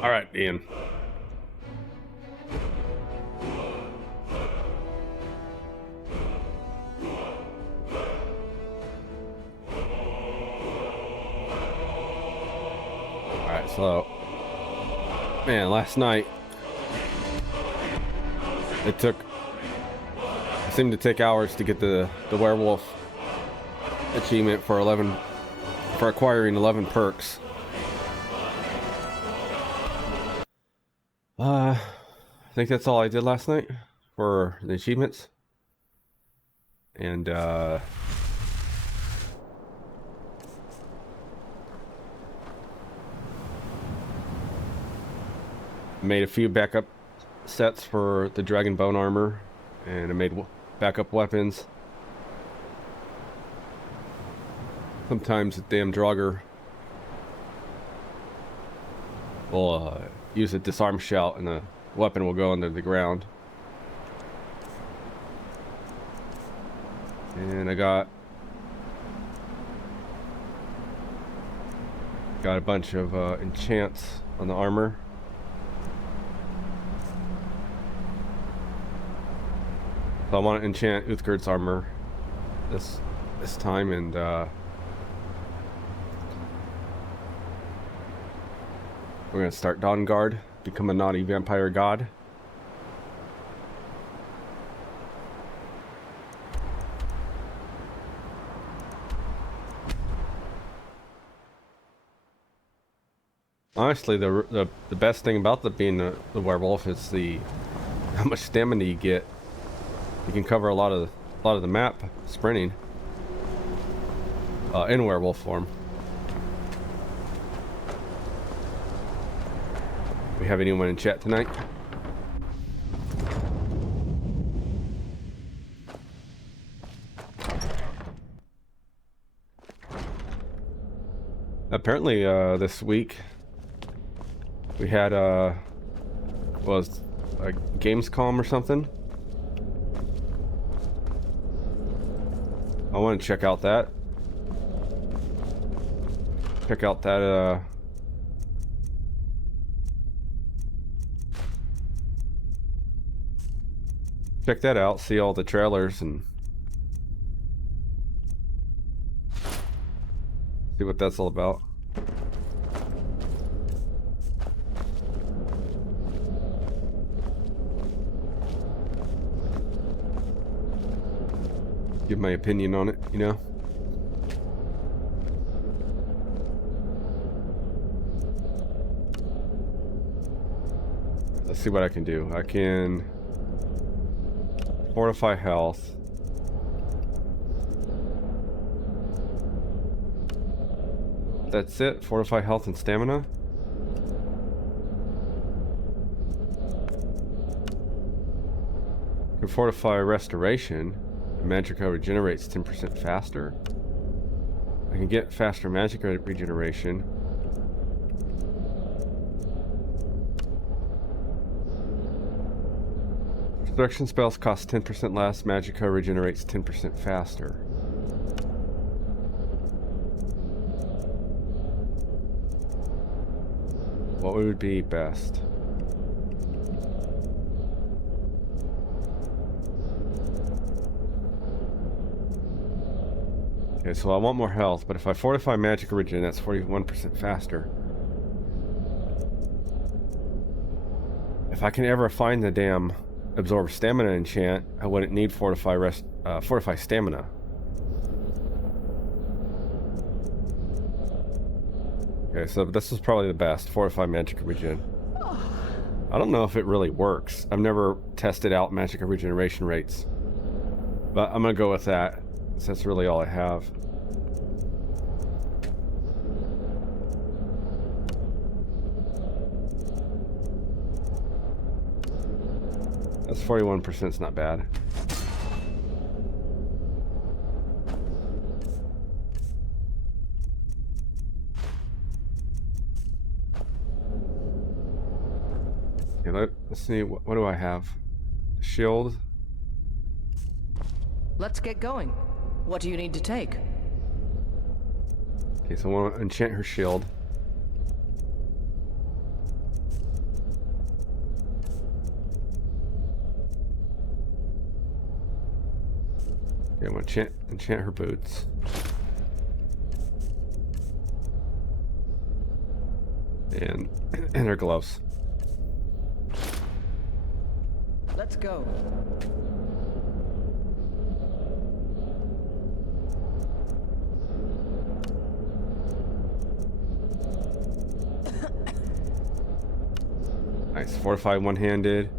All right, Ian. Alright, so man, last night it seemed to take hours to get the werewolf achievement for acquiring 11 perks. I think that's all I did last night for the achievements. And made a few backup sets for the dragon bone armor, and I made backup weapons. Sometimes the damn Draugr will use a disarm shout and the weapon will go under the ground. And I got a bunch of enchants on the armor. So I want to enchant Uthgerd's armor this time, and we're gonna start Dawnguard, become a naughty vampire god. Honestly, the best thing about being the werewolf is how much stamina you get. You can cover a lot of the map sprinting in werewolf form. We have anyone in chat tonight? Apparently, this week we had was like Gamescom or something. I want to check out that. Check out that check that out, see all the trailers and see what that's all about. Give my opinion on it, you know? Let's see what I can do. I can fortify health. That's it? Fortify health and stamina? Can fortify restoration. Magicka regenerates 10% faster. I can get faster Magicka regeneration. Destruction spells cost 10% less. Magicka regenerates 10% faster. What would be best? Okay, so I want more health, but if I fortify Magicka regen, that's 41% faster. If I can ever find the damn absorb stamina enchant, I wouldn't need fortify stamina. Okay, so this is probably the best. Fortify Magicka regen. I don't know if it really works. I've never tested out Magicka regeneration rates, but I'm gonna go with that. So that's really all I have. That's 41%, it's not bad. Okay, let's see, what do I have? Shield. Let's get going. What do you need to take? Okay, so I want to enchant her shield. Okay, I'm going to enchant her boots. And and their gloves. Let's go. Nice. Fortify one-handed.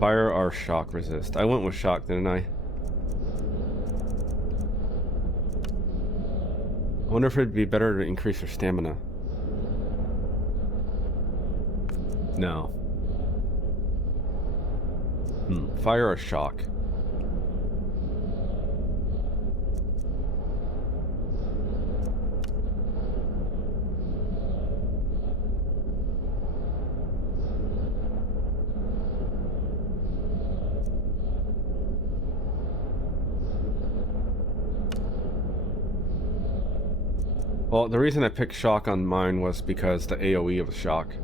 Fire or shock resist. I went with shock, didn't I? I wonder if it'd be better to increase their stamina. No. Fire or shock? Well, the reason I picked shock on mine was because the AoE of the shock.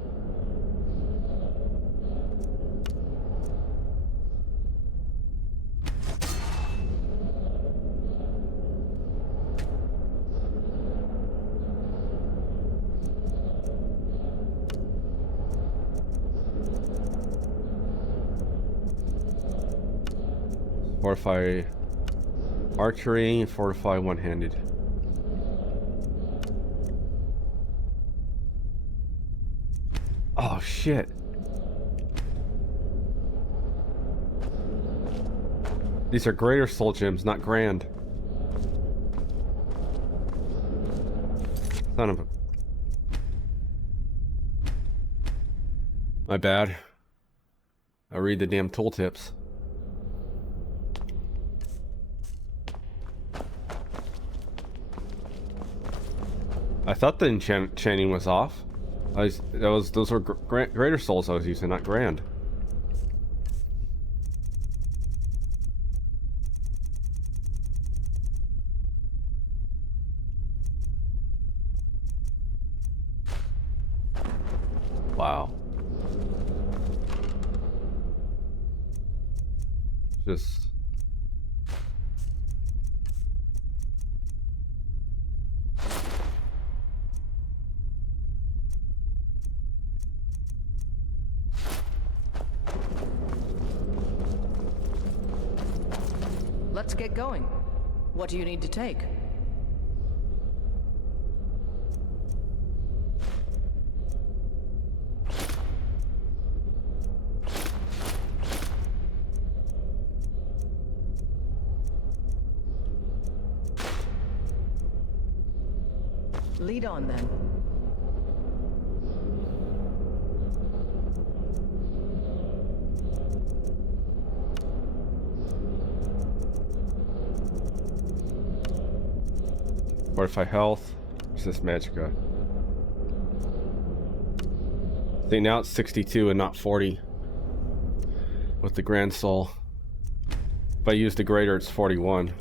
Fortify archery, fortify one-handed. Oh shit. These are greater soul gems, not grand. Son of a... My bad. I read the damn tooltips. I thought the enchanting was off. Those were greater souls I was using, not grand. Wow. Just... Let's get going. What do you need to take? Lead on then. Fortify health. Resist magicka. See, now it's 62 and not 40. With the grand soul. If I use the greater, it's 41.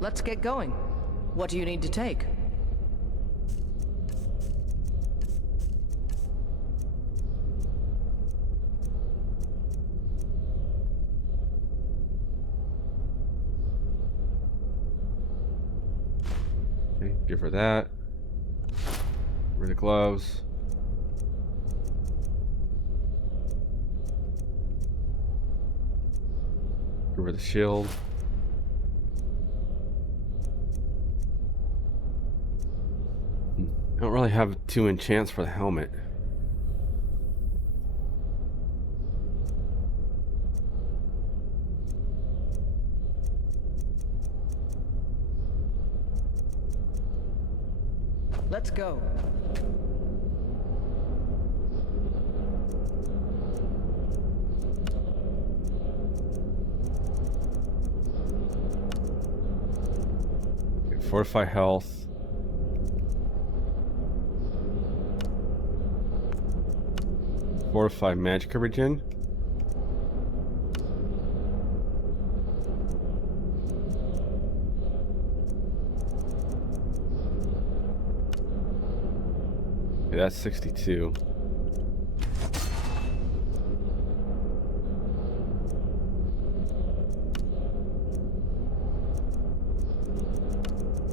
Let's get going. What do you need to take? Okay, give her that. Rid of gloves. Give her the shield. I don't really have 2 enchants for the helmet. Let's go. Okay, fortify health. Fortify magic regen. Okay, that's 62.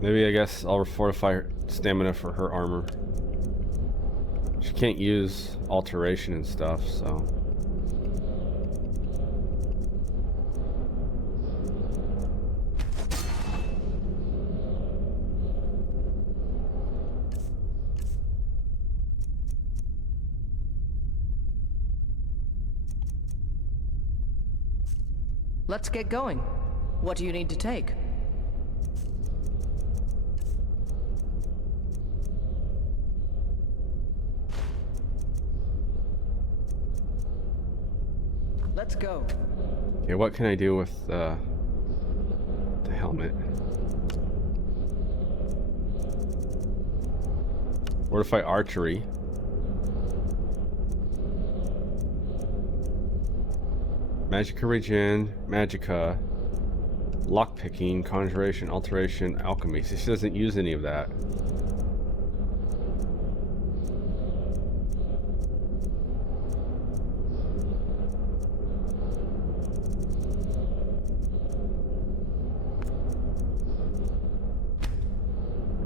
Maybe I guess I'll fortify her stamina for her armor. She can't use alteration and stuff, so. Let's get going. What do you need to take? Let's go. Okay, what can I do with the helmet? Fortify archery. Magica regen, magica, lockpicking, conjuration, alteration, alchemy. So she doesn't use any of that.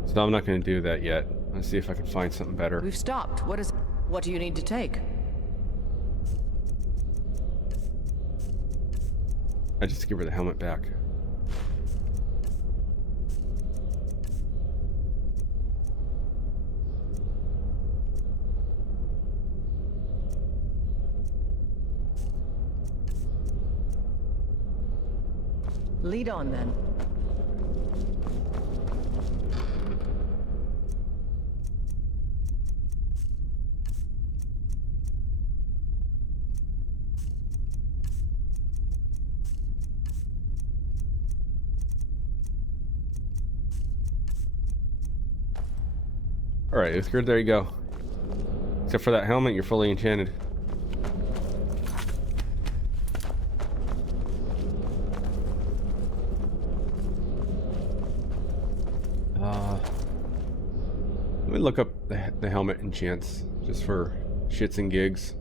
So I'm not going to do that yet. Let's see if I can find something better. We've stopped. What do you need to take? I just give her the helmet back. Lead on then. Alright, it's good. There you go. Except for that helmet, you're fully enchanted. Let me look up the helmet enchants, just for shits and gigs.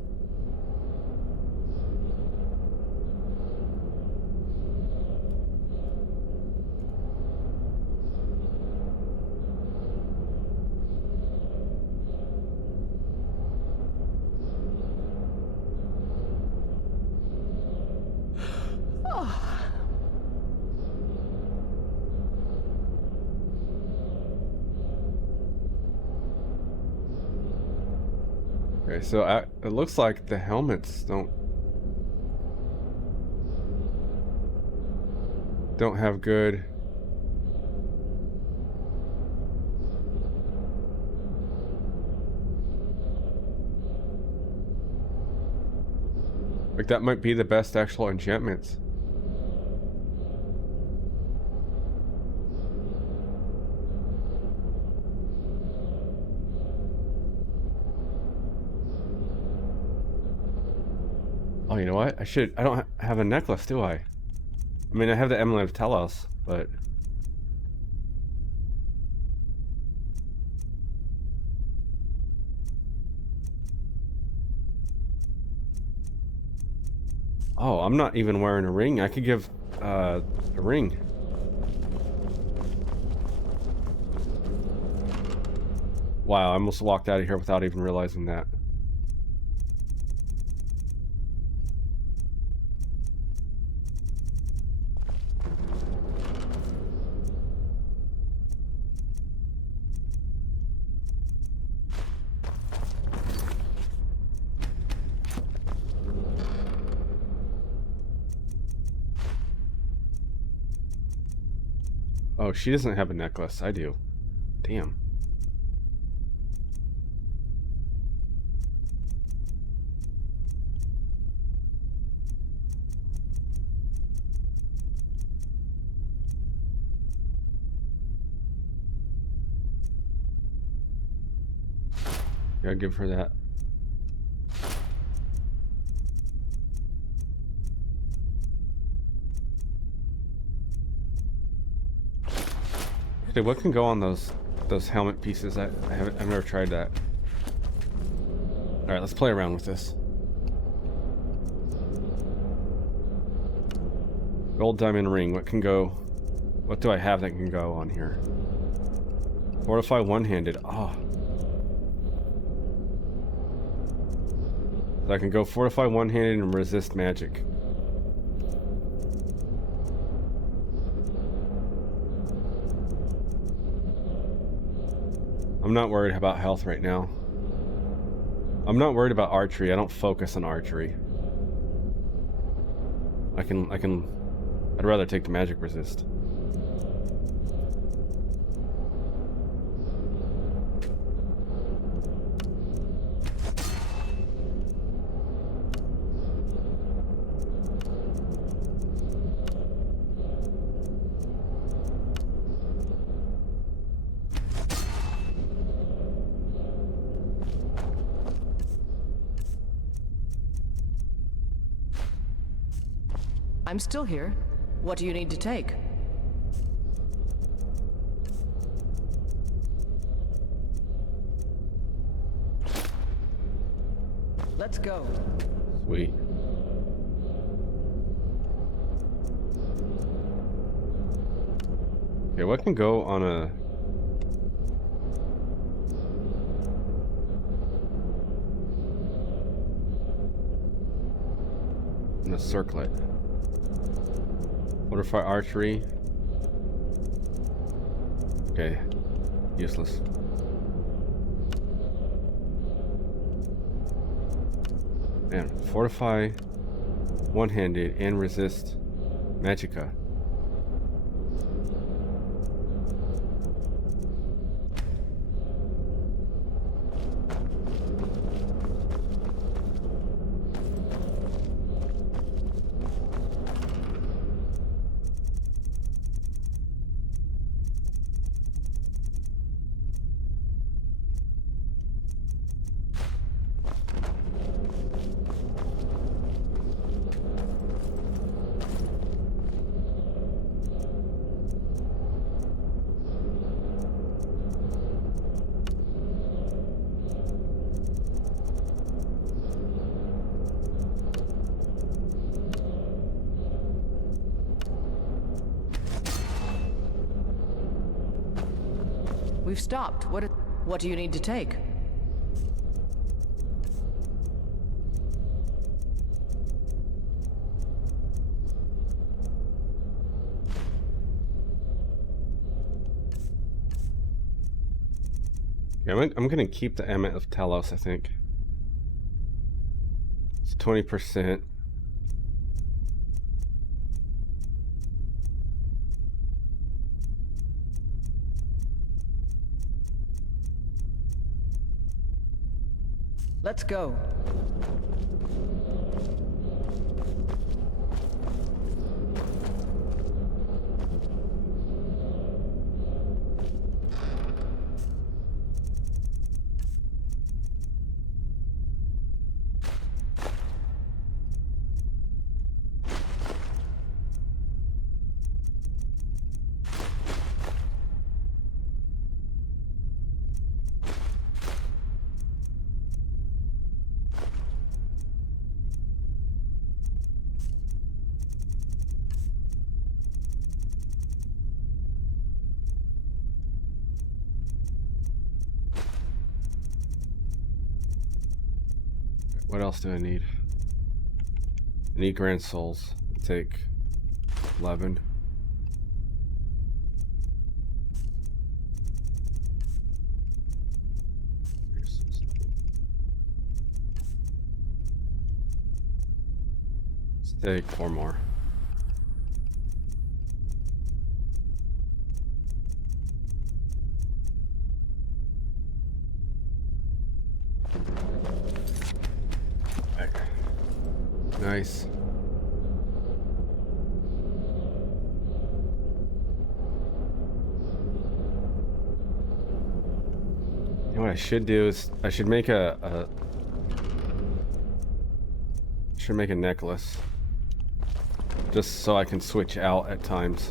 Okay, so it looks like the helmets don't have good like that might be the best actual enchantments. Oh, you know what? I don't have a necklace, do I? I mean, I have the Emblem of Telos, but... Oh, I'm not even wearing a ring. I could give, a ring. Wow, I almost walked out of here without even realizing that. Oh, she doesn't have a necklace. I do. Damn. Gotta give her that. Okay, what can go on those helmet pieces? I've never tried that. All right, let's play around with this. Gold diamond ring. What can go? What do I have that can go on here? Fortify one-handed. Oh. So I can go fortify one-handed and resist magic. I'm not worried about health right now. I'm not worried about archery. I don't focus on archery. I'd rather take the magic resist. I'm still here. What do you need to take? Let's go. Sweet. Okay, what can go on a... a circlet? Fortify archery. Okay. Useless. Man, fortify one-handed and resist magicka. We've stopped. What do you need to take? Yeah, I'm gonna keep the Emmet of Talos, I think. It's 20%. Let's go. What else do I need? I need Grand Souls. Take 11. Let's take 4 more. Nice. You know what I should do is I should make a necklace. Just so I can switch out at times.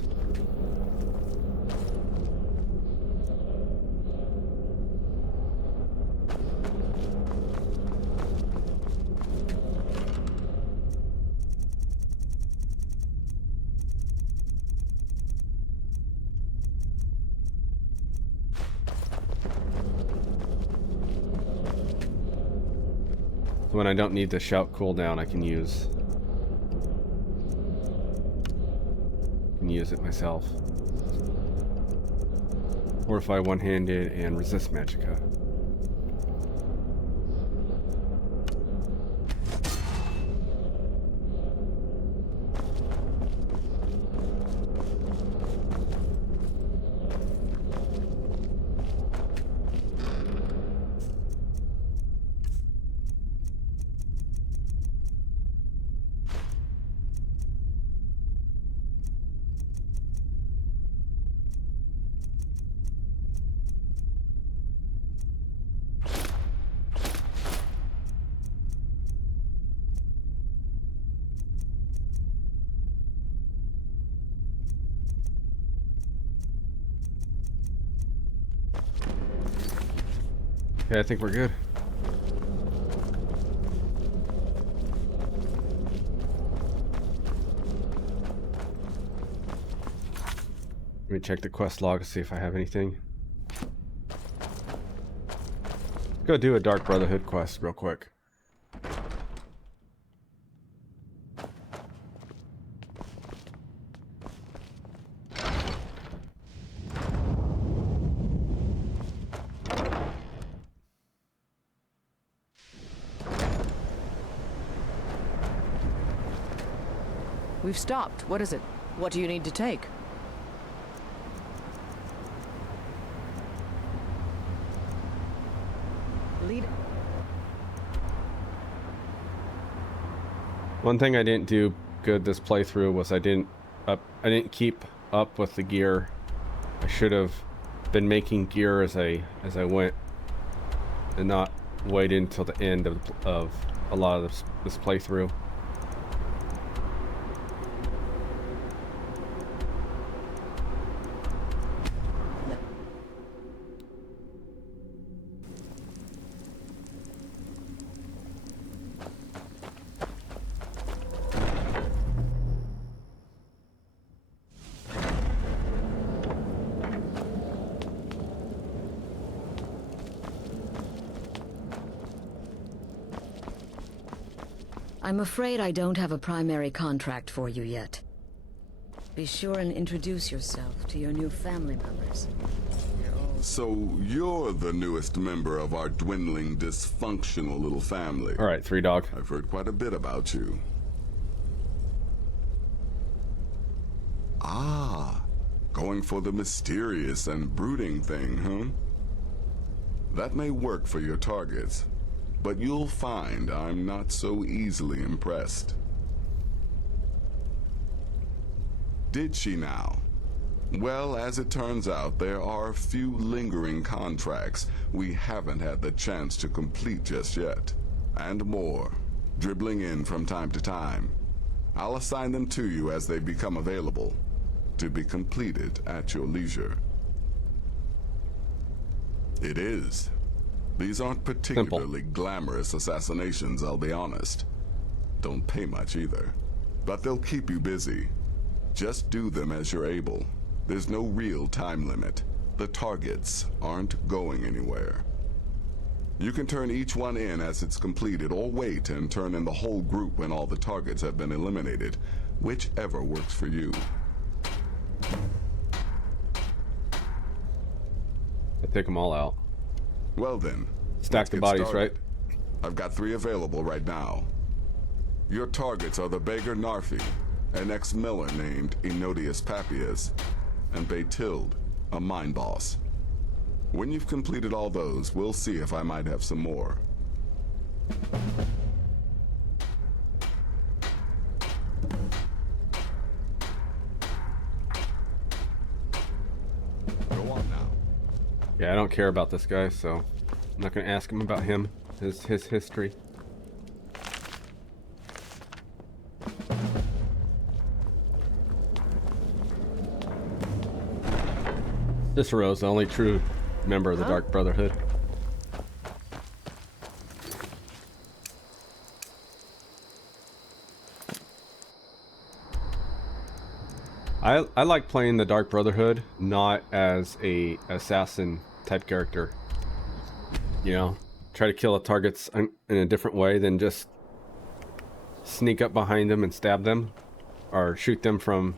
When I don't need the shout cooldown, I can use it myself. Fortify one-handed and resist magicka. Okay, I think we're good. Let me check the quest log to see if I have anything. Go do a Dark Brotherhood quest real quick. We've stopped. What is it? What do you need to take? Lead. One thing I didn't do good this playthrough was I didn't keep up with the gear. I should have been making gear as I went, and not wait until the end of a lot of this playthrough. I'm afraid I don't have a primary contract for you yet. Be sure and introduce yourself to your new family members. So you're the newest member of our dwindling, dysfunctional little family. All right, 3 Dog. I've heard quite a bit about you. Ah, going for the mysterious and brooding thing, huh? That may work for your targets, but you'll find I'm not so easily impressed. Did she now? Well, as it turns out, there are a few lingering contracts we haven't had the chance to complete just yet. And more, dribbling in from time to time. I'll assign them to you as they become available, to be completed at your leisure. It is. These aren't particularly glamorous assassinations, I'll be honest. Don't pay much either. But they'll keep you busy. Just do them as you're able. There's no real time limit. The targets aren't going anywhere. You can turn each one in as it's completed, or wait and turn in the whole group when all the targets have been eliminated. Whichever works for you. I take them all out. Well then, Stack the bodies, started. right? I've got 3 available right now. Your targets are the beggar Narfi, an ex-miller named Enodius Papias, and Baytild, a mine boss. When you've completed all those, we'll see if I might have some more. Go on now. Yeah, I don't care about this guy, so I'm not gonna ask him about him, his history. Cicero's the only true member of the Dark Brotherhood. I like playing the Dark Brotherhood not as a assassin type character. You know, try to kill the targets in a different way than just sneak up behind them and stab them, or shoot them from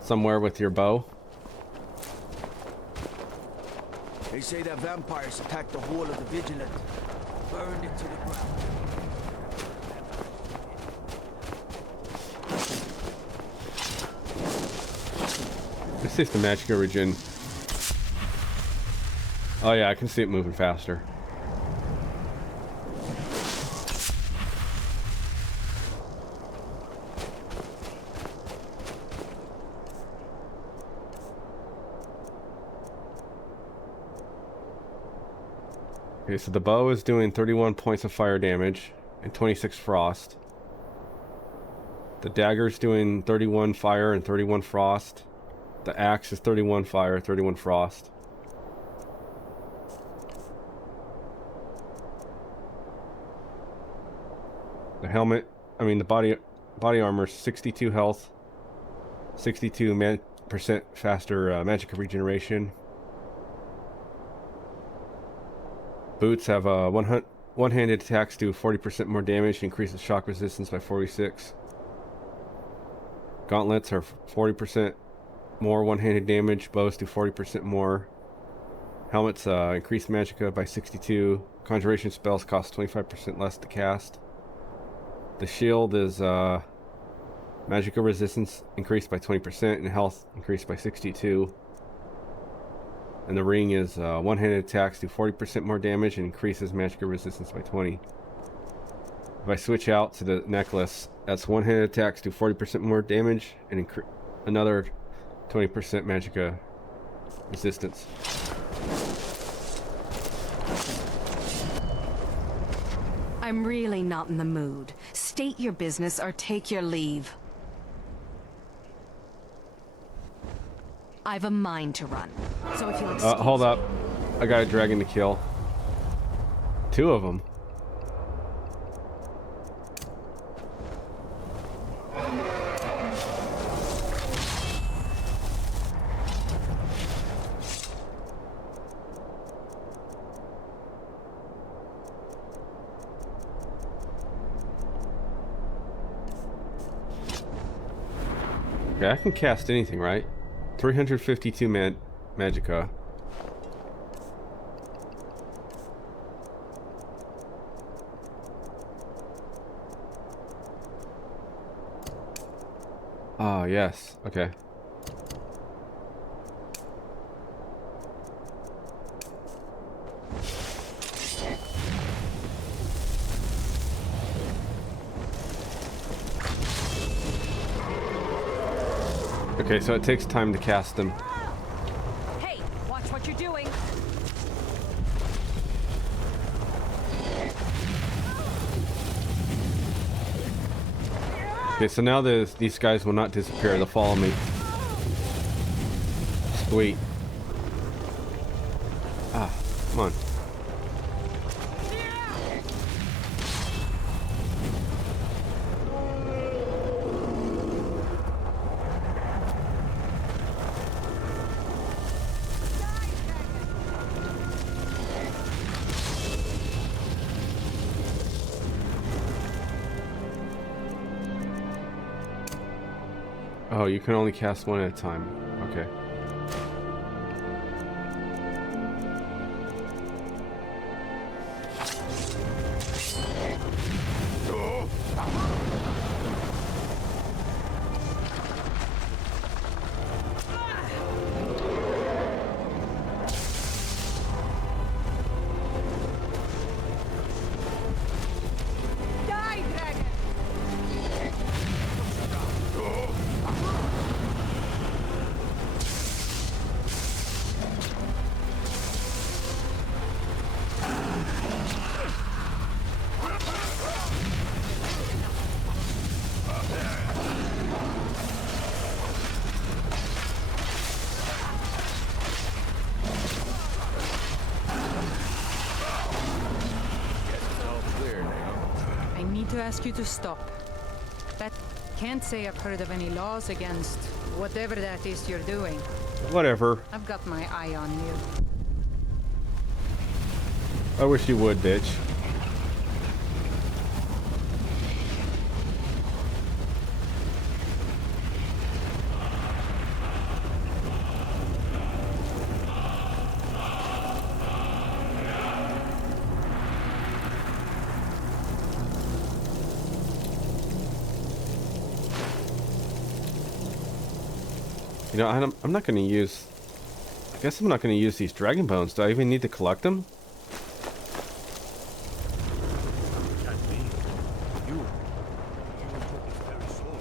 somewhere with your bow. They say that vampires attacked the whole of the Vigilant, burned it to the ground. Let's see if the magic origin. Oh yeah, I can see it moving faster. Okay, so the bow is doing 31 points of fire damage and 26 frost. The dagger's doing 31 fire and 31 frost. The axe is 31 fire, 31 frost. The helmet, the body armor is 62 health, 62% faster magic regeneration. Boots have one-handed attacks do 40% more damage, increases shock resistance by 46. Gauntlets are 40% more one-handed damage. Bows do 40% more. Helmets increase magicka by 62. Conjuration spells cost 25% less to cast. The shield is magicka resistance increased by 20% and health increased by 62. And the ring is one-handed attacks do 40% more damage and increases magicka resistance by 20. If I switch out to the necklace, that's one-handed attacks do 40% more damage and another 20% magicka resistance. I'm really not in the mood. State your business or take your leave. I've a mind to run, so if you'll excuse hold up. I got a dragon to kill. 2 of them. Okay, I can cast anything, right? 352 magicka. Ah, yes. Okay. Okay, so it takes time to cast them. Hey, watch what you're doing. Okay, so now these guys will not disappear. They'll follow me. Sweet. Ah, come on. Oh, you can only cast one at a time. Okay. to ask you to stop. That can't say I've heard of any laws against whatever that is you're doing. Whatever. I've got my eye on you. I wish you would, bitch. You know, I'm not going to use... I guess I'm not going to use these dragon bones. Do I even need to collect them? Can't be. You took his very soul.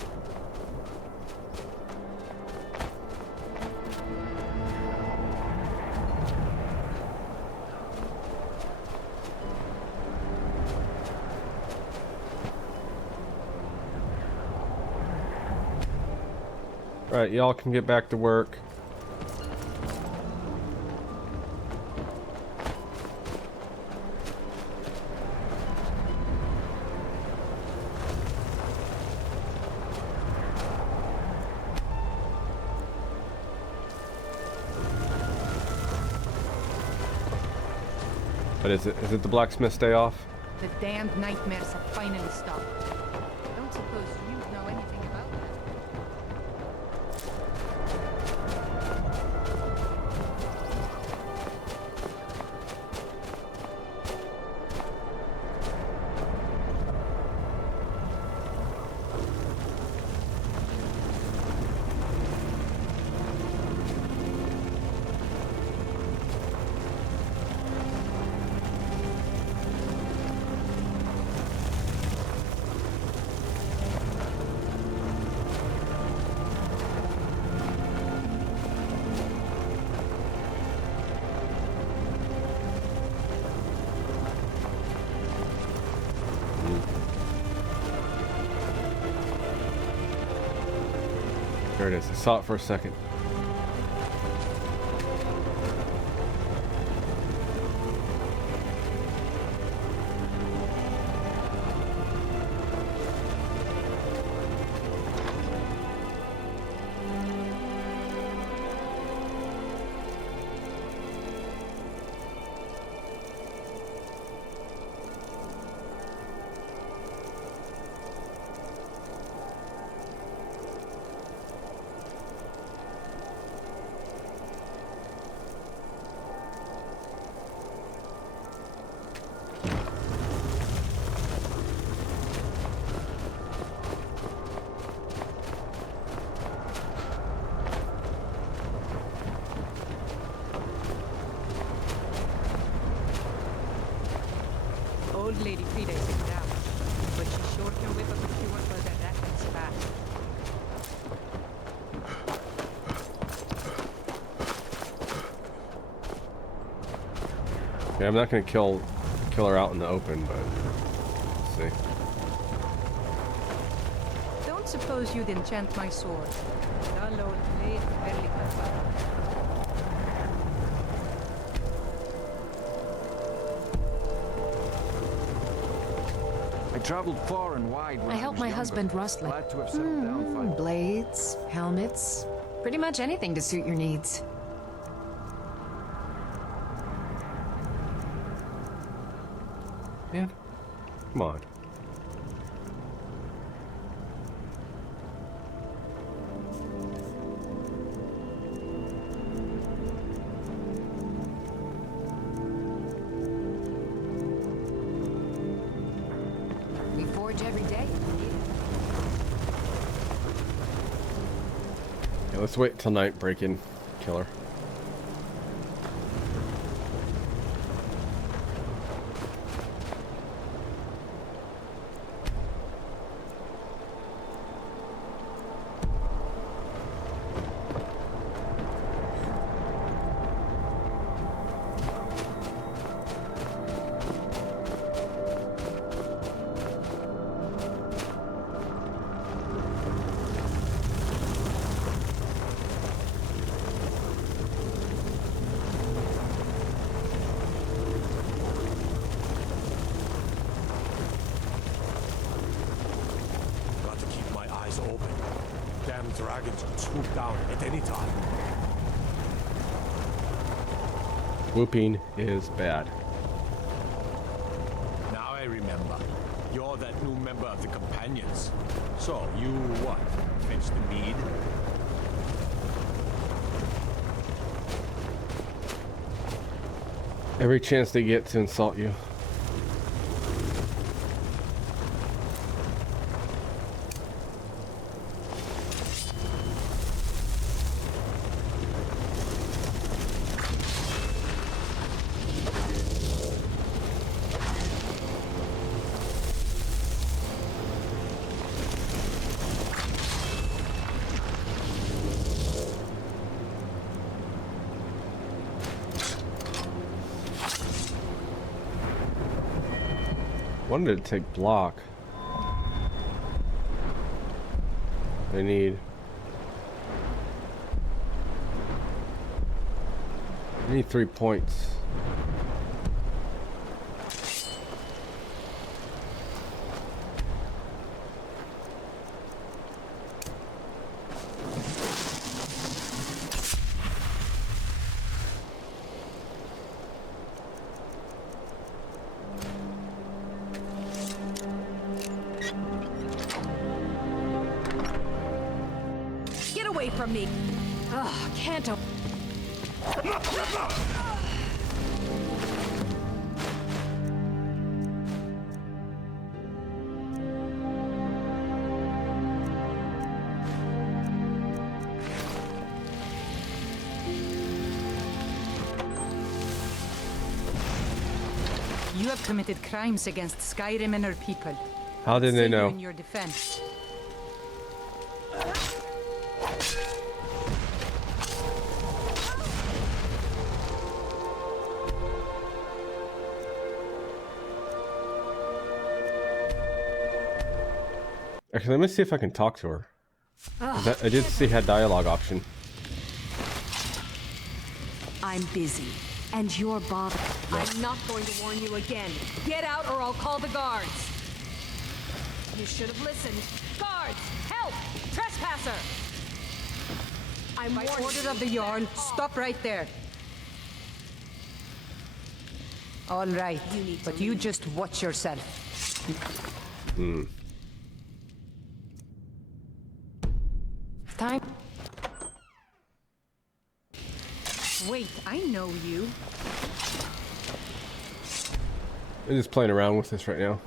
Right, y'all can get back to work. But is it the blacksmith's day off? The damned nightmares have finally stopped. I don't suppose you know anything about that. There it is. I saw it for a second. Old Lady Frida isn't down, but she sure can whip up a cure for that Atkins fast. Okay, I'm not gonna kill her out in the open, but let's see. Don't suppose you'd enchant my sword. Dull old blade barely cut by. I traveled far and wide when I helped was my younger. husband rustling. Glad to have settled down finally. Blades, helmets, pretty much anything to suit your needs. Man, come on. We forge every day. Yeah, let's wait till night, break in, kill her. dragons could swoop down at any time. Whooping is bad. Now I remember. You're that new member of the Companions. So, you what? Fetch the mead? Every chance they get to insult you. Wanted to take block. I need 3 points. Get away from me! Ugh, can't. You have committed crimes against Skyrim and her people. How did they Say you know? in your defense. Actually, let me see if I can talk to her. I did see her dialogue option. I'm busy, and you're bothered. I'm not going to warn you again. Get out or I'll call the guards. You should have listened. Guards, help! Trespasser! I'm By warning order you. of the Jarl, stop right there. All right, but you just watch yourself. Time. Wait, I know you. I'm just playing around with this right now.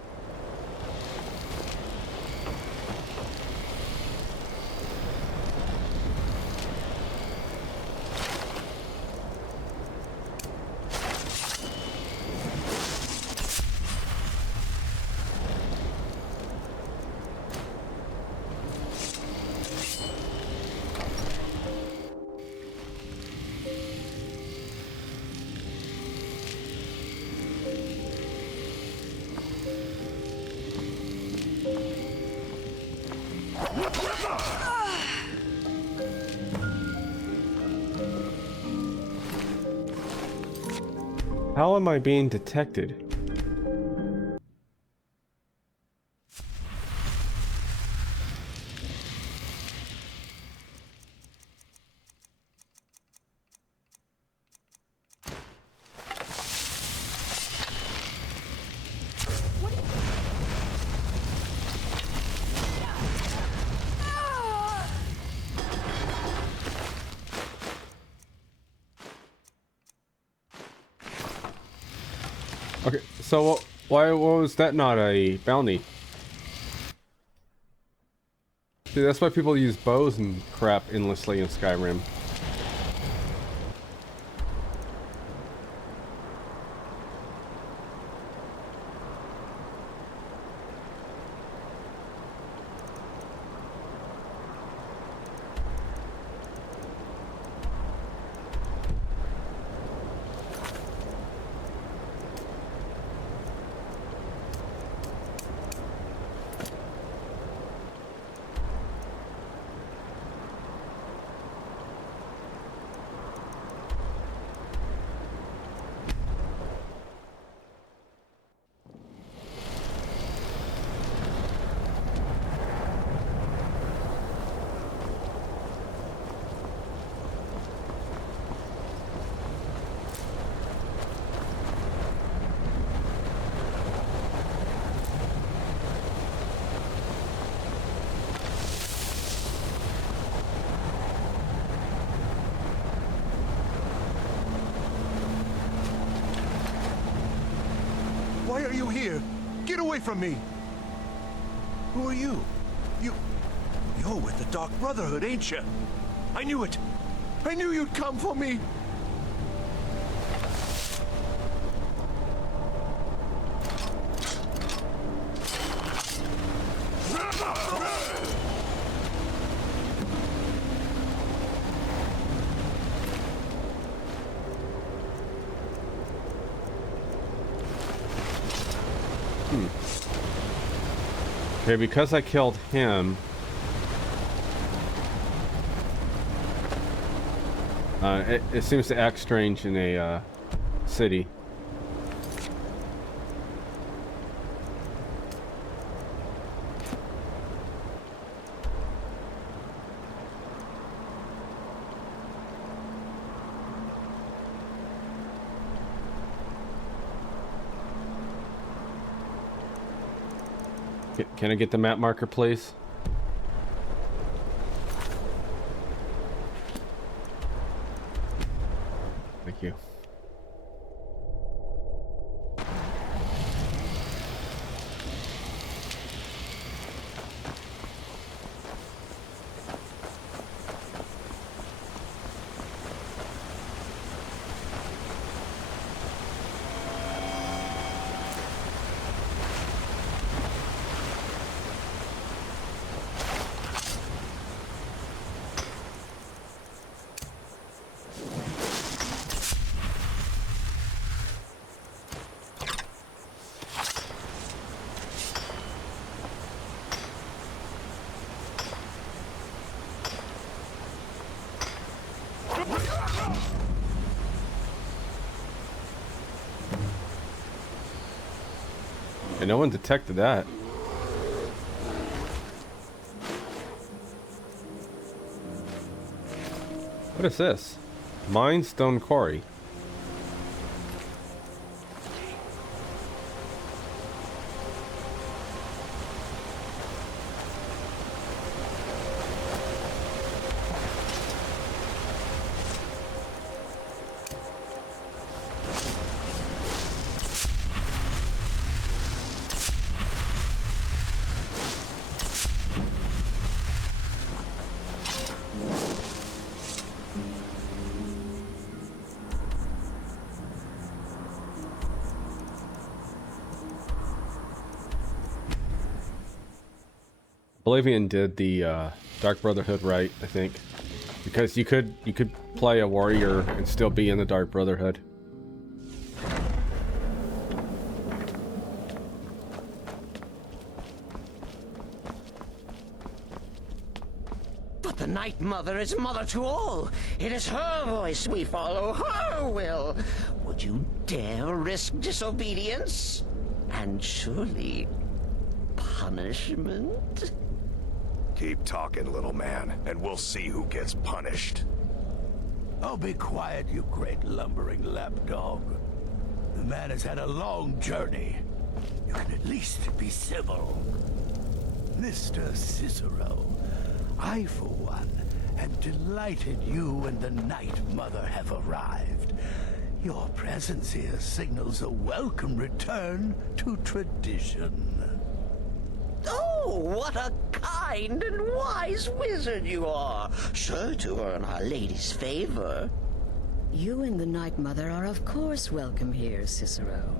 How am I being detected? Okay, so why was that not a bounty? See, that's why people use bows and crap endlessly in Skyrim. are you here? Get away from me! Who are you? You're with the Dark Brotherhood, ain't you? I knew it! I knew you'd come for me! Okay, because I killed him, it seems to act strange in a city. Can I get the map marker, please? Thank you. And no one detected that. What is this? Mine Stone Quarry. Oblivion did the Dark Brotherhood right, I think, because you could play a warrior and still be in the Dark Brotherhood. But the Night Mother is mother to all. It is her voice we follow, her will. Would you dare risk disobedience? And surely punishment? Keep talking, little man, and we'll see who gets punished. Oh, be quiet, you great lumbering lapdog. The man has had a long journey. You can at least be civil. Mr. Cicero, I, for one, am delighted you and the Night Mother have arrived. Your presence here signals a welcome return to tradition. Oh, what a kind and wise wizard you are! Sure to earn Our Lady's favor. You and the Night Mother are of course welcome here, Cicero.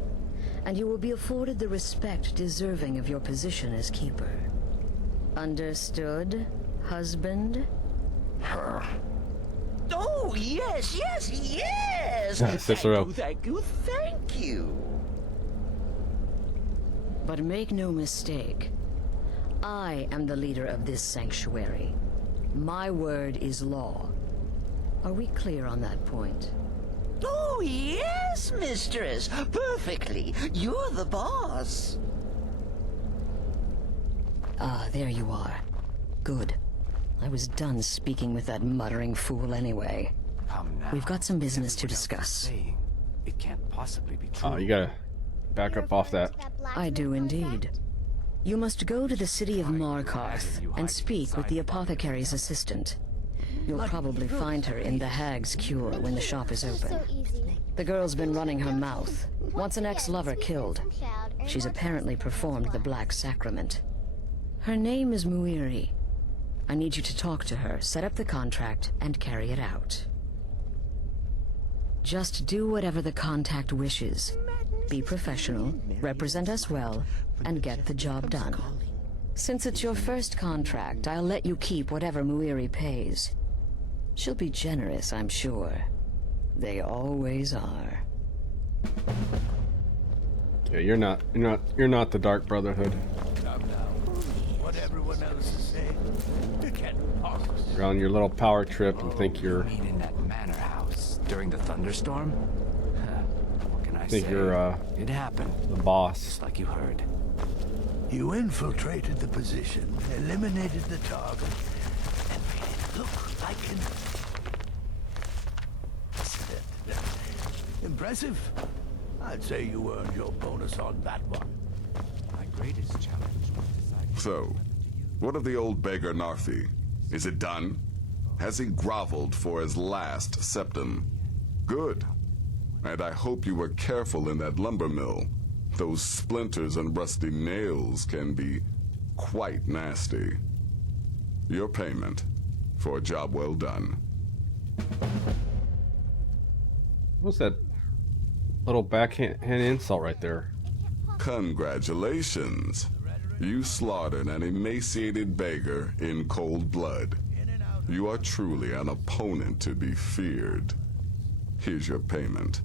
And you will be afforded the respect deserving of your position as keeper. Understood, husband? Oh, yes, yes, yes! Cicero. Thank you, thank you. But make no mistake, I am the leader of this sanctuary. My word is law. Are we clear on that point? Oh, yes, mistress. Perfectly. You're the boss. Ah, there you are. Good. I was done speaking with that muttering fool anyway. Come now. We've got some business to discuss. It can't possibly be true. Oh, you gotta back up off that. I do indeed. You must go to the city of Markarth and speak with the apothecary's assistant. You'll probably find her in the Hag's Cure when the shop is open. The girl's been running her mouth. Wants an ex-lover killed. She's apparently performed the Black Sacrament. Her name is Muiri. I need you to talk to her, set up the contract, and carry it out. Just do whatever the contact wishes. Be professional, represent us well, and get the job done. Since it's your first contract, I'll let you keep whatever Muiri pays. She'll be generous, I'm sure. They always are. Yeah, you're not the Dark Brotherhood. What everyone else is saying, you can't possibly. You're on your little power trip and think you're. You mean in that manor house during the thunderstorm? What can I say? Think you're It happened, the boss. just like you heard. You infiltrated the position, eliminated the target, and made it look like an... Impressive. I'd say you earned your bonus on that one. My greatest challenge was deciding... So, what of the old beggar Narfi? Is it done? Has he groveled for his last septum? Good. And I hope you were careful in that lumber mill. Those splinters and rusty nails can be quite nasty. Your payment for a job well done. What's that little backhand insult right there? Congratulations. You slaughtered an emaciated beggar in cold blood. You are truly an opponent to be feared. Here's your payment.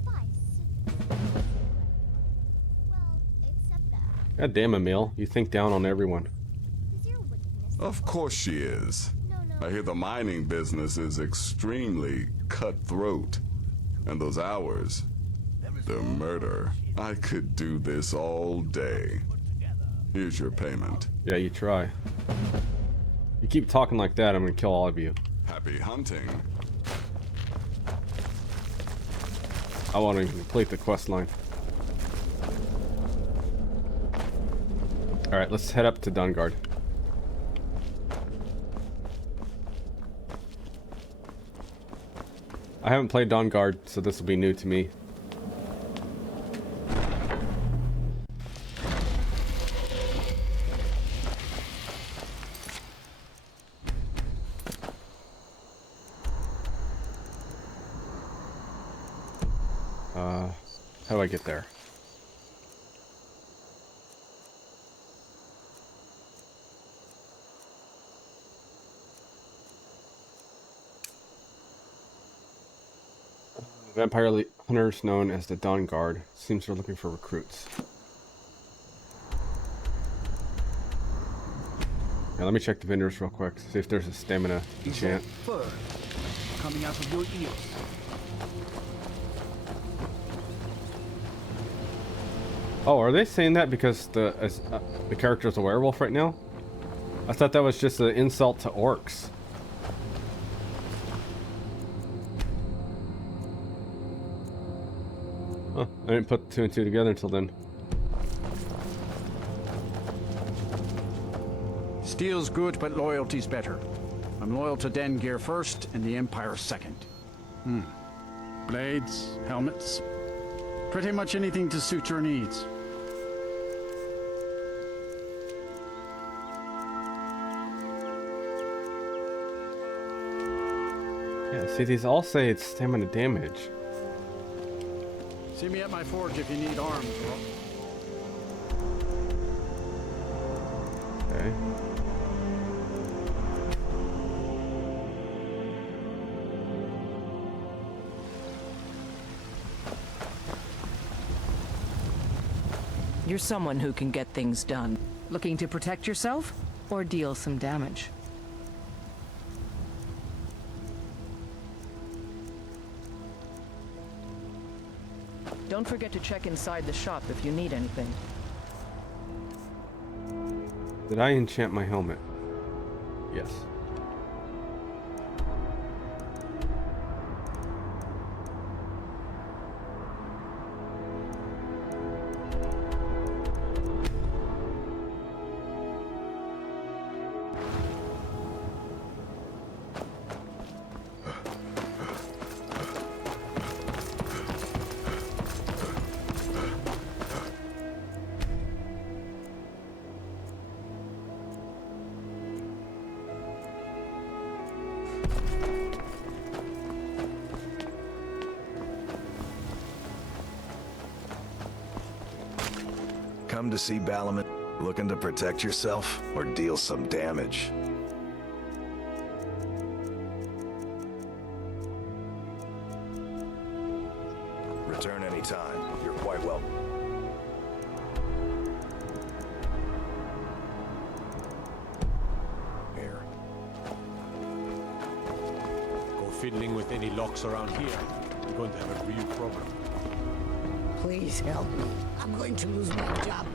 God damn, Emil. You think down on everyone. Of course she is. I hear the mining business is extremely cutthroat. And those hours, the murder. I could do this all day. Here's your payment. Yeah, you try. You keep talking like that, I'm gonna kill all of you. Happy hunting. I want to complete the quest line. Alright, let's head up to Dungard. I haven't played Dungard, so this will be new to me. How do I get there? Vampire hunters known as the Dawn Guard. Seems they're looking for recruits. Now let me check the vendors real quick. See if there's a stamina enchant. Fur coming out of your ears. Oh, are they saying that because the character's a werewolf right now? I thought that was just an insult to orcs. Huh, I didn't put two and two together until then. Steel's good, but loyalty's better. I'm loyal to Dengear first, and the Empire second. Blades, helmets, pretty much anything to suit your needs. Yeah, see, these all say it's stamina damage. See me at my forge if you need arms, bro. Okay. You're someone who can get things done. Looking to protect yourself or deal some damage? Don't forget to check inside the shop if you need anything. Did I enchant my helmet? Yes. come to see Balaman? Looking to protect yourself or deal some damage? Return anytime. You're quite welcome. Here. Go fiddling with any locks around here. You're going to have a real problem. Please help me. I'm going to lose my job.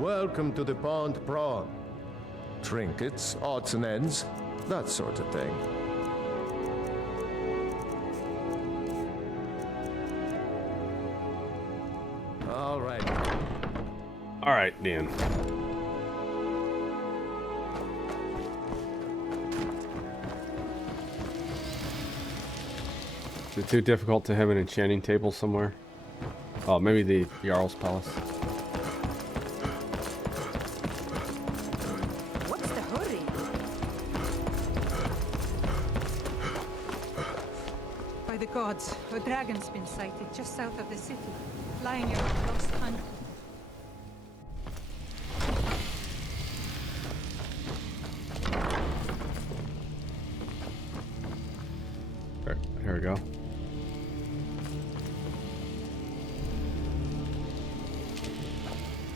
Welcome to the Pond Prawn. Trinkets, odds and ends, that sort of thing. All right. All right, Dan. Is it too difficult to have an enchanting table somewhere? Oh, maybe the Jarl's Palace. What's the hurry? By the gods, a dragon's been sighted just south of the city, flying around lost hunt. Here we go.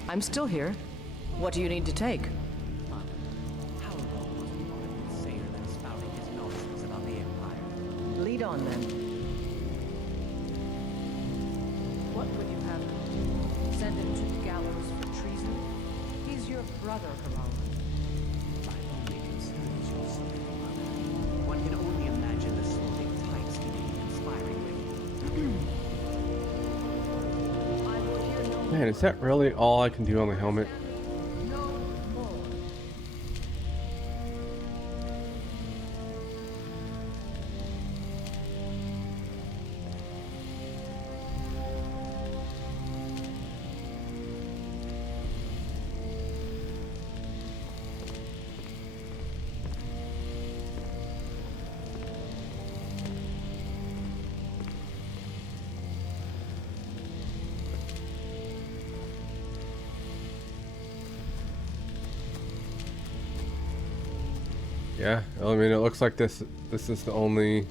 I'm still here. What do you need to take? How long was the honorable sailor that spouting his nonsense about the Empire? Lead on then. What would you have him do? Send him to the gallows for treason? He's your brother, Herald. My only concern is your son, Mother. One can only imagine the sordid types he may be conspiring with. Man, is that really all I can do on the helmet? Yeah, I mean, it looks like this is the only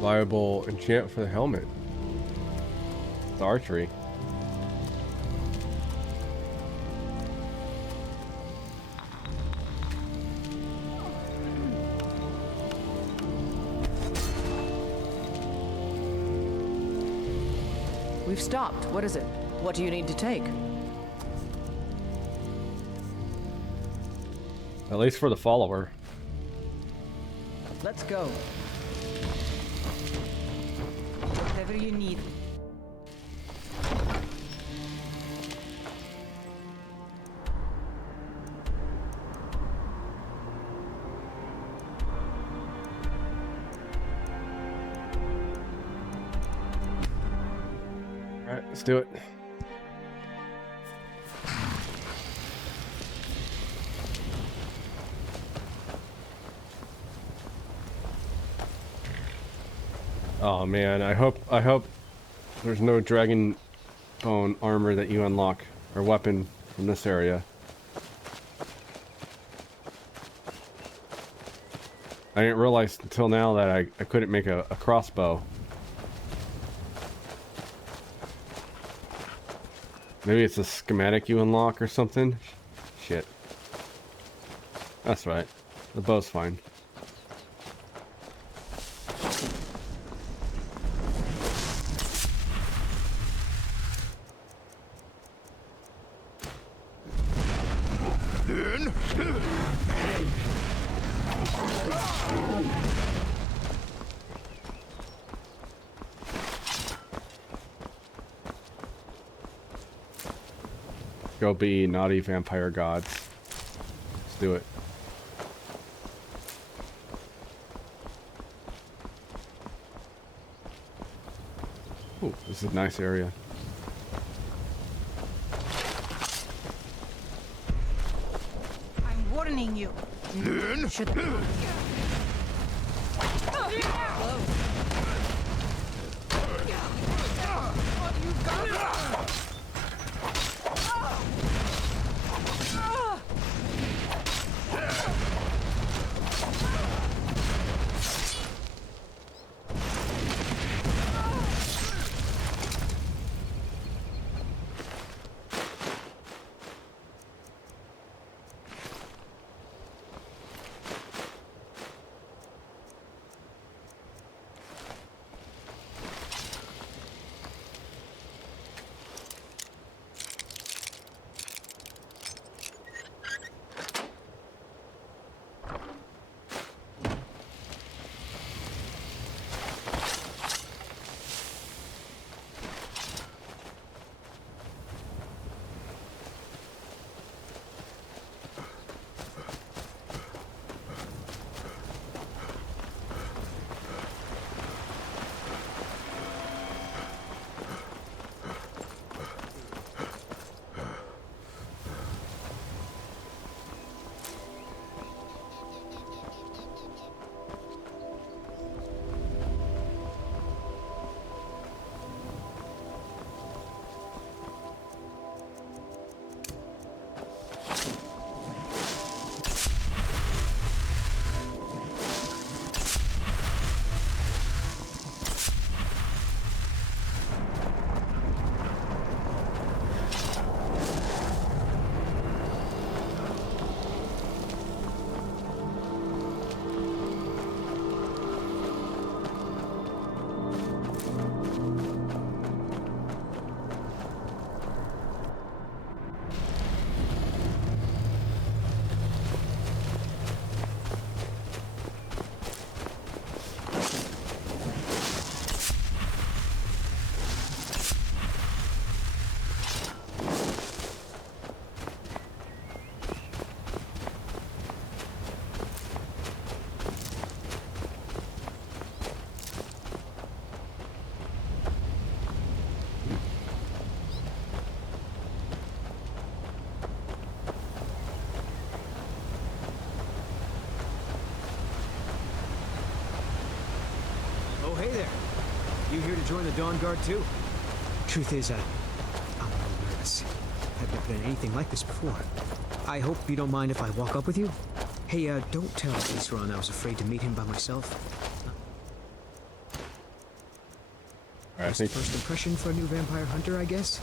viable enchant for the helmet. It's archery. We've stopped. What is it? What do you need to take? At least for the follower. Let's go. Whatever you need. All right, let's do it. Oh man, I hope there's no dragon bone armor that you unlock or weapon from this area. I didn't realize until now that I couldn't make a crossbow. Maybe it's a schematic you unlock or something. Shit. That's right. The bow's fine. Go be naughty vampire gods. Let's do it. Ooh, this is a nice area. I'm warning you. Should... Oh, hey there. You here to join the Dawn Guard too? Truth is, I'm a little nervous. I've never done anything like this before. I hope you don't mind if I walk up with you? Hey, don't tell Isran I was afraid to meet him by myself. That's the first impression for a new vampire hunter, I guess?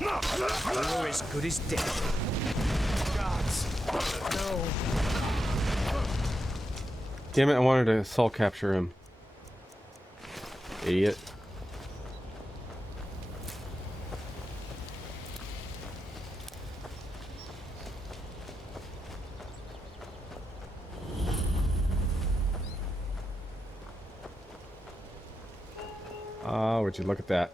You're as good as dead. Gods. No. Damn it, I wanted to soul capture him. Idiot. Oh, would you look at that?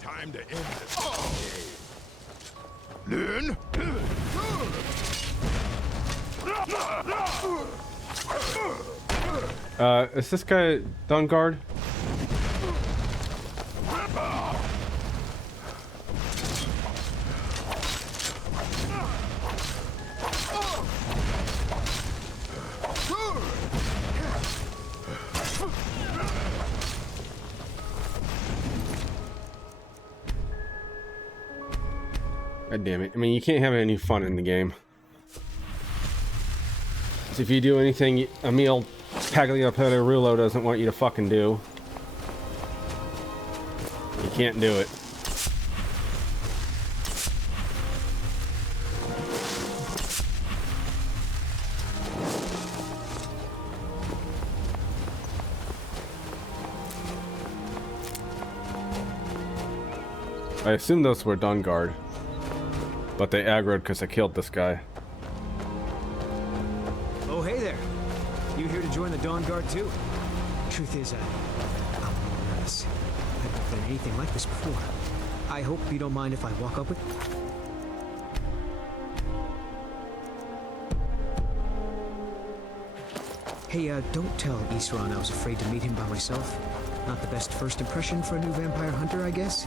Time to end this. Learn. Is this guy Dawn Guard? God damn it. I mean, you can't have any fun in the game. So if you do anything Emil Pagliaperulo doesn't want you to fucking do, you can't do it. I assume those were Dawn Guard, but they aggroed because I killed this guy. Oh, hey there. You here to join the Dawn Guard too? Truth is, I'm a little nervous. I've never been anything like this before. I hope you don't mind if I walk up with... Hey, don't tell Isran I was afraid to meet him by myself. Not the best first impression for a new vampire hunter, I guess.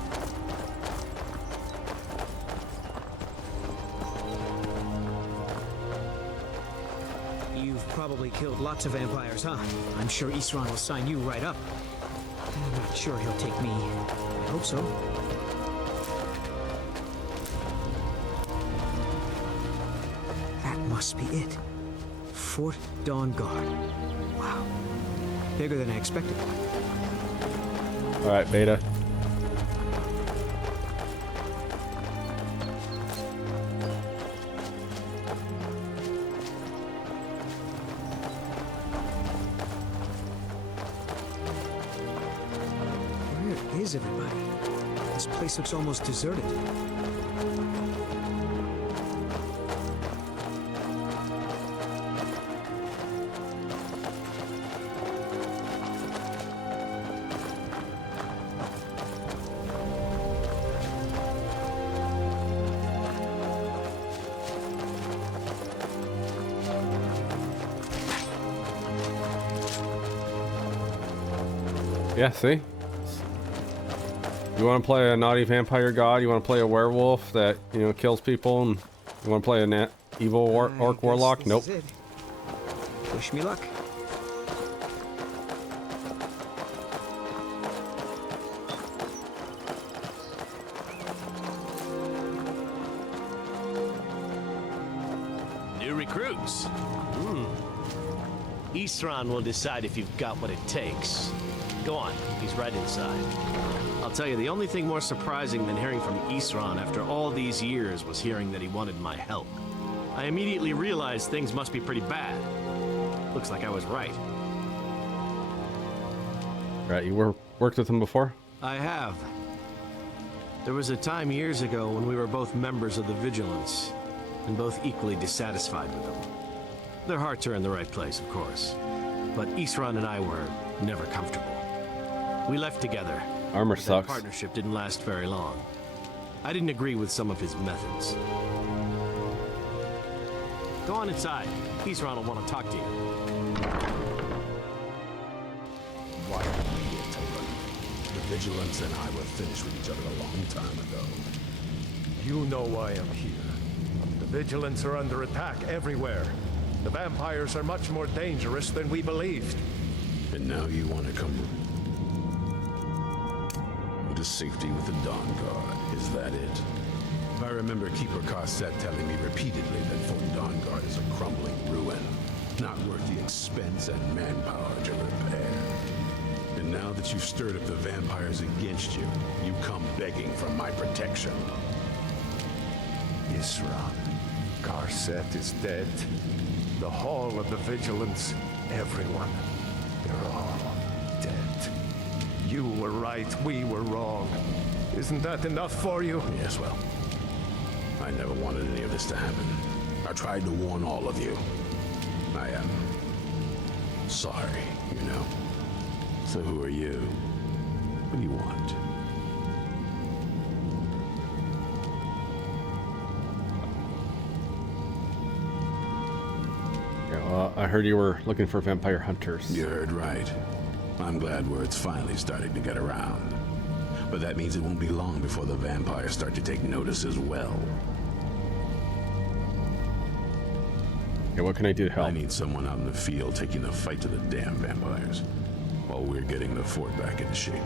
You've probably killed lots of vampires, huh? I'm sure Isran will sign you right up. I'm not sure he'll take me. I hope so. That must be it. Fort Dawn Guard. Wow. Bigger than I expected. Alright, Beta. Where is everybody? This place looks almost deserted. Yeah, see? You want to play a naughty vampire god? You want to play a werewolf that, you know, kills people? And you want to play a evil orc warlock? Nope. Wish me luck. New recruits. Isran will decide if you've got what it takes. Go on, he's right inside. I'll tell you, the only thing more surprising than hearing from Isran after all these years was hearing that he wanted my help. I immediately realized things must be pretty bad. Looks like I was right. Right, you worked with him before? I have. There was a time years ago when we were both members of the Vigilance, and both equally dissatisfied with them. Their hearts are in the right place, of course. But Isran and I were never comfortable. We left together. Armor That sucks. partnership didn't last very long. I didn't agree with some of his methods. Go on inside. Isran will want to talk to you. Why are we here, Tolan? The Vigilance and I were finished with each other a long time ago. You know why I'm here. The Vigilance are under attack everywhere. The vampires are much more dangerous than we believed. And now you want to come to safety with the Dawn Guard. Is that it? I remember Keeper Carset telling me repeatedly that Fort Dawn Guard is a crumbling ruin, not worth the expense and manpower to repair. And now that you've stirred up the vampires against you, you come begging for my protection. Isran, Carset is dead. The Hall of the Vigilance, everyone, they're all dead. You were right, we were wrong. Isn't that enough for you? Yes, well, I never wanted any of this to happen. I tried to warn all of you. I am sorry, you know. So who are you? What do you want? Yeah, well, I heard you were looking for vampire hunters. You heard right. I'm glad word's finally starting to get around. But that means it won't be long before the vampires start to take notice as well. Okay, what can I do to help? I need someone out in the field taking the fight to the damn vampires, while we're getting the fort back into shape.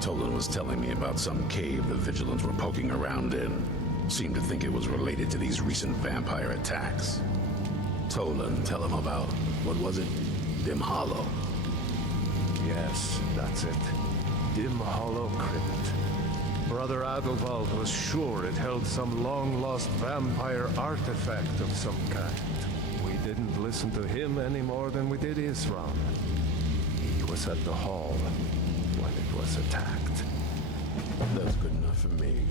Tolan was telling me about some cave the Vigilants were poking around in. Seemed to think it was related to these recent vampire attacks. Tolan, tell him about, what was it? Dim Hollow. Yes, that's it. Dim Hollow Crypt. Brother Adelwald was sure it held some long-lost vampire artifact of some kind. We didn't listen to him any more than we did Isran. He was at the hall when it was attacked. That's good enough for me.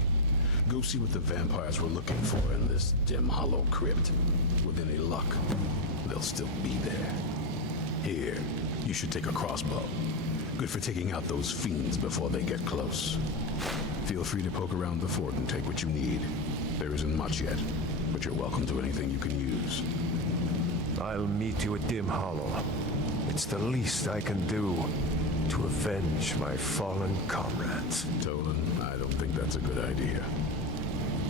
Go see what the vampires were looking for in this Dim Hollow Crypt. With any luck, they'll still be there. Here, you should take a crossbow. Good for taking out those fiends before they get close. Feel free to poke around the fort and take what you need. There isn't much yet, but you're welcome to anything you can use. I'll meet you at Dim Hollow. It's the least I can do to avenge my fallen comrades. Tolan, I don't think that's a good idea.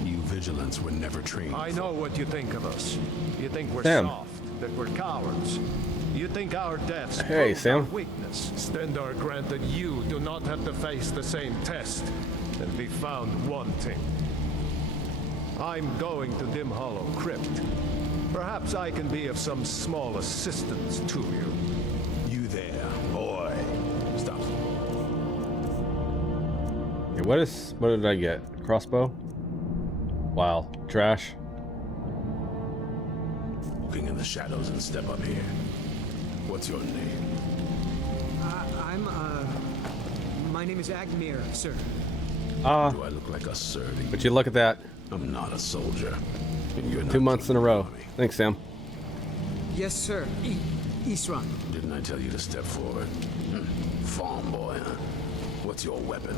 You vigilants were never trained. I know what you think of us. You think we're Sam. soft, that we're cowards. You think our deaths Hey, prove Sam. our weakness. Stendar granted you do not have to face the same test and be found wanting. I'm going to Dim Hollow Crypt. Perhaps I can be of some small assistance to you. You there, boy. Stop. Okay, what did I get? Crossbow? Wow, trash. Looking in the shadows and step up here. What's your name? My name is Agmir, sir. Do I look like a surly? But you look at that. I'm not a soldier. And you're not 2 months in a row. Thanks, Sam. Yes, sir. Isran. Didn't I tell you to step forward? Farm boy, huh? What's your weapon?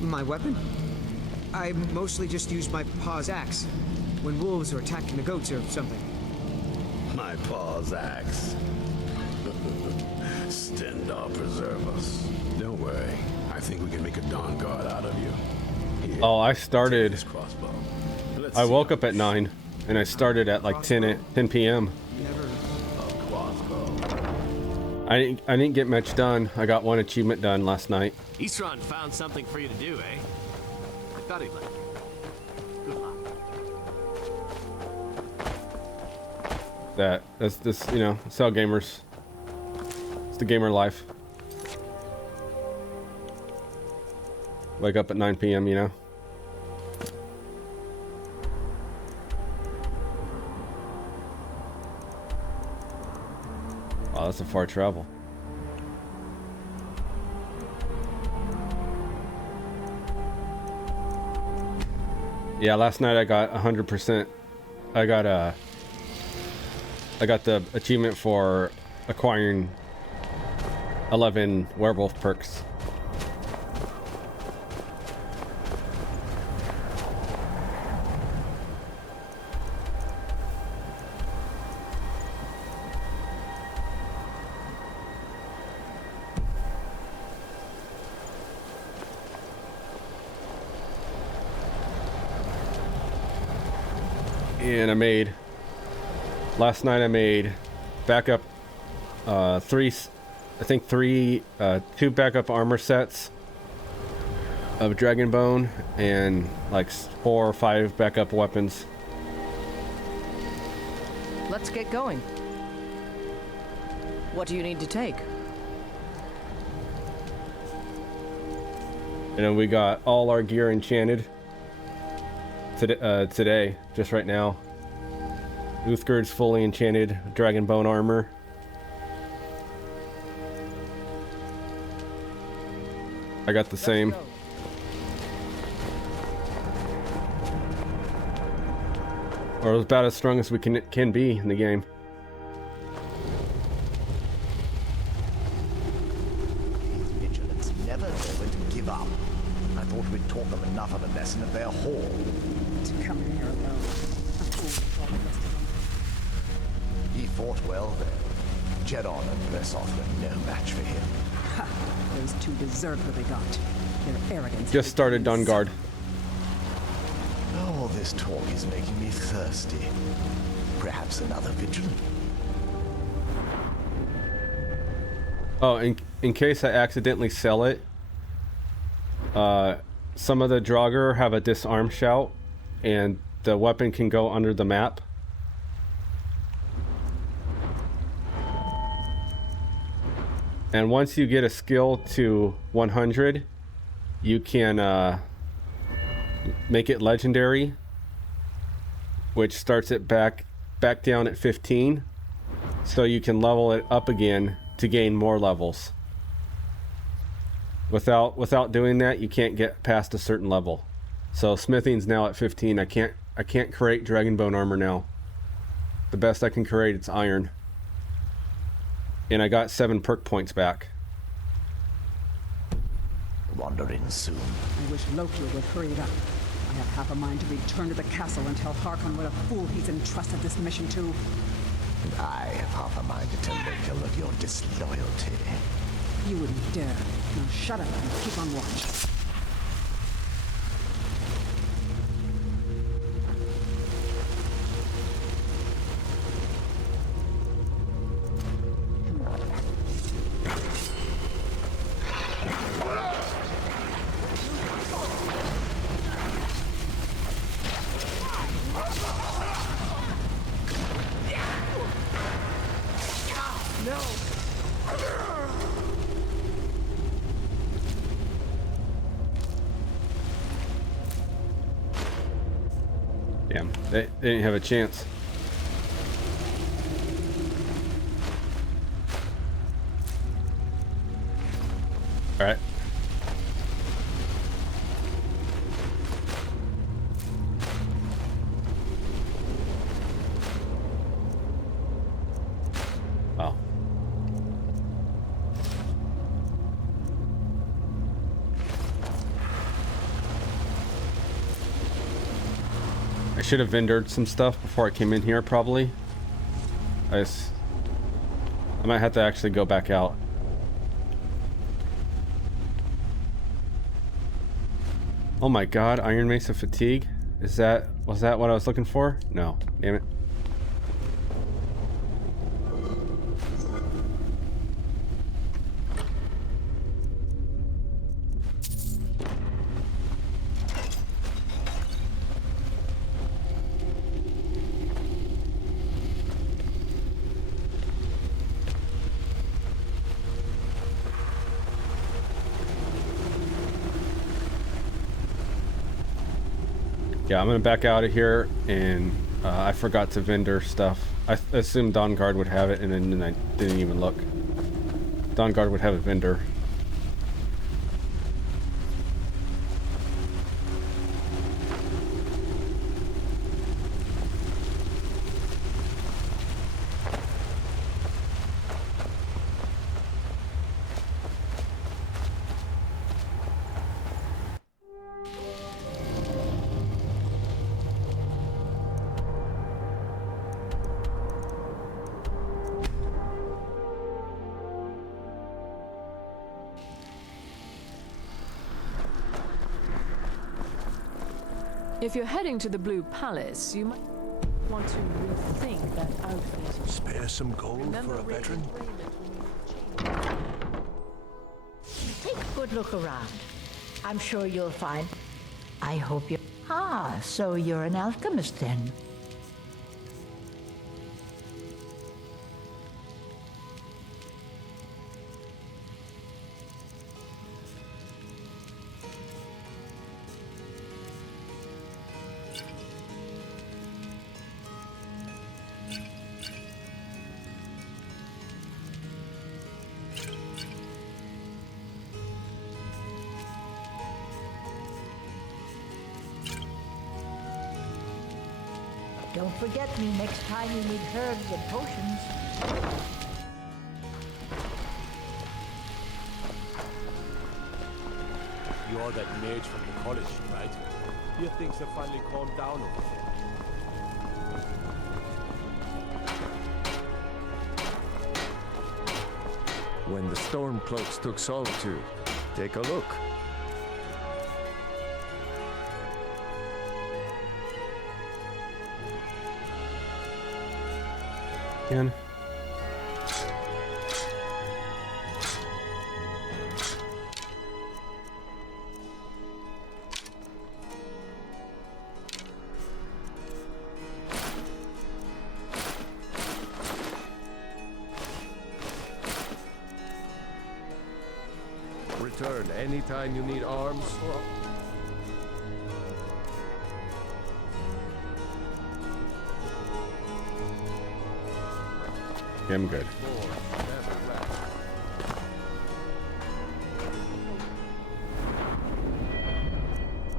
My weapon? I mostly just use my paw's axe when wolves are attacking the goats or something. My paw's axe. Stendar preserve us. Don't worry. I think we can make a Dawn Guard out of you. Here, Oh, I started. this crossbow. Let's I see woke how up at 9, and I started at like 10 p.m. a crossbow. I didn't get much done. I got one achievement done last night. Isran found something for you to do, eh? I thought he'd like you. Good luck. That's this, you know, it's how gamers. It's the gamer life. Wake up at 9 p.m., you know. Wow, that's a far travel. Yeah, last night I got 100%. I got the achievement for acquiring 11 werewolf perks. And I made, last night I made backup, two backup armor sets of Dragonbone and like 4 or 5 backup weapons. Let's get going. What do you need to take? And then we got all our gear enchanted today, just right now. Uthgerd's fully enchanted Dragonbone armor. I got the same. Or about as strong as we can be in the game. These vigilants never know when to give up. I thought we'd taught them enough of a lesson at their hall. To come in here alone. A fool for all the rest of them. He fought well there. Jedon and Bressoff were no match for him. Ha! Those two deserved what they got. Their arrogance. Just started Dawn Guard. All this talk is making me thirsty. Perhaps another vigilant. Oh, in case I accidentally sell it, some of the Draugr have a disarm shout, and the weapon can go under the map. And once you get a skill to 100, you can make it legendary, which starts it back down at 15, so you can level it up again to gain more levels. Without doing that, you can't get past a certain level. So smithing's now at 15. I can't create Dragonbone armor now. The best I can create is iron. And I got 7 perk points back. wander in soon. I wish Loki would hurry it up. I have half a mind to return to the castle and tell Harkon what a fool he's entrusted this mission to. And I have half a mind to tell Loki of your disloyalty. You wouldn't dare. Now shut up and keep on watch. Damn, they didn't have a chance. All right. Wow. I should have vendored some stuff before I came in here, probably. I might have to actually go back out. Oh my god, Iron Mace of Fatigue? Was that what I was looking for? No, damn it. Yeah, I'm gonna back out of here, and I forgot to vendor stuff. I assumed Dawnguard would have it, and then I didn't even look. Dawnguard would have a vendor. If you're heading to the Blue Palace, you might want to rethink that outfit. Spare some gold for a veteran? Take a good look around. I'm sure you'll find... I hope you... Ah, so you're an alchemist then. Don't forget me next time you need herbs and potions. You're that mage from the college, right? Your things have finally calmed down over there. When the Stormcloaks took Solitude, take a look. Again. Return anytime you need arms or... I'm good.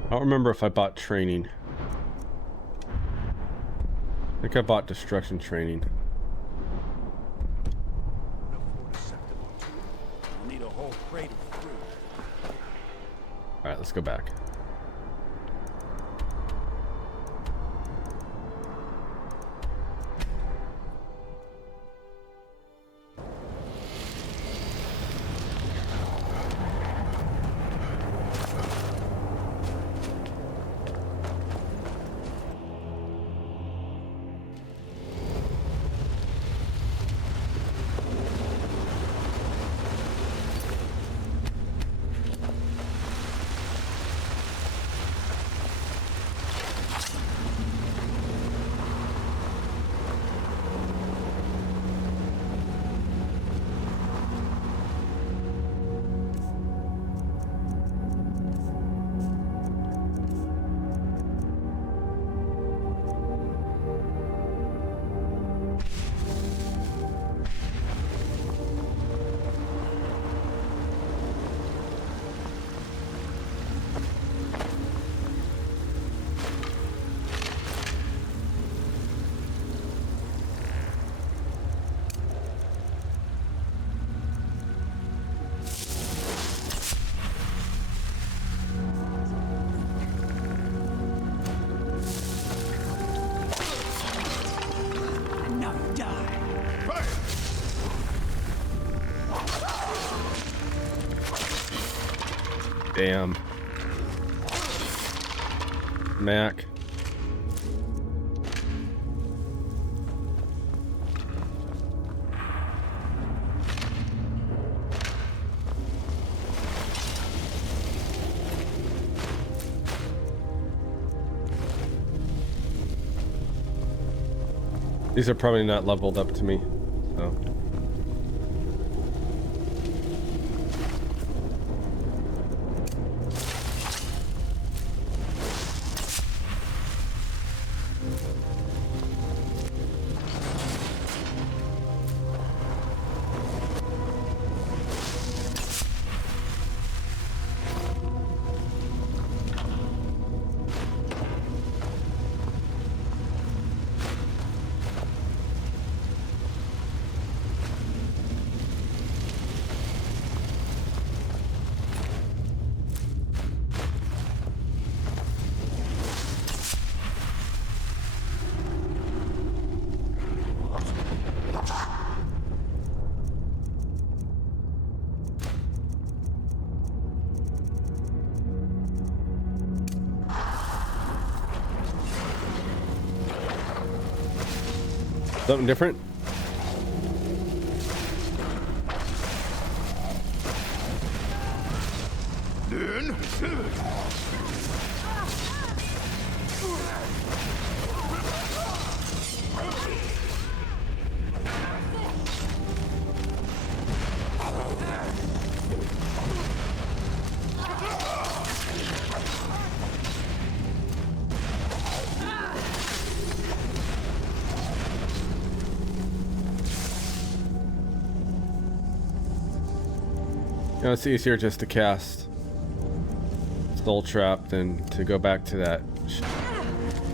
I don't remember if I bought training. I think I bought destruction training. I'll need a whole crate of fruit. Alright, let's go back. Damn. Mac. These are probably not leveled up to me, so. Something different? You know, it's easier just to cast Soul Trap than to go back to that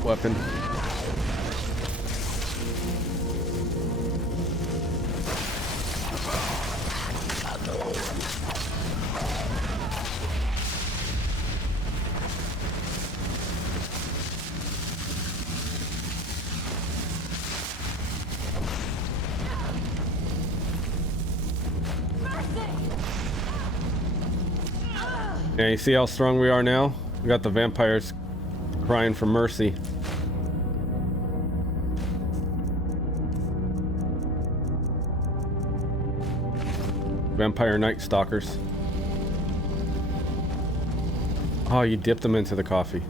weapon. Yeah, you see how strong we are now? We got the vampires crying for mercy. Vampire Night Stalkers. Oh, you dipped them into the coffee.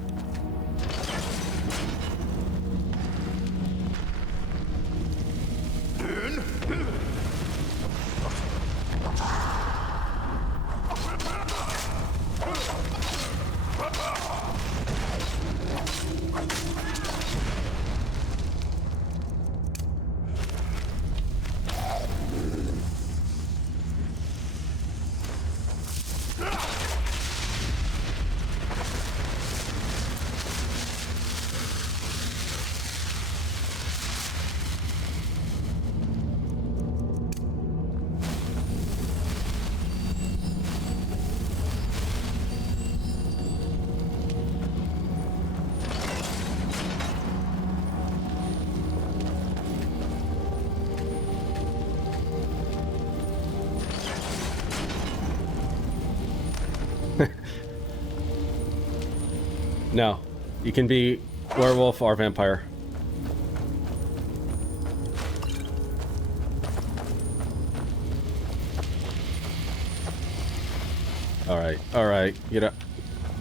No, you can be werewolf or vampire. All right, get out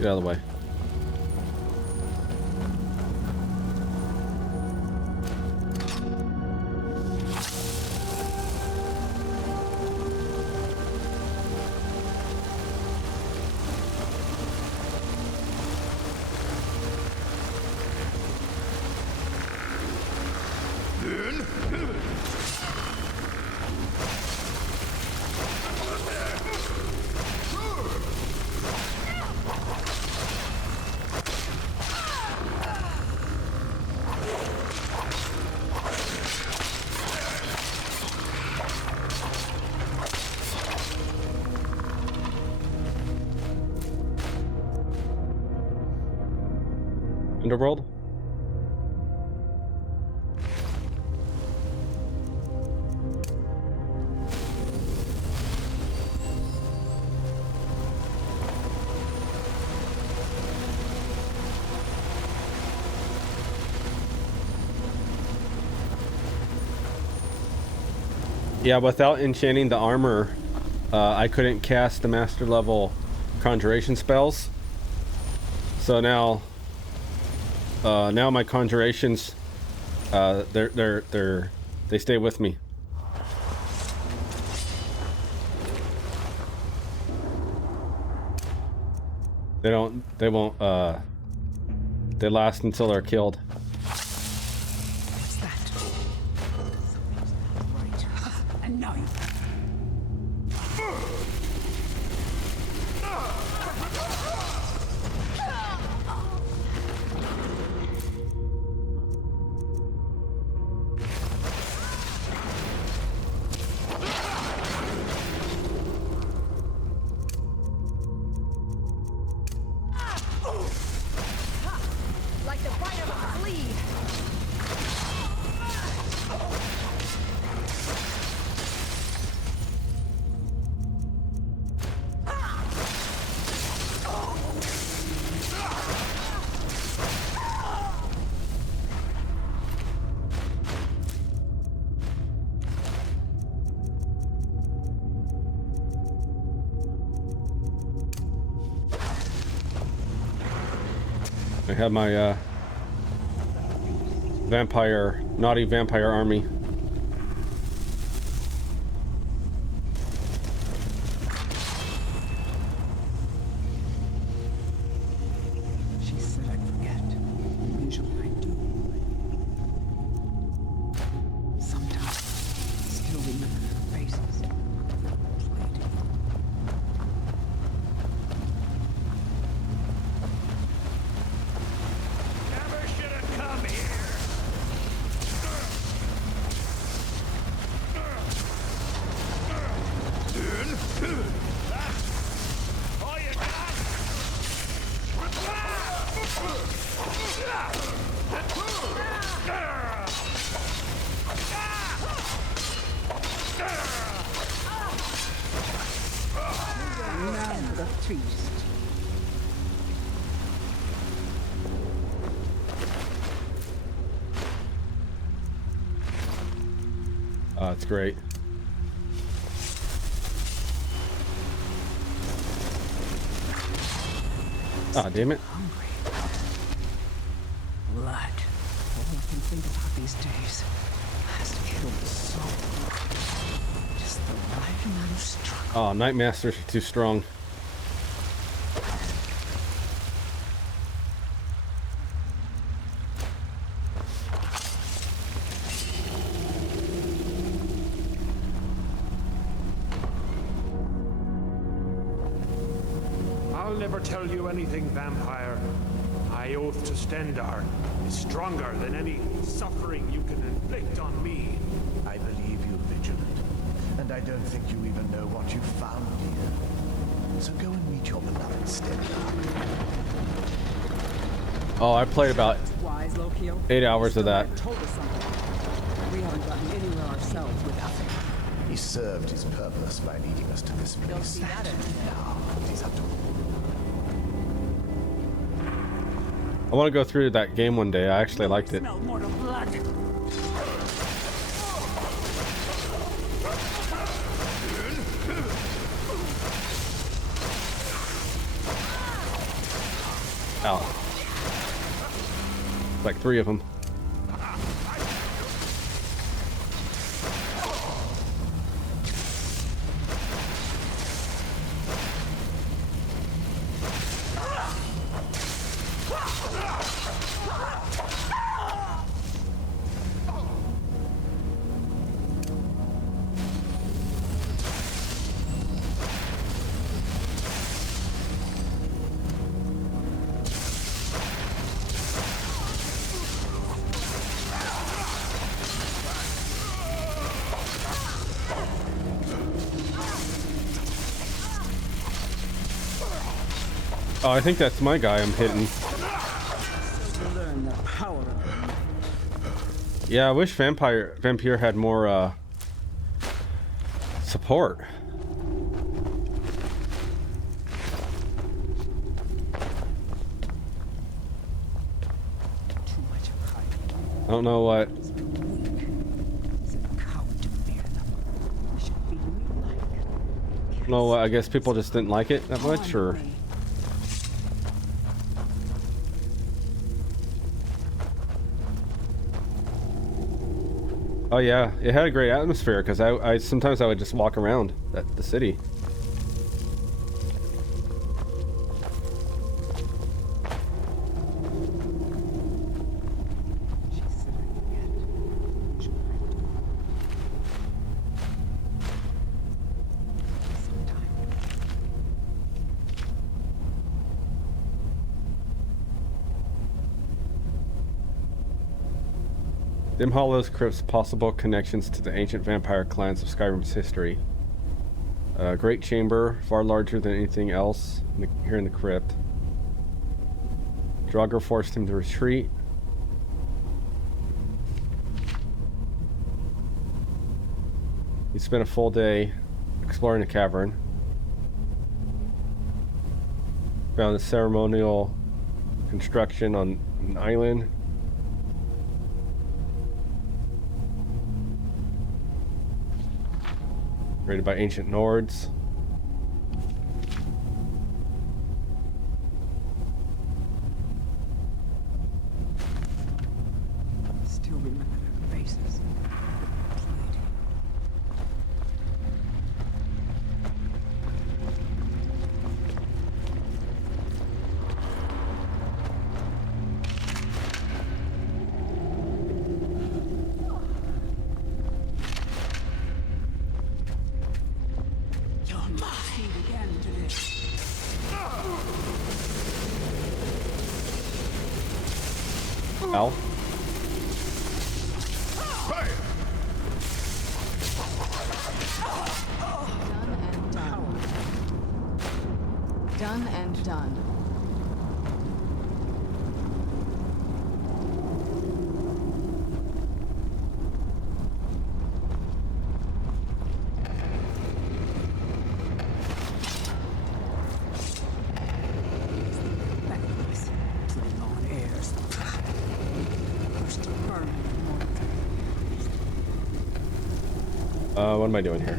of the way. Underworld? Yeah, without enchanting the armor, I couldn't cast the master level conjuration spells. So now my conjurations, they stay with me. They won't, they last until they're killed. What's that? Something's not right. And now you... Like the bite of a flea. I have my naughty vampire army. She said I'd forget. Usually I do. Sometimes I still remember their faces. Never should have come here. All you got? Now the feast. It's great. Ah, damn it. Blood. All I can think about these days has killed so much. Just the right amount of struggle. Oh, Night Masters are too strong. I'll never tell you anything, vampire. My oath to Stendar is stronger than any suffering you can inflict on me. I believe you, Vigilant. And I don't think you even know what you found here. So go and meet your beloved Stendar. Oh, I played about Wise, Lokio. 8 hours of that. Told us something. We haven't gotten anywhere ourselves without him. He served his purpose by leading us to this place. see that Now, it is up to I want to go through that game one day. I actually liked it. Smell more of blood. Ow. Like 3 of them. Oh, I think that's my guy I'm hitting. Learn the power of Yeah, I wish Vampire had more support. I don't know what. No, I guess people just didn't like it that much, or. Oh yeah, it had a great atmosphere because I sometimes I would just walk around the city. Dim Hollow's crypt's possible connections to the ancient vampire clans of Skyrim's history. A great chamber, far larger than anything else here in the crypt. Draugr forced him to retreat. He spent a full day exploring the cavern. Found a ceremonial construction on an island. Created by ancient Nords. Still remember their faces. Ow. Done and done. Putting on airs. First burn. What am I doing here?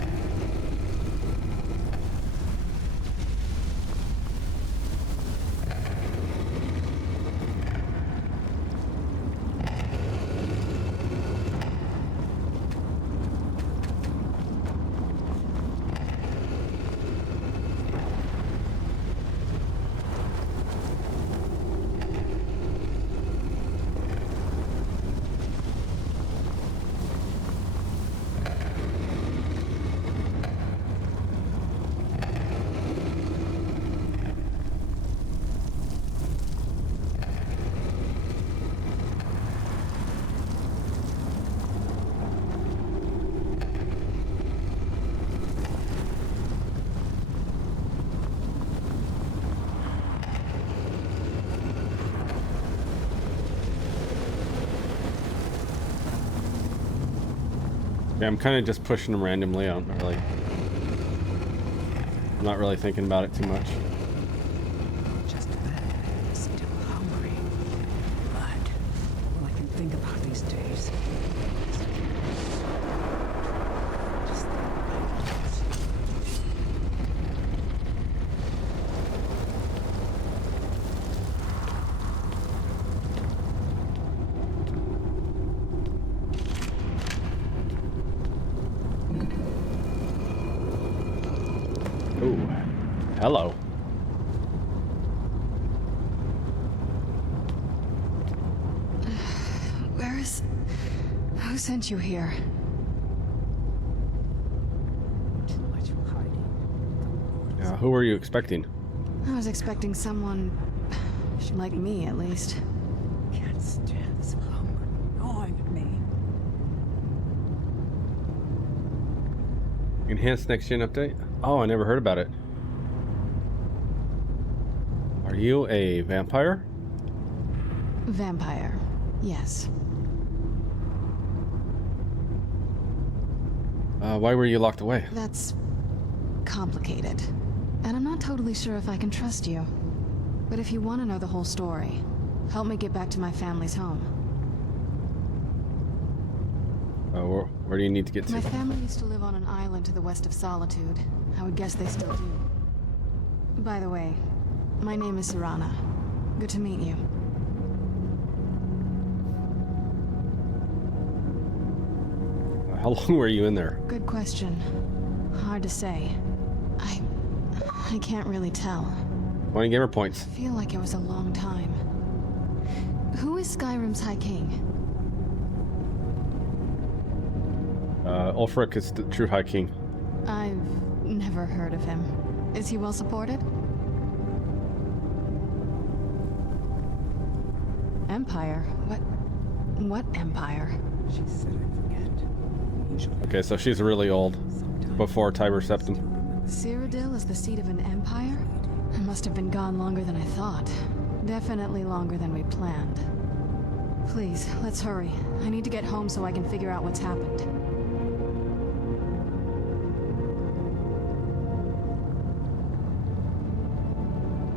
Yeah, I'm kind of just pushing them randomly. I'm not really thinking about it too much. Just still hungry. Oh, hello. Who sent you here? Yeah, who were you expecting? I was expecting someone like me, at least. Can't stand this hunger gnawing at me. Enhanced next gen update? Oh, I never heard about it. Are you a vampire? Vampire, yes. Why were you locked away? That's complicated. And I'm not totally sure if I can trust you. But if you want to know the whole story, help me get back to my family's home. Where do you need to get to? My family used to live on an island to the west of Solitude. I would guess they still do. By the way, my name is Serana. Good to meet you. How long were you in there? Good question. Hard to say. I can't really tell. 20 gamer points. I feel like it was a long time. Who is Skyrim's High King? Ulfric is the true High King. I've never heard of him. Is he well supported? Empire? What empire? She said I forget. Okay, so she's really old. Before Tiber Septim. Cyrodiil is the seat of an empire? I must have been gone longer than I thought. Definitely longer than we planned. Please, let's hurry. I need to get home so I can figure out what's happened.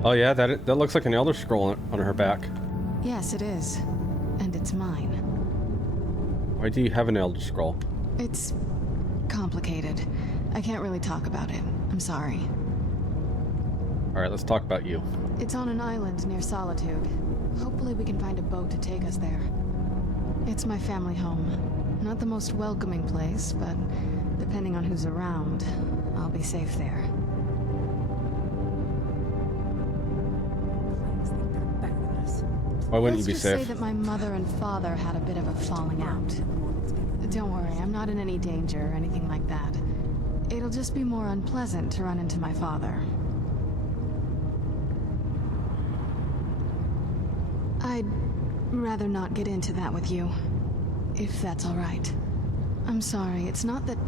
Oh yeah, that looks like an Elder Scroll on her back. Yes, it is. And it's mine. Why do you have an Elder Scroll? It's complicated. I can't really talk about it. I'm sorry. Alright, let's talk about you. It's on an island near Solitude. Hopefully we can find a boat to take us there. It's my family home. Not the most welcoming place, but depending on who's around, I'll be safe there. Why wouldn't you Let's be just safe? say that my mother and father had a bit of a falling out. Don't worry, I'm not in any danger or anything like that. It'll just be more unpleasant to run into my father. I'd rather not get into that with you, if that's all right. I'm sorry, it's not that...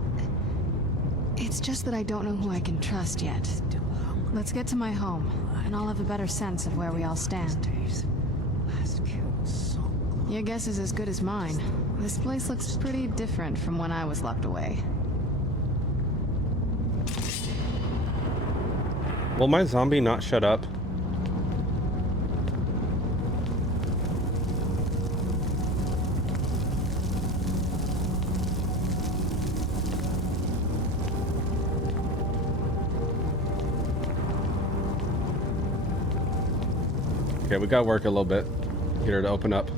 It's just that I don't know who I can trust yet. Let's get to my home, and I'll have a better sense of where we all stand. Your guess is as good as mine. This place looks pretty different from when I was locked away. Will my zombie not shut up? Okay, we gotta work a little bit. Get her to open up.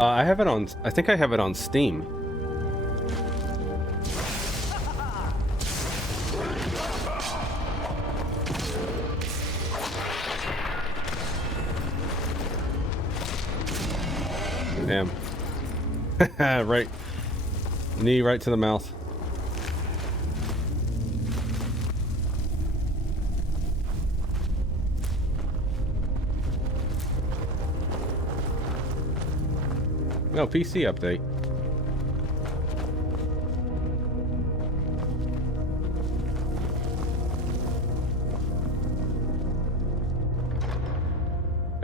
I have it on. I think I have it on Steam. Damn. Right. Knee right to the mouth. No, PC update.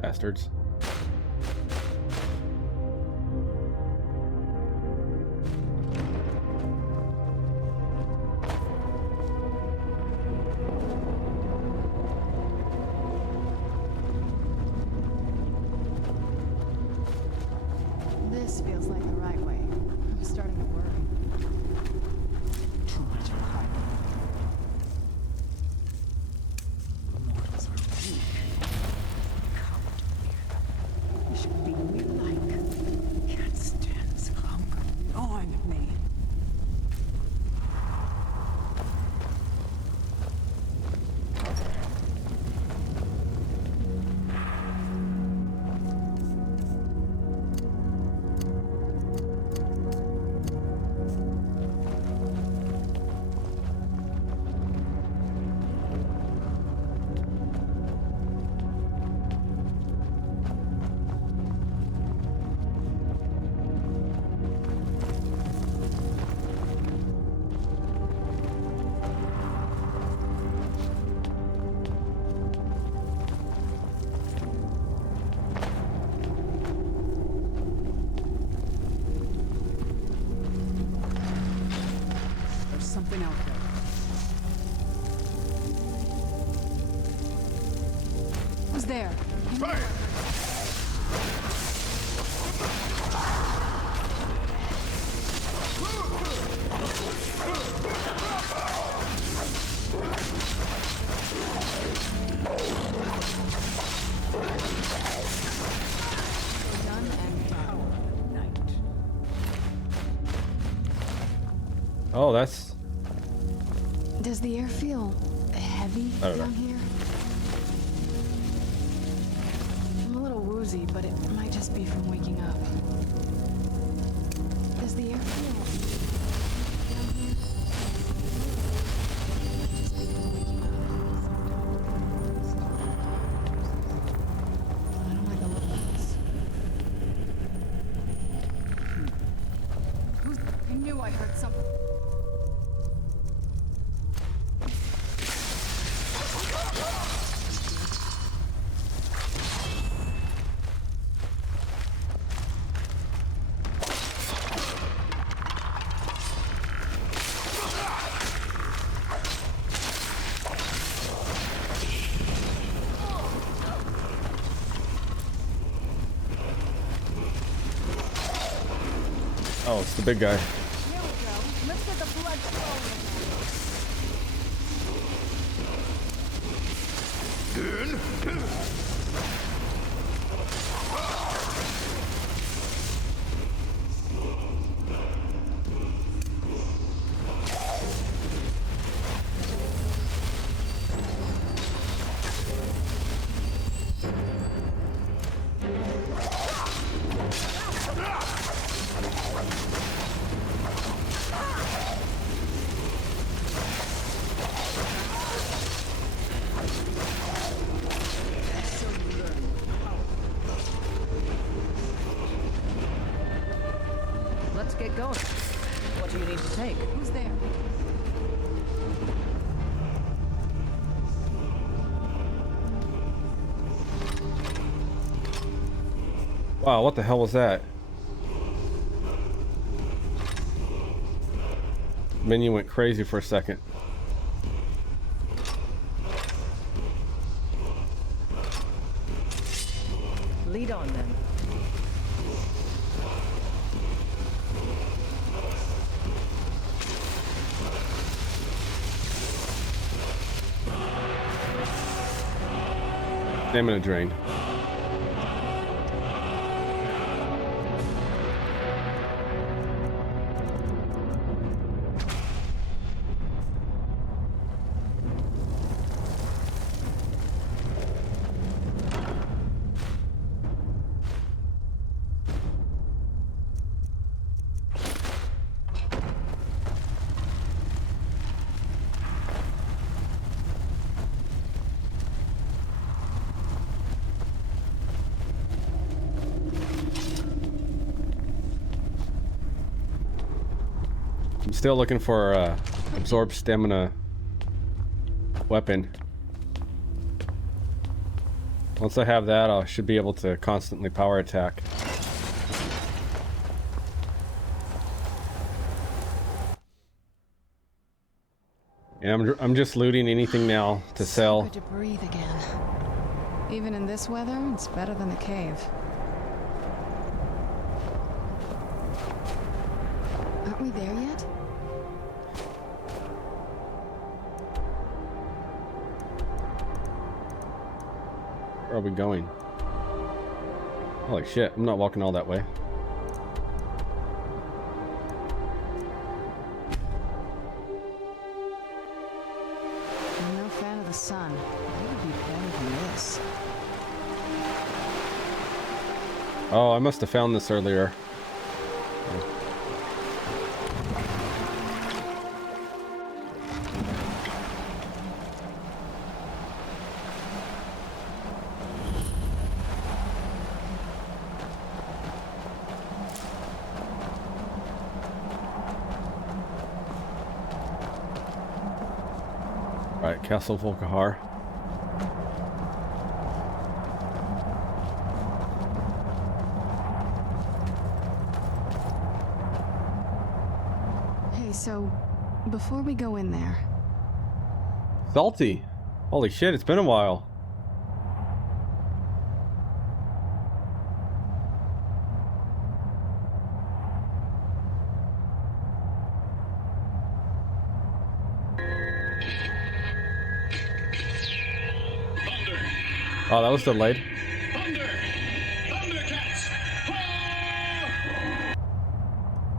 Bastards. This feels like the right way. Who's there? Oh, that's... Does the air feel heavy I don't know. down here? I'm a little woozy, but it might just be from waking up. Does the air feel down here? Just be from waking up. I don't like the look of this. I knew I heard something. Oh, it's the big guy. Here we go. Let's get the blood flowing Let's get going. What do you need to take? Who's there? Wow, what the hell was that? Menu went crazy for a second. Lead on then. Stamina drain. I'm still looking for absorb stamina weapon. Once I have that, I should be able to constantly power attack. And I'm just looting anything now to sell. Good to breathe again. Even in this weather, it's better than the cave. Aren't we there yet? Where are we going? Holy shit, I'm not walking all that way. I'm no fan of the sun. It would be better than this. Oh, I must have found this earlier. Right, Castle Volkihar. Hey, so before we go in there, Salty! Holy shit, it's been a while. Oh, that was delayed.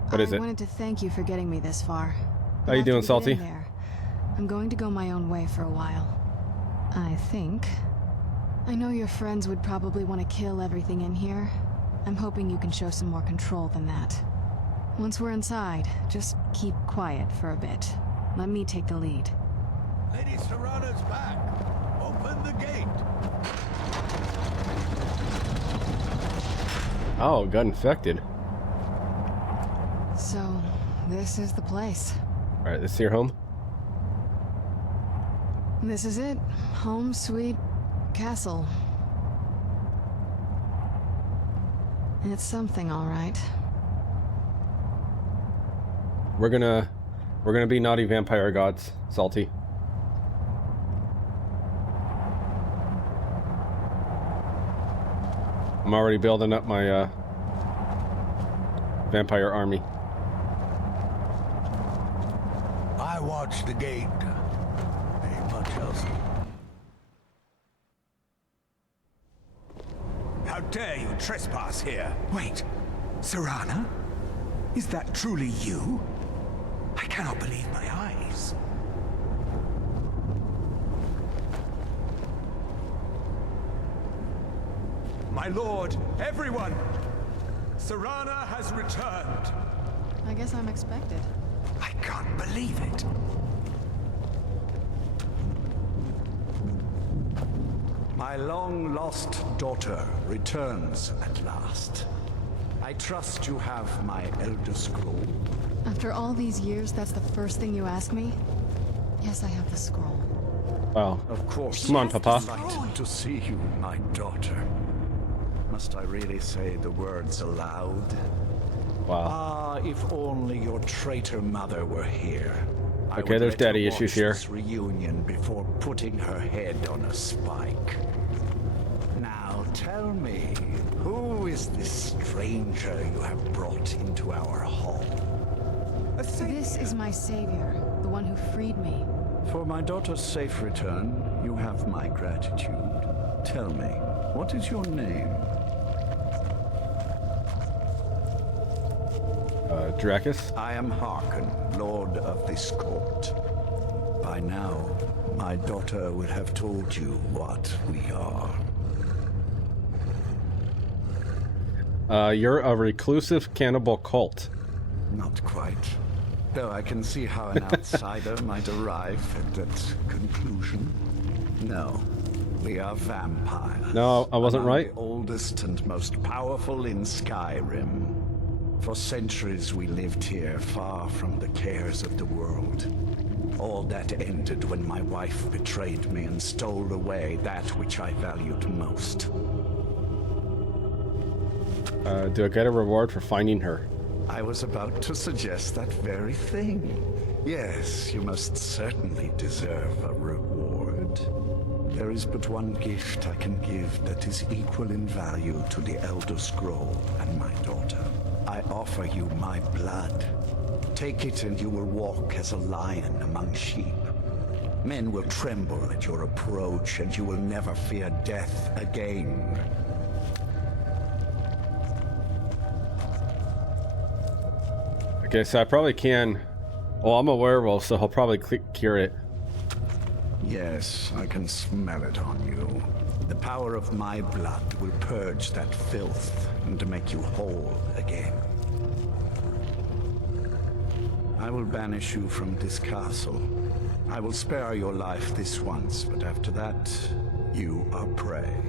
What is I it? wanted to thank you for getting me this far. How you doing, After we get in Salty? there, I'm going to go my own way for a while. I think. I know your friends would probably want to kill everything in here. I'm hoping you can show some more control than that. Once we're inside, just keep quiet for a bit. Let me take the lead. Lady Serrana's back. Open the gate. Oh, got infected. So, this is the place. All right, this is your home. This is it. Home sweet castle. It's something, all right. We're gonna be naughty vampire gods, Salty. I'm already building up my vampire army. I watched the gate. Ain't much else. How dare you trespass here? Wait, Serrana? Is that truly you? I cannot believe my eyes. My lord, everyone! Serrana has returned. I guess I'm expected. I can't believe it. My long-lost daughter returns at last. I trust you have my Elder Scroll. After all these years, that's the first thing you ask me? Yes, I have the scroll. Wow. Of course. Come on, Papa. Delighted to see you, my daughter. Must I really say the words aloud? Wow. Ah, if only your traitor mother were here. I Okay, would there's let her daddy watch issues here. this reunion before putting her head on a spike. Now tell me, who is this stranger you have brought into our hall? This is my savior, the one who freed me. For my daughter's safe return, you have my gratitude. Tell me, what is your name? Dracus? I am Harkon, Lord of this court. By now, my daughter would have told you what we are. You're a reclusive cannibal cult. Not quite. Though I can see how an outsider might arrive at that conclusion. No, we are vampires. No, I wasn't among right. The oldest and most powerful in Skyrim. For centuries we lived here, far from the cares of the world. All that ended when my wife betrayed me and stole away that which I valued most. Do I get a reward for finding her? I was about to suggest that very thing. Yes, you most certainly deserve a reward. There is but one gift I can give that is equal in value to the Elder Scroll and my daughter. I offer you my blood. Take it and you will walk as a lion among sheep. Men will tremble at your approach and you will never fear death again. Okay, so I probably can... Well, I'm a werewolf, so I'll probably cure it. Yes, I can smell it on you. The power of my blood will purge that filth and make you whole again. I will banish you from this castle. I will spare your life this once, but after that, you are prey.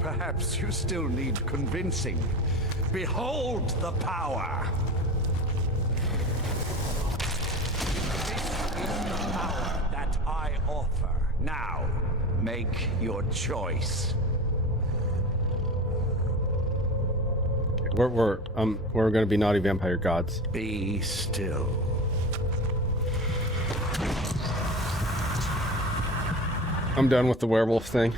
Perhaps you still need convincing. Behold the power! This is the power that I offer. Now, make your choice. We're gonna be naughty vampire gods. Be still. I'm done with the werewolf thing.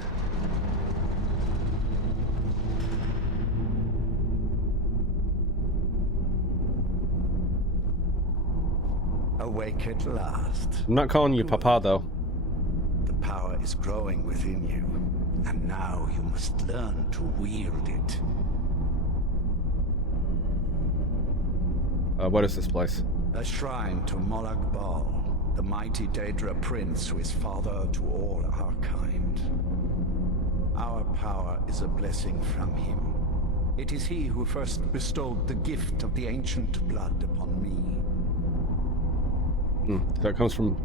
Awake at last. I'm not calling you Papa, though. The power is growing within you. and now you must learn to wield it. What is this place? A shrine to Molag Bal, the mighty Daedra prince who is father to all our kind. Our power is a blessing from him. It is he who first bestowed the gift of the ancient blood upon me. That comes from...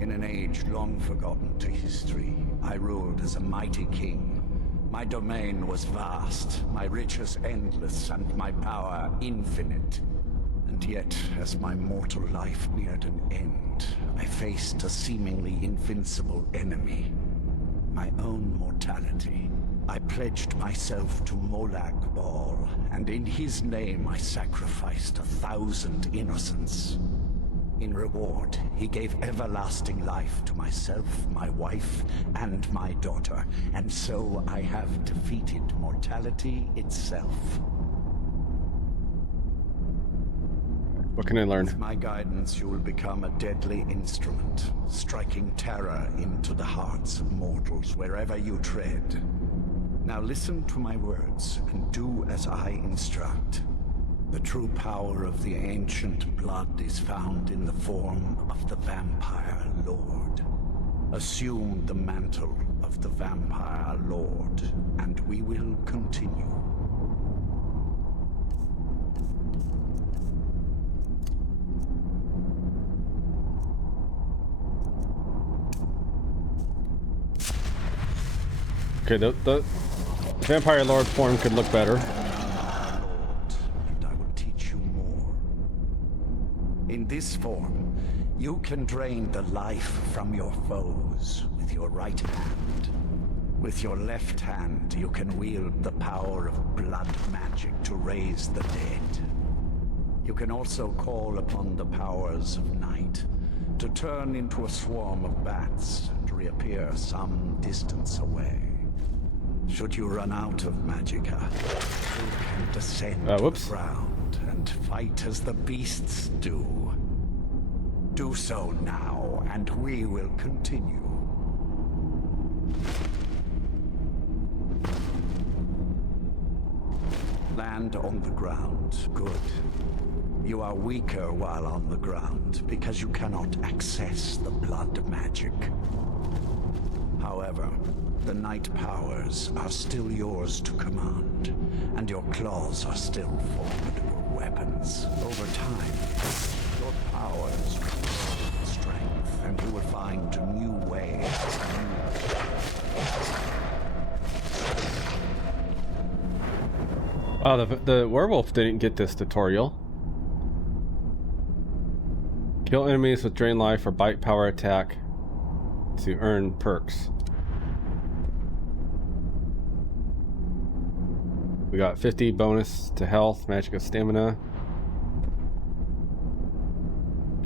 In an age long forgotten to history, I ruled as a mighty king. My domain was vast, my riches endless, and my power infinite. And yet, as my mortal life neared an end, I faced a seemingly invincible enemy. My own mortality. I pledged myself to Molag Bal, and in his name I sacrificed 1,000 innocents. In reward, he gave everlasting life to myself, my wife, and my daughter, and so I have defeated mortality itself. What can I learn? With my guidance, you will become a deadly instrument, striking terror into the hearts of mortals wherever you tread. Now listen to my words, and do as I instruct. The true power of the ancient blood is found in the form of the Vampire Lord. Assume the mantle of the Vampire Lord, and we will continue. Okay, the Vampire Lord form could look better. And I will teach you more. In this form, you can drain the life from your foes with your right hand. With your left hand, you can wield the power of blood magic to raise the dead. You can also call upon the powers of night to turn into a swarm of bats and reappear some distance away. Should you run out of magicka, you can descend to the ground and fight as the beasts do. Do so now, and we will continue. Land on the ground. Good. You are weaker while on the ground because you cannot access the blood magic. However, the night powers are still yours to command, and your claws are still formidable weapons. Over time, your powers will grow in strength, and you will find new ways. Oh, the werewolf didn't get this tutorial. Kill enemies with drain life or bite power attack to earn perks. We got 50 bonus to health, magic of stamina.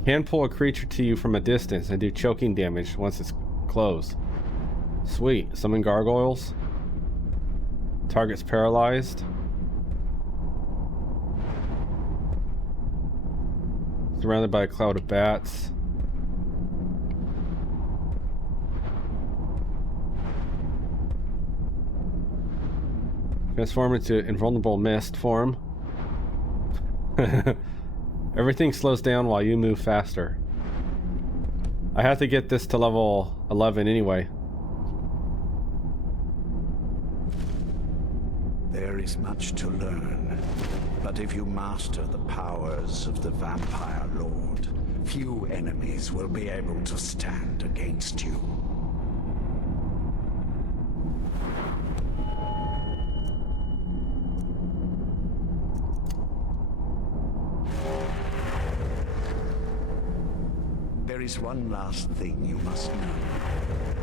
Can pull a creature to you from a distance and do choking damage once it's close. Sweet. Summon gargoyles. Target's paralyzed. Surrounded by a cloud of bats. Transform into invulnerable mist form. Everything slows down while you move faster. I have to get this to level 11 anyway. There is much to learn, but if you master the powers of the Vampire Lord, few enemies will be able to stand against you. There is one last thing you must know.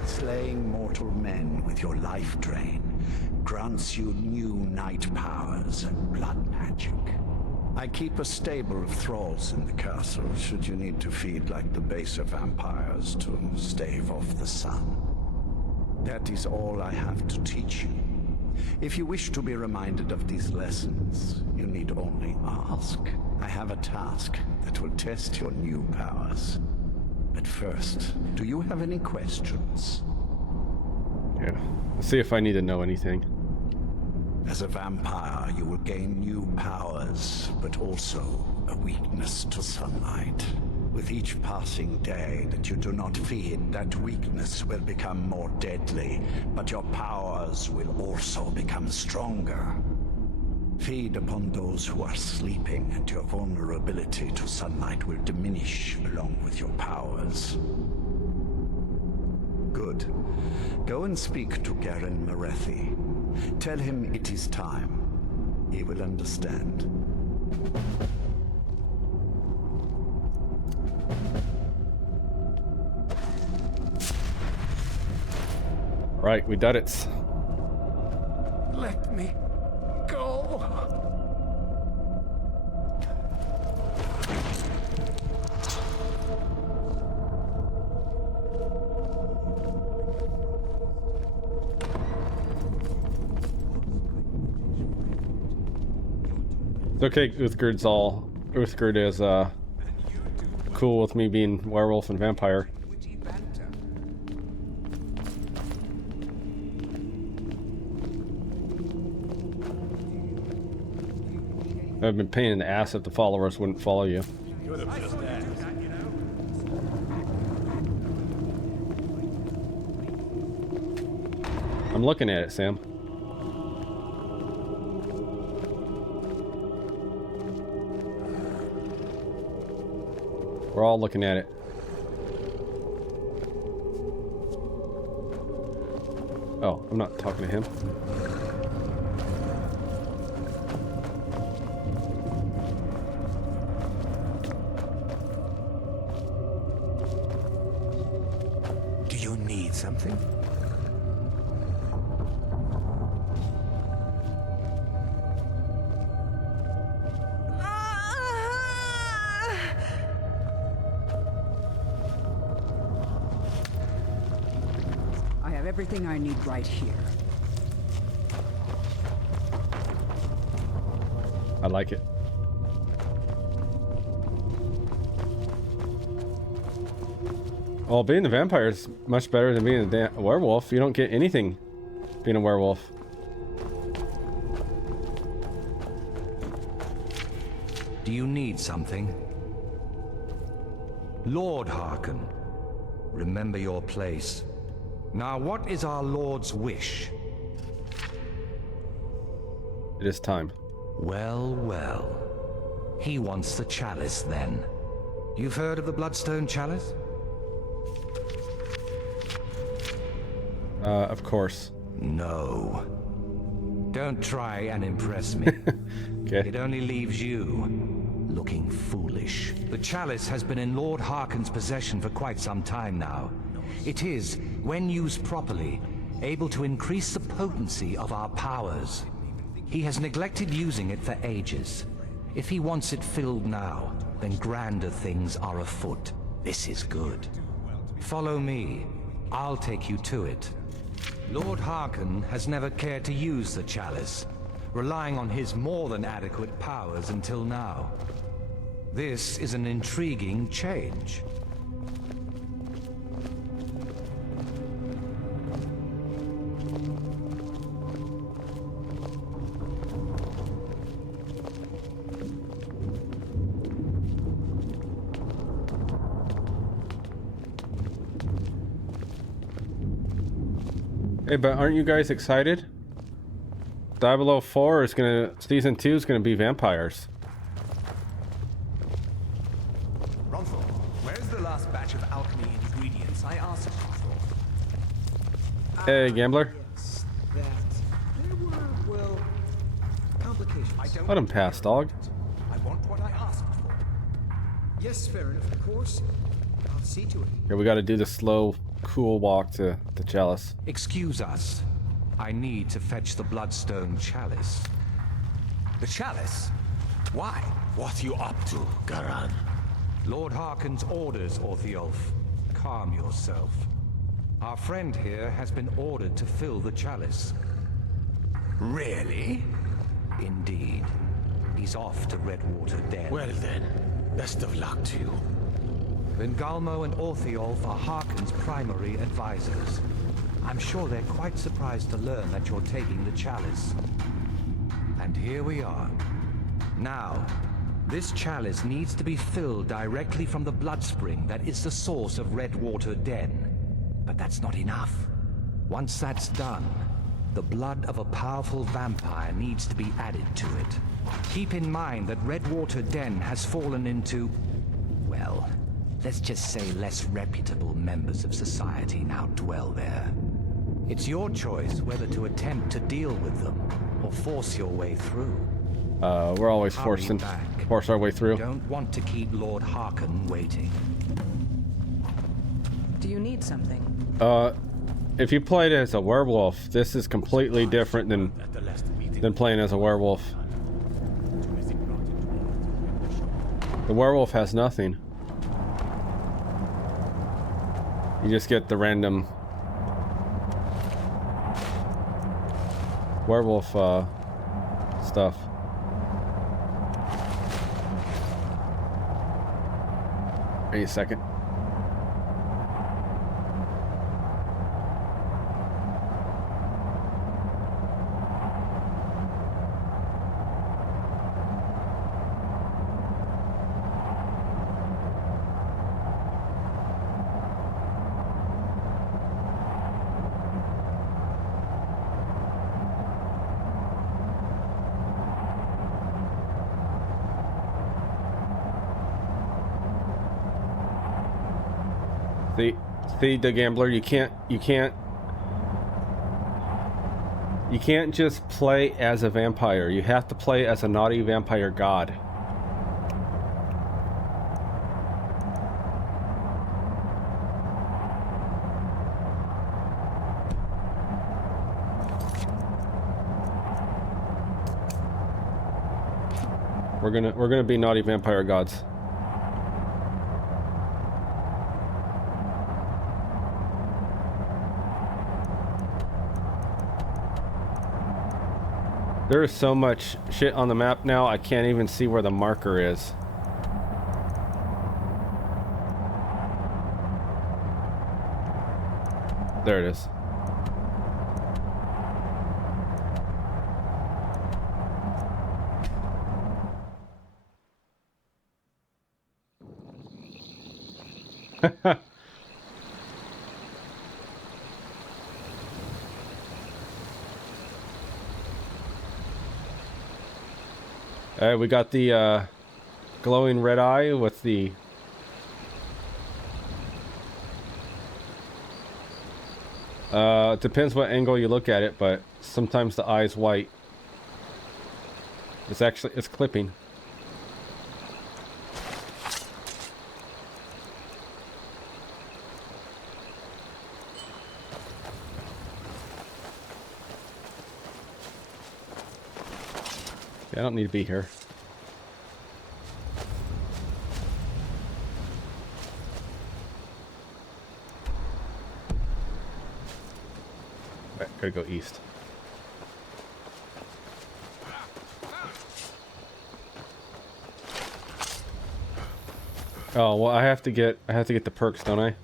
Slaying mortal men with your life drain grants you new night powers and blood magic. I keep a stable of thralls in the castle should you need to feed like the baser vampires to stave off the sun. That is all I have to teach you. If you wish to be reminded of these lessons, you need only ask. I have a task that will test your new powers. But first, do you have any questions? Yeah. Let's see if I need to know anything. As a vampire, you will gain new powers, but also a weakness to sunlight. With each passing day that you do not feed, that weakness will become more deadly, but your powers will also become stronger. Feed upon those who are sleeping, and your vulnerability to sunlight will diminish along with your powers. Good. Go and speak to Garen Marethi. Tell him it is time. He will understand. Right, we did it. Let me go. It's okay, Uthgerd is cool with me being werewolf and vampire. I've been paying the ass if the followers wouldn't follow you. I'm looking at it, Sam. We're all looking at it. Oh, I'm not talking to him. Do you need something? I have everything I need right here. I like it. Well, being a vampire is much better than being a werewolf. You don't get anything being a werewolf. Do you need something? Lord Harken, remember your place. Now, what is our Lord's wish? It is time. Well, well. He wants the chalice, then. You've heard of the Bloodstone Chalice? Of course. No. Don't try and impress me. Okay. It only leaves you looking foolish. The chalice has been in Lord Harken's possession for quite some time now. It is, when used properly, able to increase the potency of our powers. He has neglected using it for ages. If he wants it filled now, then grander things are afoot. This is good. Follow me. I'll take you to it. Lord Harken has never cared to use the chalice, relying on his more than adequate powers until now. This is an intriguing change. Hey, but aren't you guys excited? 004 is season 2 is gonna be vampires. Ronthal, where's the last batch of alchemy ingredients I asked for? Hey, gambler. Yes, that. There were, well, complications. Let him pass, dog. I want what I asked for. Yes, fair enough, of course. I'll see to it. Yeah, we gotta do the slow, cool walk to the chalice. Excuse us. I need to fetch the Bloodstone Chalice. The chalice? Why? What are you up to, Garan? Lord Harken's orders, Orthiolf. Calm yourself. Our friend here has been ordered to fill the chalice. Really? Indeed. He's off to Redwater Den. Well then, best of luck to you. Vingalmo and Orthiolf are Harken's primary advisors. I'm sure they're quite surprised to learn that you're taking the chalice. And here we are. Now, this chalice needs to be filled directly from the blood spring that is the source of Redwater Den. But that's not enough. Once that's done, the blood of a powerful vampire needs to be added to it. Keep in mind that Redwater Den has fallen into, well, let's just say less reputable members of society now dwell there. It's your choice whether to attempt to deal with them or force your way through. We're always force our way through. Don't want to keep Lord Harkon waiting. Do you need something? If you played as a werewolf, this is completely different than playing as a werewolf. The werewolf has nothing. You just get the random werewolf stuff. Wait a second. See, the gambler, you can't just play as a vampire. You have to play as a naughty vampire god. We're gonna be naughty vampire gods. There is so much shit on the map now, I can't even see where the marker is. There it is. We got the glowing red eye with the depends what angle you look at it, but sometimes the eye's white. It's clipping. I don't need to be here. Right, gotta go east. Oh, well, I have to get the perks, don't I?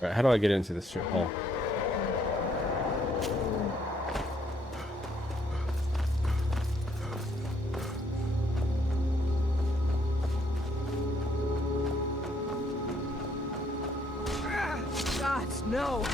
Right, how do I get into this shit hole? God, no!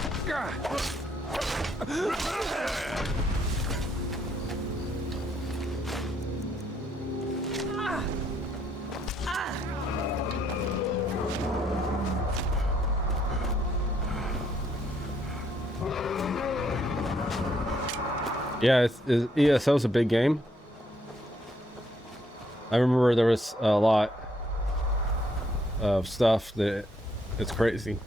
Yeah, ESO's a big game. I remember there was a lot of stuff that it's crazy.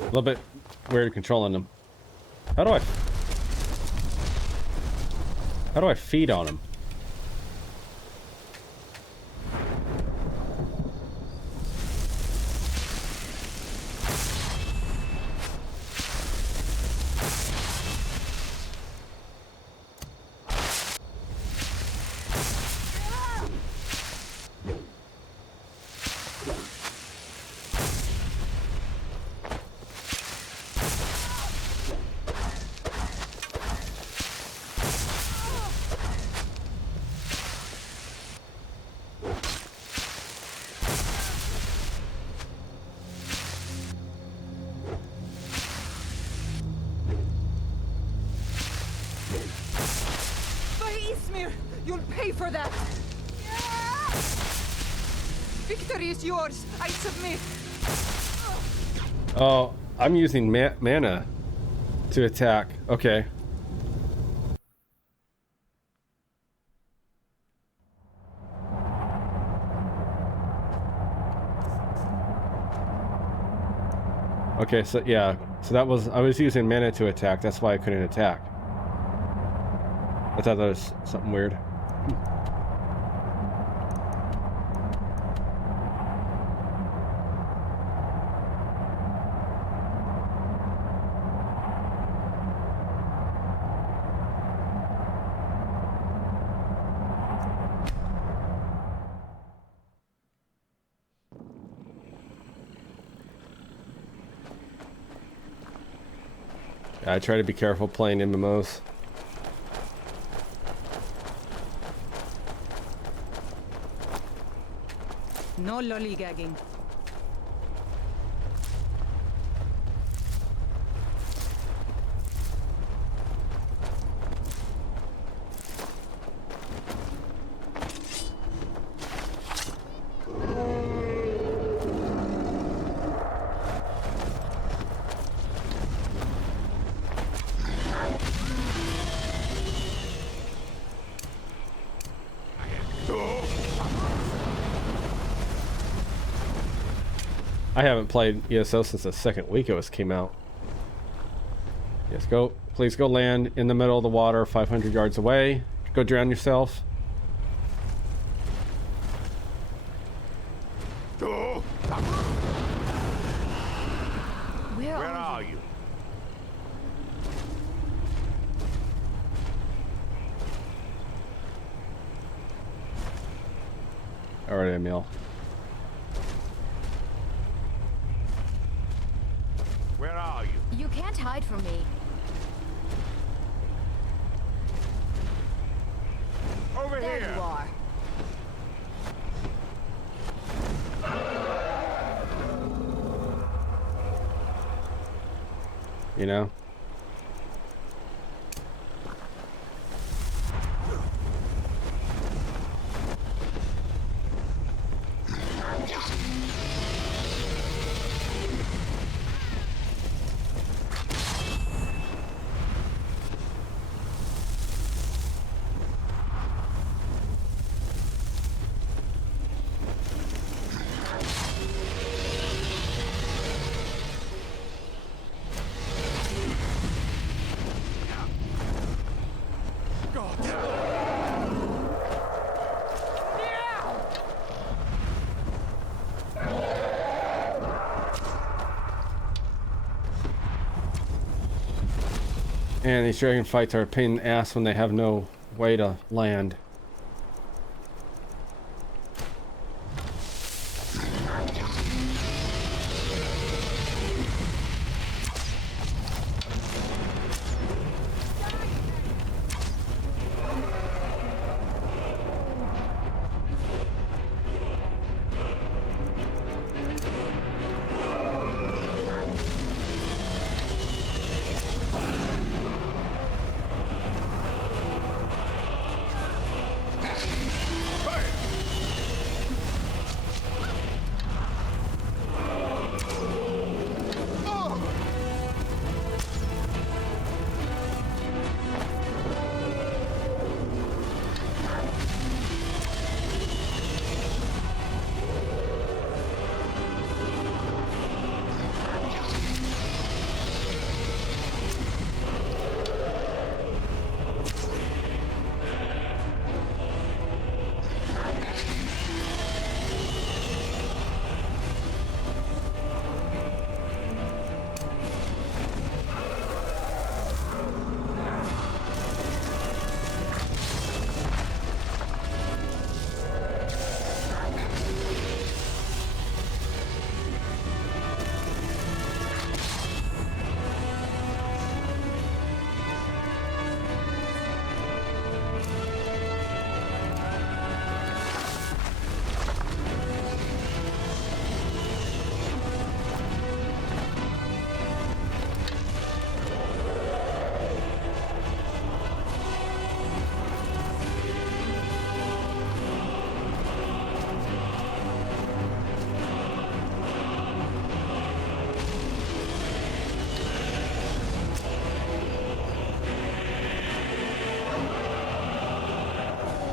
A little bit weird controlling them. How do I feed on them? You'll pay for that! Victory is yours! I submit! Oh, I'm using mana to attack. Okay. Okay, so yeah. So I was using mana to attack. That's why I couldn't attack. I thought that was something weird. I try to be careful playing MMOs. No lollygagging. I haven't played ESO since the second week it came out. Yes, go. Please go land in the middle of the water, 500 yards away. Go drown yourself. Where are you? All right, Emil. Where are you? You can't hide from me. Over there here. You are. You know? And these dragon fights are a pain in the ass when they have no way to land.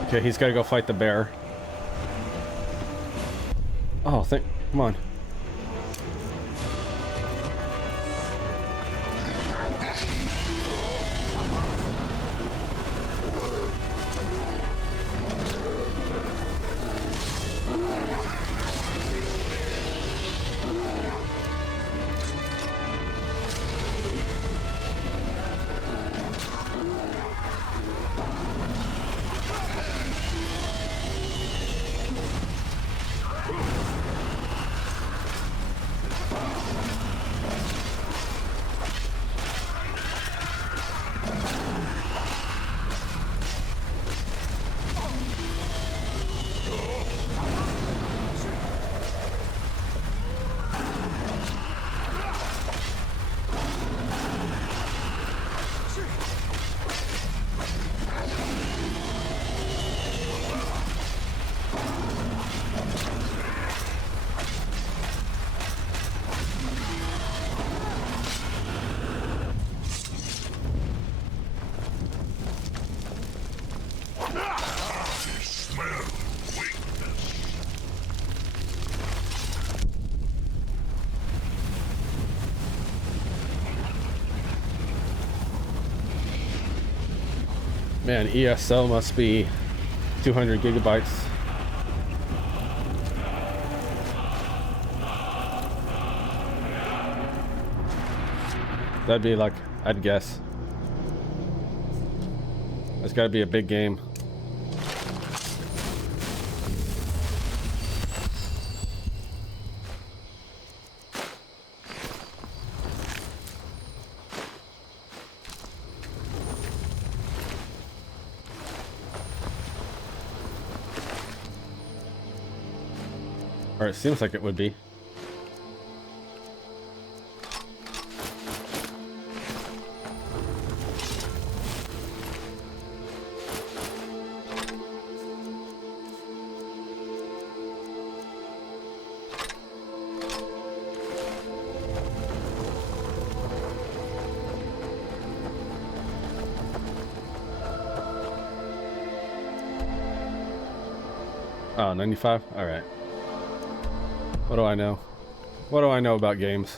Okay, he's got to go fight the bear. Oh, come on. Man, ESO must be 200 gigabytes. That'd be like, I'd guess. That's gotta be a big game. Or it seems like it would be. Oh, 95? All right. What do I know? What do I know about games?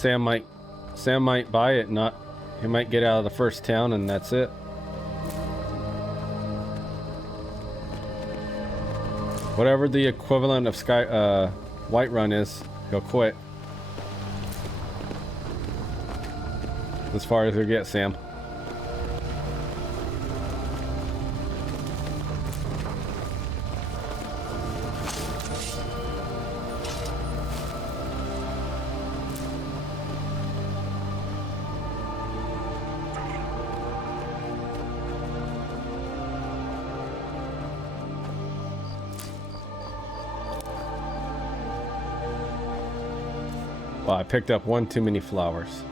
Sam might buy it. He might get out of the first town, and that's it. Whatever the equivalent of Whiterun is, he'll quit. As far as he'll get, Sam. Well, I picked up one too many flowers.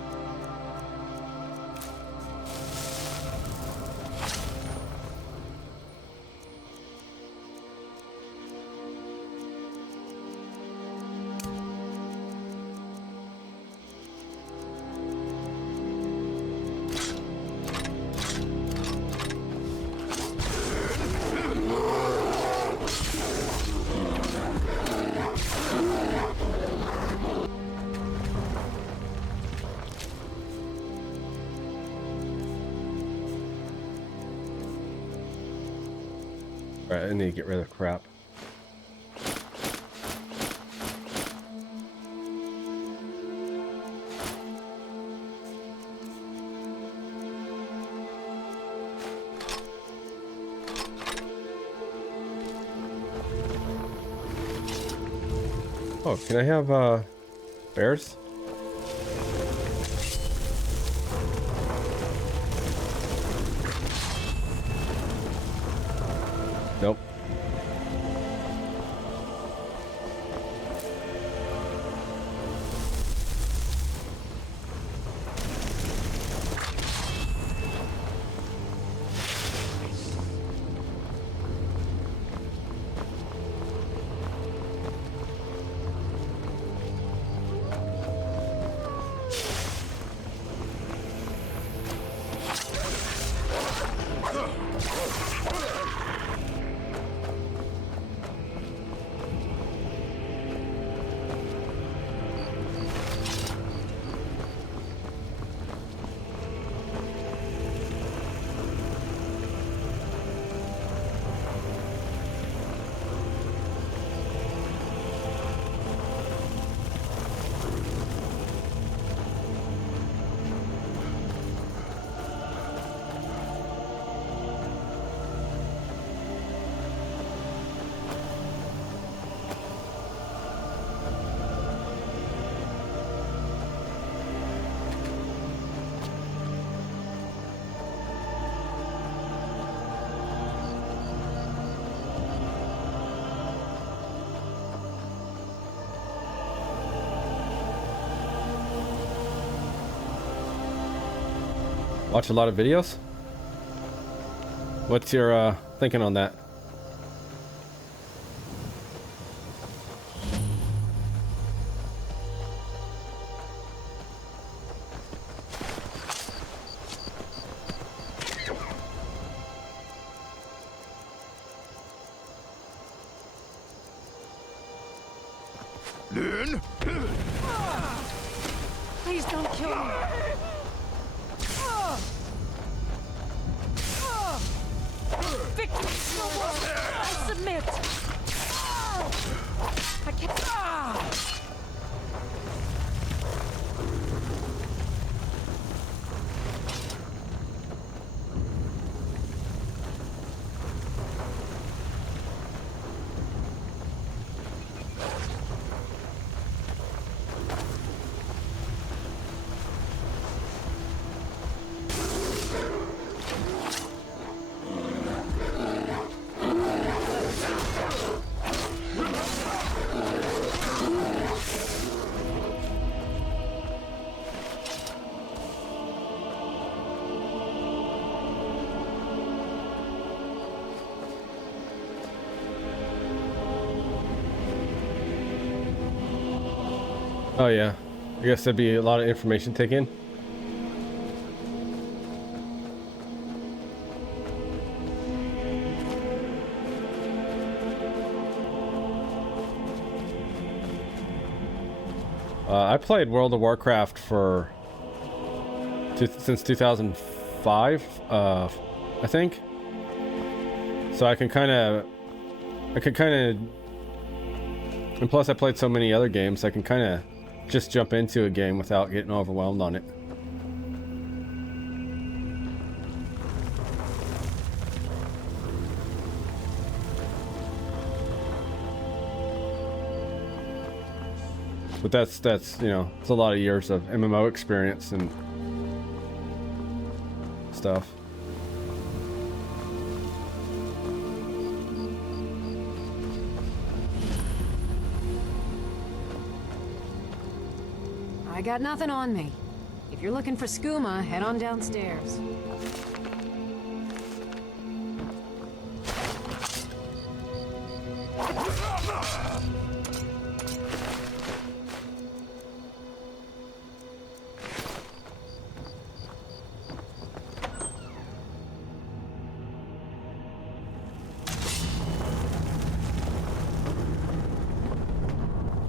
Alright, I need to get rid of crap. Oh, can I have bears? Nope. Watch a lot of videos? What's your thinking on that? Please don't kill me. Victory is no more. I submit. I can't. Oh yeah, I guess there'd be a lot of information taken. I played World of Warcraft for since 2005, I think. So I can kind of, and plus I played so many other games, I can kind of just jump into a game without getting overwhelmed on it. But that's you know, it's a lot of years of MMO experience and stuff. I got nothing on me. If you're looking for skooma, head on downstairs.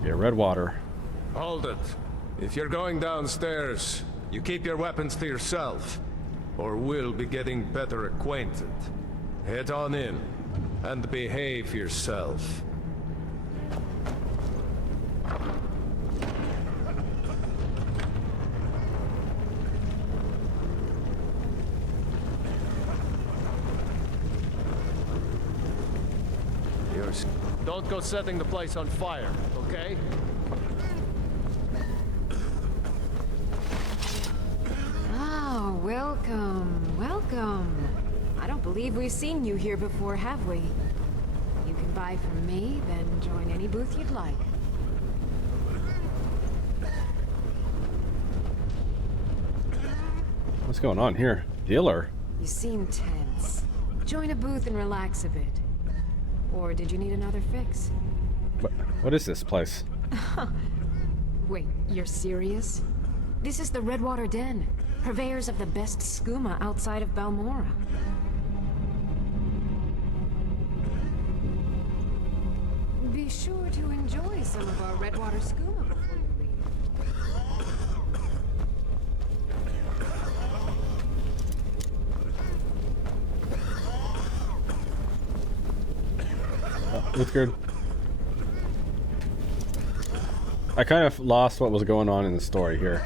Yeah, red water. Hold it. If you're going downstairs, you keep your weapons to yourself, or we'll be getting better acquainted. Head on in, and behave yourself. Don't go setting the place on fire, okay? Oh, welcome, welcome. I don't believe we've seen you here before, have we? You can buy from me, then join any booth you'd like. What's going on here? Dealer? You seem tense. Join a booth and relax a bit. Or did you need another fix? What is this place? Wait, you're serious? This is the Redwater Den, purveyors of the best skooma outside of Balmora. Be sure to enjoy some of our Redwater skooma before you leave. That's good. I kind of lost what was going on in the story here.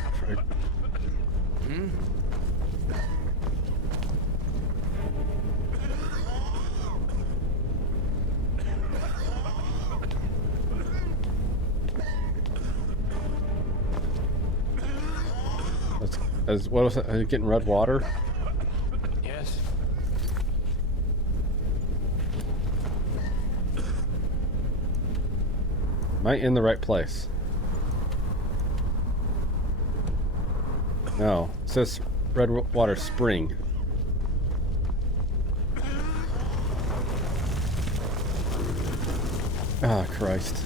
What was it? Getting red water? Yes. Am I in the right place? No. It says Redwater Spring. Ah, Christ.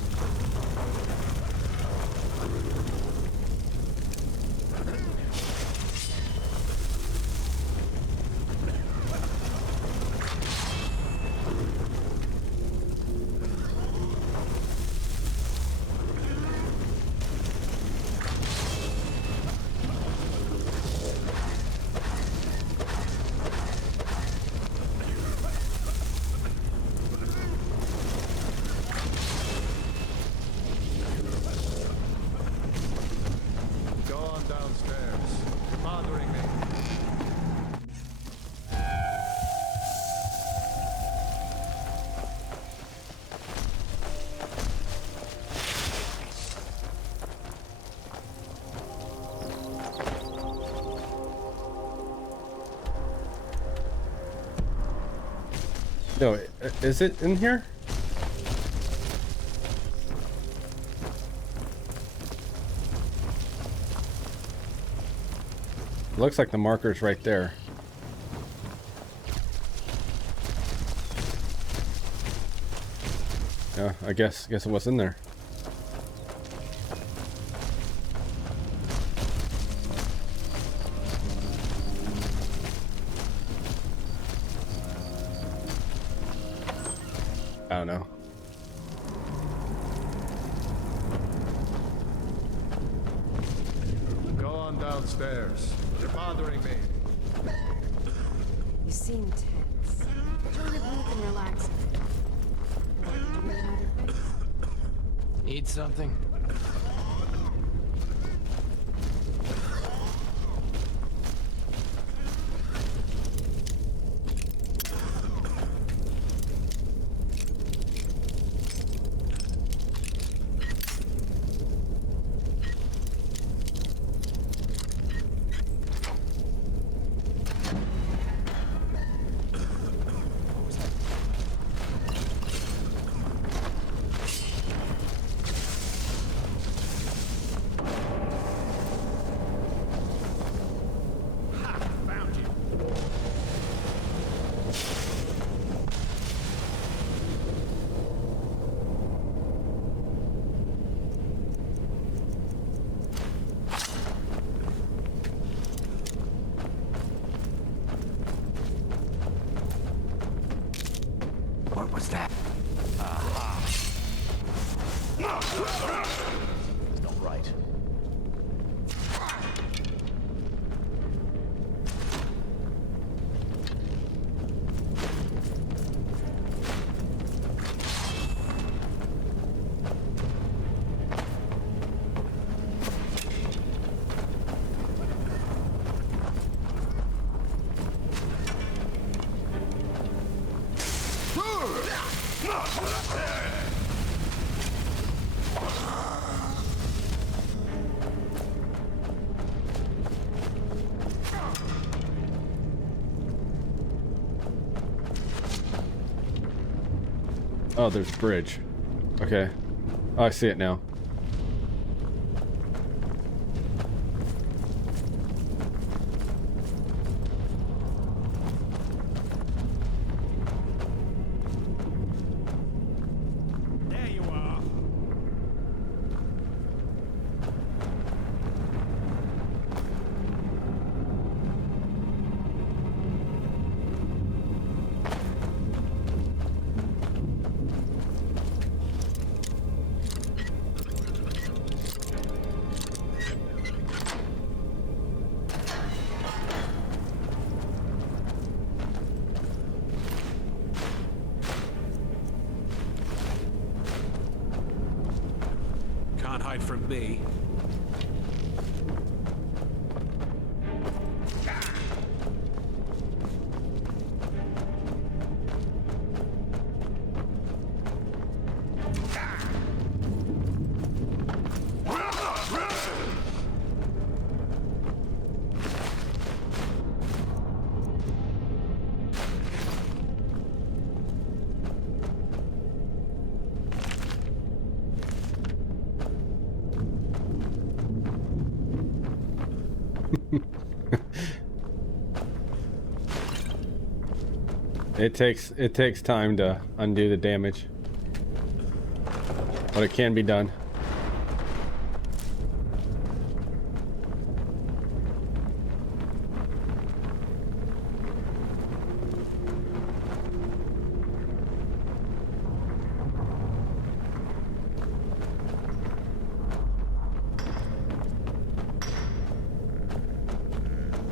No, is it in here? Looks like the marker's right there. Yeah, I guess it was in there. I don't know. downstairs. You're bothering me. You seem tense. Join a group and relax. Or do you need another fix? Need something? What was that? It's not right. Oh, there's a bridge. Okay. Oh, I see it now. There you are. Can't hide from me. It takes time to undo the damage, but it can be done.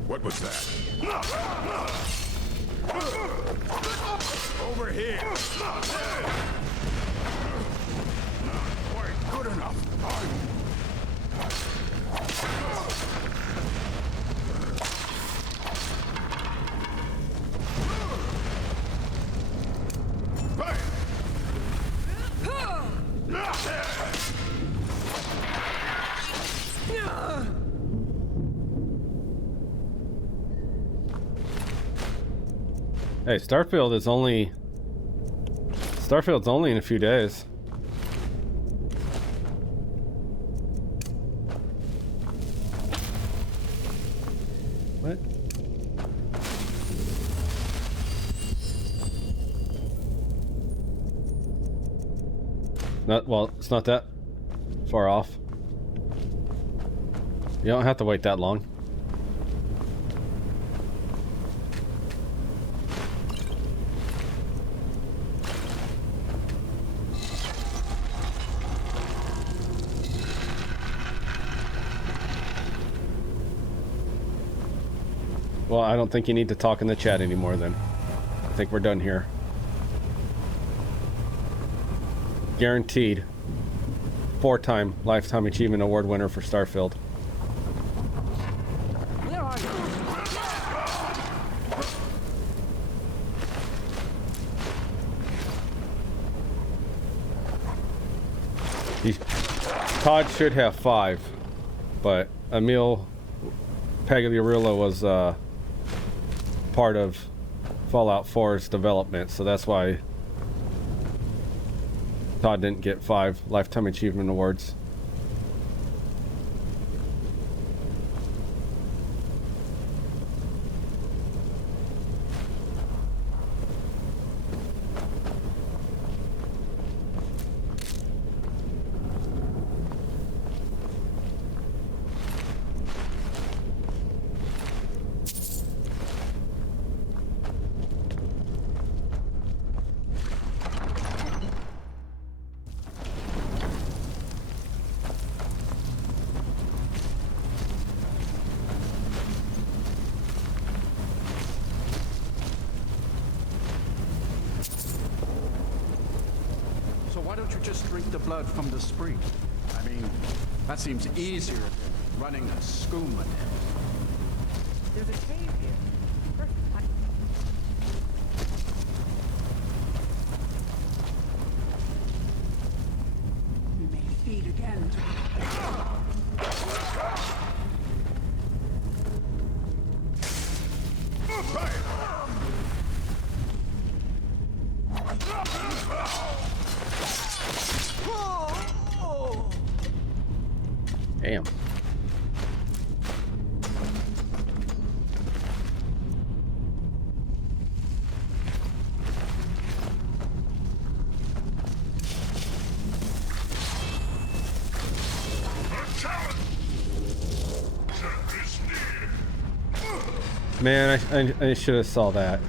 What was that? Over here! Not quite good enough. Hey, Starfield's only in a few days. What? Well, it's not that far off. You don't have to wait that long. well, I don't think you need to talk in the chat anymore then. I think we're done here. Guaranteed. 4-time Lifetime Achievement Award winner for Starfield. Where are you? Todd should have 5, but Emil Pagliarulo was part of Fallout 4's development, so that's why Todd didn't get 5 Lifetime Achievement Awards. Why don't you just drink the blood from the spring? I mean, that seems easier than running a skooma. There's a cave here. Perfect. You may feed again. Damn. Man, I should have saw that.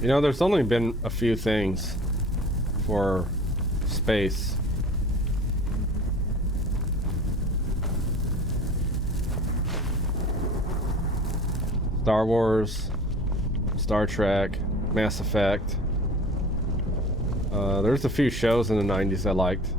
You know, there's only been a few things for space. Star Wars, Star Trek, Mass Effect. There's a few shows in the 90s I liked.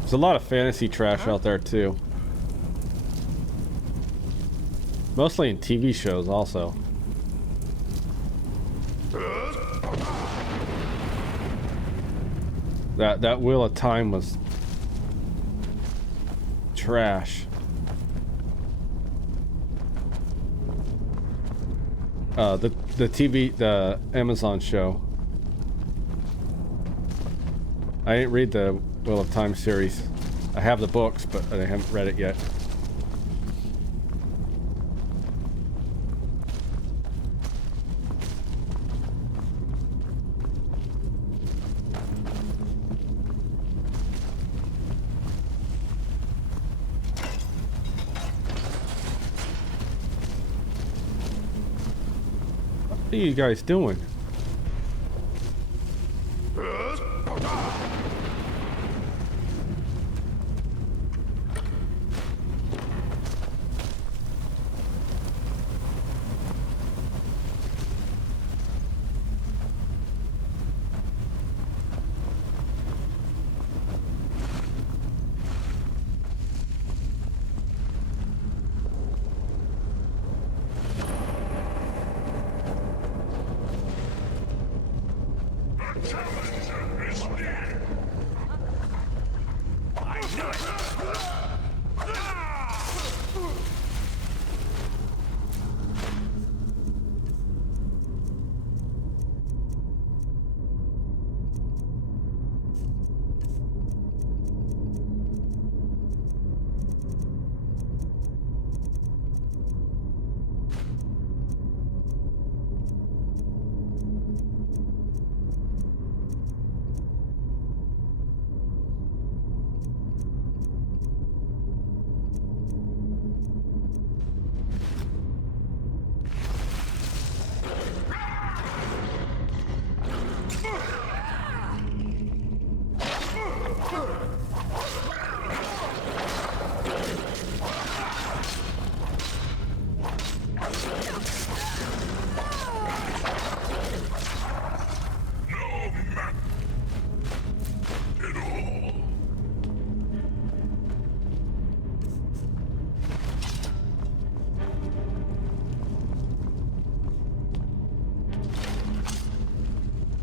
There's a lot of fantasy trash out there too. Mostly in TV shows also. That Wheel of Time was trash. The Amazon show. I didn't read the Wheel of Time series. I have the books, but I haven't read it yet. What are you guys doing?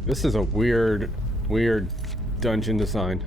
This is a weird dungeon design.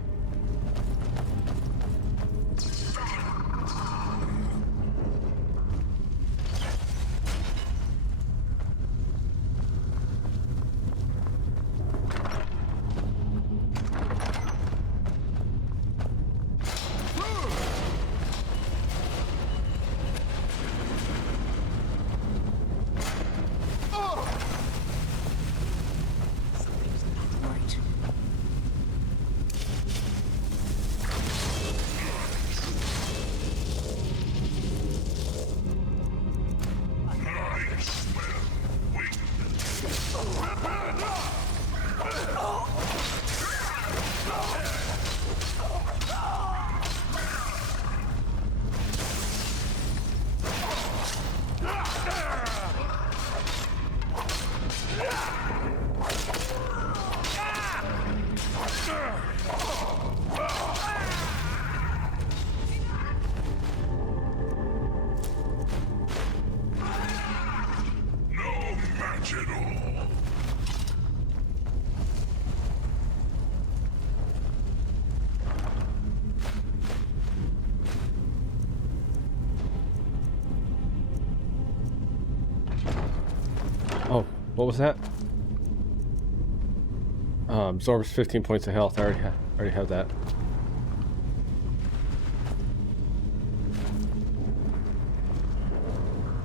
Oh, what was that? Absorbs 15 points of health. I already have that.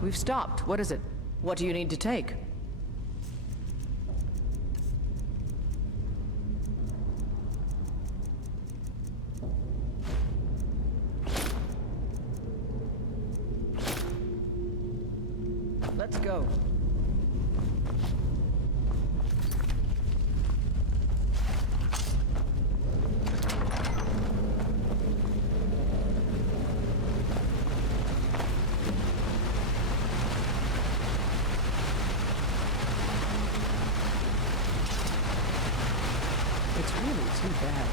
We've stopped. What is it? What do you need to take? Let's go. It's really too bad,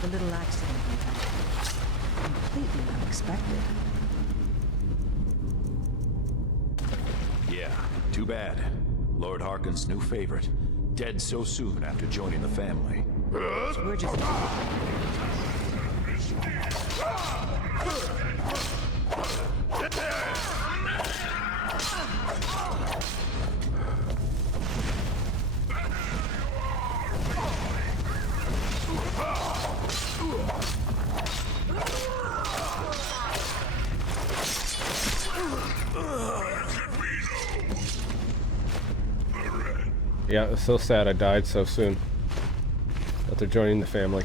the little accident we had. Completely unexpected. Yeah, too bad. Lord Harkon's new favorite. Dead so soon after joining the family. We're just... Yeah, it's so sad I died so soon. But they're joining the family.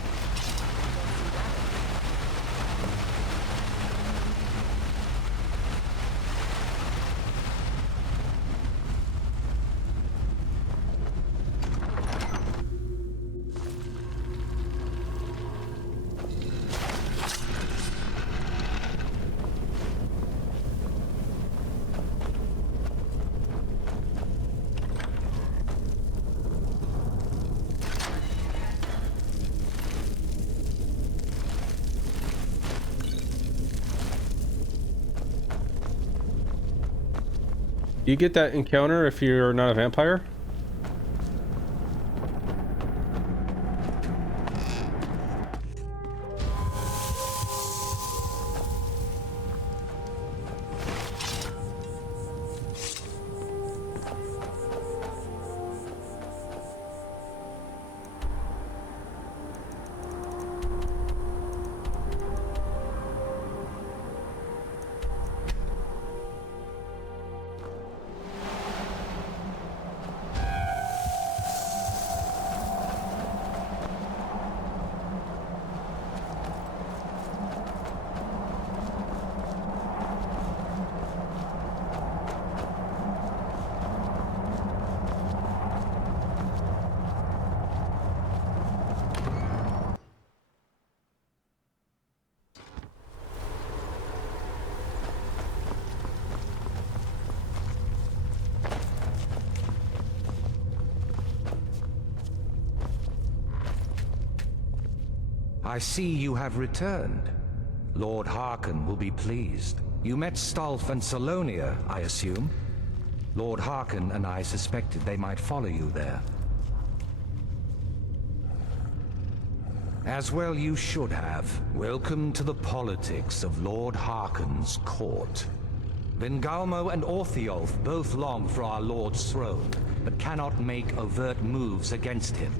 You get that encounter if you're not a vampire? I see you have returned. Lord Harkon will be pleased. You met Stolf and Salonia, I assume? Lord Harkon and I suspected they might follow you there. As well you should have. Welcome to the politics of Lord Harkon's court. Vingalmo and Orthiolf both long for our Lord's throne, but cannot make overt moves against him.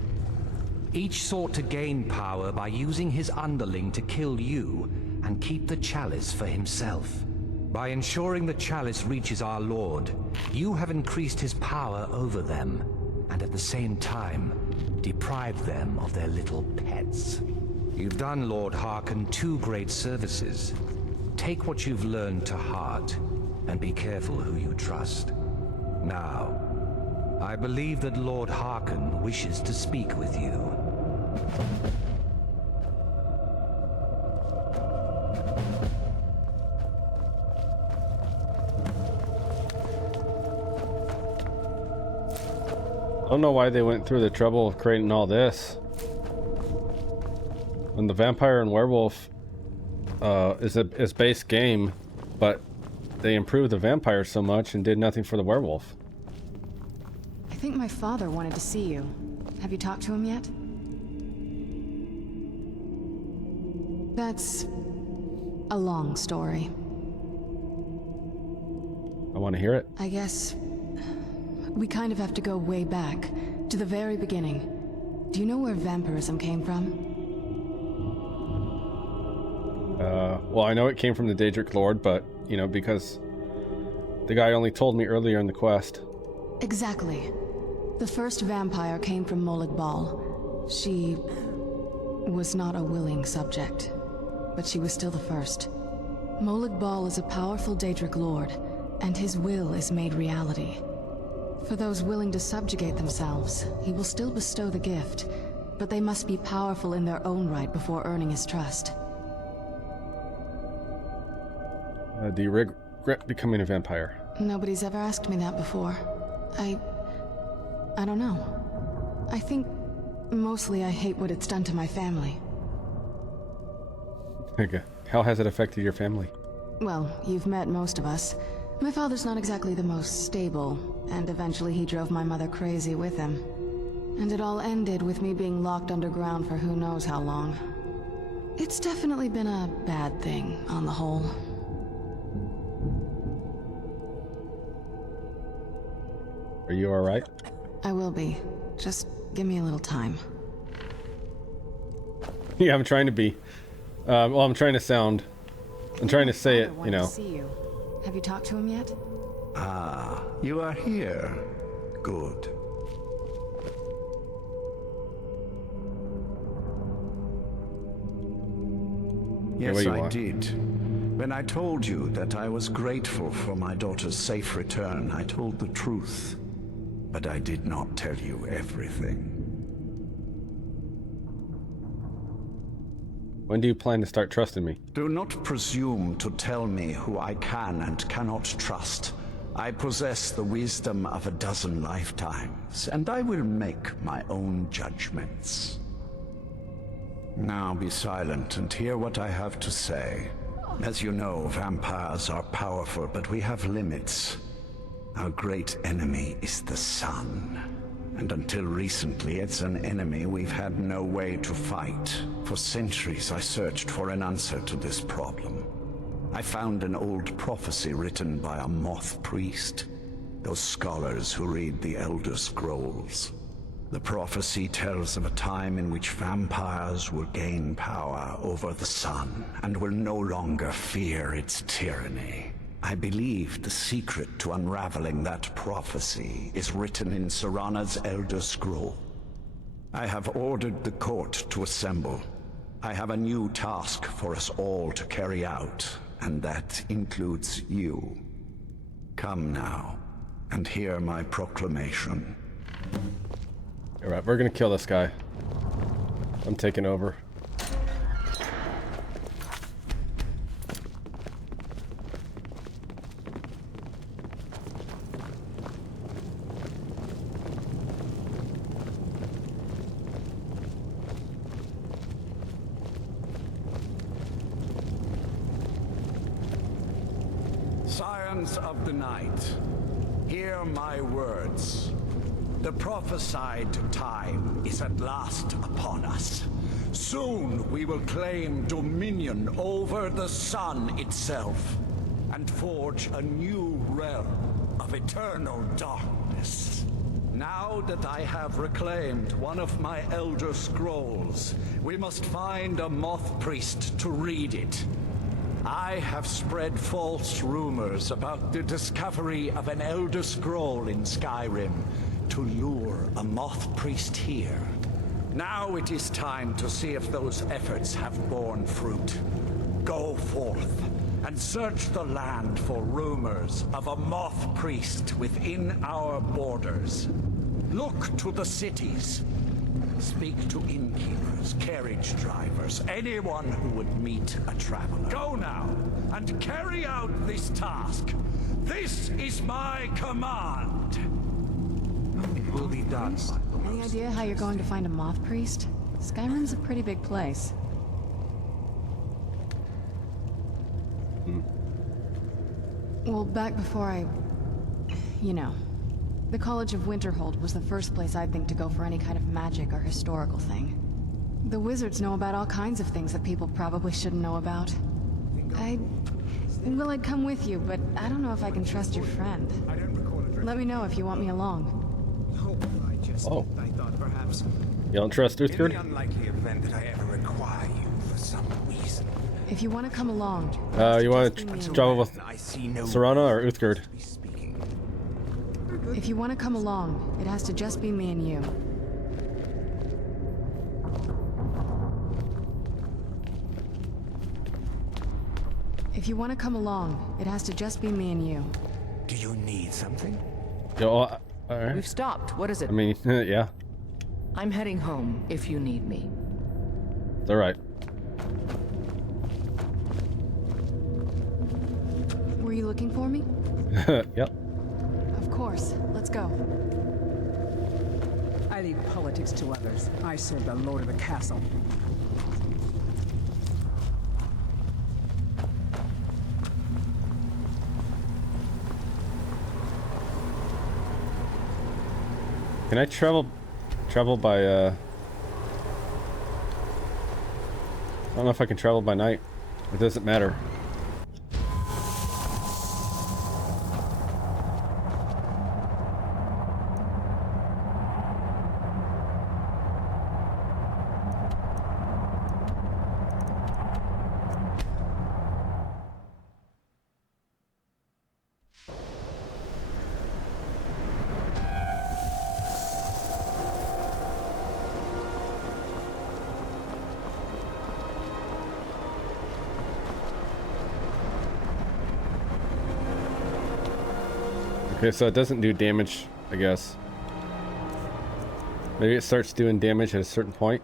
Each sought to gain power by using his underling to kill you and keep the chalice for himself. By ensuring the chalice reaches our Lord, you have increased his power over them, and at the same time, deprived them of their little pets. You've done Lord Harkon 2 great services. Take what you've learned to heart, and be careful who you trust. Now, I believe that Lord Harkon wishes to speak with you. I don't know why they went through the trouble of creating all this. When the vampire and werewolf is base game, but they improved the vampire so much and did nothing for the werewolf. I think my father wanted to see you. Have you talked to him yet? That's a long story. I want to hear it. I guess we kind of have to go way back, to the very beginning. Do you know where vampirism came from? Well, I know it came from the Daedric Lord, but, you know, because the guy only told me earlier in the quest. Exactly. The first vampire came from Molag Bal. She was not a willing subject, but she was still the first. Molag Bal is a powerful Daedric Lord, and his will is made reality. For those willing to subjugate themselves, he will still bestow the gift, but they must be powerful in their own right before earning his trust. Do you regret becoming a vampire? Nobody's ever asked me that before. I don't know. I think mostly I hate what it's done to my family. Okay. How has it affected your family? Well, you've met most of us. My father's not exactly the most stable, and eventually he drove my mother crazy with him. And it all ended with me being locked underground for who knows how long. It's definitely been a bad thing, on the whole. Are you alright? I will be. Just give me a little time. Yeah, I'm trying to be. Well, I'm trying to sound. I'm trying to say it, you know. See you. Have you talked to him yet? Ah, you are here. Good. Yes, I did. When I told you that I was grateful for my daughter's safe return, I told the truth. But I did not tell you everything. When do you plan to start trusting me? Do not presume to tell me who I can and cannot trust. I possess the wisdom of 12 lifetimes, and I will make my own judgments. Now be silent and hear what I have to say. As you know, vampires are powerful, but we have limits. Our great enemy is the sun. And until recently, it's an enemy we've had no way to fight. For centuries, I searched for an answer to this problem. I found an old prophecy written by a moth priest. Those scholars who read the Elder Scrolls. The prophecy tells of a time in which vampires will gain power over the sun and will no longer fear its tyranny. I believe the secret to unraveling that prophecy is written in Serana's Elder Scroll. I have ordered the court to assemble. I have a new task for us all to carry out, and that includes you. Come now, and hear my proclamation. Alright, we're gonna kill this guy. I'm taking over. Lands of the Night, hear my words. The prophesied time is at last upon us. Soon we will claim dominion over the sun itself, and forge a new realm of eternal darkness. Now that I have reclaimed one of my Elder Scrolls, we must find a Moth Priest to read it. I have spread false rumors about the discovery of an Elder Scroll in Skyrim to lure a Moth Priest here. Now it is time to see if those efforts have borne fruit. Go forth and search the land for rumors of a Moth Priest within our borders. Look to the cities. Speak to innkeepers, carriage drivers, anyone who would meet a traveler. Go now, and carry out this task. This is my command. It will be done. Any idea how you're going to find a Moth Priest? Skyrim's a pretty big place. Well, back before you know. The College of Winterhold was the first place I'd think to go for any kind of magic or historical thing. The wizards know about all kinds of things that people probably shouldn't know about. I'd come with you, but I don't know if I can trust your friend. Let me know if you want me along. I thought perhaps... You don't trust Uthgard? In the unlikely event that I ever require you for some reason. If you want to come along... you want to travel with Serana or Uthgard? If you want to come along, it has to just be me and you. If you want to come along, it has to just be me and you. Do you need something? Yo, all right. We've stopped. What is it? I mean, yeah. I'm heading home if you need me. It's all right. Were you looking for me? Yep. Of course. Let's go. I leave politics to others. I serve the lord of the castle. Can I travel by I don't know if I can travel by night. It doesn't matter. Okay, so it doesn't do damage, I guess. Maybe it starts doing damage at a certain point.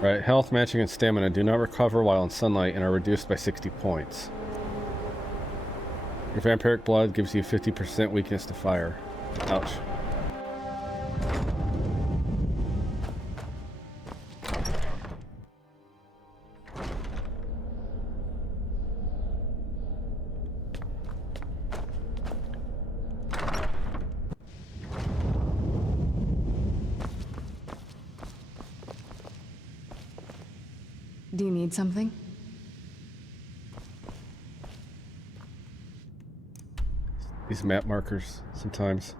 Right, health, magic, and stamina do not recover while in sunlight and are reduced by 60 points. Your vampiric blood gives you 50% weakness to fire. Ouch. Do you need something? These map markers, sometimes.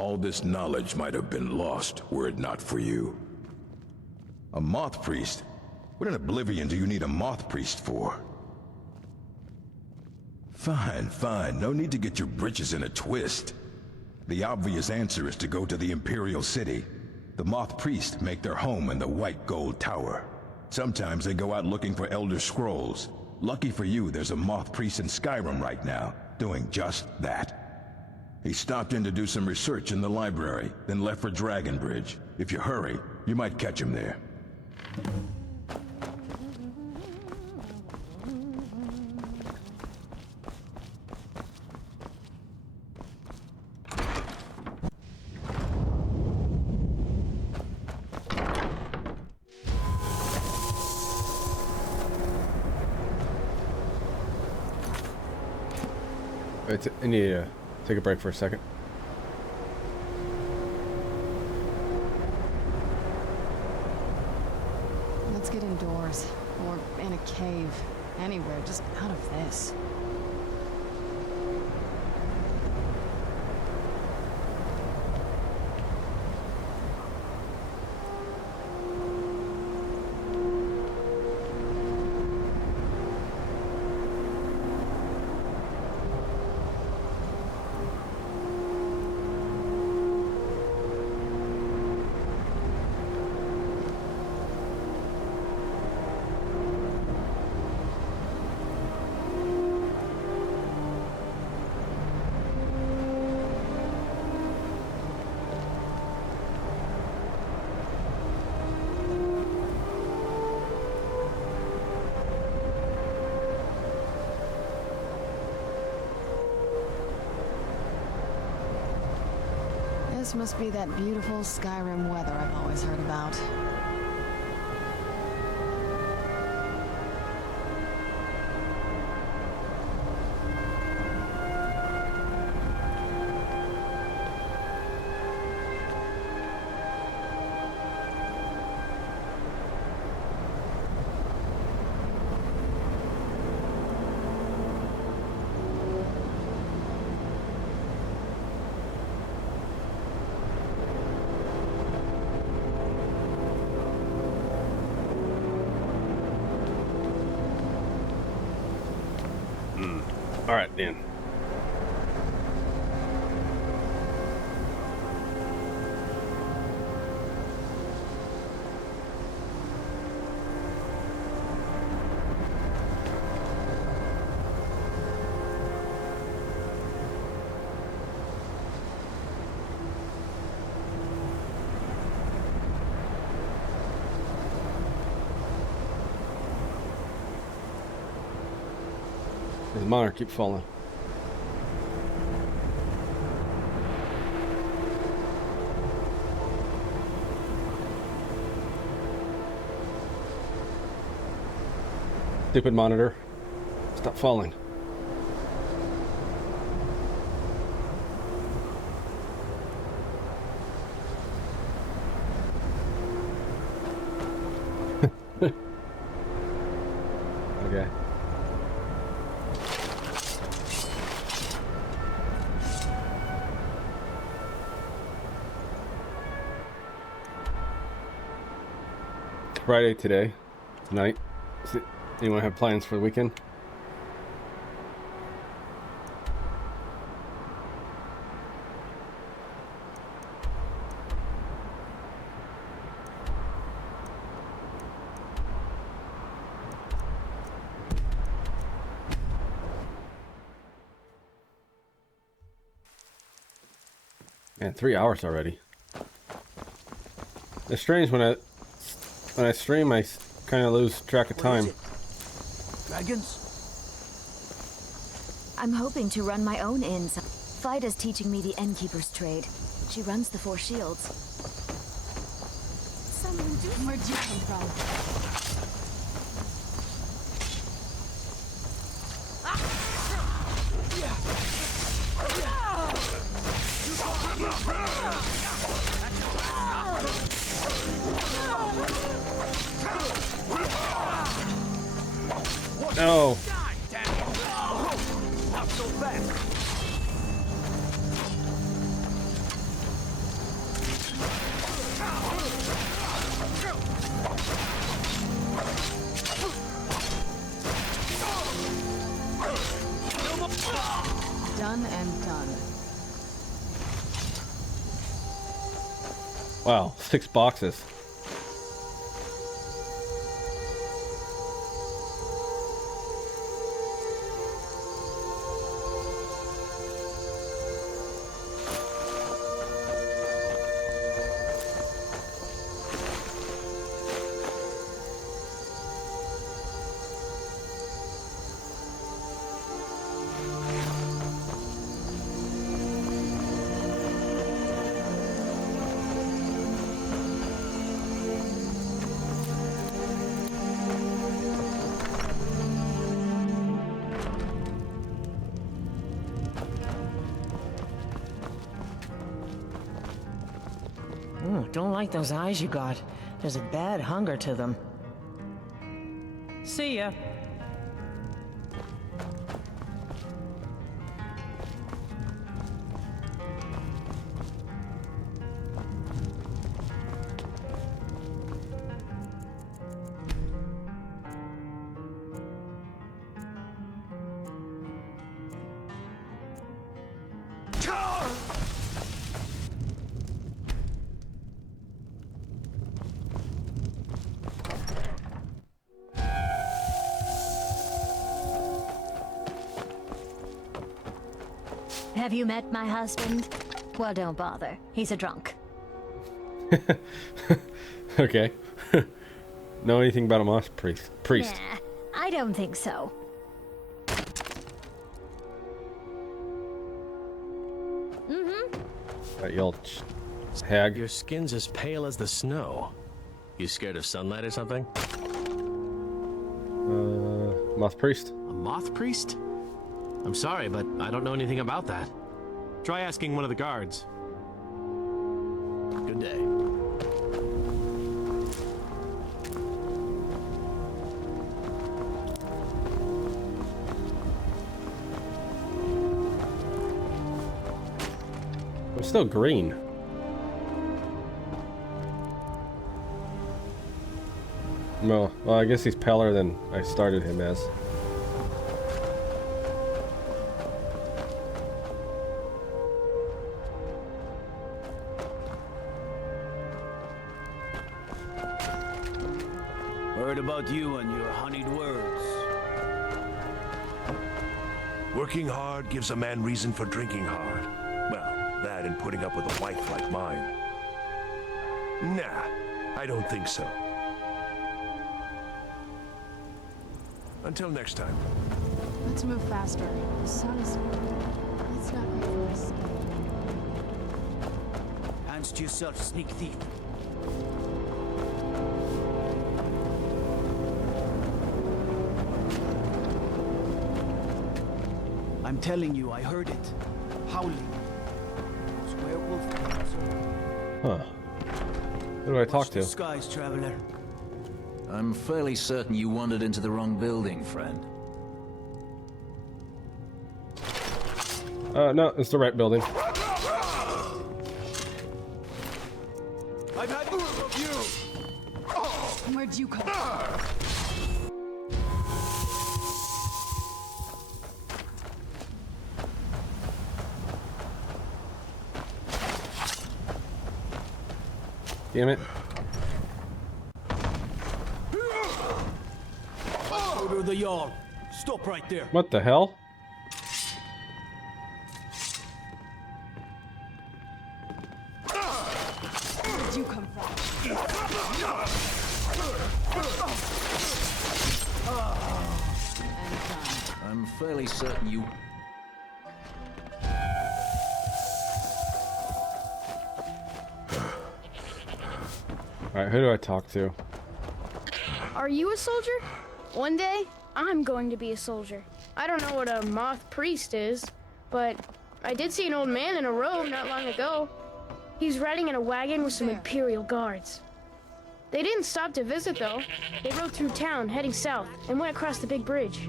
All this knowledge might have been lost were it not for you. A moth priest? What in oblivion do you need a moth priest for? Fine, fine. No need to get your britches in a twist. The obvious answer is to go to the Imperial City. The moth priests make their home in the White Gold Tower. Sometimes they go out looking for Elder Scrolls. Lucky for you, there's a moth priest in Skyrim right now, doing just that. He stopped in to do some research in the library, then left for Dragonbridge. If you hurry, you might catch him there. I need to take a break for a second. Let's get indoors. Or in a cave. Anywhere, just out of this. This must be that beautiful Skyrim weather I've always heard about. All right, then. The monitor keep falling. Stupid monitor. Stop falling. Okay. Friday today, tonight. Anyone have plans for the weekend? Man, 3 hours already. It's strange when I stream, I kind of lose track of time. Dragons? I'm hoping to run my own inns. Fida's teaching me the innkeeper's trade. She runs the Four Shields. Someone do. Where'd you come from? No. Not so fast. Wow, 6 boxes. Ooh, don't like those eyes you got. There's a bad hunger to them. See ya. Have you met my husband? Well, don't bother. He's a drunk. Okay. Know anything about a moss priest? Nah, I don't think so. That you old hag. Your skin's as pale as the snow. You scared of sunlight or something? Moth priest. A moth priest? I'm sorry, but I don't know anything about that. Try asking one of the guards. Good day. I'm still green. No, well, I guess he's paler than I started him as. Heard about you and your honeyed words. Working hard gives a man reason for drinking hard. Well, that and putting up with a wife like mine. Nah, I don't think so. Until next time. Let's move faster. The sun is... It's not great for us. Hands to yourself, sneak thief. I'm telling you, I heard it. Howling. Those werewolf cats. Huh. Who do I talk to? Skies, traveler. I'm fairly certain you wandered into the wrong building, friend. No, it's the right building. I've had enough of you. Where'd you come from? Damn it. Order the Jarl. Stop right there. What the hell? Where'd you come from? I'm fairly certain you... Alright, who do I talk to? Are you a soldier? One day, I'm going to be a soldier. I don't know what a moth priest is, but I did see an old man in a robe not long ago. He's riding in a wagon with some Imperial guards. They didn't stop to visit, though. They rode through town, heading south, and went across the big bridge.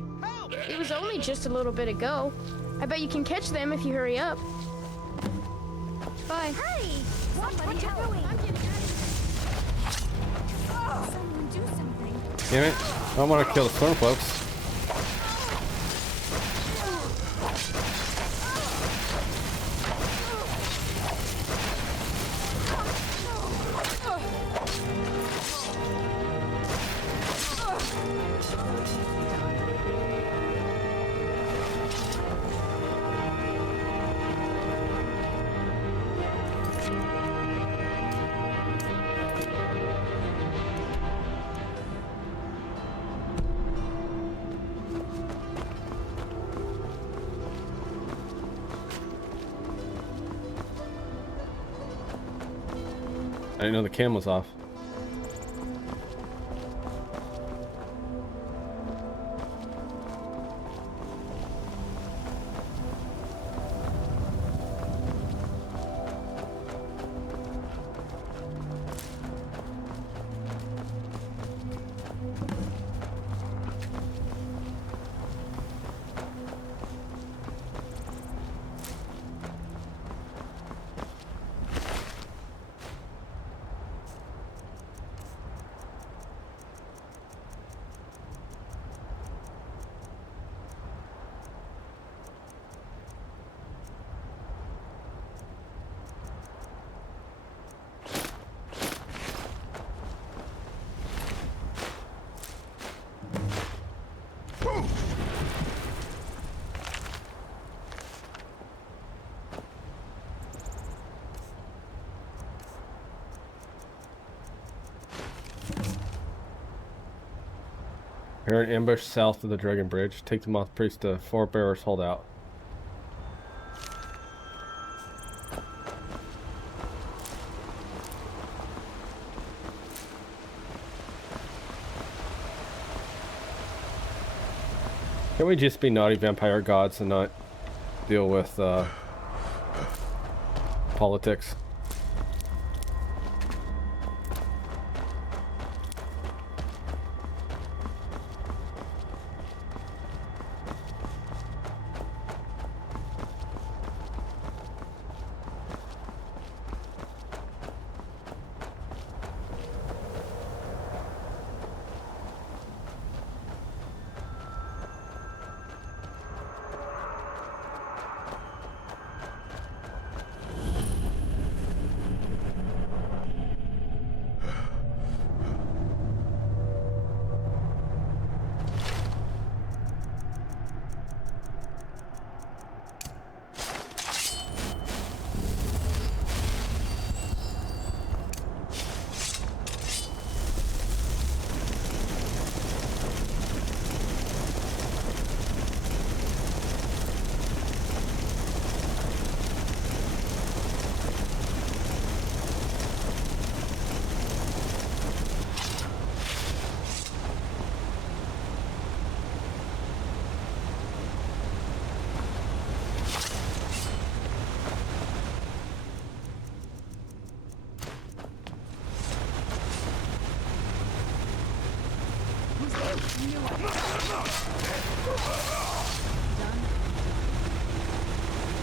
It was only just a little bit ago. I bet you can catch them if you hurry up. Bye. Hurry! Watch what you're doing! I'm getting out of here. Someone do something. Damn it. I don't want to kill the Stormcloaks. I didn't know the cam was off. Here an ambush south of the Dragon Bridge. Take the Moth Priest to Fort Bearers Holdout. Can't we just be naughty vampire gods and not deal with politics?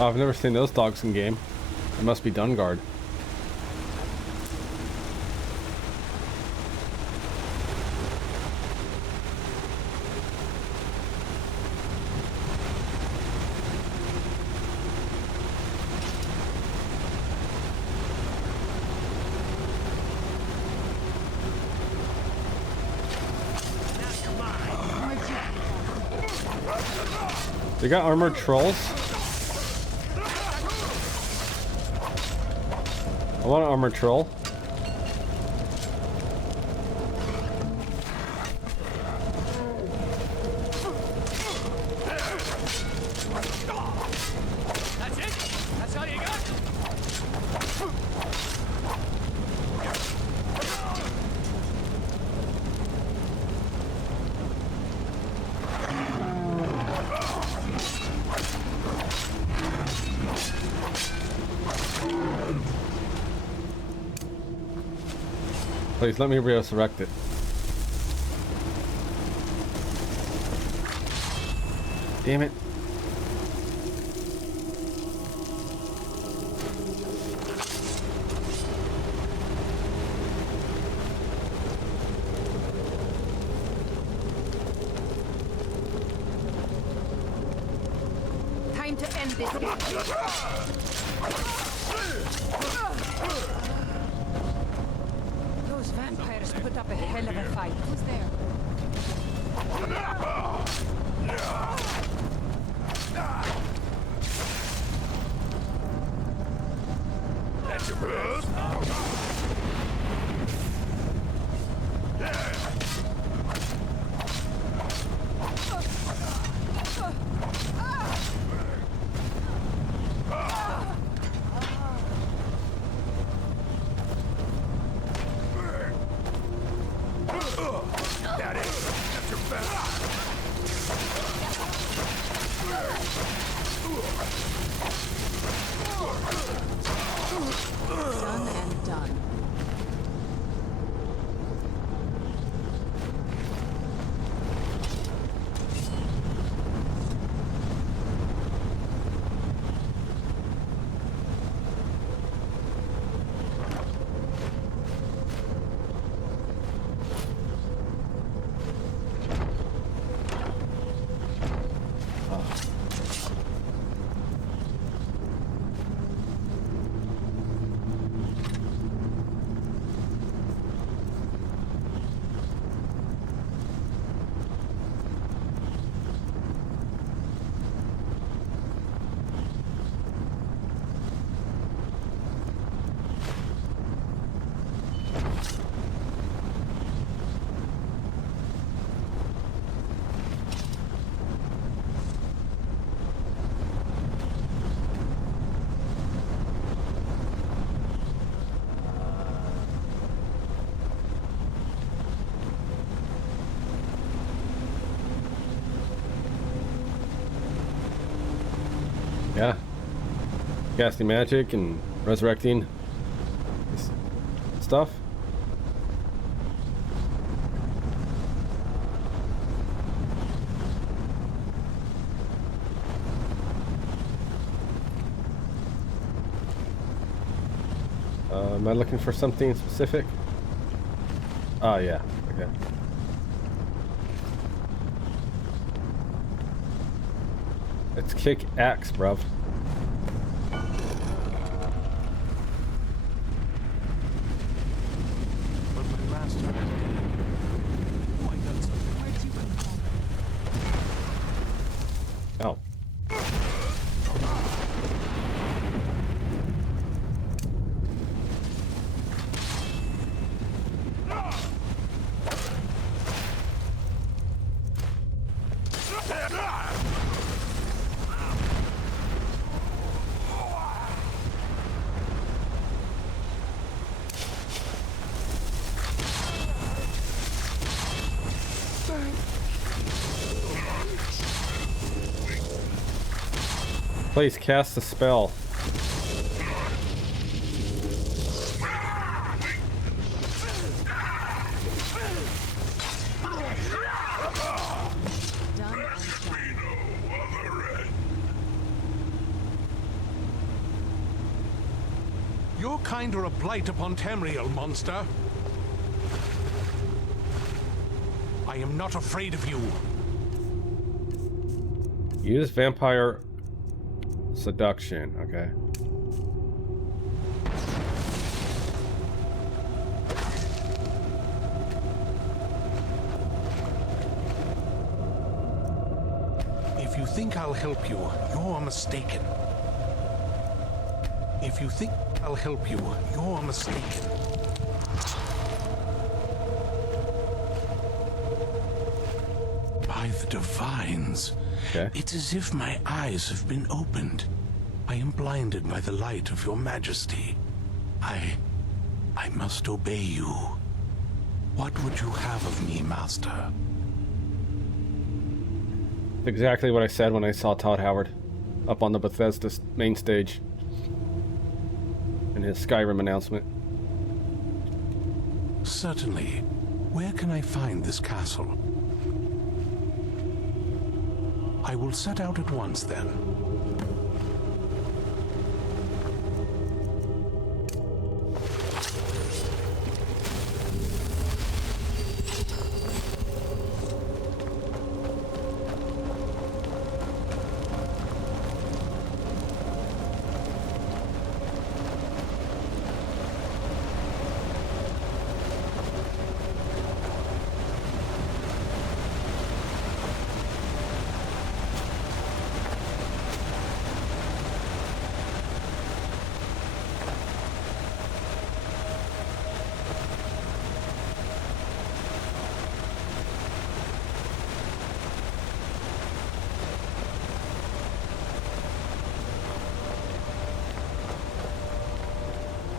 Oh, I've never seen those dogs in game. It must be Dungard. They got armored trolls? I want an armored troll. That's it? That's all you got? Please let me resurrect it. Damn it. Time to end this game. Those vampires put up a hell of a fight. Who's there? That's your best. casting magic and resurrecting stuff. Am I looking for something specific? Oh yeah, okay. It's kick axe, bruv. But my master... Oh, I got something. Where did you come from? Oh. Please cast the spell. Your kind are a blight upon Tamriel, monster. I am not afraid of you. Use vampire seduction, okay. If you think I'll help you, you're mistaken. If you think I'll help you, you're mistaken. By the divines, okay. It's as if my eyes have been opened. I am blinded by the light of your majesty. I must obey you. What would you have of me, master? Exactly what I said when I saw Todd Howard up on the Bethesda main stage in his Skyrim announcement. Certainly. Where can I find this castle? I will set out at once, then.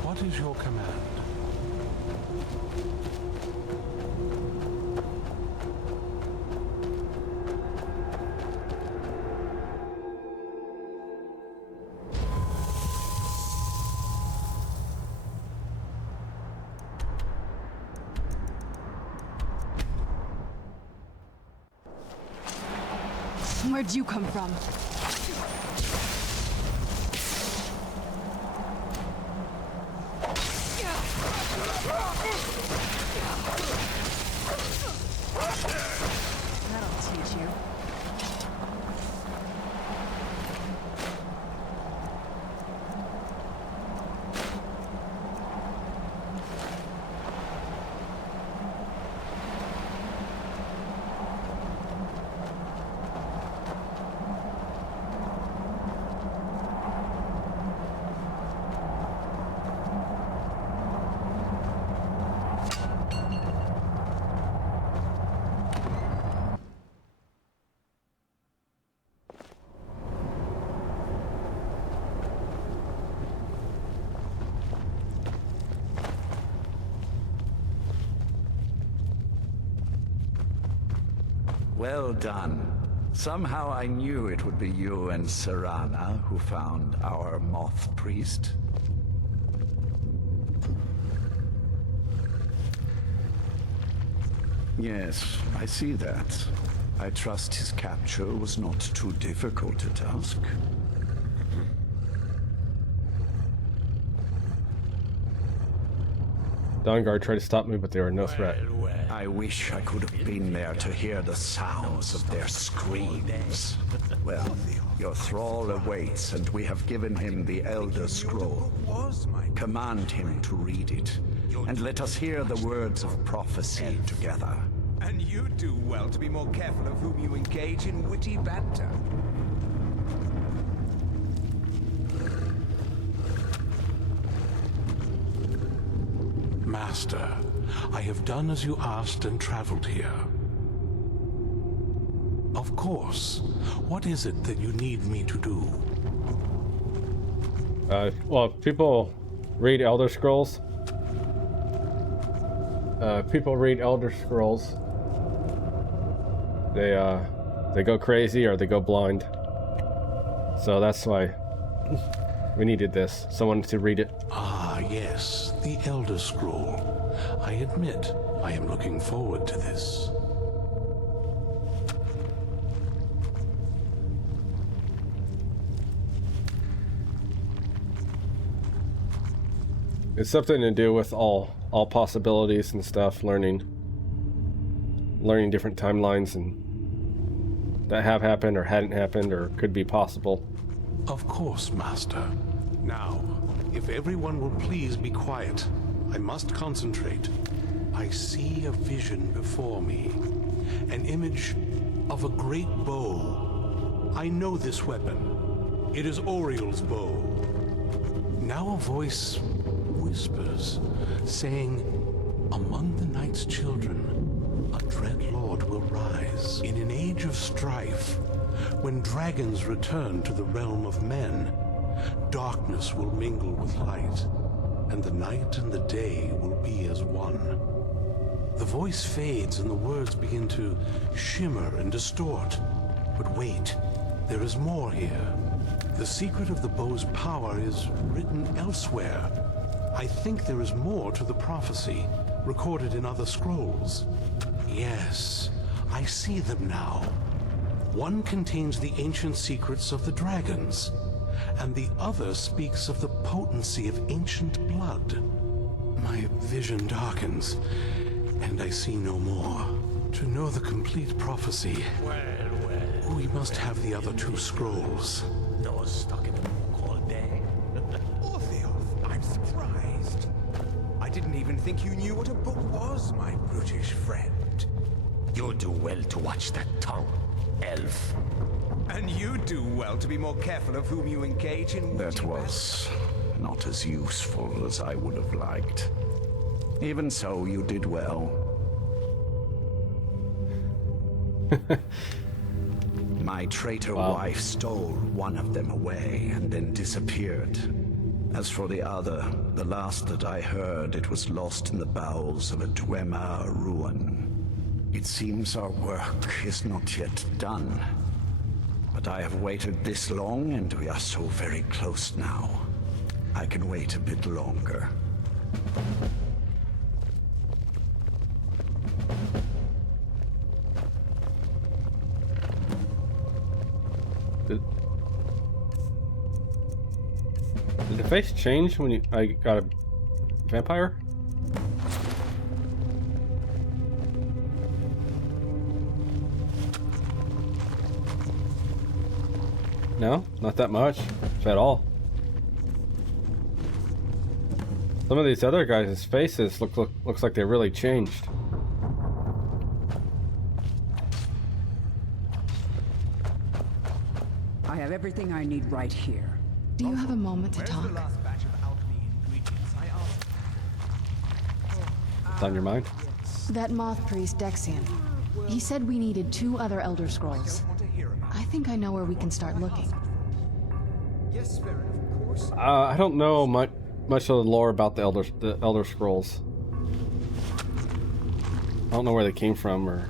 What is your command? Where'd you come from? That'll teach you. Well done. Somehow I knew it would be you and Serana who found our moth priest. Yes, I see that. I trust his capture was not too difficult a task. Dawnguard tried to stop me, but they were no threat. I wish I could have been there to hear the sounds of their screams. Well, your thrall awaits, and we have given him the Elder Scroll. Command him to read it, and let us hear the words of prophecy together. And you do well to be more careful of whom you engage in witty banter. Master, I have done as you asked and traveled here. Of course. What is it that you need me to do? Well, if people read Elder Scrolls. They go crazy or they go blind. So that's why we needed this. Someone to read it. Ah, yes, the Elder Scroll. I admit, I am looking forward to this. It's something to do with all possibilities and stuff, learning different timelines and that have happened or hadn't happened or could be possible. Of course, Master. Now, if everyone will please be quiet, I must concentrate. I see a vision before me, an image of a great bow. I know this weapon. It is Oriel's bow. Now a voice whispers, saying, among the night's children, a dread lord will rise. In an age of strife, when dragons return to the realm of men, darkness will mingle with light, and the night and the day will be as one. The voice fades and the words begin to shimmer and distort. But wait, there is more here. The secret of the bow's power is written elsewhere. I think there is more to the prophecy, recorded in other scrolls. Yes, I see them now. One contains the ancient secrets of the dragons, and the other speaks of the potency of ancient blood. My vision darkens, and I see no more. To know the complete prophecy, we must have the other two scrolls. Those stuck in the book all day. Orthoth, I'm surprised. I didn't even think you knew what a book was, my brutish friend. You'll do well to watch that tongue, elf. And you do well to be more careful of whom you engage in. That was not as useful as I would have liked. Even so, you did well. My traitor wife stole one of them away and then disappeared. As for the other, the last that I heard, it was lost in the bowels of a Dwemer ruin. It seems our work is not yet done. But I have waited this long, and we are so very close now. I can wait a bit longer. Did the face change when I got a vampire? No, not that much, if at all. Some of these other guys' faces looks like they really changed. I have everything I need right here. Do you have a moment to talk? It's on your mind? That moth priest, Dexian. He said we needed 2 other Elder Scrolls. I think I know where we can start looking. Yes, Spirit, of course. I don't know much of the lore about the Elder Scrolls. I don't know where they came from or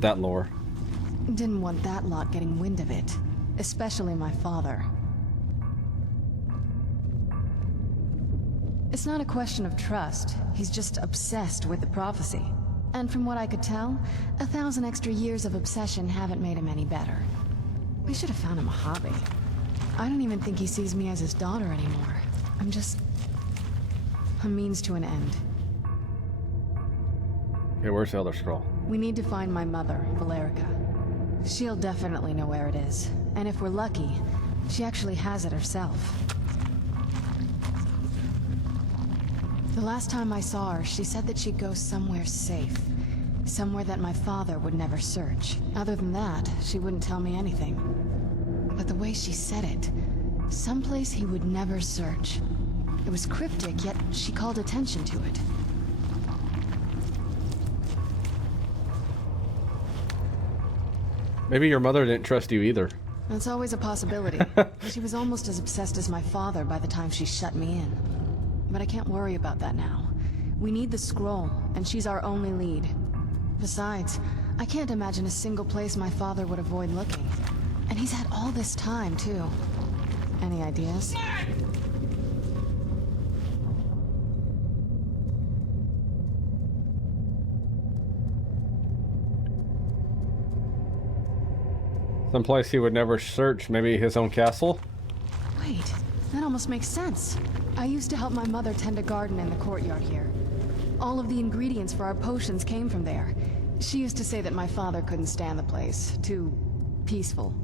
that lore. Didn't want that lot getting wind of it. Especially my father. It's not a question of trust. He's just obsessed with the prophecy. And from what I could tell, 1,000 extra years of obsession haven't made him any better. We should have found him a hobby. I don't even think he sees me as his daughter anymore. I'm just a means to an end. Okay, where's the Elder Scroll? We need to find my mother, Valerica. She'll definitely know where it is. And if we're lucky, she actually has it herself. The last time I saw her, she said that she'd go somewhere safe. Somewhere that my father would never search. Other than that, she wouldn't tell me anything. But the way she said it, someplace he would never search. It was cryptic, yet she called attention to it. Maybe your mother didn't trust you either. That's always a possibility. She was almost as obsessed as my father by the time she shut me in. But I can't worry about that now. We need the scroll, and she's our only lead. Besides, I can't imagine a single place my father would avoid looking. And he's had all this time, too. Any ideas? Someplace he would never search, maybe his own castle? Wait, that almost makes sense. I used to help my mother tend a garden in the courtyard here. All of the ingredients for our potions came from there. She used to say that my father couldn't stand the place. Too peaceful.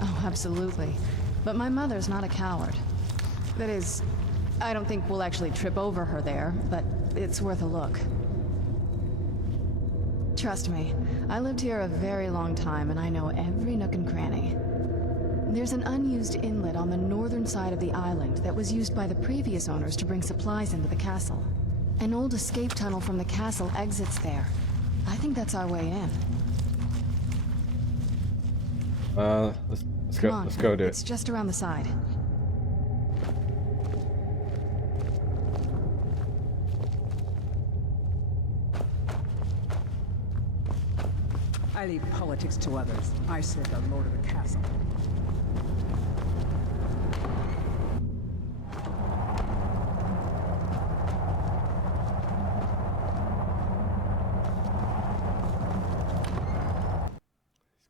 Oh, absolutely. But my mother's not a coward. That is, I don't think we'll actually trip over her there, but it's worth a look. Trust me, I lived here a very long time and I know every nook and cranny. There's an unused inlet on the northern side of the island that was used by the previous owners to bring supplies into the castle. An old escape tunnel from the castle exits there. I think that's our way in. Let's Come on, let's go do it. It's just around the side. I leave politics to others. I serve the lord of the castle.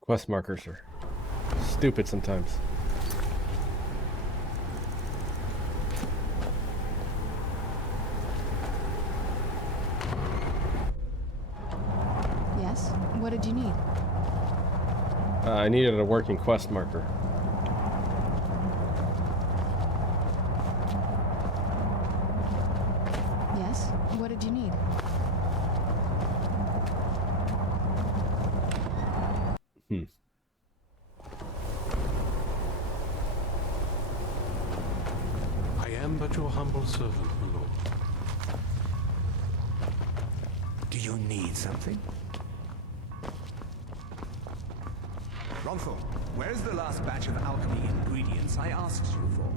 Quest markers are stupid sometimes. Yes? What did you need? I needed a working quest marker. Yes? What did you need? I am but your humble servant, my lord. Do you need something? Ronthal, where's the last batch of alchemy ingredients I asked you for?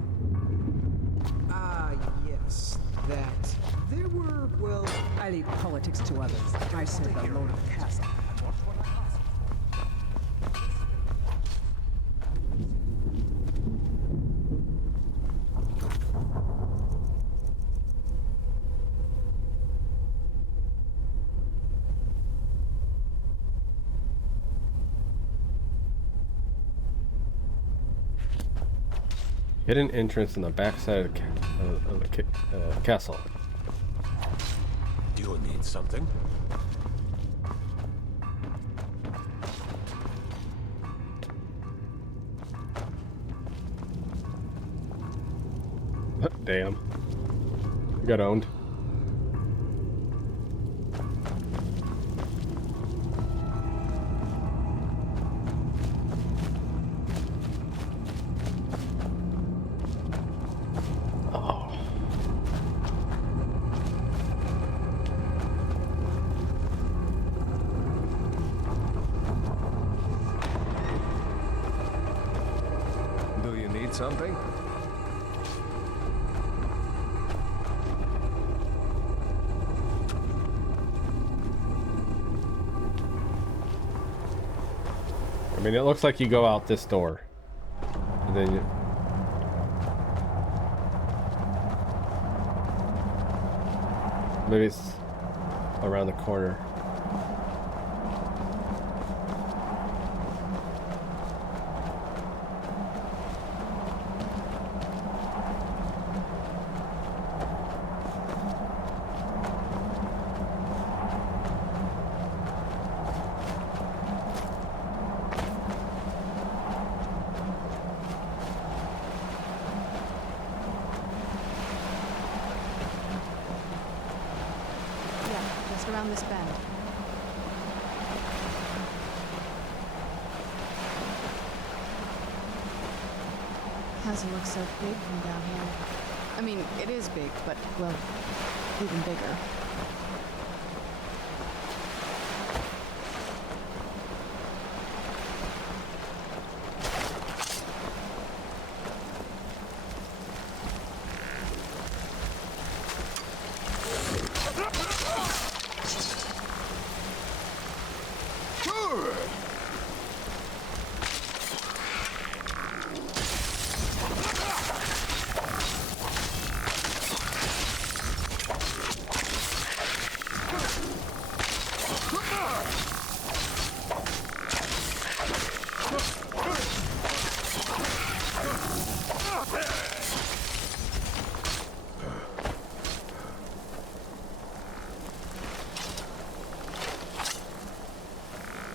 Ah, yes. That. There were, well, I leave politics to others. I serve the lord of the castle. Hidden entrance in the backside of the castle. Do you need something? Damn. You got owned. Do you need something? mean, it looks like you go out this door. And then you... Maybe it's around the corner. Around this bend. Hasn't looked so big from down here. I mean, it is big, but, well, even bigger.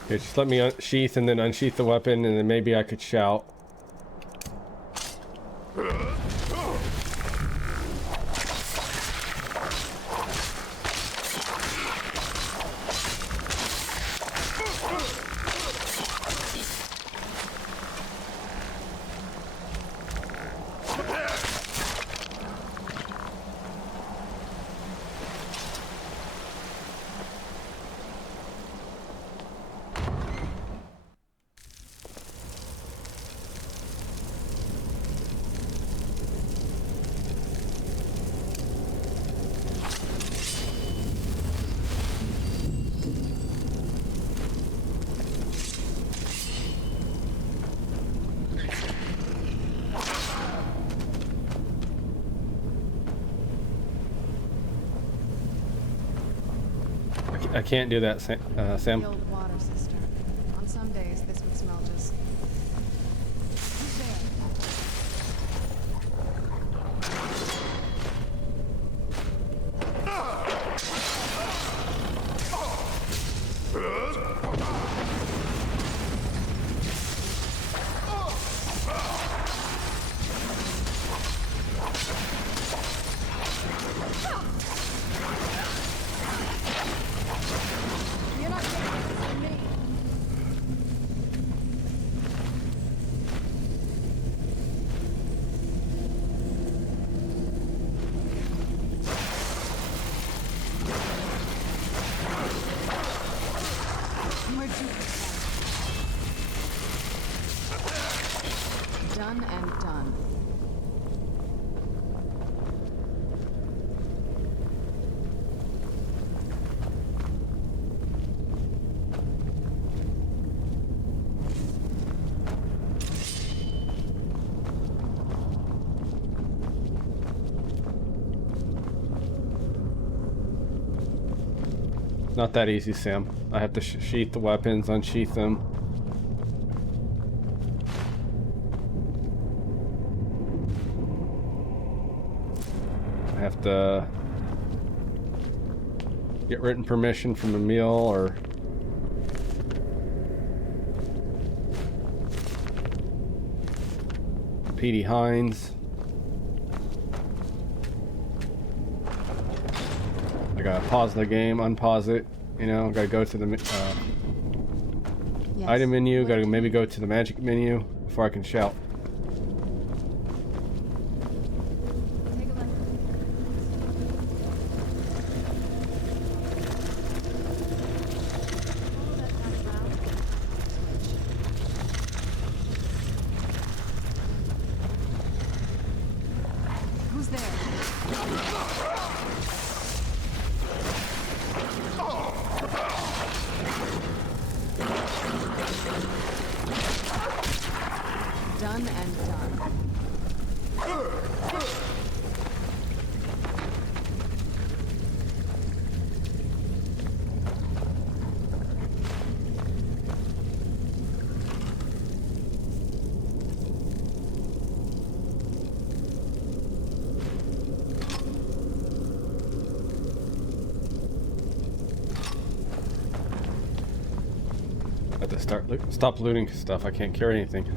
Okay, just let me sheath and then unsheath the weapon, and then maybe I could shout. I can't do that, Sam. The old water cistern. On some days, this would smell just... Who's there? You're not getting this from me. Done and done. Not that easy, Sam. I have to sheath the weapons, unsheath them. I have to get written permission from Emil or P.D. Hines. I gotta pause the game, unpause it, you know, gotta go to the item menu, gotta maybe go to the magic menu before I can shout. Who's there? Done and done. I have to stop looting stuff. I can't carry anything.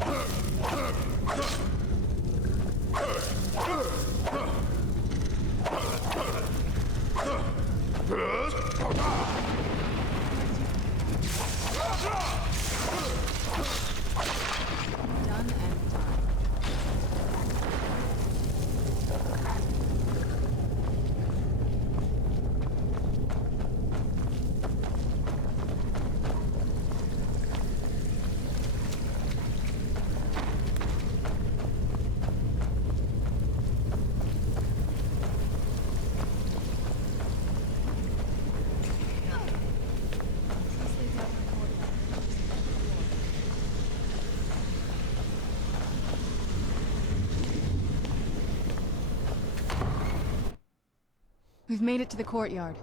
We've made it to the courtyard.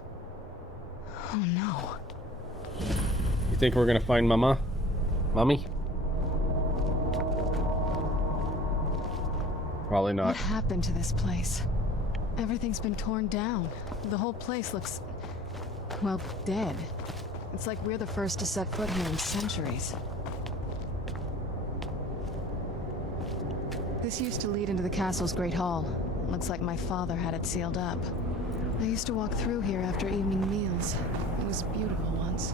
Oh no. You think we're gonna find Mama? Mommy? Probably not. What happened to this place? Everything's been torn down. The whole place looks, well, dead. It's like we're the first to set foot here in centuries. This used to lead into the castle's great hall. Looks like my father had it sealed up. I used to walk through here after evening meals. It was beautiful once.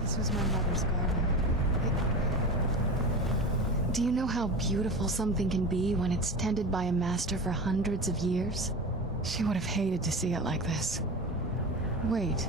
This was my mother's garden. Do you know how beautiful something can be when it's tended by a master for hundreds of years? She would have hated to see it like this. Wait.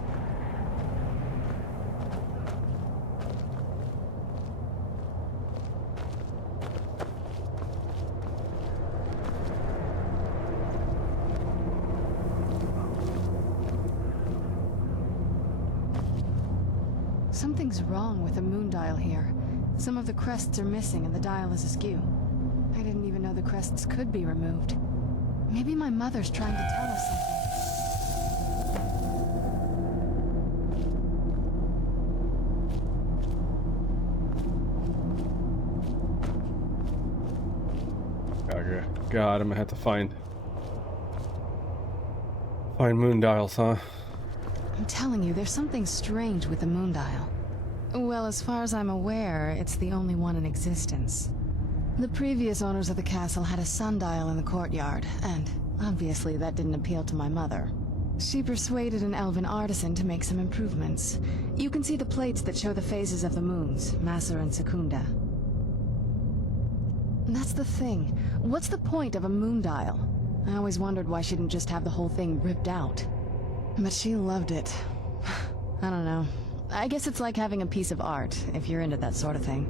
Something's wrong with the moon dial here. Some of the crests are missing and the dial is askew. I didn't even know the crests could be removed. Maybe my mother's trying to tell us something. Oh, God, I'm gonna have to find moon dials, huh? I'm telling you, there's something strange with the moon dial. Well, as far as I'm aware, it's the only one in existence. The previous owners of the castle had a sundial in the courtyard, and obviously that didn't appeal to my mother. She persuaded an elven artisan to make some improvements. You can see the plates that show the phases of the moons, Maser and Secunda. That's the thing. What's the point of a moon dial? I always wondered why she didn't just have the whole thing ripped out. But she loved it. I don't know. I guess it's like having a piece of art, if you're into that sort of thing.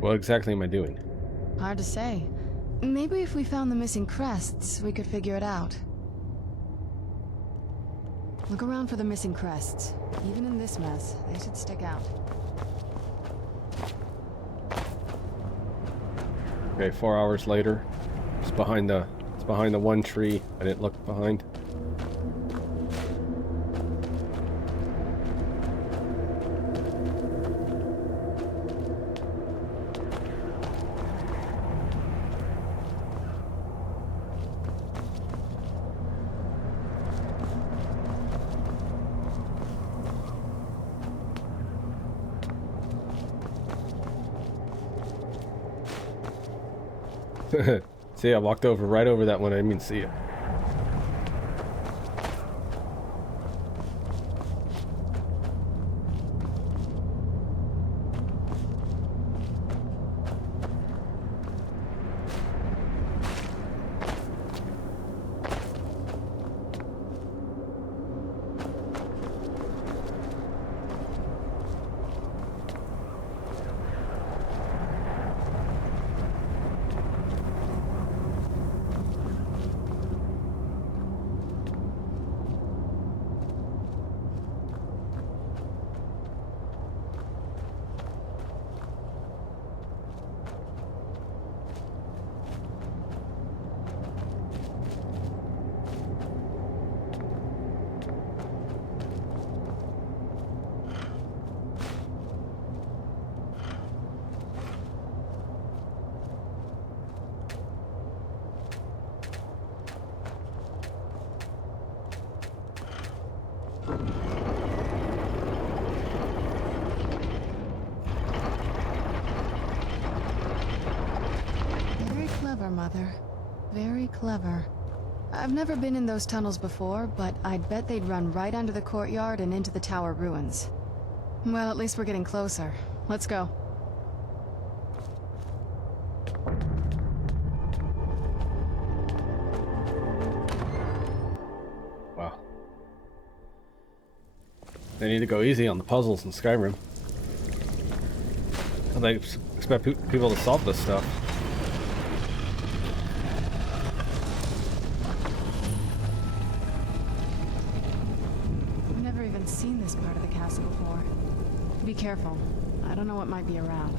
What exactly am I doing? Hard to say. Maybe if we found the missing crests, we could figure it out. Look around for the missing crests. Even in this mess, they should stick out. Okay, 4 hours later. It's behind the one tree I didn't look behind. See, I walked right over that one. I didn't even see it. brother. Very clever. I've never been in those tunnels before, but I'd bet they'd run right under the courtyard and into the tower ruins. Well, at least we're getting closer. Let's go. Wow. They need to go easy on the puzzles in Skyrim. They expect people to solve this stuff. I've never even seen this part of the castle before. Be careful. I don't know what might be around.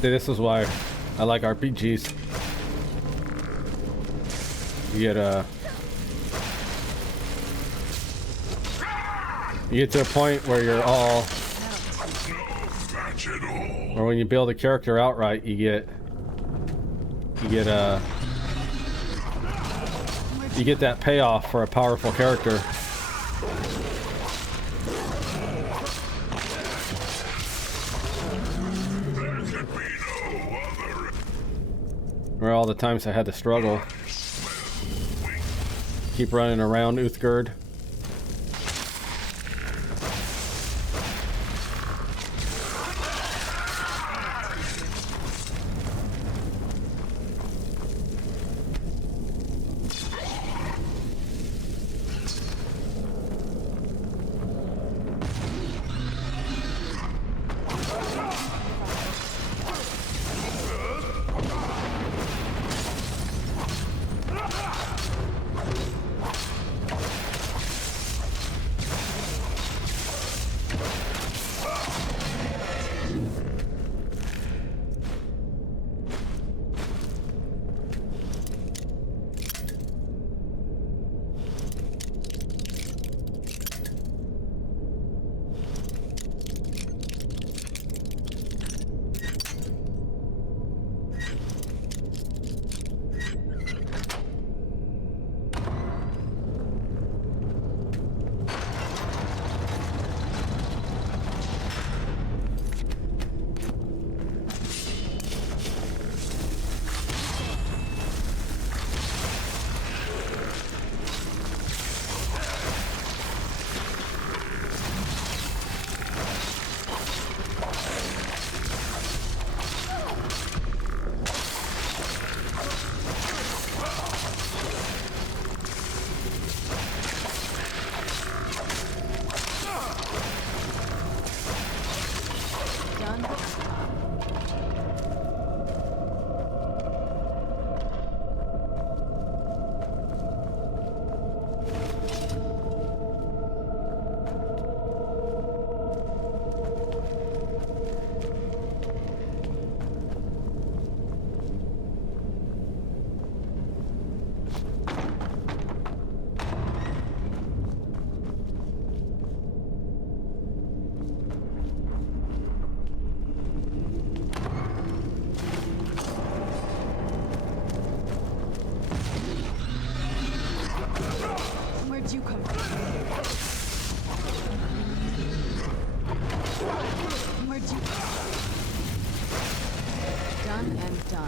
See, this is why I like RPGs. You get to a point where you're all, or when you build a character outright, you get that payoff for a powerful character. Where all the times I had to struggle, keep running around Uthgerd.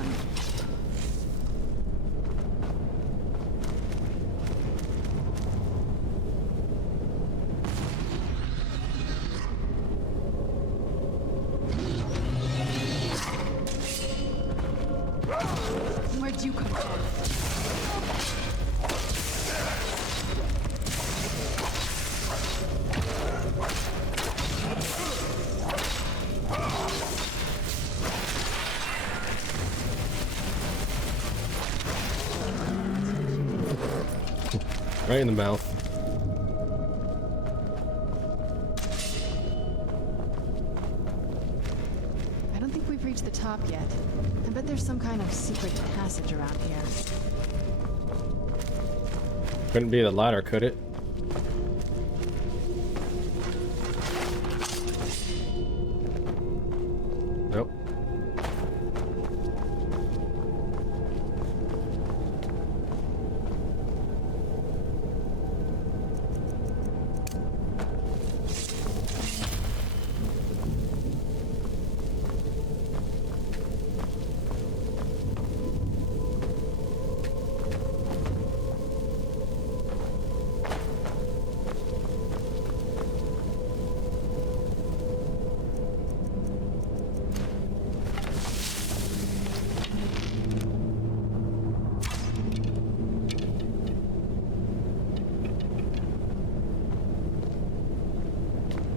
fun. Where'd you come from? Right in the mouth. I don't think we've reached the top yet. I bet there's some kind of secret passage around here. Couldn't be the ladder, could it? Nope.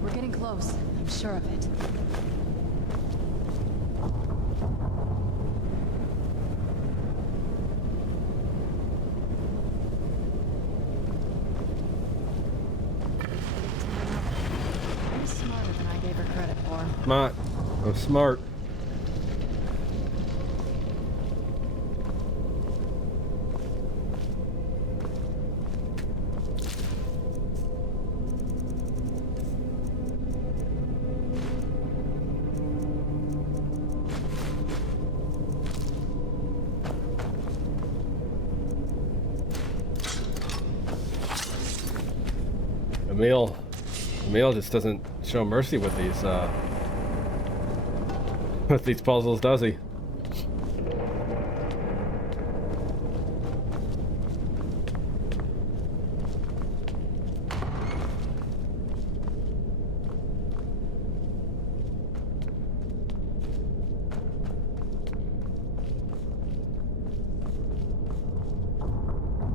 We're getting close. I'm sure of it. I'm smarter than I gave her credit for. Smart. I'm smart. Emil just doesn't show mercy with these puzzles, does he?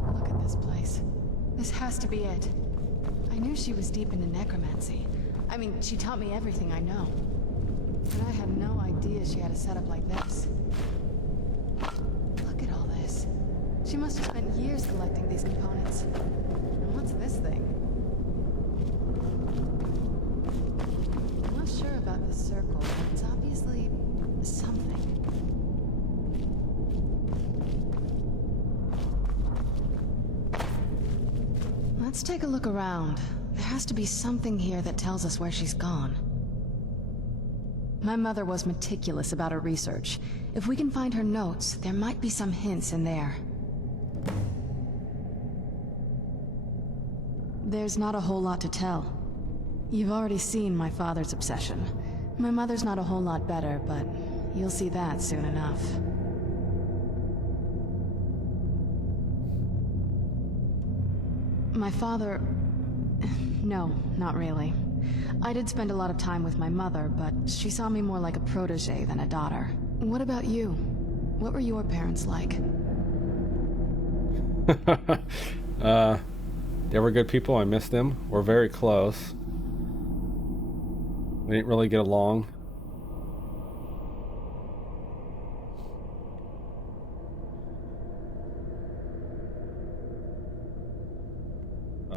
Look at this place. This has to be it. I knew she was deep into necromancy. I mean, she taught me everything I know. But I had no idea she had a setup like this. Look at all this. She must have spent years collecting these components. And what's this thing? I'm not sure about this circle, but it's obviously something. Let's take a look around. There has to be something here that tells us where she's gone. My mother was meticulous about her research. If we can find her notes, there might be some hints in there. There's not a whole lot to tell. You've already seen my father's obsession. My mother's not a whole lot better, but you'll see that soon enough. My father... No, not really. I did spend a lot of time with my mother, but she saw me more like a protege than a daughter. What about you? What were your parents like? They were good people. I miss them. We're very close. We didn't really get along.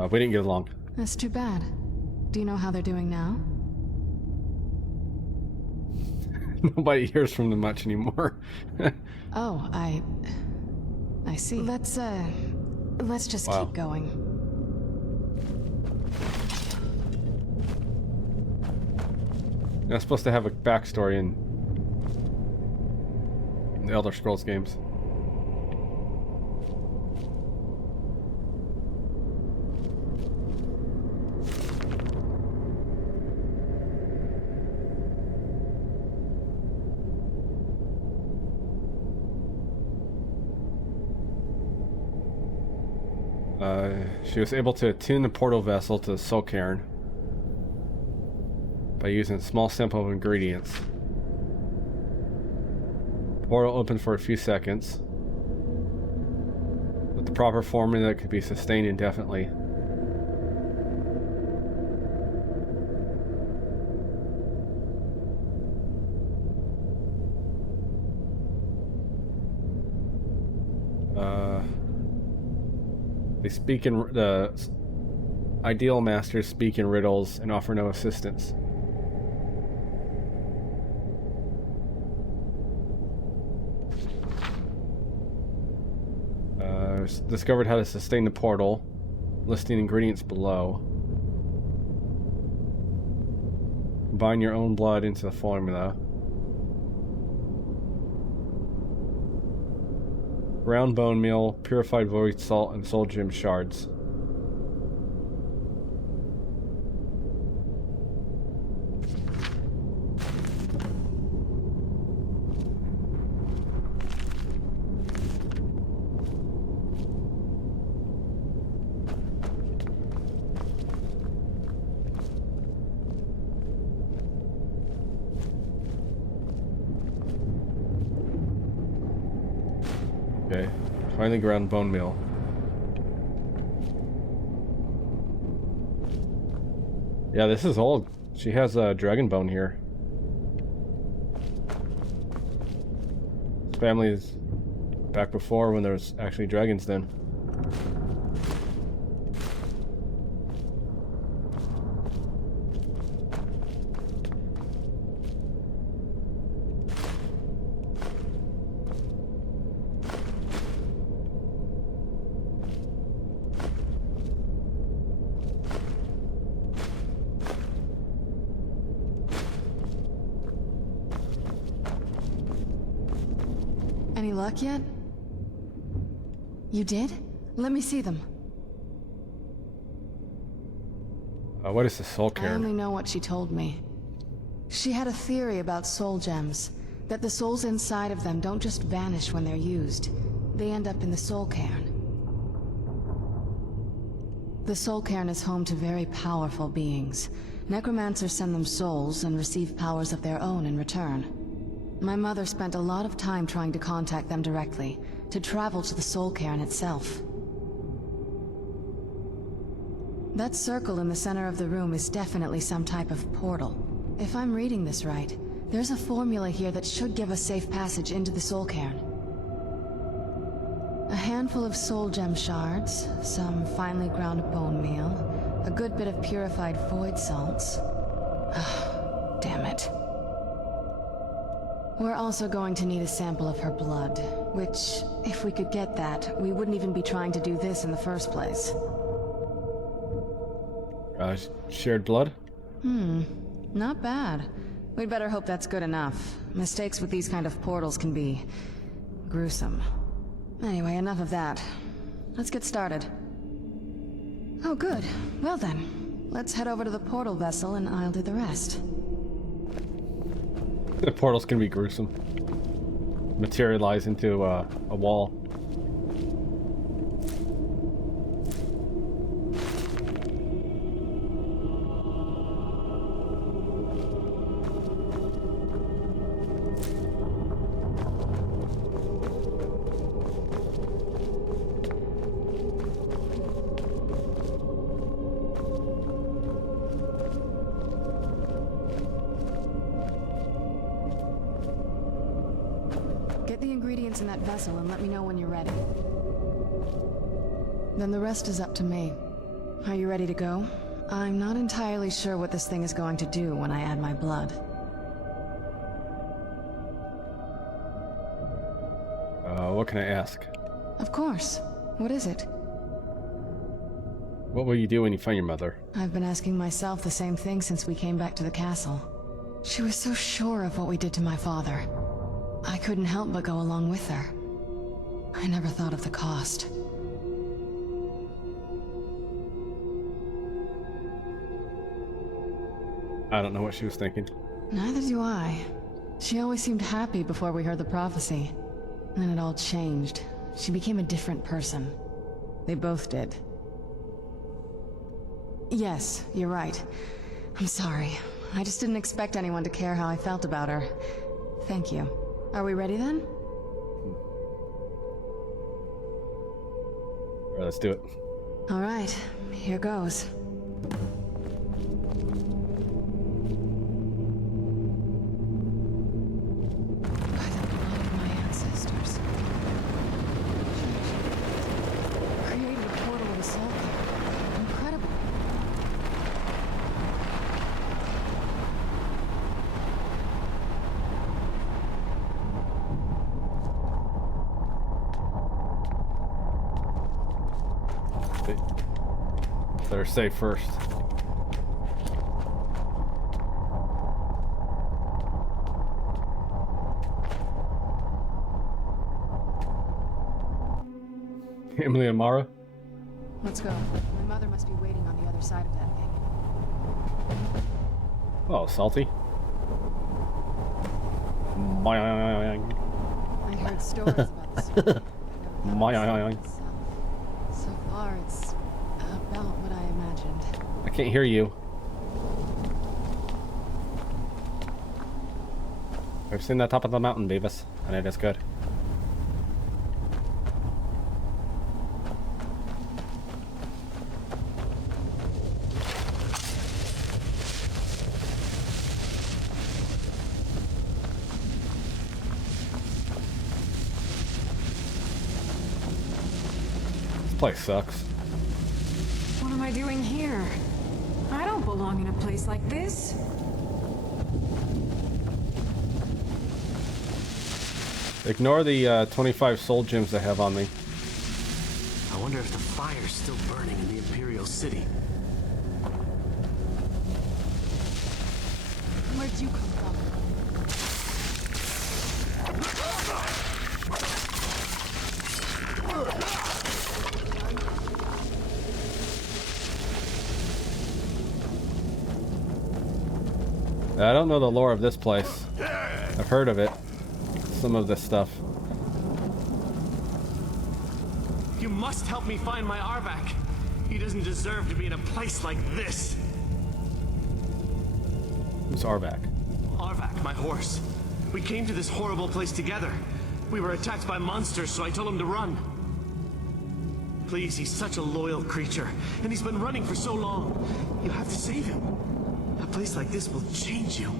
We didn't get along. That's too bad. Do you know how they're doing now? Nobody hears from them much anymore. Oh, I see. Let's just keep going. You're not supposed to have a backstory in the Elder Scrolls games. She was able to attune the portal vessel to the soul cairn by using a small sample of ingredients. Portal opened for a few seconds. With the proper formula, it could be sustained indefinitely. The ideal masters speak in riddles and offer no assistance. Discovered how to sustain the portal, listing ingredients below. Combine your own blood into the formula. Ground bone meal, purified void salt, and soul gem shards. Okay, finally ground bone meal. Yeah, this is old. She has a dragon bone here. This family is back before when there was actually dragons then. Any luck yet? You did? Let me see them. What is the soul I cairn? only know what she told me. She had a theory about soul gems, that the souls inside of them don't just vanish when they're used. They end up in the soul cairn. The soul cairn is home to very powerful beings. Necromancers send them souls and receive powers of their own in return. My mother spent a lot of time trying to contact them directly, to travel to the soul cairn itself. That circle in the center of the room is definitely some type of portal. If I'm reading this right, there's a formula here that should give us safe passage into the soul cairn. A handful of soul gem shards, some finely ground bone meal, a good bit of purified void salts. Ah, damn it. We're also going to need a sample of her blood, which, if we could get that, we wouldn't even be trying to do this in the first place. Shared blood? Not bad. We'd better hope that's good enough. Mistakes with these kind of portals can be gruesome. Anyway, enough of that. Let's get started. Oh, good. Well then, let's head over to the portal vessel and I'll do the rest. The portal's gonna be gruesome. Materialize into a wall. Get the ingredients in that vessel and let me know when you're ready. Then the rest is up to me. Are you ready to go? I'm not entirely sure what this thing is going to do when I add my blood. What can I ask? Of course. What is it? What will you do when you find your mother? I've been asking myself the same thing since we came back to the castle. She was so sure of what we did to my father. I couldn't help but go along with her. I never thought of the cost. I don't know what she was thinking. Neither do I. She always seemed happy before we heard the prophecy. Then it all changed. She became a different person. They both did. Yes, you're right. I'm sorry. I just didn't expect anyone to care how I felt about her. Thank you. Are we ready then? All right, let's do it. All right, here goes. By the blood of my ancestors. Created a portal of assault there. Incredible. Better save first. Emily and Mara? Let's go. My mother must be waiting on the other side of that thing. Oh, salty. I heard stories about this. So far, it's about what I imagined. I can't hear you. I've seen the top of the mountain, Beavis, and it is good. This place sucks. What am I doing here? I don't belong in a place like this. Ignore the 25 soul gems I have on me. I wonder if the fire's still burning in the Imperial City. Where'd you come from? I don't know the lore of this place. I've heard of it. Some of this stuff. You must help me find my Arvak. He doesn't deserve to be in a place like this. Who's Arvak? Arvak, my horse. We came to this horrible place together. We were attacked by monsters, so I told him to run. Please, he's such a loyal creature, and he's been running for so long. You have to save him. A place like this will change you.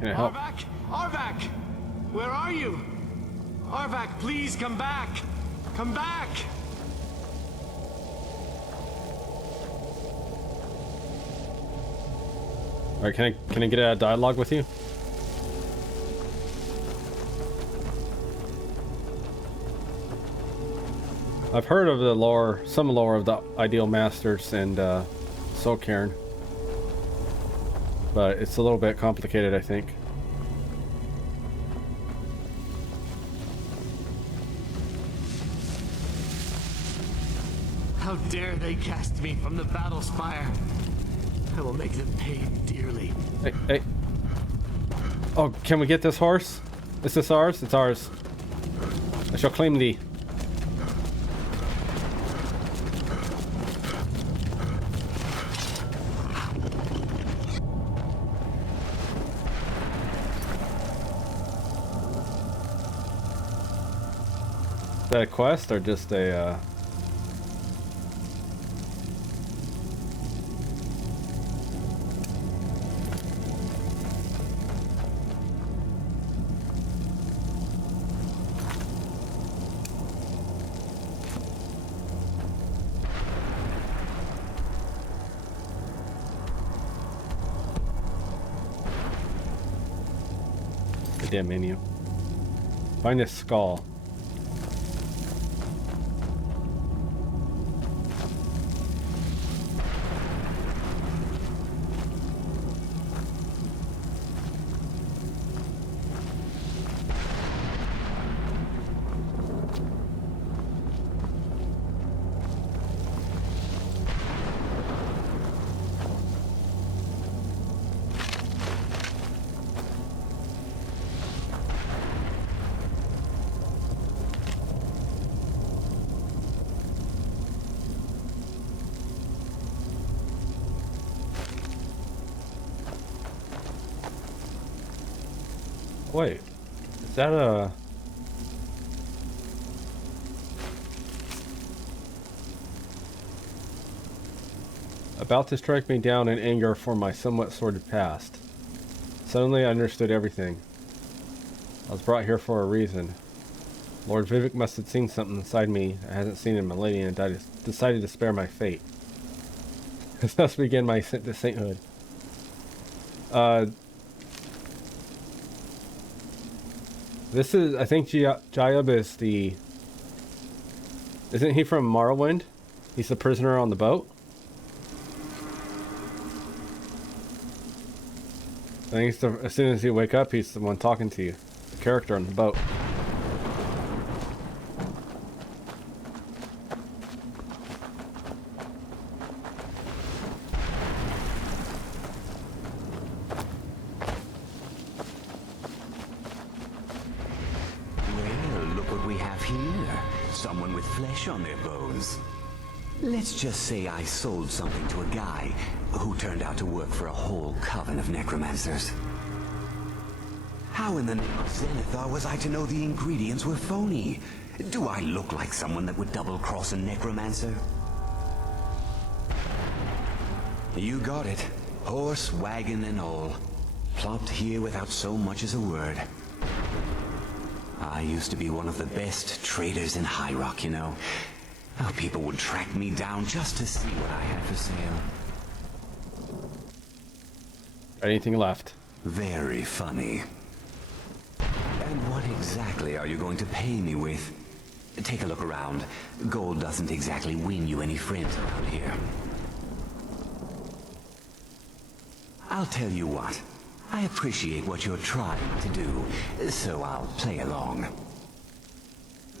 Can I help? Arvak! Arvak! Where are you? Arvak, please come back! Come back! Alright, can I get a dialogue with you? I've heard of the lore, some lore of the Ideal Masters and Soul Cairn, but it's a little bit complicated, I think. How dare they cast me from the battle spire? I will make them pay dearly. Hey, hey. Oh, can we get this horse? Is this ours? It's ours. I shall claim thee. Is that a quest or just a damn menu? Find this skull. Wait, is that a... About to strike me down in anger for my somewhat sordid past. Suddenly I understood everything. I was brought here for a reason. Lord Vivek must have seen something inside me I hasn't seen in millennia, and I decided to spare my fate. Thus began my ascent to sainthood. This is, I think Jayub is the... Isn't he from Morrowind? He's the prisoner on the boat? I think it's as soon as you wake up, he's the one talking to you. The character on the boat. Well, look what we have here. Someone with flesh on their bones. Let's just say I sold something to a guy who turned out to work for a whole coven of necromancers. How in the name of Zenithar was I to know the ingredients were phony? Do I look like someone that would double-cross a necromancer? You got it. Horse, wagon, and all. Plopped here without so much as a word. I used to be one of the best traders in High Rock, you know. How people would track me down just to see what I had for sale. Anything left? Very funny. And what exactly are you going to pay me with? Take a look around. Gold doesn't exactly win you any friends around here. I'll tell you what. I appreciate what you're trying to do, so I'll play along.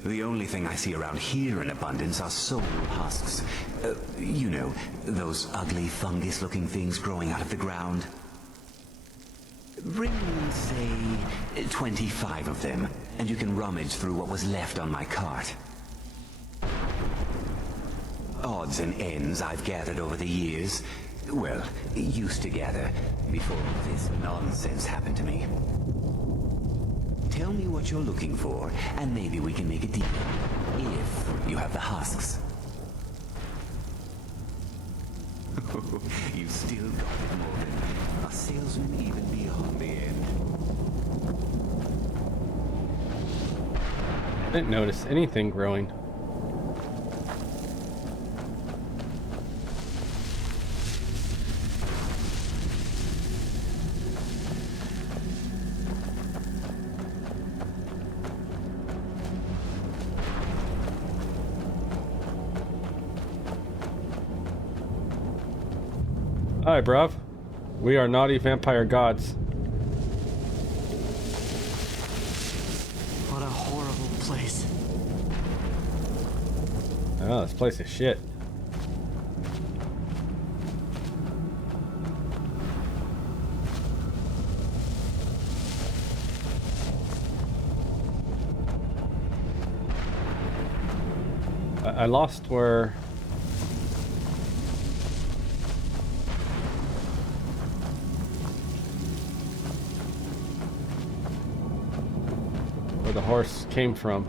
The only thing I see around here in abundance are soul husks. You know, those ugly fungus-looking things growing out of the ground. Bring me, say, 25 of them, and you can rummage through what was left on my cart. Odds and ends I've gathered over the years. Well, used to gather, before this nonsense happened to me. Tell me what you're looking for, and maybe we can make a deal. If you have the husks. You've still got it, Morgan. A salesman even beyond the end. I didn't notice anything growing. Hi, bruv. We are naughty vampire gods. What a horrible place. Oh, this place is shit. I lost where... where the horse came from.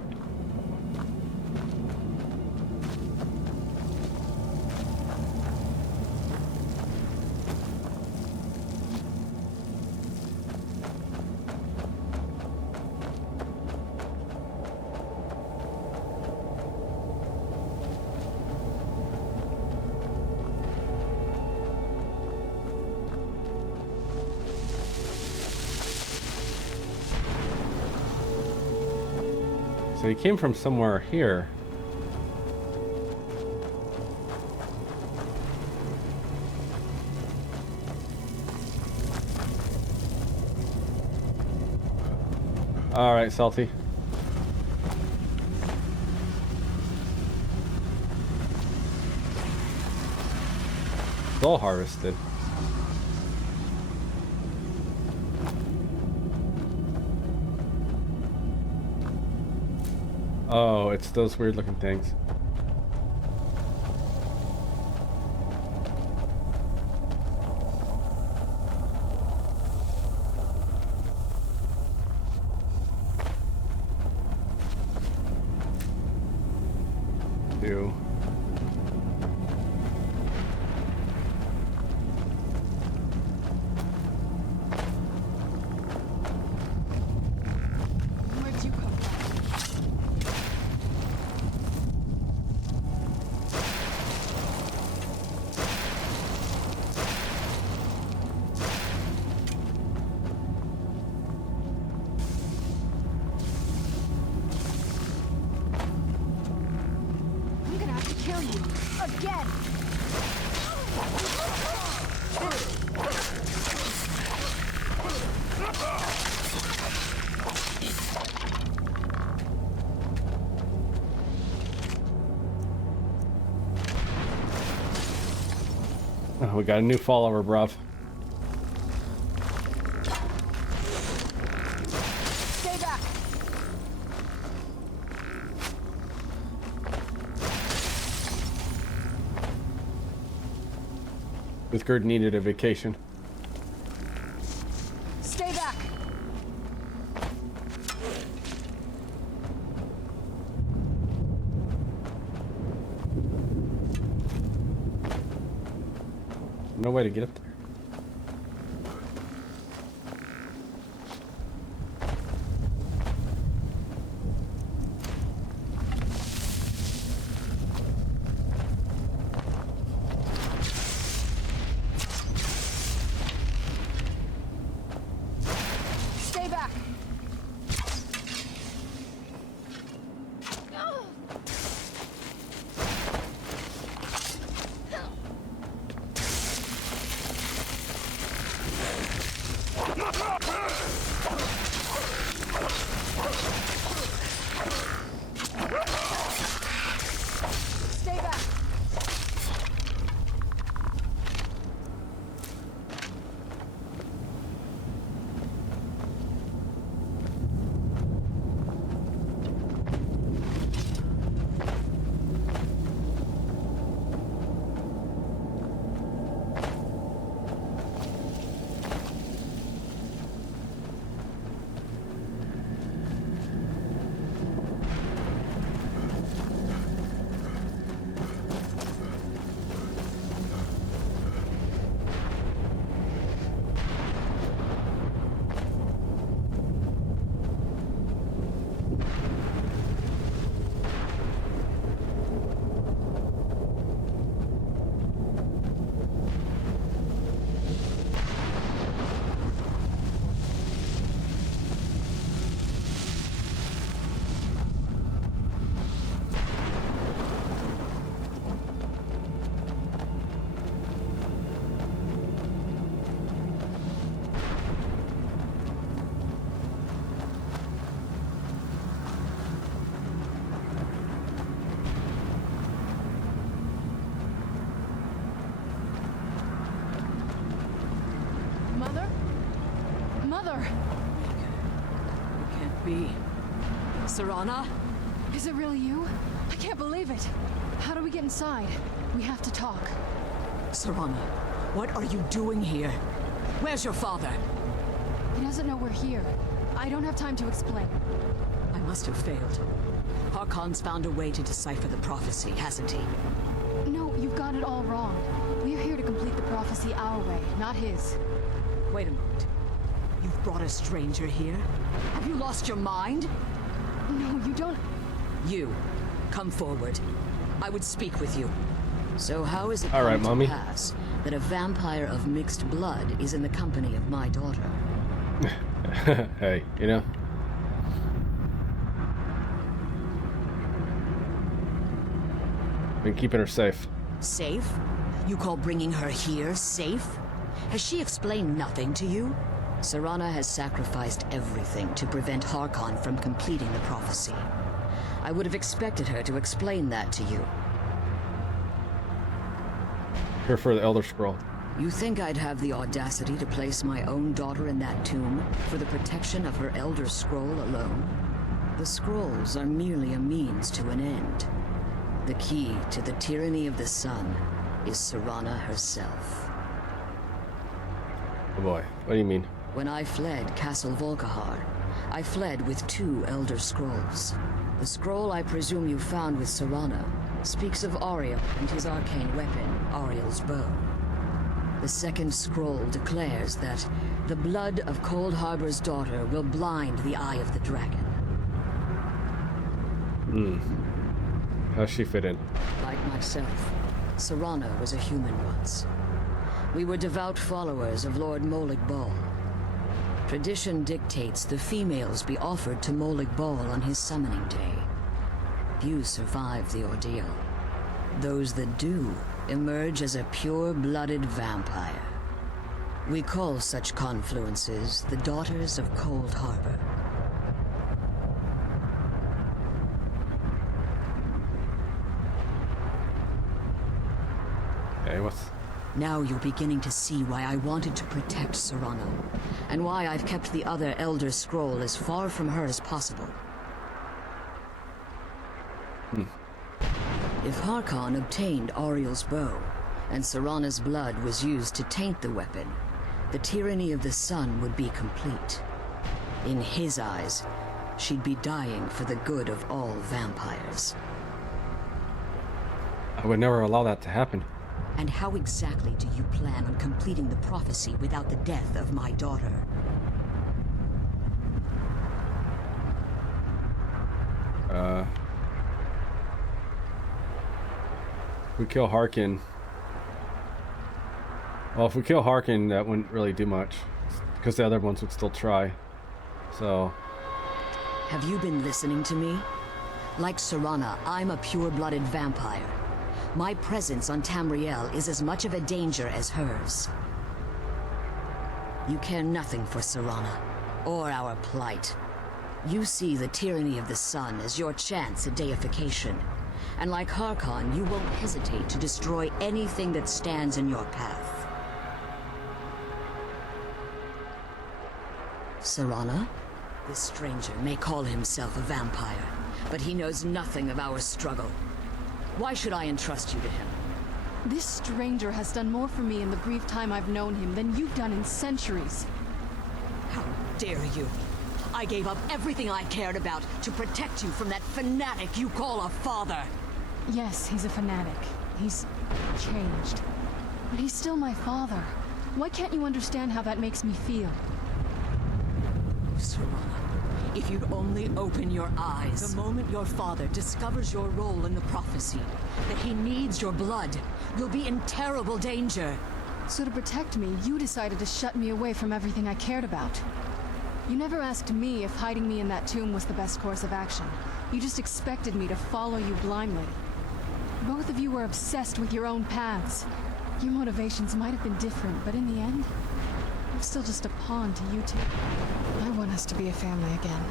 So he came from somewhere here. All right, Salty. It's all harvested. Oh, it's those weird looking things. 2. Where'd you come from? I'm gonna have to kill you. Again! Oh, we got a new follower, bruv. Stay back! Uthgerd needed a vacation. Stay back! No way to get up there. Stay back! Stay back! Mother? Mother! It can't be. Serana? Is it really you? I can't believe it. How do we get inside? We have to talk. Serana, what are you doing here? Where's your father? He doesn't know we're here. I don't have time to explain. I must have failed. Harkon's found a way to decipher the prophecy, hasn't he? No, you've got it all wrong. We're here to complete the prophecy our way, not his. Wait a moment. You've brought a stranger here? Have you lost your mind? No, you don't... You, come forward. I would speak with you. So how is it All right, come Mommy. to pass that a vampire of mixed blood is in the company of my daughter? Hey, you know. Been keeping her safe. Safe? You call bringing her here safe? Has she explained nothing to you? Serana has sacrificed everything to prevent Harkon from completing the prophecy. I would have expected her to explain that to you. Here for the Elder Scroll. You think I'd have the audacity to place my own daughter in that tomb for the protection of her Elder Scroll alone? The scrolls are merely a means to an end. The key to the tyranny of the sun is Serana herself. Oh boy, what do you mean? When I fled Castle Volkihar, I fled with 2 Elder Scrolls. The scroll I presume you found with Serana speaks of Auriel and his arcane weapon, Auriel's bow. The second scroll declares that the blood of Cold Harbor's daughter will blind the eye of the dragon. How's she fit in? Like myself, Serana was a human once. We were devout followers of Lord Molig Bal. Tradition dictates the females be offered to Molig Bal on his summoning day. Few survive the ordeal. Those that do emerge as a pure-blooded vampire. We call such confluences the Daughters of Cold Harbor. Okay, what's... Now you're beginning to see why I wanted to protect Serrano, and why I've kept the other Elder Scroll as far from her as possible. If Harkon obtained Auriel's bow, and Serana's blood was used to taint the weapon, the tyranny of the sun would be complete. In his eyes, she'd be dying for the good of all vampires. I would never allow that to happen. And how exactly do you plan on completing the prophecy without the death of my daughter? We kill Harkin. Well, if we kill Harkin, that wouldn't really do much, because the other ones would still try. So... Have you been listening to me? Like Serana, I'm a pure-blooded vampire. My presence on Tamriel is as much of a danger as hers. You care nothing for Serana, or our plight. You see the tyranny of the sun as your chance at deification. And like Harkon, you won't hesitate to destroy anything that stands in your path. Serana? This stranger may call himself a vampire, but he knows nothing of our struggle. Why should I entrust you to him? This stranger has done more for me in the brief time I've known him than you've done in centuries. How dare you? I gave up everything I cared about to protect you from that fanatic you call a father. Yes, he's a fanatic. He's changed. But he's still my father. Why can't you understand how that makes me feel? Serana, if you'd only open your eyes. The moment your father discovers your role in the prophecy, that he needs your blood, you'll be in terrible danger. So to protect me, you decided to shut me away from everything I cared about. You never asked me if hiding me in that tomb was the best course of action. You just expected me to follow you blindly. Both of you were obsessed with your own paths. Your motivations might have been different, but in the end, I'm still just a pawn to you two. I want us to be a family again.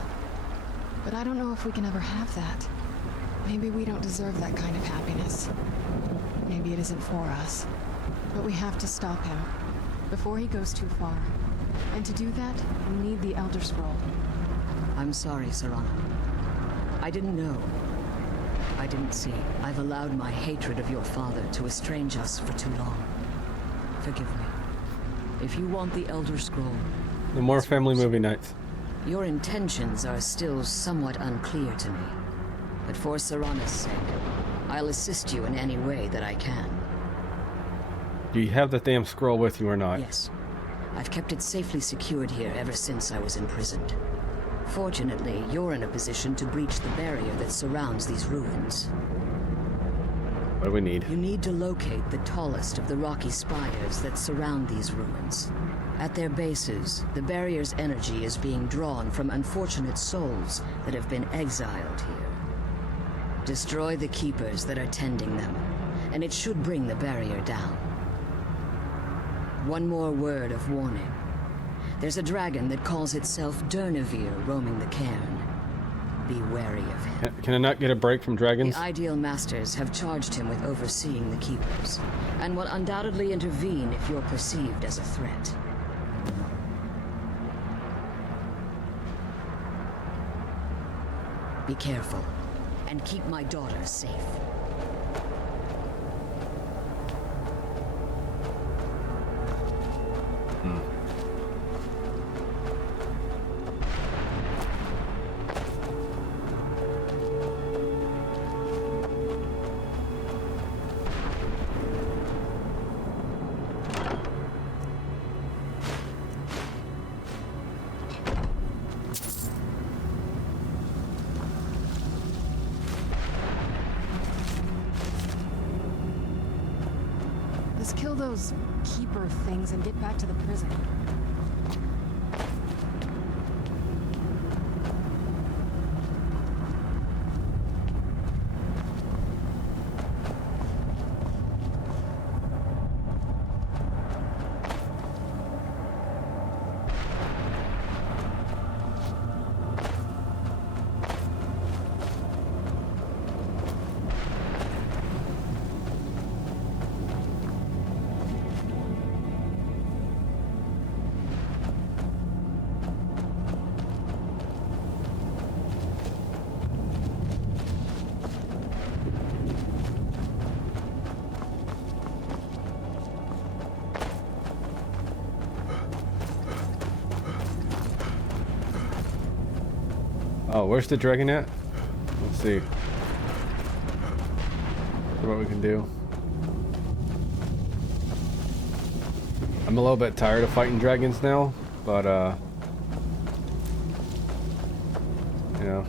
But I don't know if we can ever have that. Maybe we don't deserve that kind of happiness. Maybe it isn't for us. But we have to stop him, before he goes too far. And to do that, we need the Elder Scroll. I'm sorry, Serana. I didn't know. I didn't see. I've allowed my hatred of your father to estrange us for too long. Forgive me. If you want the Elder Scroll... No more family movie nights. Your intentions are still somewhat unclear to me. But for Serana's sake, I'll assist you in any way that I can. Do you have the damn scroll with you or not? Yes. I've kept it safely secured here ever since I was imprisoned. Fortunately, you're in a position to breach the barrier that surrounds these ruins. What do we need? You need to locate the tallest of the rocky spires that surround these ruins. At their bases, the barrier's energy is being drawn from unfortunate souls that have been exiled here. Destroy the keepers that are tending them, and it should bring the barrier down. One more word of warning. There's a dragon that calls itself Durnevere roaming the cairn. Be wary of him. Can I not get a break from dragons? The Ideal Masters have charged him with overseeing the Keepers, and will undoubtedly intervene if you're perceived as a threat. Be careful, and keep my daughter safe. those keeper things and get back to the prison. Oh, where's the dragon at? Let's see. What we can do. I'm a little bit tired of fighting dragons now, but you know.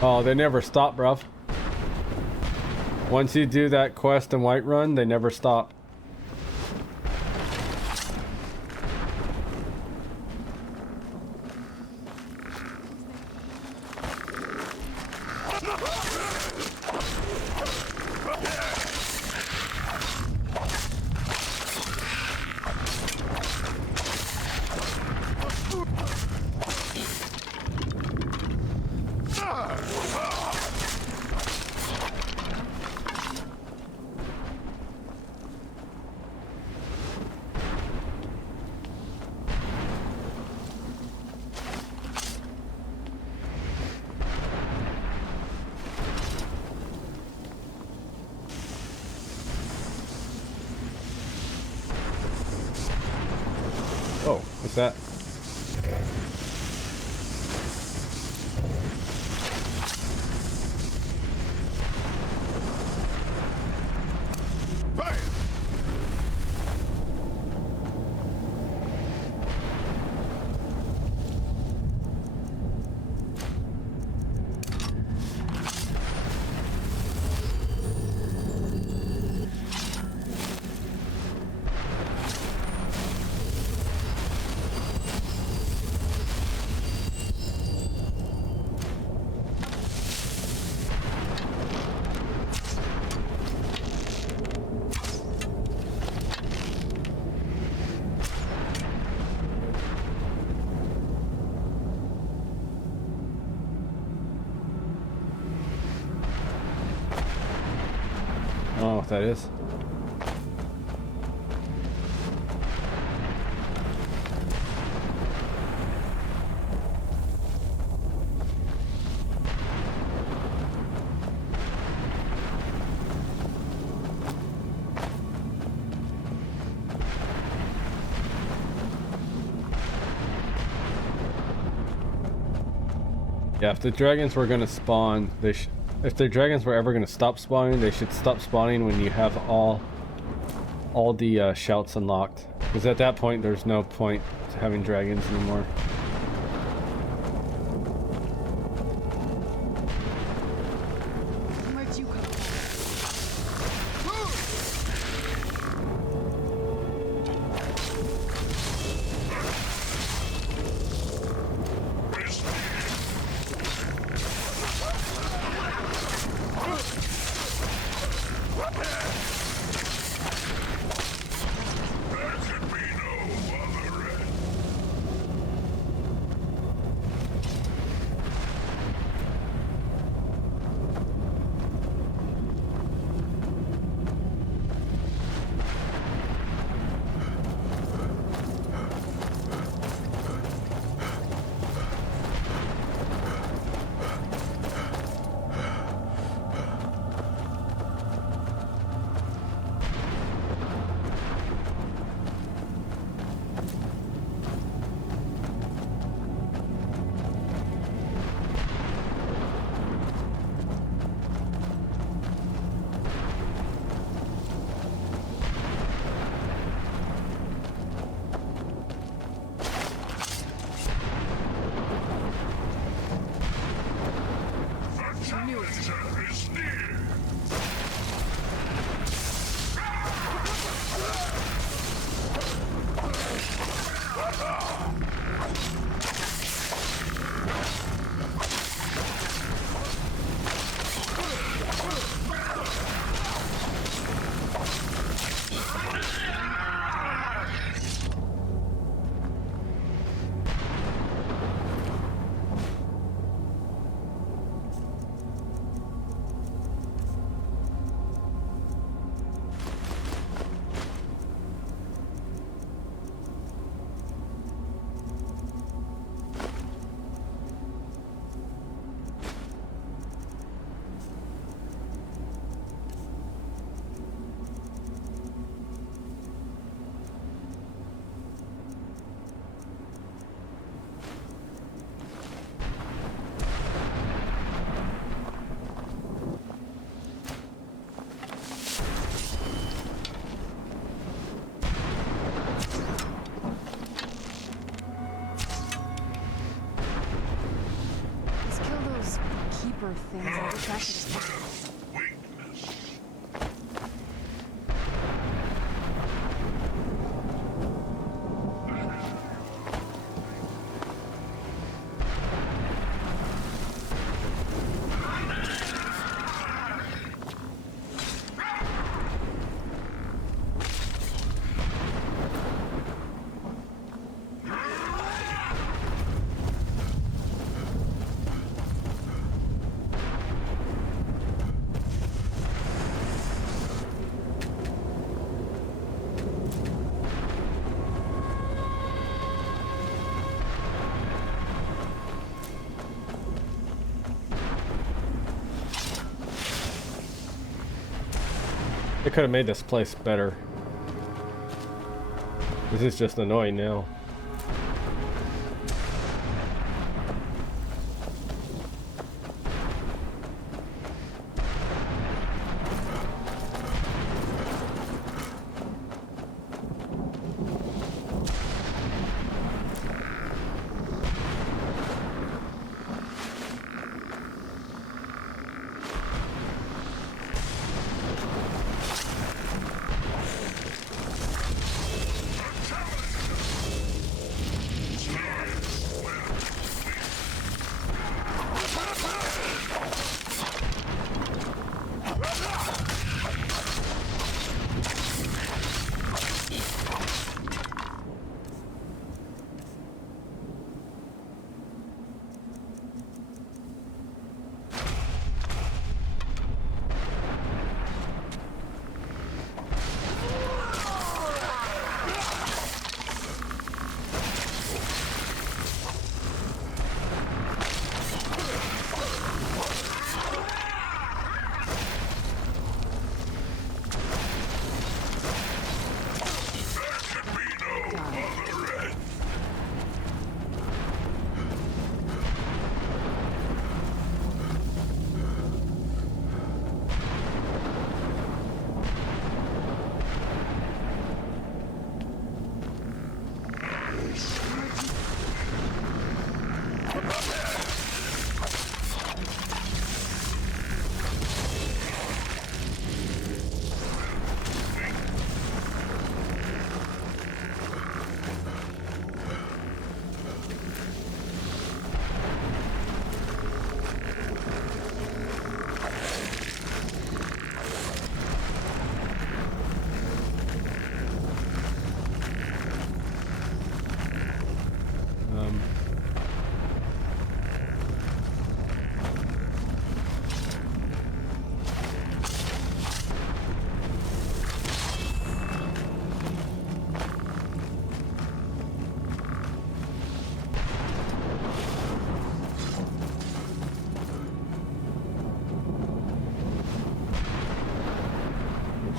Oh, they never stop, bruv. Once you do that quest in Whiterun, they never stop. Oh, what's that? I don't know what that is. Yeah, if the dragons were gonna spawn, if the dragons were ever gonna stop spawning, they should stop spawning when you have all the shouts unlocked. Because at that point, there's no point to having dragons anymore. Where'd you come from? Keeper things. I wish I could have. They could have made this place better. This is just annoying now.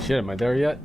Shit, am I there yet?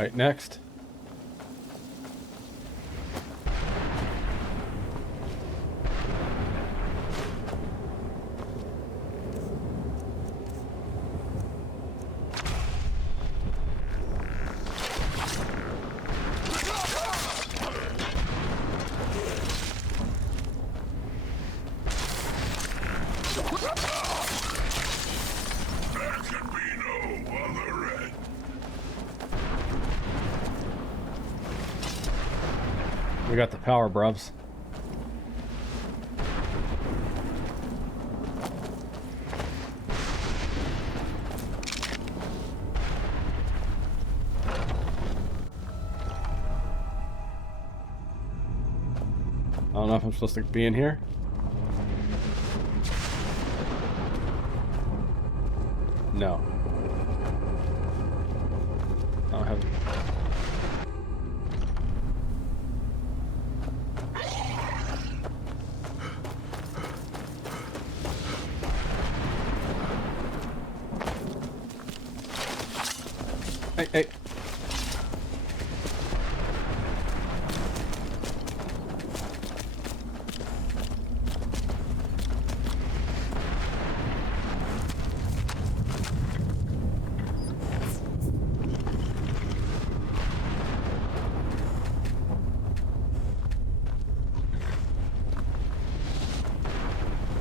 Alright, next. We got the power, bruvs. I don't know if I'm supposed to be in here. No. I don't have... Hey, hey.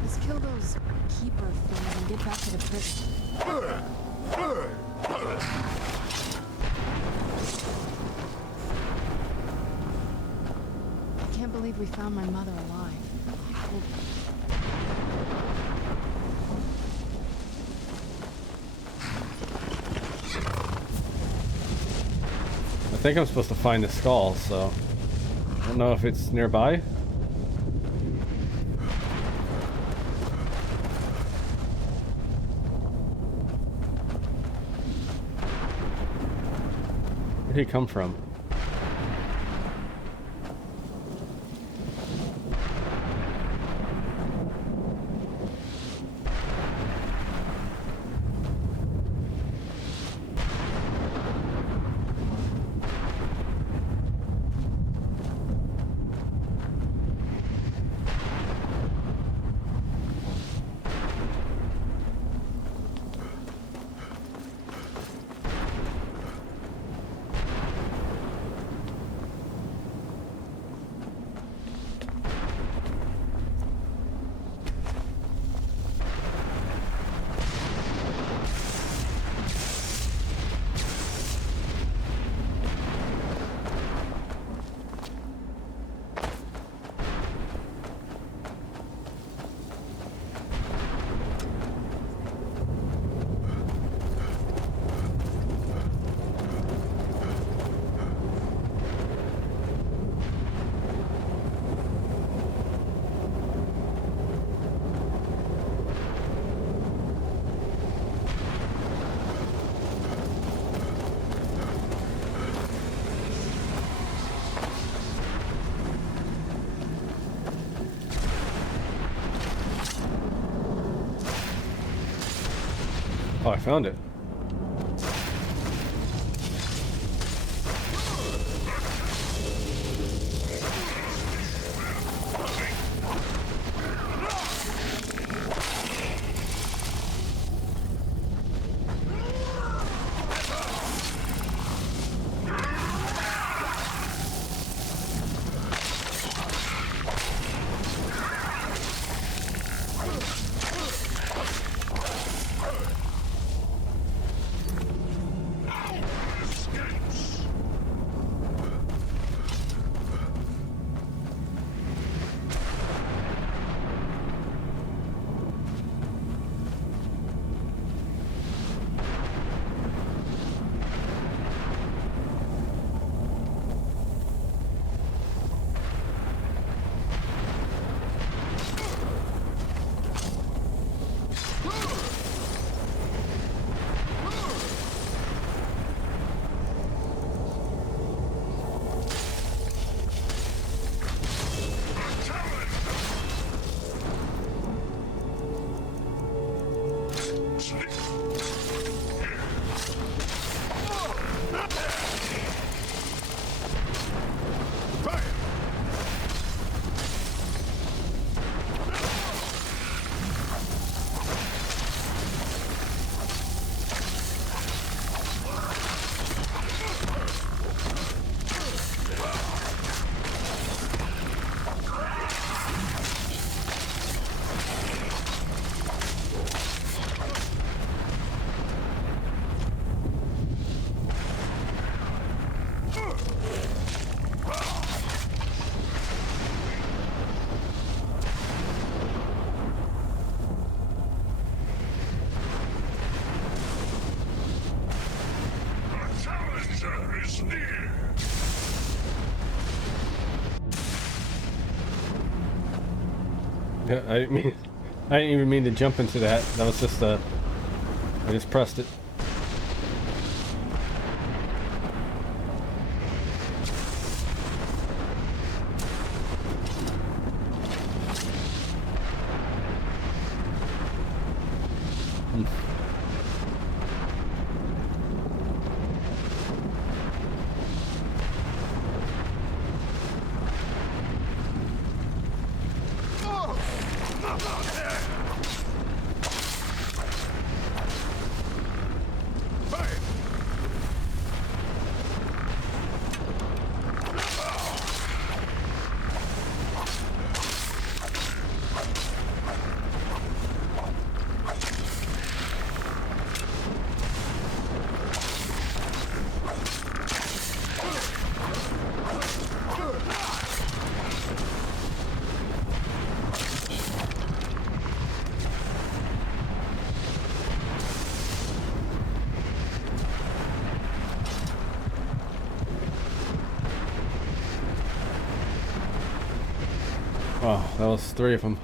Let's kill those keeper things and get back to the prison. I can't believe we found my mother alive. Well, I think I'm supposed to find the skull, so I don't know if it's nearby. Where'd he come from? Oh, I found it. Yeah, I didn't even mean to jump into that. That was just I just pressed it. Wow, that was 3 of them.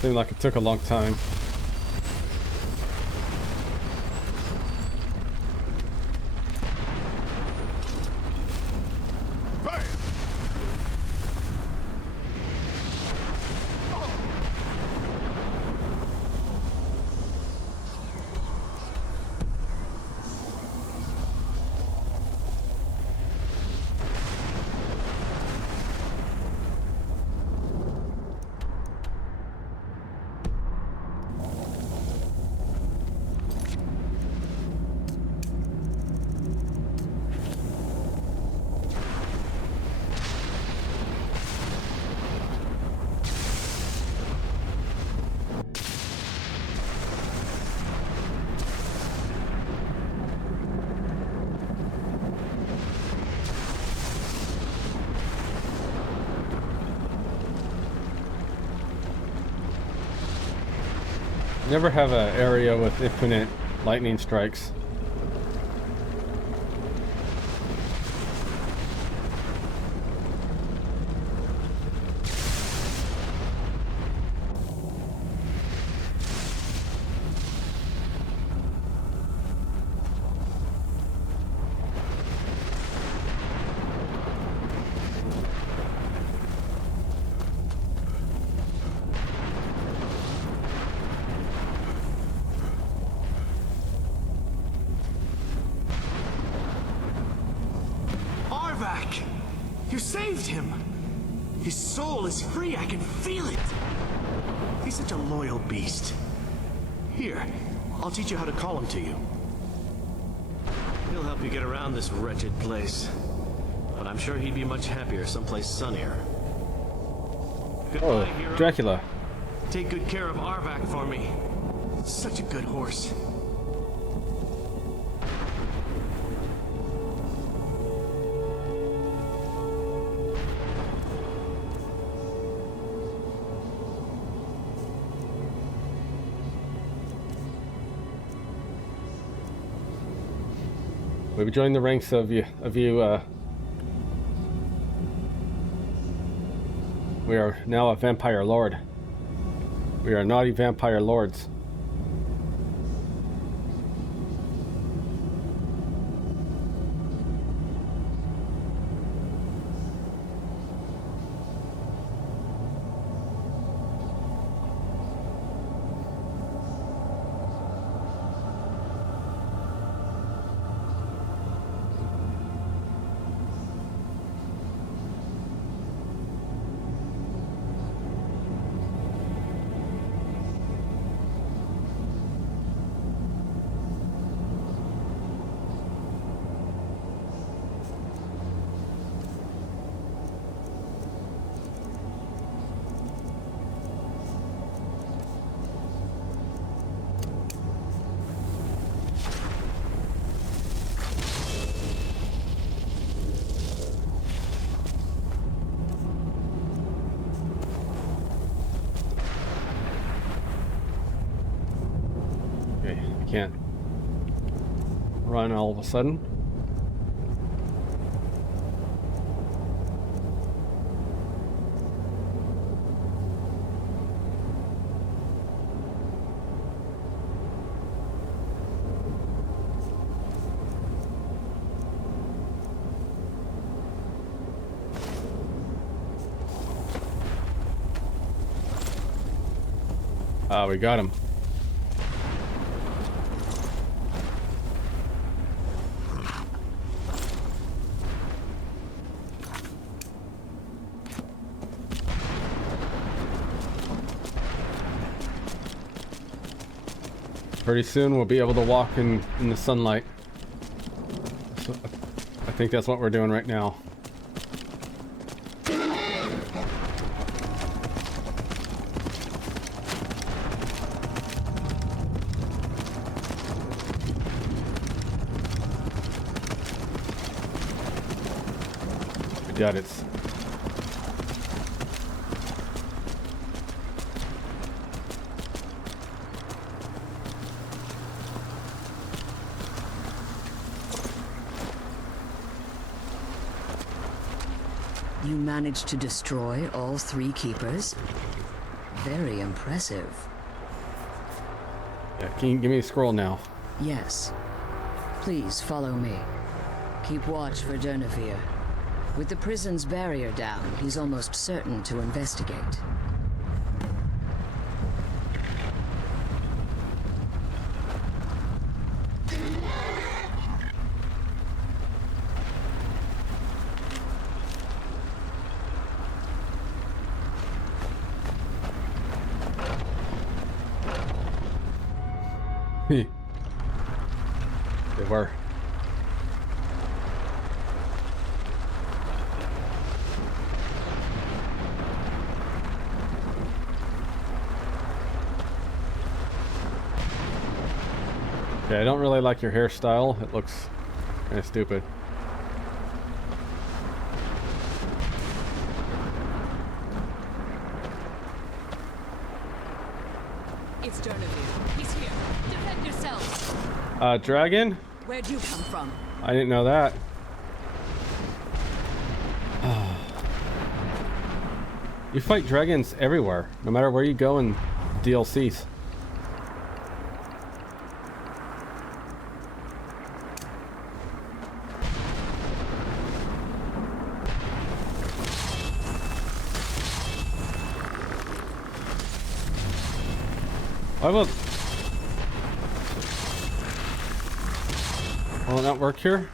Seemed like it took a long time. Never have an area with infinite lightning strikes. You saved him! His soul is free, I can feel it! He's such a loyal beast. Here, I'll teach you how to call him to you. He'll help you get around this wretched place. But I'm sure he'd be much happier someplace sunnier. Goodbye, hero. Dracula. Take good care of Arvak for me. Such a good horse. We've joined the ranks of you. We are now a vampire lord. We are naughty vampire lords. can't run all of a sudden. We got him. Pretty soon we'll be able to walk in the sunlight. So I think that's what we're doing right now. Got it. You managed to destroy all 3 keepers? Very impressive. Yeah, can you give me a scroll now? Yes. Please follow me. Keep watch for Durnevere. With the prison's barrier down, he's almost certain to investigate. They were. Okay, I don't really like your hairstyle. It looks kind of stupid. It's Durnevere. He's here. Defend yourselves. Dragon? Where'd you come from? I didn't know that. You fight dragons everywhere, no matter where you go in DLCs. Will it not work here?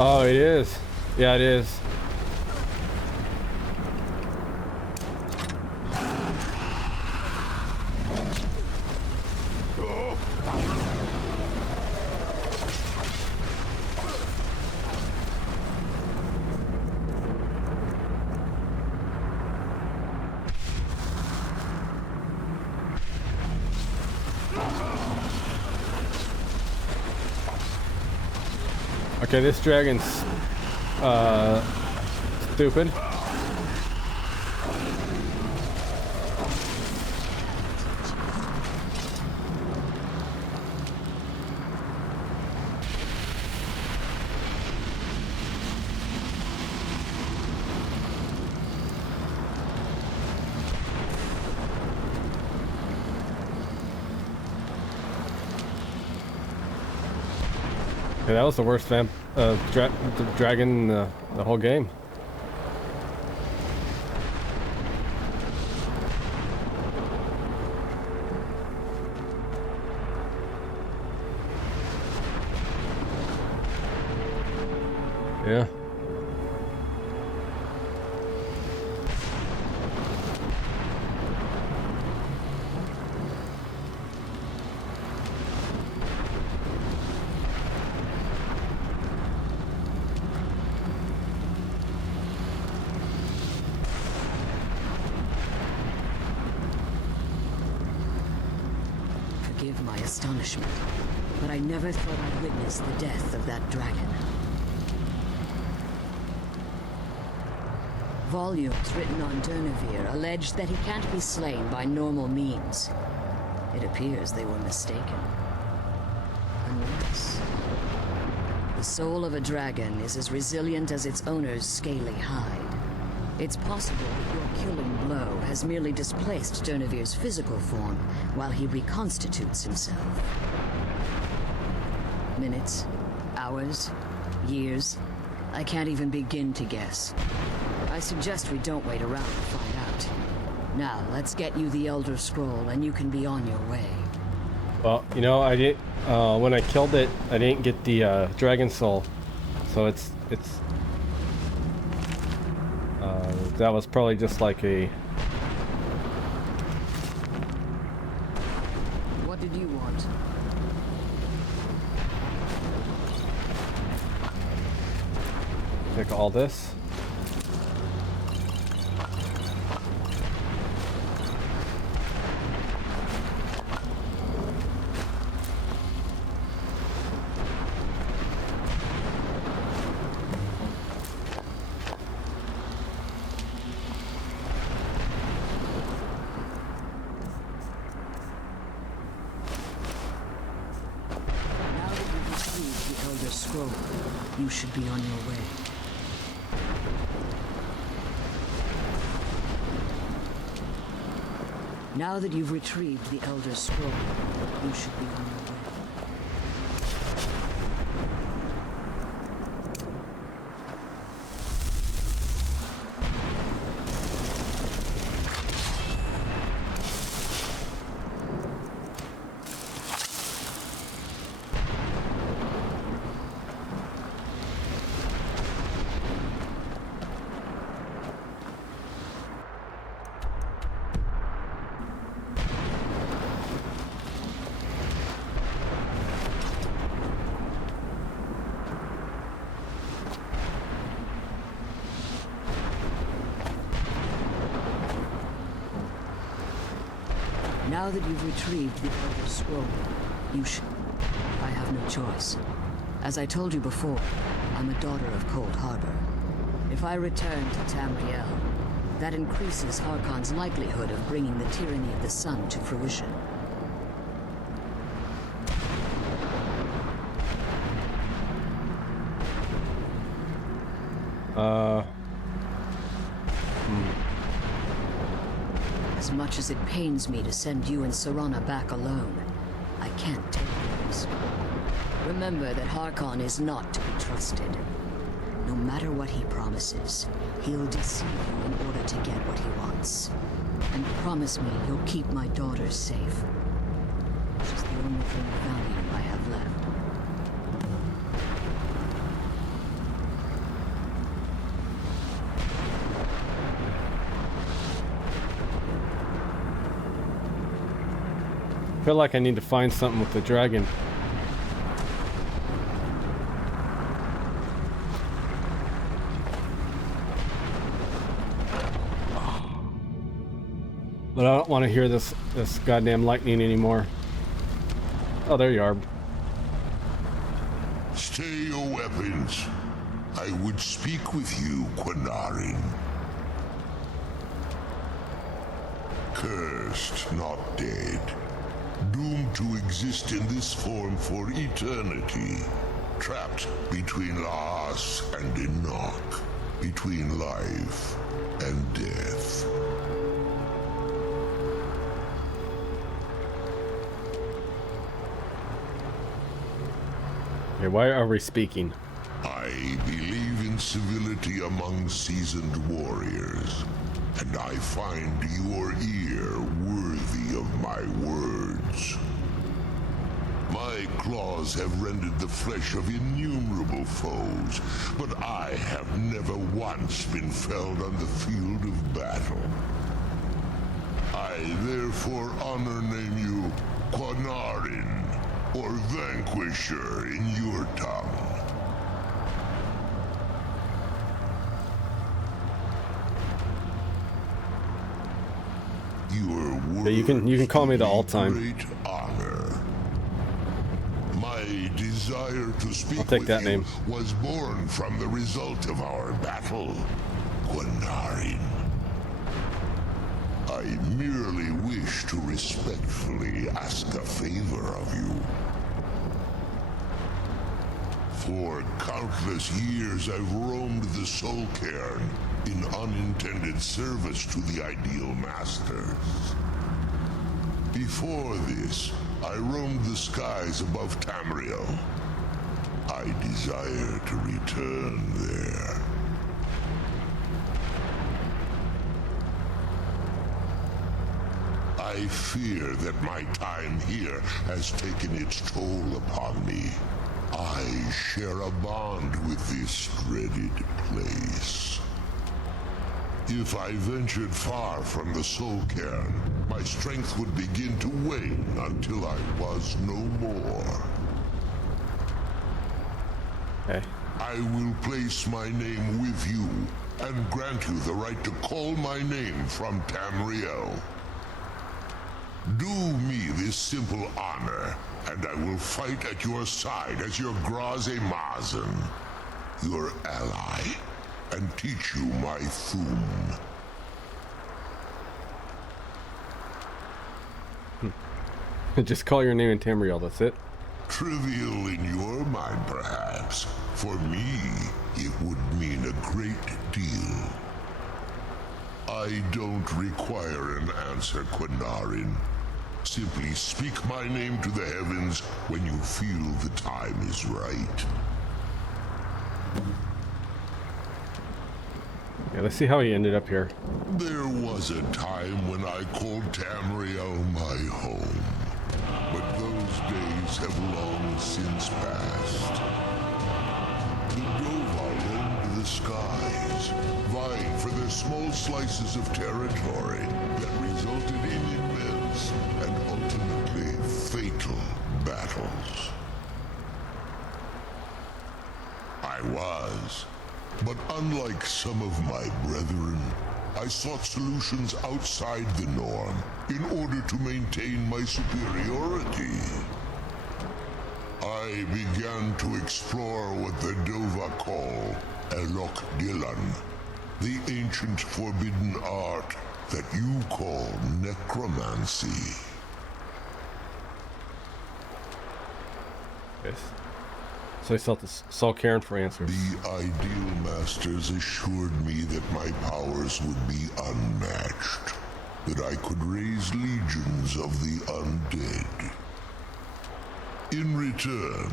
Oh, it is. Yeah, it is. Okay, this dragon's stupid. Yeah, that was the worst dragon in the whole game. Yeah. forgive my astonishment, but I never thought I'd witness the death of that dragon. Volumes written on Durnevere allege that he can't be slain by normal means. It appears they were mistaken. Unless... the soul of a dragon is as resilient as its owner's scaly hide. It's possible that your killing blow has merely displaced Durnevere's physical form while he reconstitutes himself. Minutes, hours, years, I can't even begin to guess. I suggest we don't wait around to find out. Now, let's get you the Elder Scroll and you can be on your way. Well, you know, I didn't, when I killed it, I didn't get the dragon soul. So that was probably just like a... What did you want? Take all this. Scroll. You should be on your way. Now that you've retrieved the Elder Scroll, you should be on your way. Now that you've retrieved the Elder Scroll, you should... I have no choice. As I told you before, I'm a daughter of Cold Harbor. If I return to Tamriel, that increases Harkon's likelihood of bringing the tyranny of the sun to fruition. As much as it pains me to send you and Serana back alone, I can't take the risk. Remember that Harkon is not to be trusted. No matter what he promises, he'll deceive you in order to get what he wants. And promise me you'll keep my daughter safe. She's the only thing of value I have left. I feel like I need to find something with the dragon. But I don't want to hear this goddamn lightning anymore. Oh, there you are. Stay your weapons. I would speak with you, Quinarin. Cursed, not dead. Doomed to exist in this form for eternity. Trapped between Laas and Enoch. Between life and death. Okay, why are we speaking? I believe in civility among seasoned warriors. And I find your ear worthy of my words. My claws have rended the flesh of innumerable foes, but I have never once been felled on the field of battle. I therefore honor name you Quinarin, or Vanquisher in your tongue. Yeah, you can call me the all-time. Great honor. desire to speak I'll take with that you name. was born from the result of our battle, Quinarin. I merely wish to respectfully ask a favor of you. For countless years I've roamed the Soul Cairn in unintended service to the Ideal Masters. Before this, I roamed the skies above Tamriel. I desire to return there. I fear that my time here has taken its toll upon me. I share a bond with this dreaded place. If I ventured far from the Soul Cairn, my strength would begin to wane until I was no more. Okay. I will place my name with you and grant you the right to call my name from Tamriel. Do me this simple honor, and I will fight at your side as your Graze Mazen, your ally, and teach you my Thum. Just call your name in Tamriel, that's it? Trivial in your mind, perhaps. For me, it would mean a great deal. I don't require an answer, Quinarin. Simply speak my name to the heavens when you feel the time is right. Yeah, let's see how he ended up here. There was a time when I called Tamriel my home, but those days have long since passed. The Dova roamed the skies, vying for their small slices of territory that resulted in immense and ultimately fatal battles. I was. But unlike some of my brethren, I sought solutions outside the norm in order to maintain my superiority. I began to explore what the Dova call Elok Dylan, the ancient forbidden art that you call necromancy. Yes. So I sought the Soul Cairn for answers. The Ideal Masters assured me that my powers would be unmatched, that I could raise legions of the undead. In return,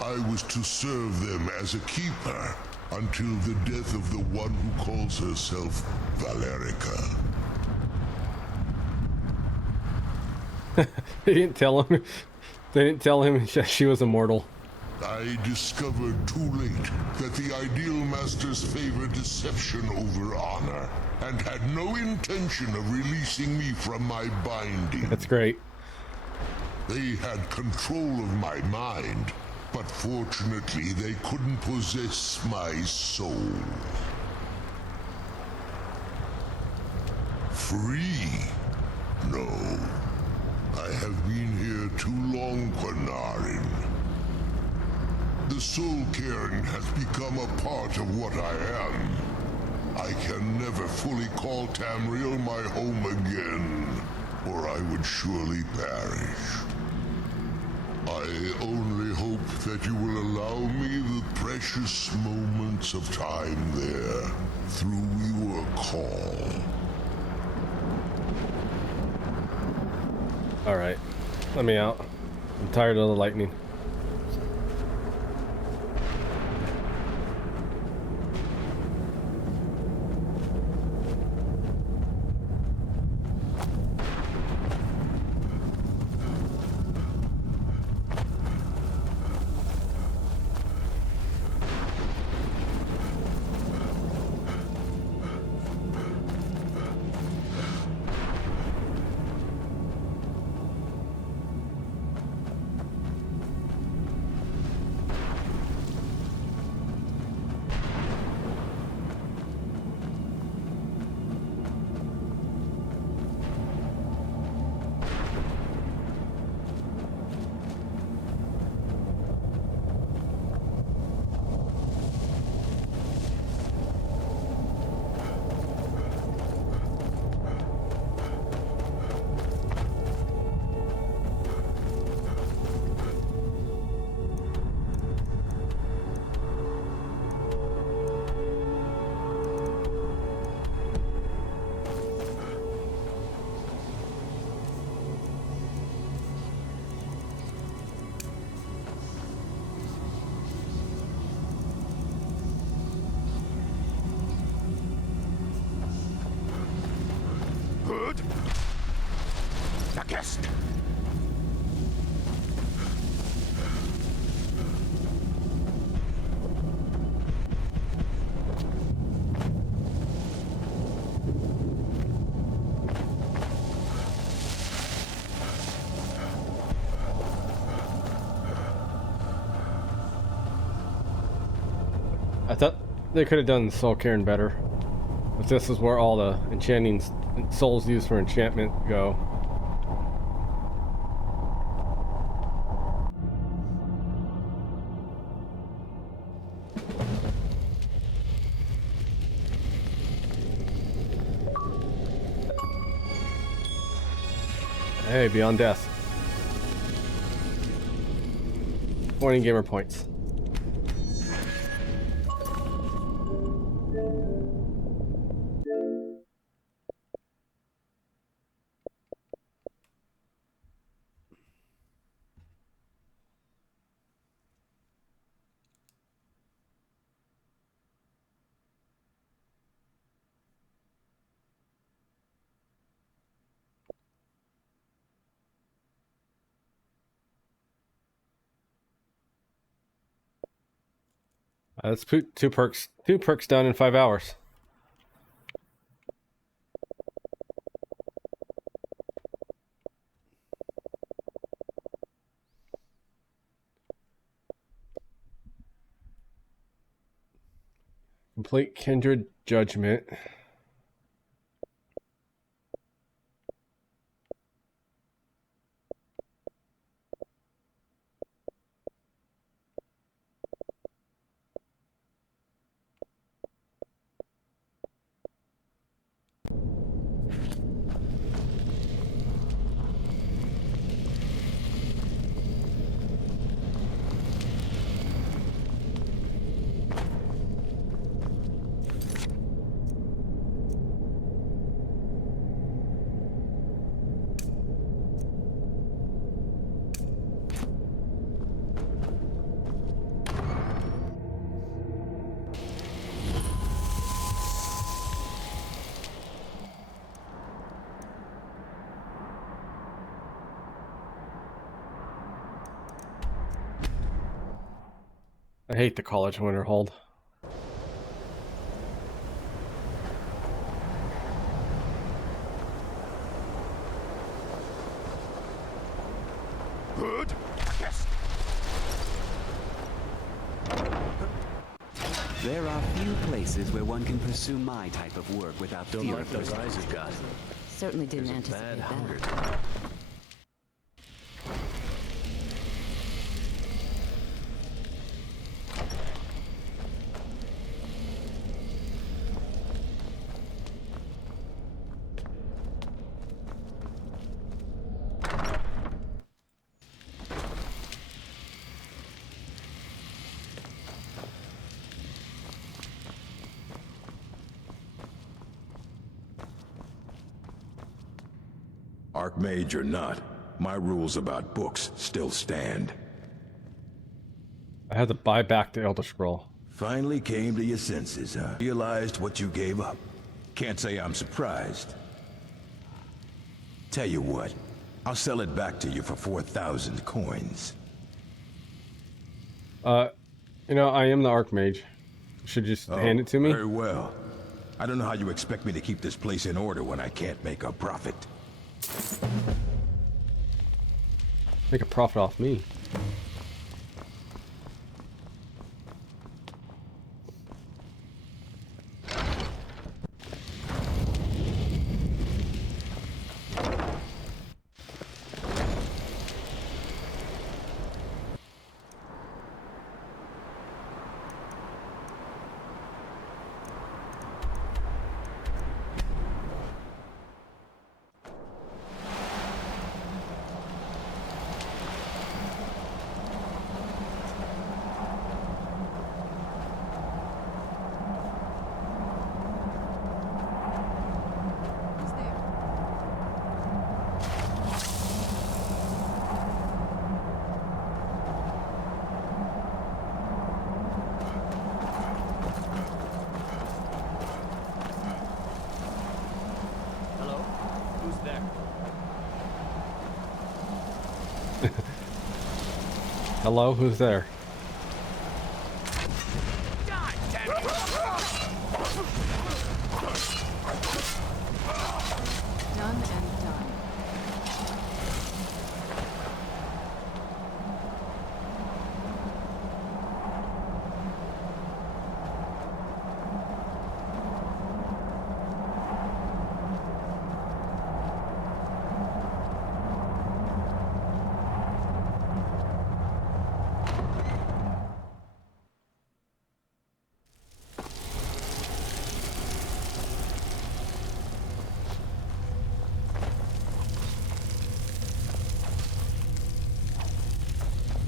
I was to serve them as a keeper until the death of the one who calls herself Valerica. They didn't tell him. They didn't tell him she was immortal. I discovered too late that the Ideal Masters favor deception over honor, and had no intention of releasing me from my binding. That's great. They had control of my mind, but fortunately they couldn't possess my soul. Free? No. I have been here too long, Quinarin. The Soul Cairn has become a part of what I am. I can never fully call Tamriel my home again, or I would surely perish. I only hope that you will allow me the precious moments of time there through your call. Alright. Let me out. I'm tired of the lightning. darkest. I thought they could have done Soul Cairn better. But this is where all the enchanting souls used for enchantment go. Hey, Beyond Death. 20 gamer points. Let's put two perks done in 5 hours. Complete Kindred Judgment. I hate the college winter hold. Good. Yes. There are few places where one can pursue my type of work without Don't fear like of those persecution. eyes you've got. Certainly didn't There's a anticipate bad hunger. that. Archmage or not, my rules about books still stand. I had to buy back the Elder Scroll. Finally came to your senses, huh? Realized what you gave up. Can't say I'm surprised. Tell you what, I'll sell it back to you for 4,000 coins. You know, I am the Archmage. Should you just hand it to me? Very well. I don't know how you expect me to keep this place in order when I can't make a profit. Make a profit off me. Hello, who's there? Done and done.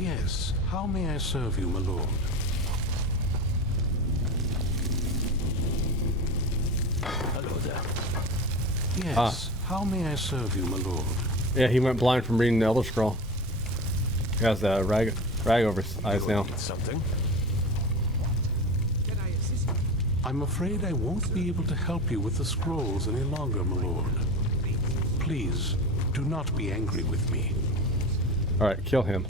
Yes, how may I serve you, my lord? Hello there. Yes, how may I serve you, my lord? Yeah, he went blind from reading the Elder Scroll. He has a rag over his eyes now. Something? I'm afraid I won't be able to help you with the scrolls any longer, my lord. Please, do not be angry with me. Alright, kill him.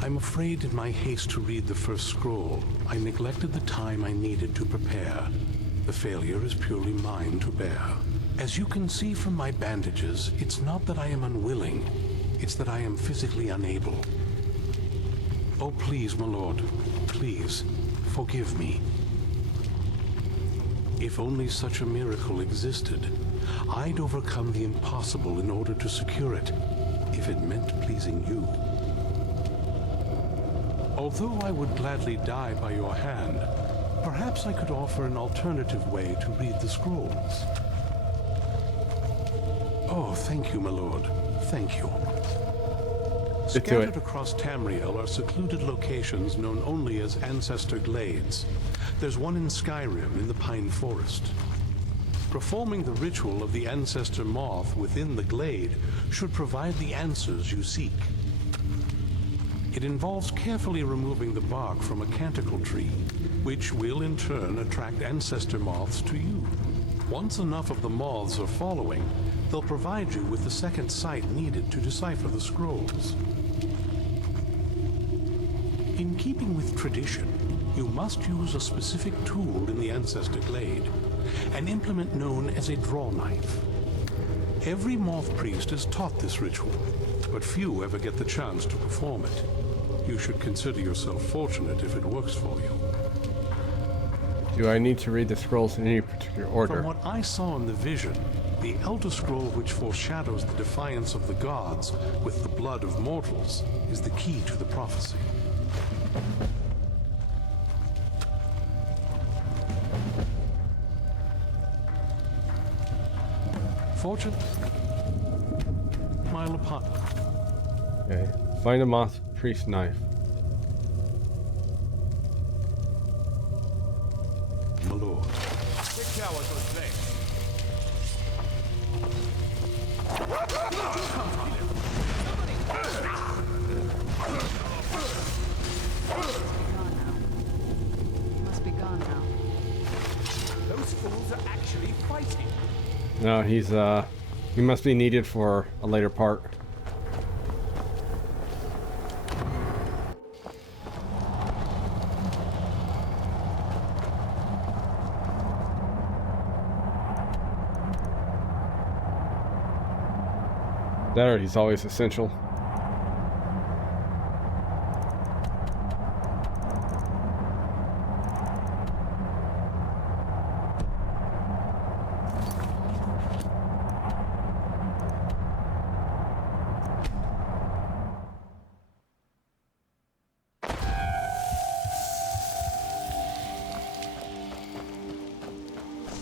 I'm afraid in my haste to read the first scroll, I neglected the time I needed to prepare. The failure is purely mine to bear. As you can see from my bandages, it's not that I am unwilling, it's that I am physically unable. Oh, please, my lord, please, forgive me. If only such a miracle existed, I'd overcome the impossible in order to secure it, if it meant pleasing you. Although I would gladly die by your hand, perhaps I could offer an alternative way to read the scrolls. Oh, thank you, my lord. Thank you. Scattered across Tamriel are secluded locations known only as Ancestor Glades. There's one in Skyrim in the Pine Forest. Performing the ritual of the Ancestor Moth within the glade should provide the answers you seek. It involves carefully removing the bark from a canticle tree, which will in turn attract ancestor moths to you. Once enough of the moths are following, they'll provide you with the second sight needed to decipher the scrolls. In keeping with tradition, you must use a specific tool in the Ancestor Glade, an implement known as a draw knife. Every moth priest is taught this ritual, but few ever get the chance to perform it. You should consider yourself fortunate if it works for you. Do I need to read the scrolls in any particular order? From what I saw in the vision, the Elder Scroll which foreshadows the defiance of the gods with the blood of mortals is the key to the prophecy. Fortune? Mile apart. Okay. Find a moth priest knife. My lord. Quick tower goes play. Must be gone now. Those fools are actually fighting. No, he must be needed for a later part. That or he's always essential.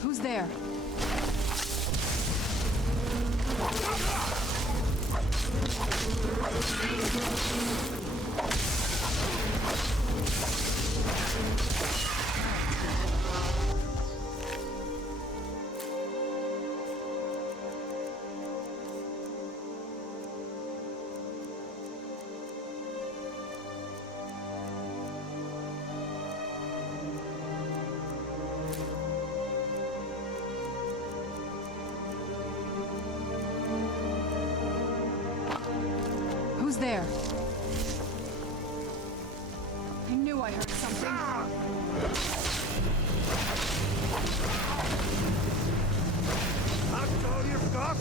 Who's there? Who's there? I knew I heard something. That's all you've got?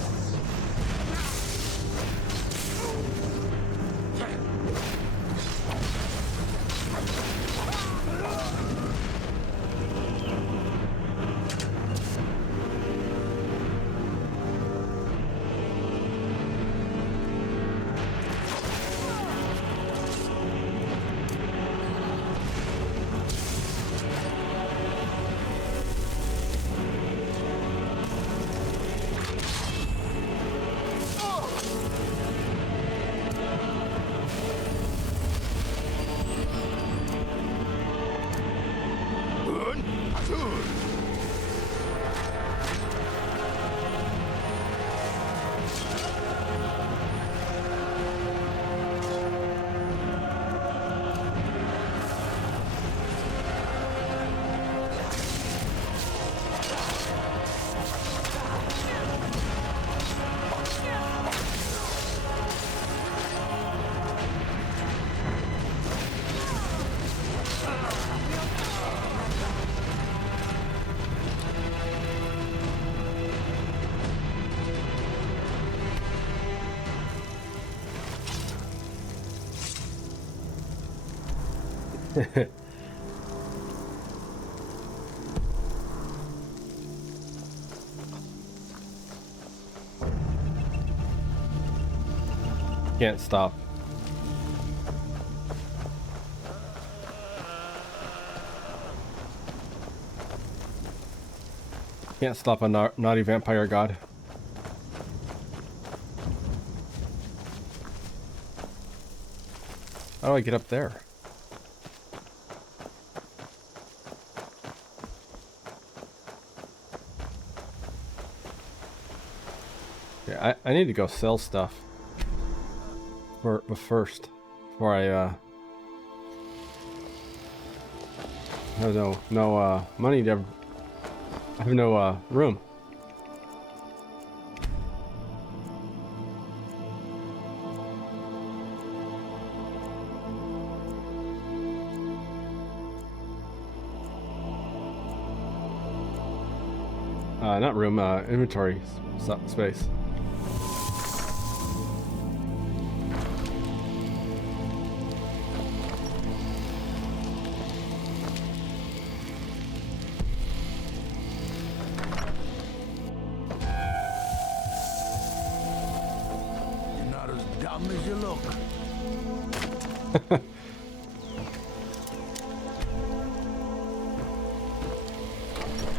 Can't stop. Can't stop a naughty vampire god. How do I get up there? Yeah, I need to go sell stuff. But first, before I have no money to, I have no room. Not room, inventory space. As you look.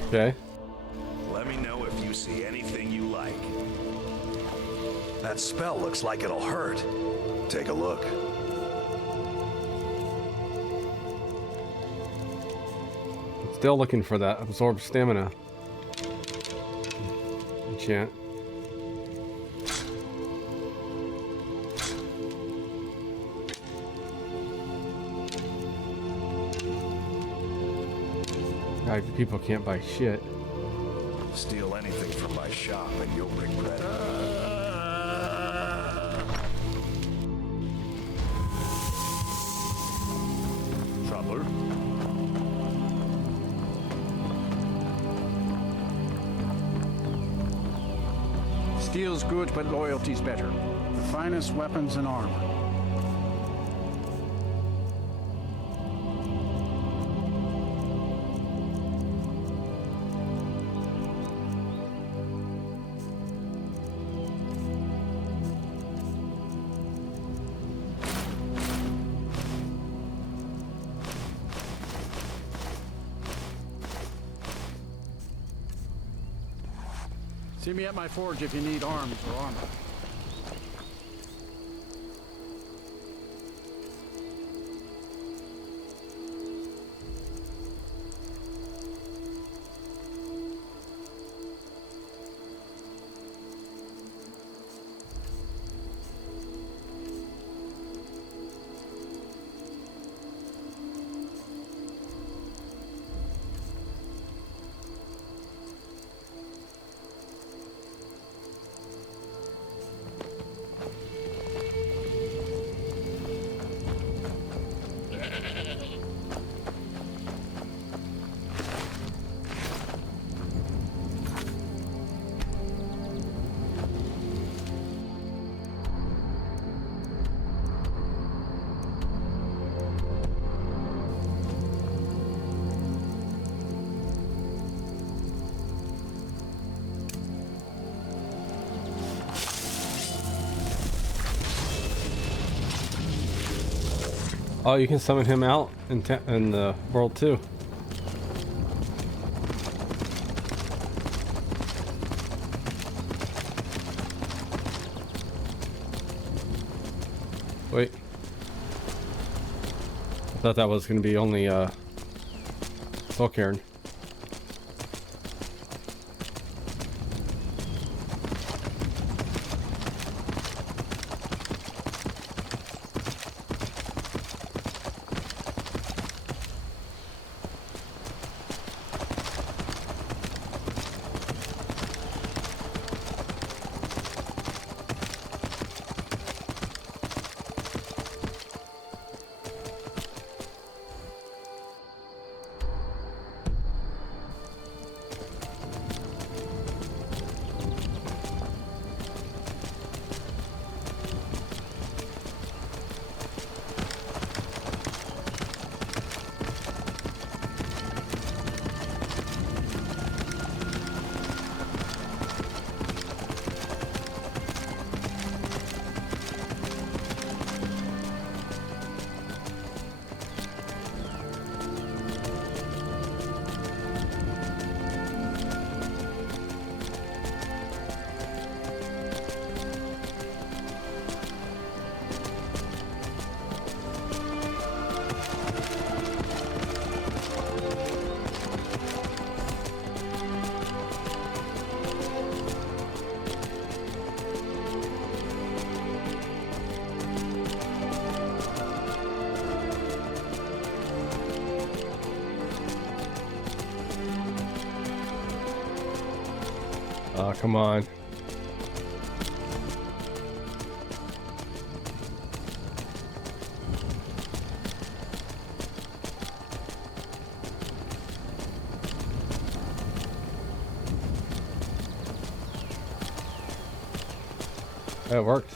Okay. Let me know if you see anything you like. That spell looks like it'll hurt. Take a look. Still looking for that absorb stamina enchant. People can't buy shit. Steal anything from my shop and you'll regret it. Traveler? Steel's good, but loyalty's better. The finest weapons and armor. See me at my forge if you need arms or armor. Oh, you can summon him out in the world too. Wait. I thought that was going to be only Soul Cairn. Oh, come on. It worked.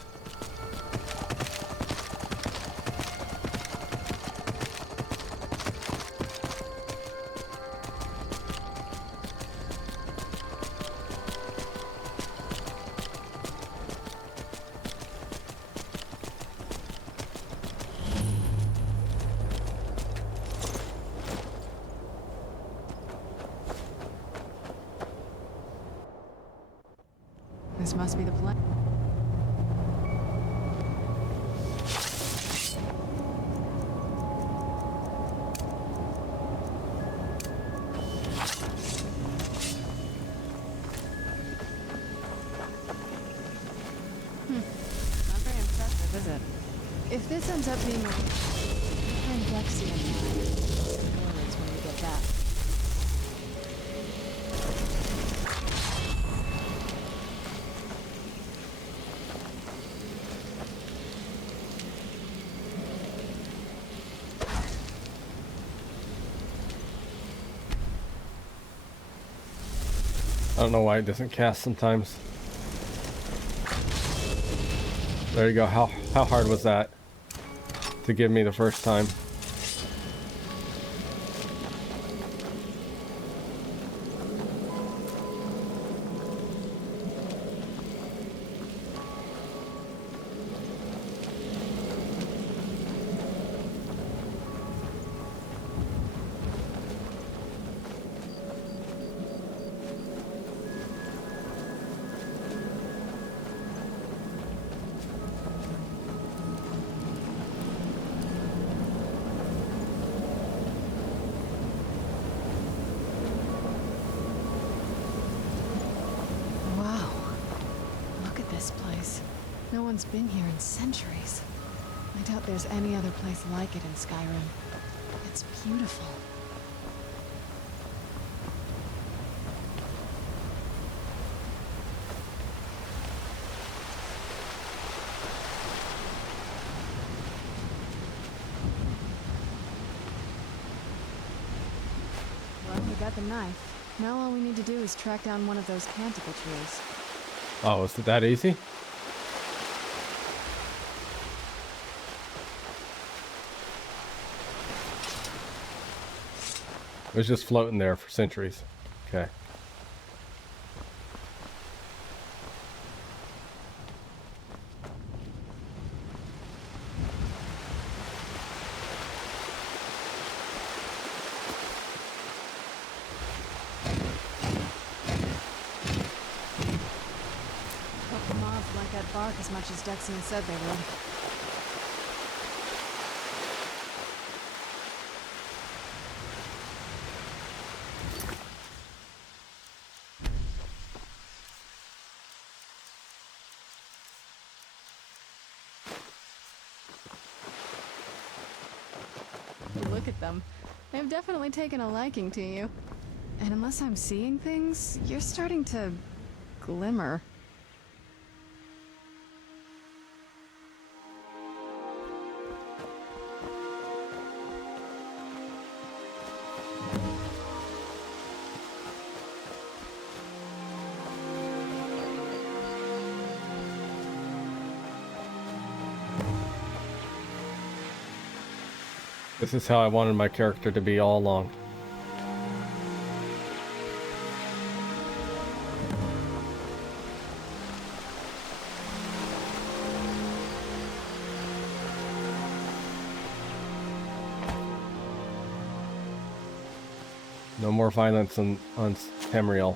This must be the plan. Not very impressive, is it? If this ends up being a friend Lexi and I, spoilers when we get back. I don't know why it doesn't cast sometimes. There you go. How hard was that to give me the first time? No one's been here in centuries. I doubt there's any other place like it in Skyrim. It's beautiful. Well, we got the knife. Now all we need to do is track down one of those canticle trees. Oh, is it that easy? It was just floating there for centuries. Okay. much as Dexian said they would. Look at them. They've definitely taken a liking to you. And unless I'm seeing things, you're starting to glimmer. This is how I wanted my character to be all along. No more violence on Tamriel.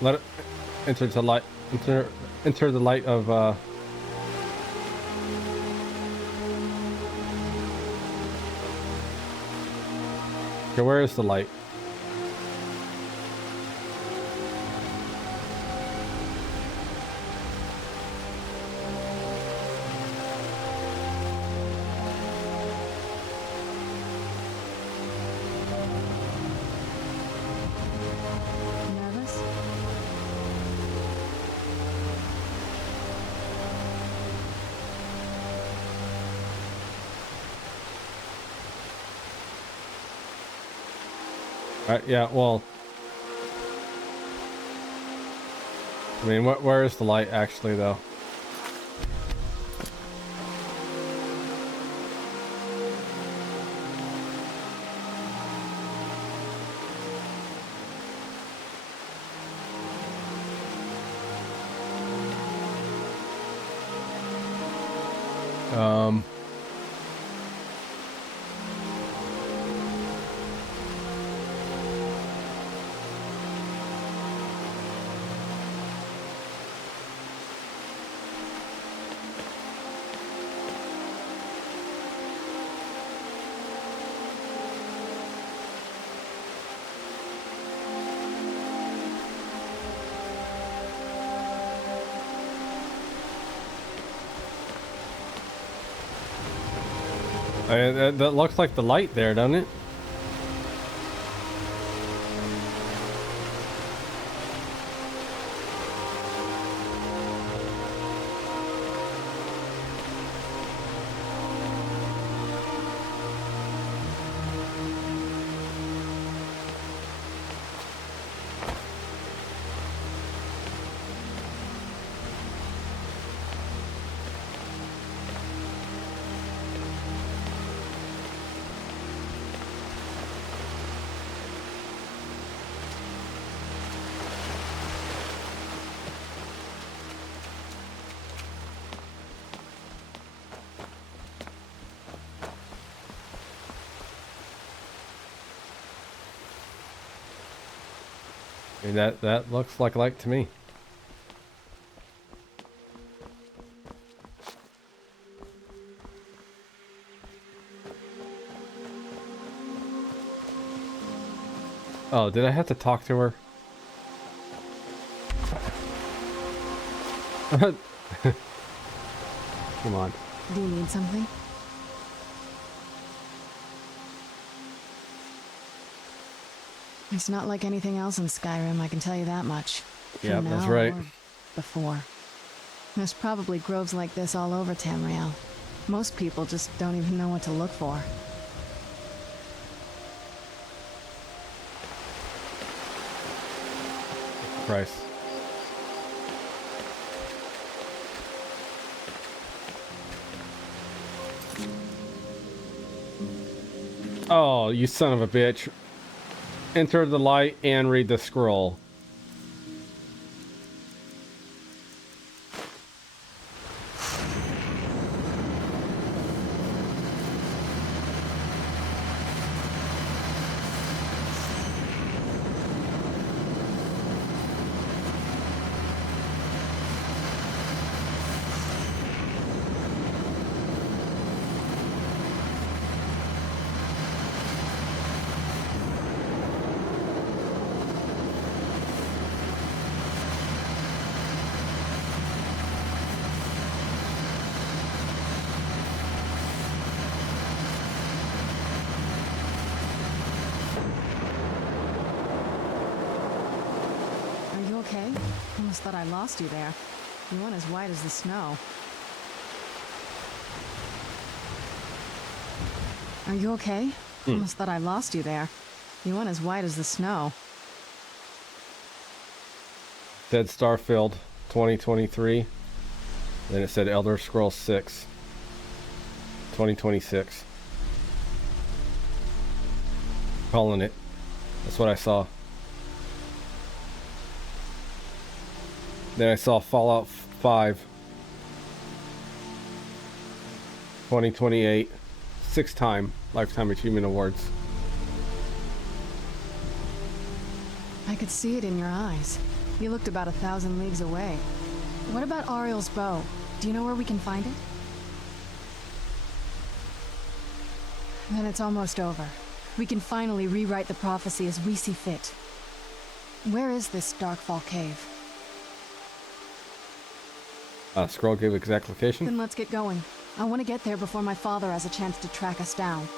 Let it enter the light. Enter the light of. Okay, where is the light? Nervous? Yeah, well, I mean, where is the light actually, though? That looks like the light there, doesn't it? I mean, that looks like light to me. Oh, did I have to talk to her? Come on. Do you need something? It's not like anything else in Skyrim, I can tell you that much. Yeah, From that's now right. or before. There's probably groves like this all over Tamriel. Most people just don't even know what to look for. Christ. Oh, you son of a bitch. Enter the light and read the scroll. Are you okay? Almost thought I lost you there. You went as white as the snow. Are you okay? Almost thought I lost you there. You went as white as the snow. Said Starfield 2023. Then it said Elder Scrolls 6 2026. Calling it. That's what I saw. Then I saw Fallout 5 2028. 6-time Lifetime Achievement Awards. I could see it in your eyes. You looked about 1,000 leagues away. What about Ariel's bow? Do you know where we can find it? Then it's almost over. We can finally rewrite the prophecy as we see fit. Where is this Darkfall cave? Scroll gave exact location. Then let's get going. I want to get there before my father has a chance to track us down.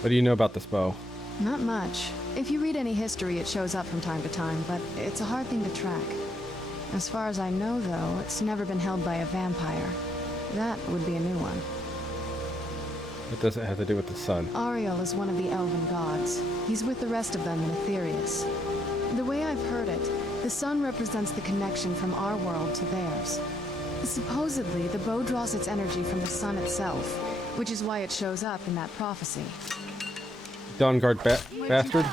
What do you know about this bow? Not much. If you read any history, it shows up from time to time, but it's a hard thing to track. As far as I know, though, it's never been held by a vampire. That would be a new one. What does it have to do with the sun? Ariel is one of the elven gods. He's with the rest of them in Aetherius. The way I've heard it, the sun represents the connection from our world to theirs. Supposedly, the bow draws its energy from the sun itself, which is why it shows up in that prophecy. Dawnguard bastard.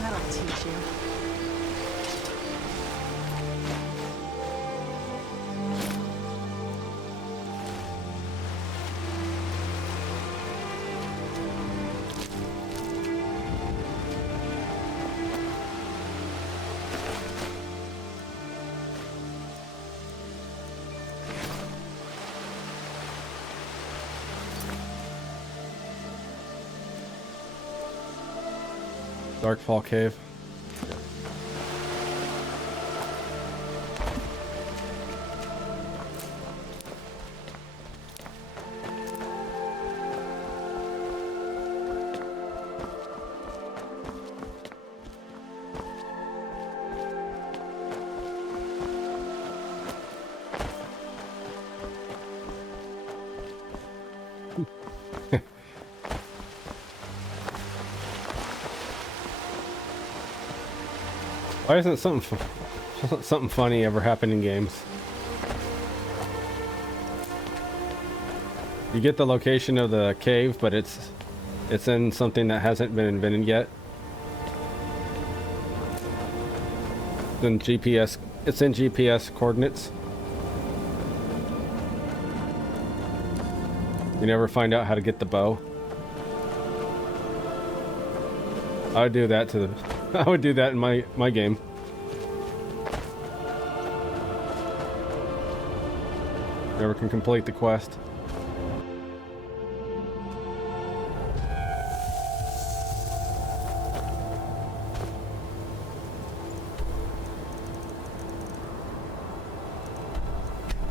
That'll teach you. Darkfall Cave. Why isn't something funny ever happen in games? You get the location of the cave, but it's in something that hasn't been invented yet. It's in GPS coordinates. You never find out how to get the bow. I would do that I would do that in my game. Never can complete the quest.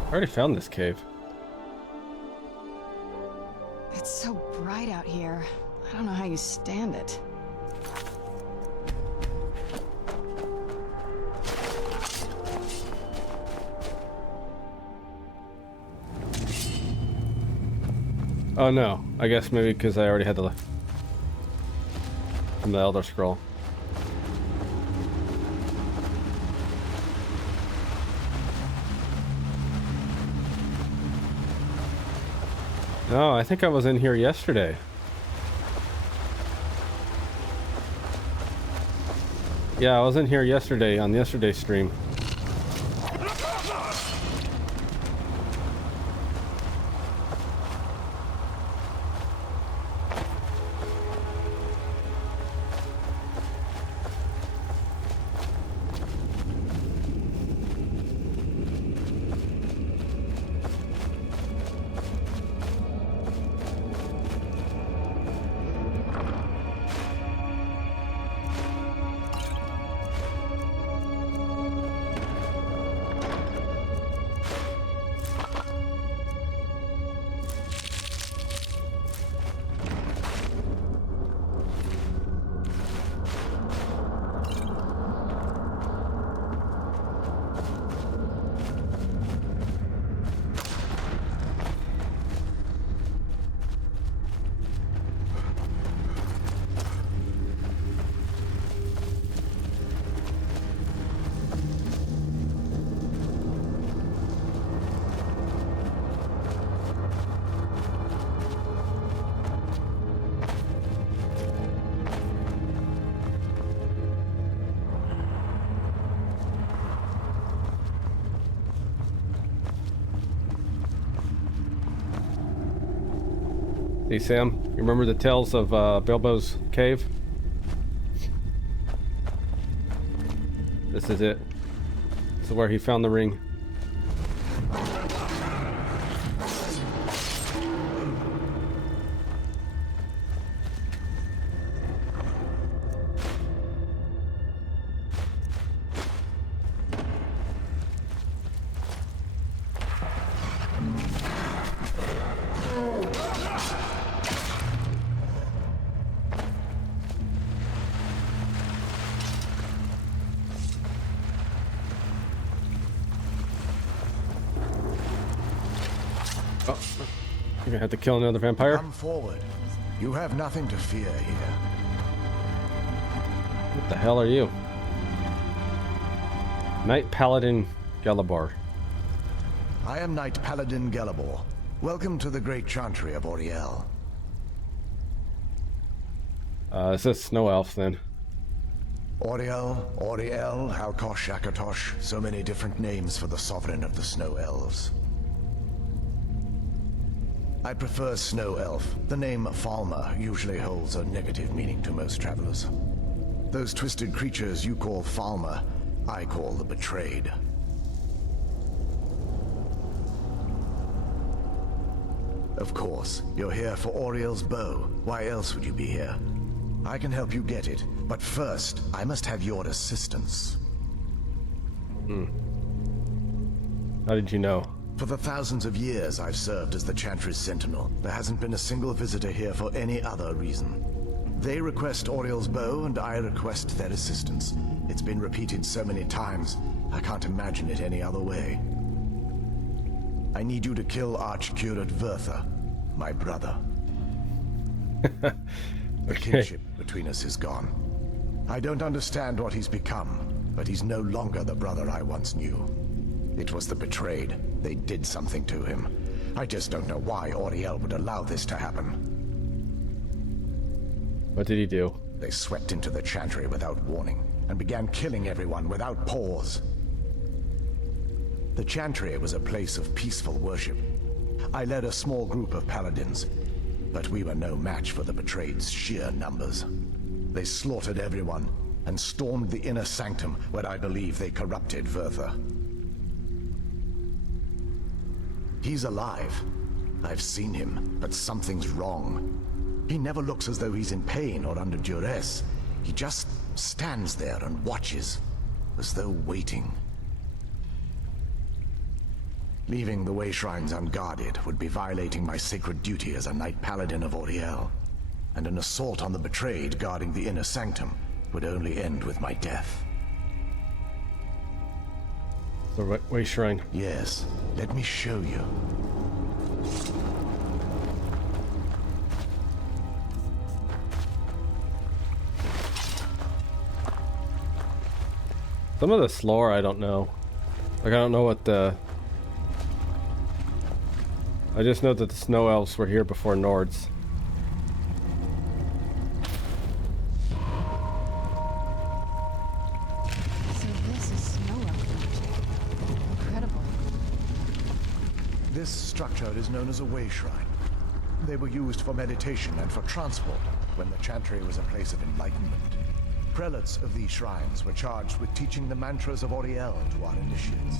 I already found this cave. It's so bright out here. I don't know how you stand it. Oh no, I guess maybe because I already had from the Elder Scroll. No, I think I was in here yesterday. Yeah, I was in here yesterday on yesterday's stream. Hey Sam, you remember the tales of Bilbo's cave? This is it. This is where he found the ring. Oh, you're gonna have to kill another vampire? Come forward. You have nothing to fear here. What the hell are you? Knight Paladin Galabar. I am Knight Paladin Gelabor. Welcome to the great chantry of Auriel. Is this Snow Elf then? Auriel, Auriel, Halkosh, Akatosh, so many different names for the sovereign of the Snow Elves. I prefer Snow Elf. The name Falmer usually holds a negative meaning to most travelers. Those twisted creatures you call Falmer, I call the Betrayed. Of course, you're here for Auriel's bow. Why else would you be here? I can help you get it, but first, I must have your assistance. How did you know? For the thousands of years I've served as the Chantry's sentinel, there hasn't been a single visitor here for any other reason. They request Oriel's bow, and I request their assistance. It's been repeated so many times, I can't imagine it any other way. I need you to kill Archcurate Vertha, my brother. The kinship between us is gone. I don't understand what he's become, but he's no longer the brother I once knew. It was the betrayed. They did something to him. I just don't know why Auriel would allow this to happen. What did he do? They swept into the Chantry without warning and began killing everyone without pause. The Chantry was a place of peaceful worship. I led a small group of paladins, but we were no match for the betrayed's sheer numbers. They slaughtered everyone and stormed the inner sanctum where I believe they corrupted Vertha. He's alive. I've seen him, but something's wrong. He never looks as though he's in pain or under duress. He just stands there and watches, as though waiting. Leaving the way shrines unguarded would be violating my sacred duty as a Knight Paladin of Auriel, and an assault on the betrayed guarding the inner sanctum would only end with my death. The way shrine. Yes, let me show you. Some of this lore I don't know. Like I don't know what the... I just know that the Snow Elves were here before Nords. So this is Snow Elf magic. Incredible. This structure is known as a way shrine. They were used for meditation and for transport when the Chantry was a place of enlightenment. Prelates of these shrines were charged with teaching the mantras of Auriel to our initiates.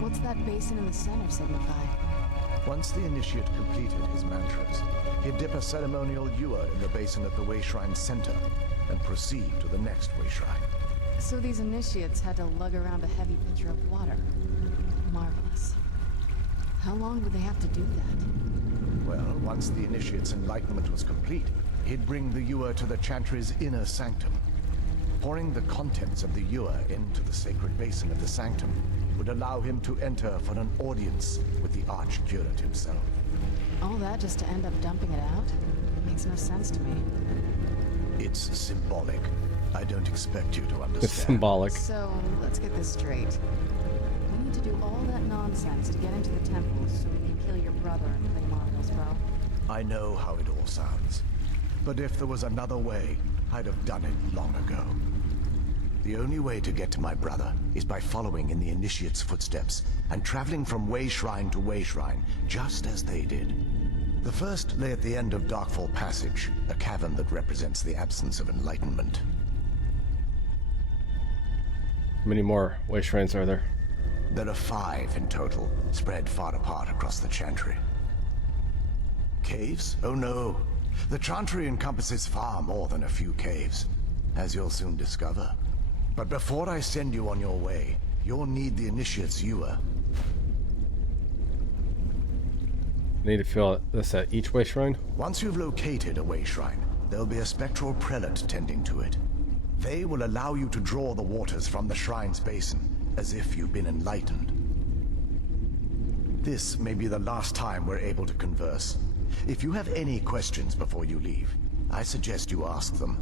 What's that basin in the center signify? Once the initiate completed his mantras, he'd dip a ceremonial ewer in the basin at the way shrine's center and proceed to the next way shrine. So these initiates had to lug around a heavy pitcher of water. Marvelous. How long would they have to do that? Well, once the initiate's enlightenment was complete, he'd bring the ewer to the Chantry's inner sanctum. Pouring the contents of the ewer into the sacred basin of the sanctum would allow him to enter for an audience with the Archcurate himself. All that just to end up dumping it out? Makes no sense to me. It's symbolic. I don't expect you to understand. It's symbolic. So, let's get this straight. We need to do all that nonsense to get into the temple so we can kill your brother and claim Auriel's bow. I know how it all sounds. But if there was another way, I'd have done it long ago. The only way to get to my brother is by following in the Initiate's footsteps and traveling from way shrine to way shrine, just as they did. The first lay at the end of Darkfall Passage, a cavern that represents the absence of enlightenment. How many more way shrines are there? There are 5 in total, spread far apart across the Chantry. Caves? Oh no. The Chantry encompasses far more than a few caves, as you'll soon discover. But before I send you on your way, you'll need the Initiate's ewer. I need to fill this at each way shrine? Once you've located a way shrine, there'll be a spectral prelate tending to it. They will allow you to draw the waters from the shrine's basin, as if you've been enlightened. This may be the last time we're able to converse. If you have any questions before you leave, I suggest you ask them.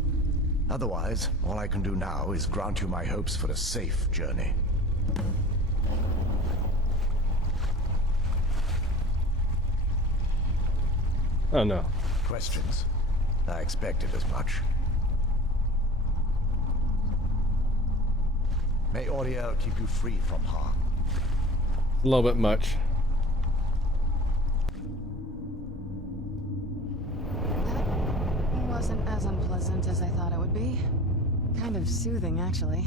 Otherwise, all I can do now is grant you my hopes for a safe journey. Oh no. Questions? I expected as much. May Auriel keep you free from harm. A little bit much. Wasn't as unpleasant as I thought it would be. Kind of soothing, actually.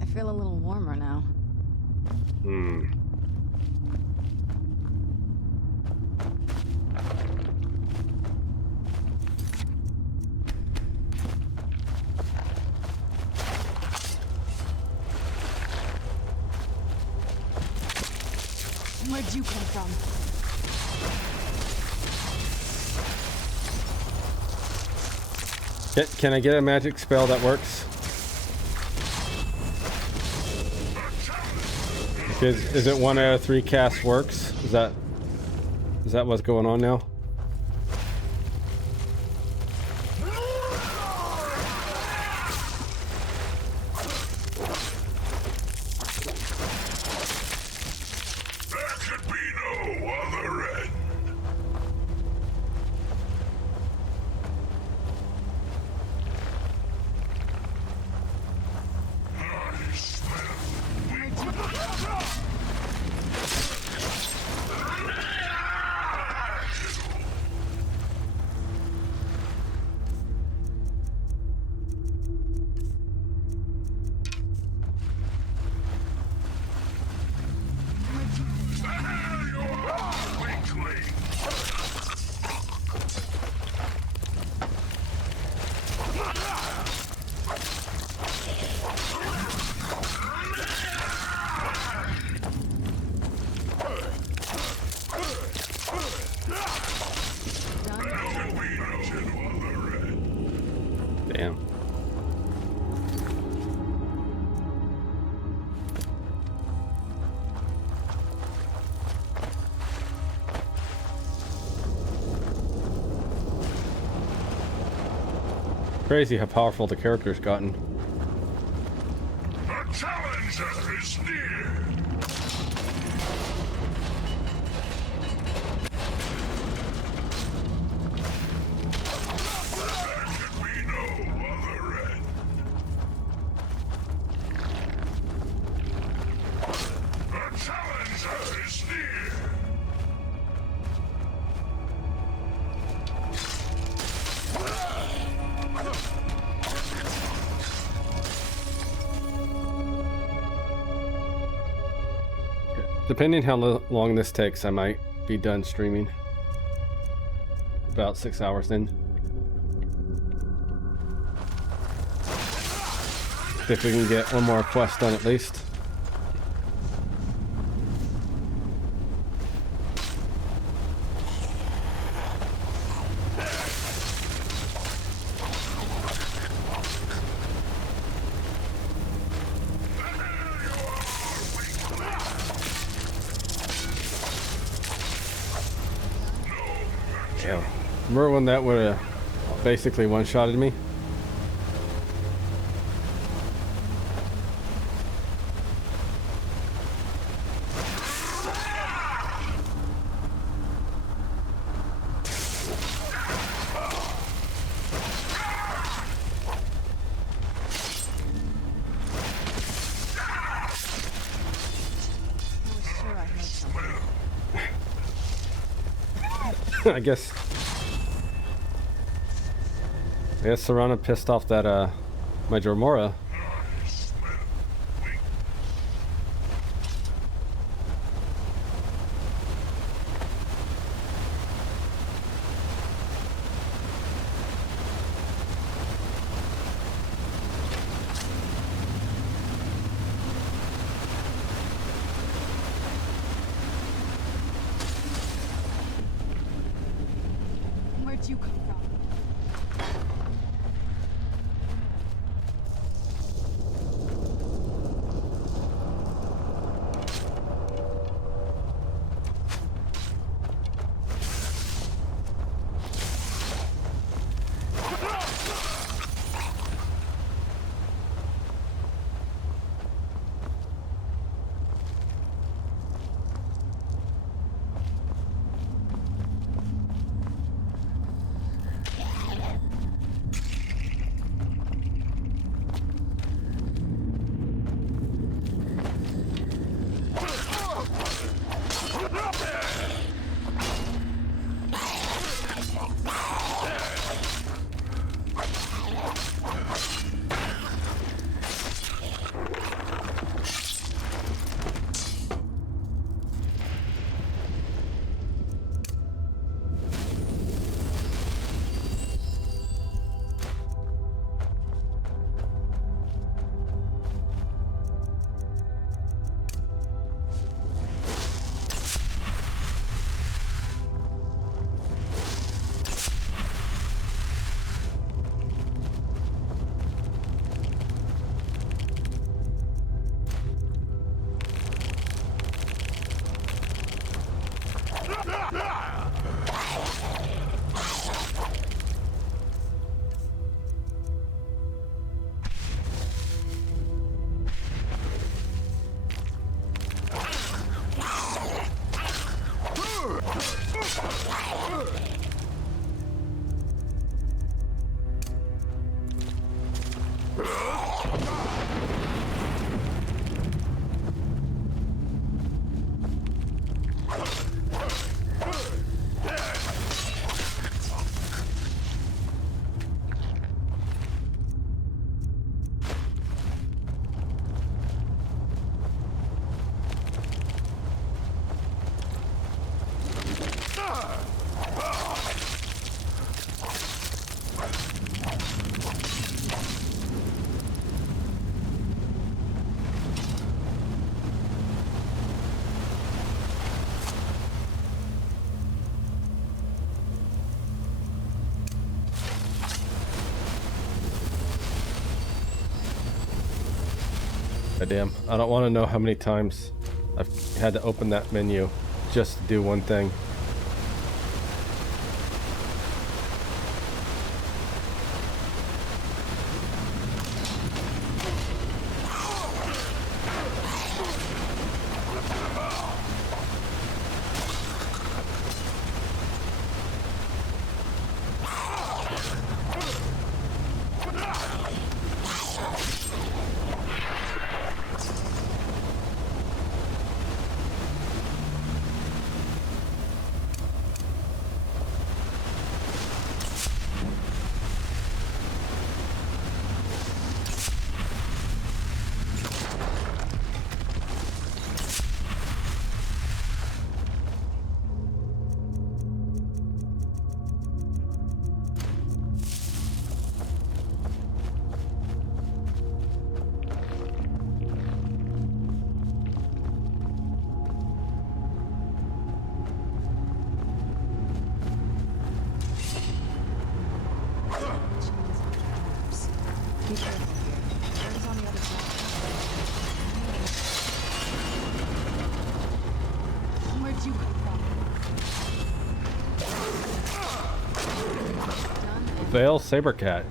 I feel a little warmer now. Where'd you come from? Can I get a magic spell that works? Is it 1 out of 3 casts works? Is that what's going on now? Damn. Crazy how powerful the character's gotten. The challenger is near. Depending how long this takes, I might be done streaming. About 6 hours in. If we can get one more quest done at least. Remember when that would have basically one-shotted me? I guess Serana pissed off that my Jormora. Where'd you come from? Goddamn. I don't want to know how many times I've had to open that menu just to do one thing. Be careful here. There's on the other side. Where'd you come from? Veil Sabercat.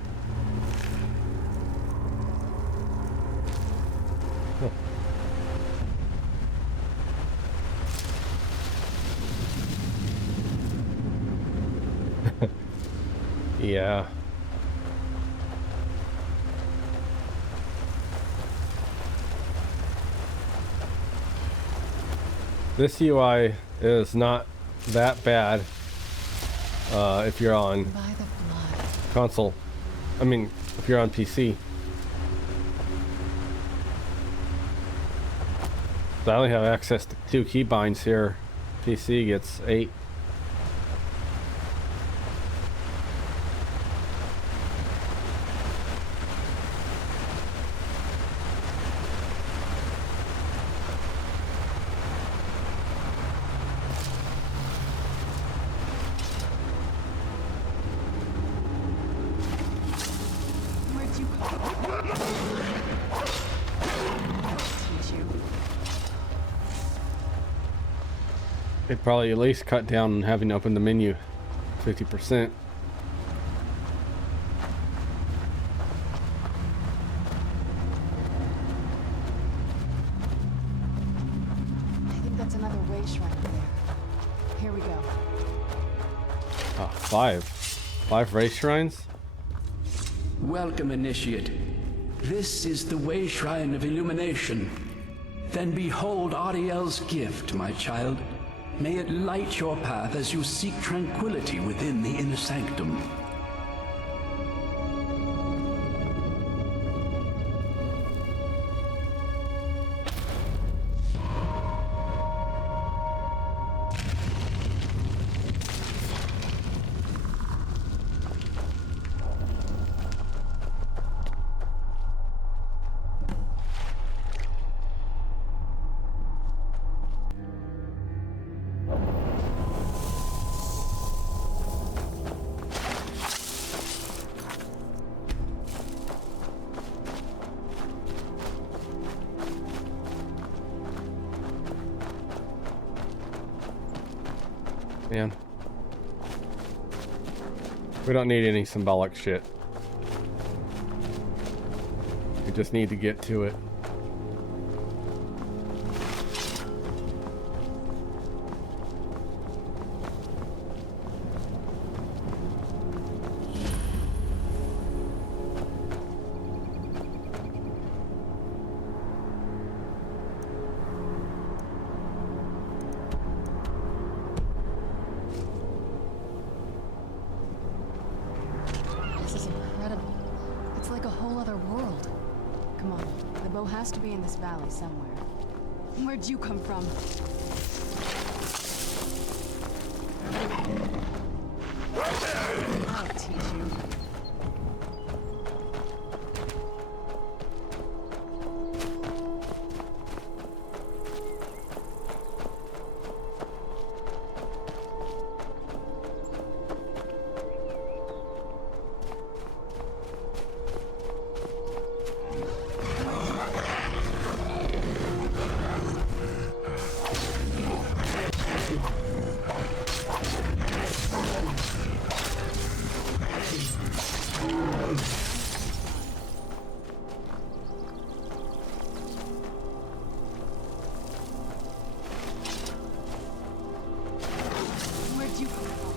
Yeah. This UI is not that bad if you're on console. I mean, if you're on PC. So I only have access to 2 keybinds here. PC gets 8. They'd probably at least cut down on having to open the menu 50%. I think that's another way shrine there. Here we go. Ah, 5. 5 race shrines? Welcome, Initiate. This is the Way Shrine of Illumination. Then behold Ariel's gift, my child. May it light your path as you seek tranquility within the inner sanctum. Man. We don't need any symbolic shit. We just need to get to it. This is incredible. It's like a whole other world. Come on, the bow has to be in this valley somewhere. Where'd you come from? I'll teach you. Where'd you come from?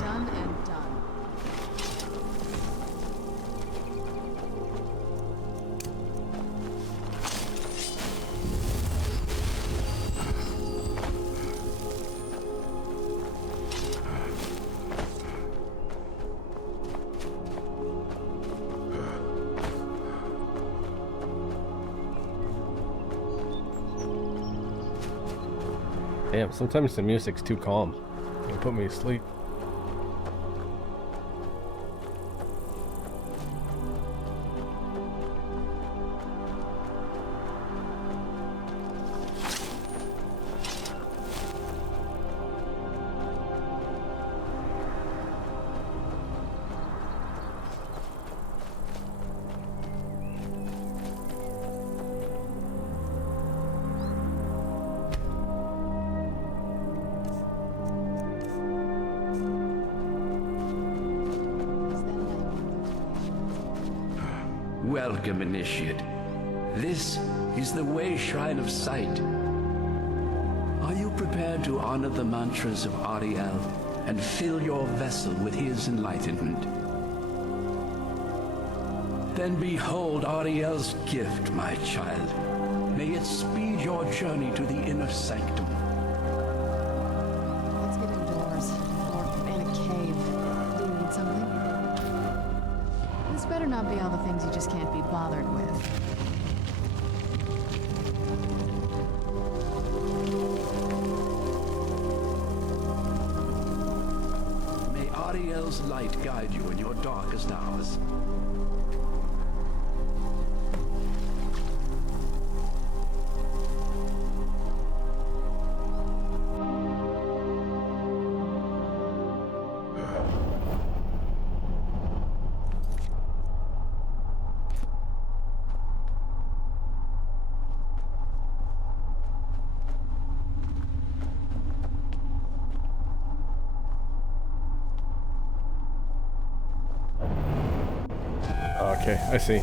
Done and done. Damn, sometimes the music's too calm. It'll put me to sleep. Welcome, Initiate. This is the Way Shrine of Sight. Are you prepared to honor the mantras of Ariel and fill your vessel with his enlightenment? Then behold Ariel's gift, my child. May it speed your journey to the inner sanctum. Let's get indoors. Or in a cave. Do you need something? This better not be all the things you just can't be bothered with. May Ariel's light guide you in your darkest hours. Okay, I see.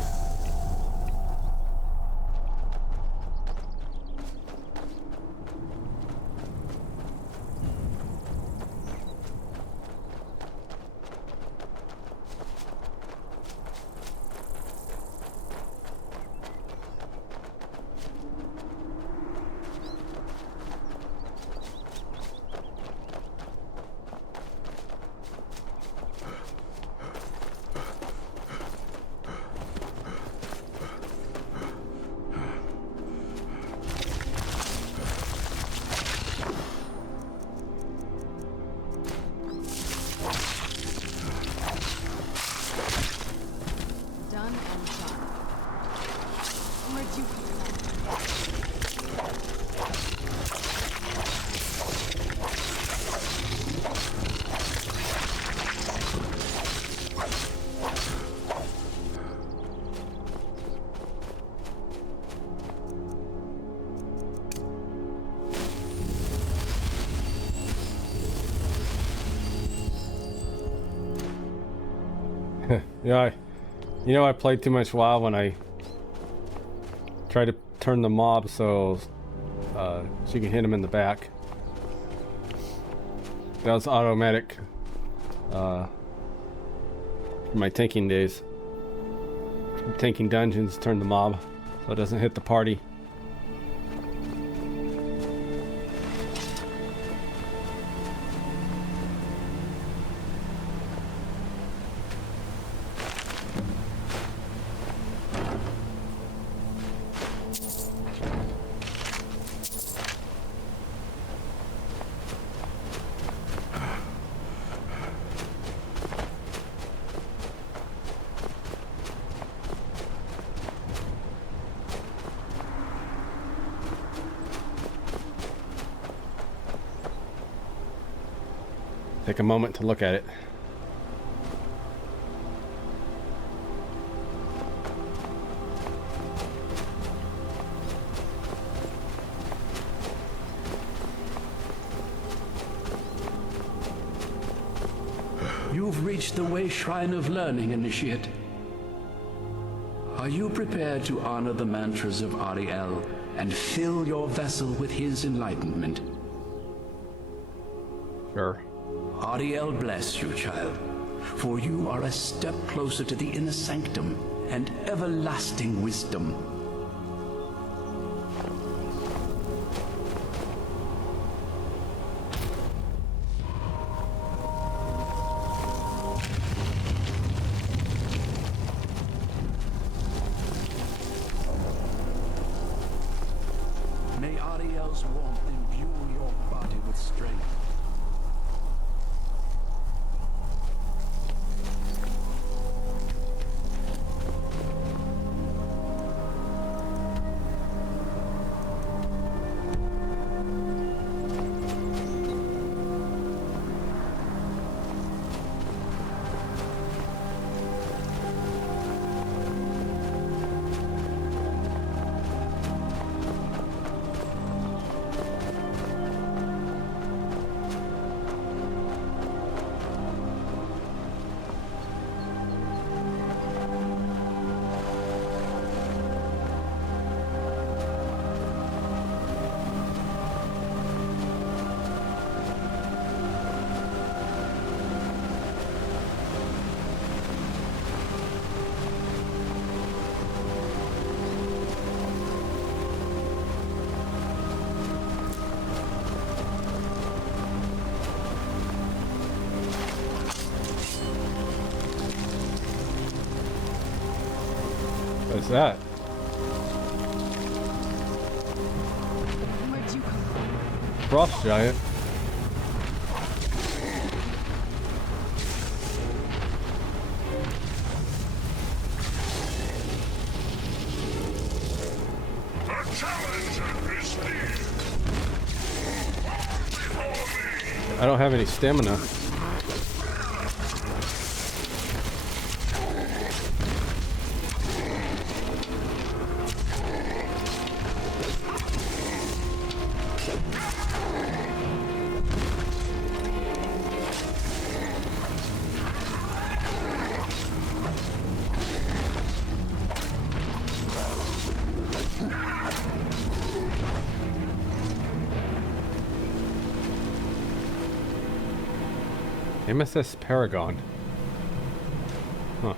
Done and done. Where'd you come from? Yeah, I played too much WoW when I tried to turn the mob so she can hit him in the back. That was automatic from my tanking days. Tanking dungeons, turn the mob so it doesn't hit the party. Take a moment to look at it. You've reached the Way Shrine of Learning, Initiate. Are you prepared to honor the mantras of Ariel and fill your vessel with his enlightenment? Sure. Ariel bless you, child, for you are a step closer to the inner sanctum and everlasting wisdom. May Ariel's warmth imbue your body with strength. What's that? Where'd you come from? Frost giant. I don't have any stamina. MSS Paragon. Huh.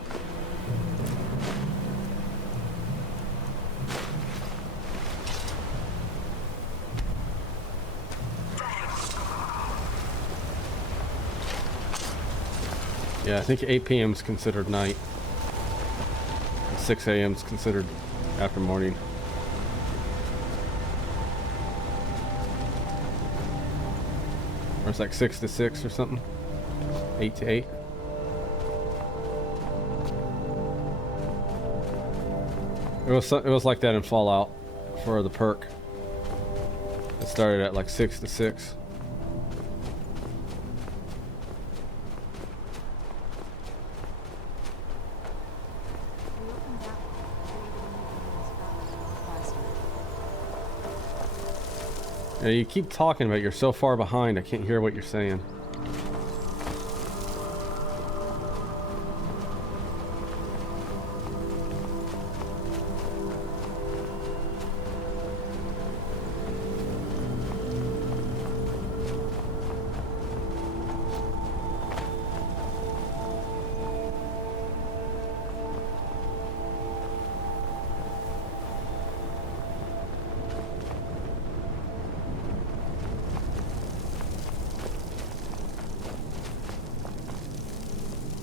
Yeah, I think 8 p.m. is considered night. And 6 a.m. is considered after morning. Or it's like 6 to 6 or something. 8 to 8. It was like that in Fallout for the perk. It started at like 6 to 6. Yeah, you keep talking about you're so far behind I can't hear what you're saying.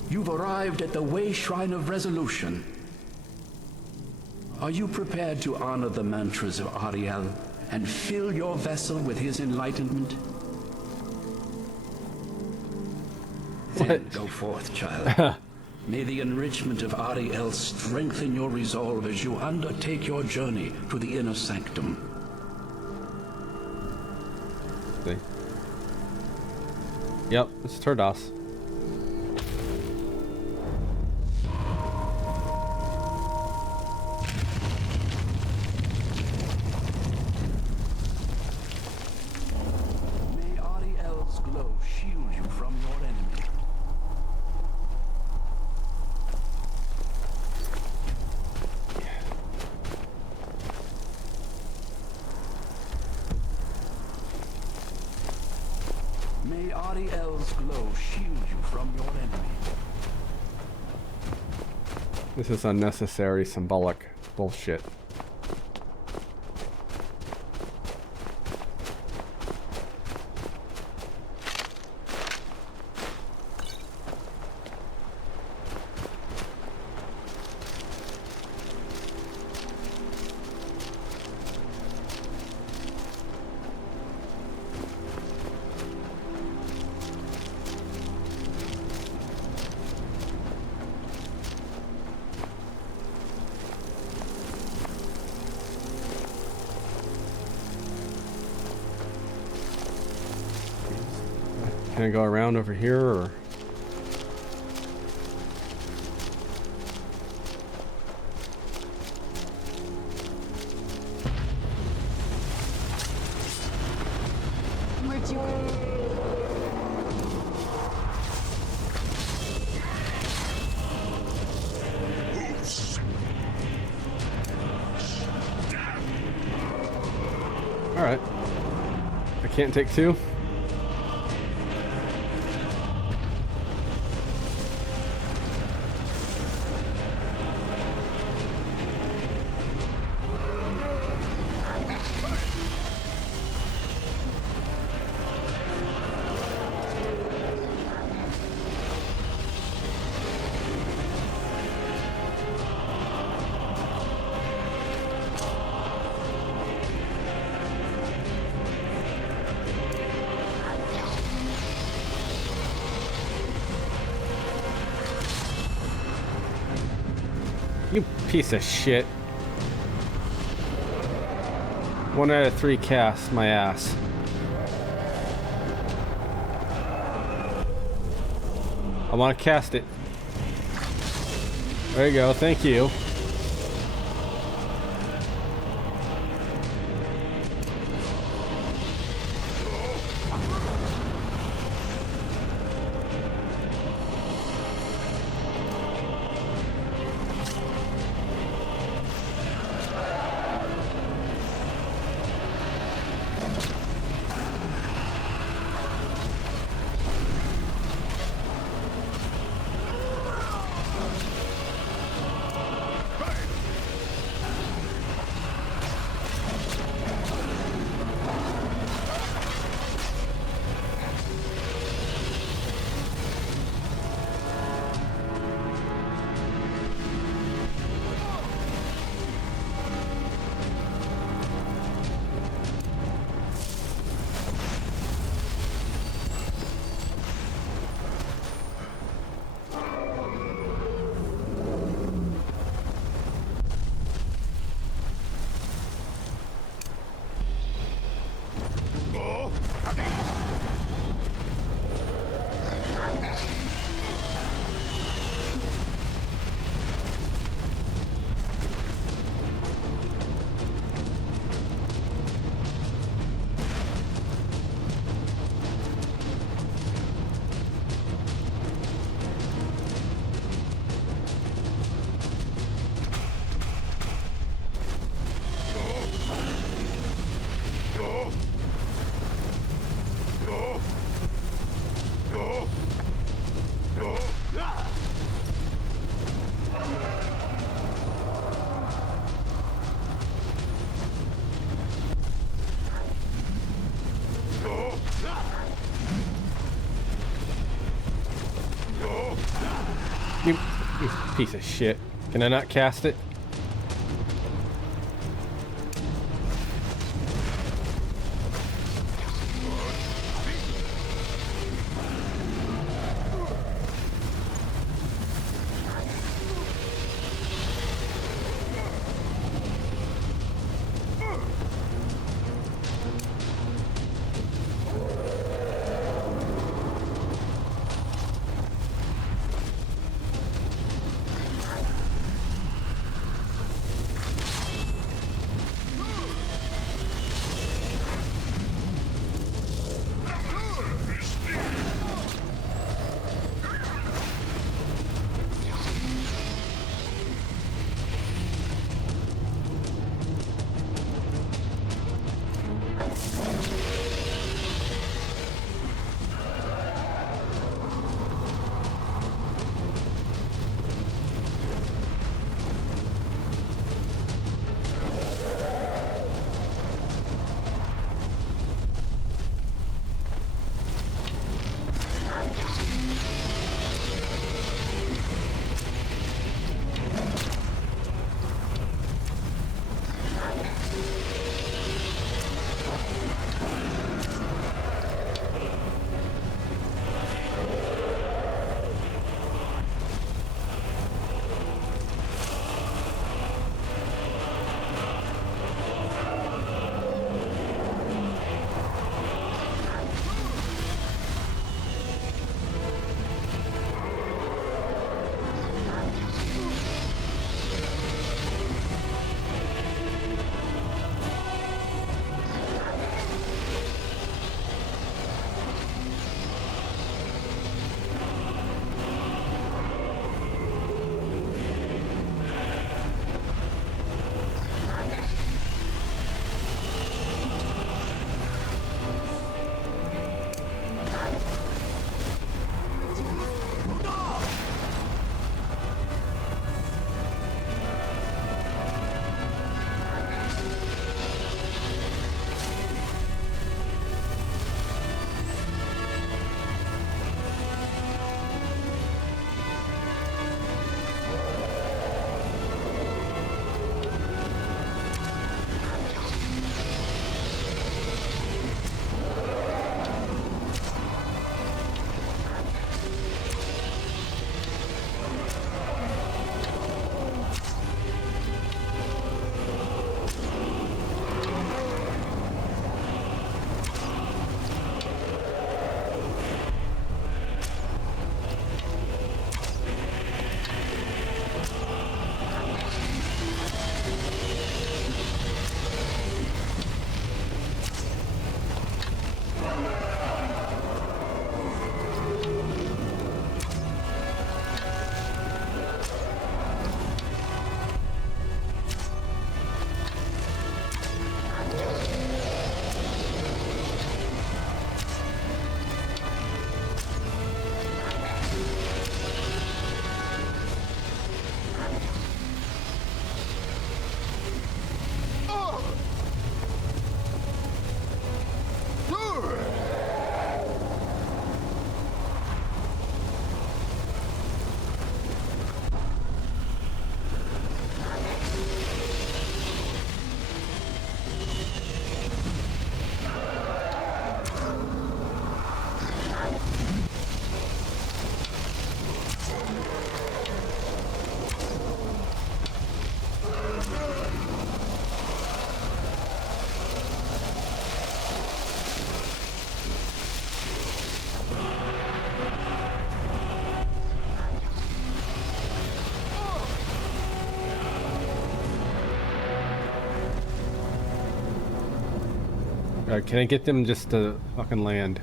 You've arrived at the Way Shrine of Resolution. Are you prepared to honor the mantras of Ariel and fill your vessel with his enlightenment? Then go forth, child. May the enrichment of Ariel strengthen your resolve as you undertake your journey to the inner sanctum. See. Yep, it's Turdos. May Ariel's glow shield you from your enemy. This is unnecessary symbolic bullshit. Can I go around over here, or? Where'd you go? All right. I can't take two. You piece of shit. 1 out of 3 casts, my ass. I want to cast it. There you go, thank you. You piece of shit. Can I not cast it? Can I get them just to fucking land?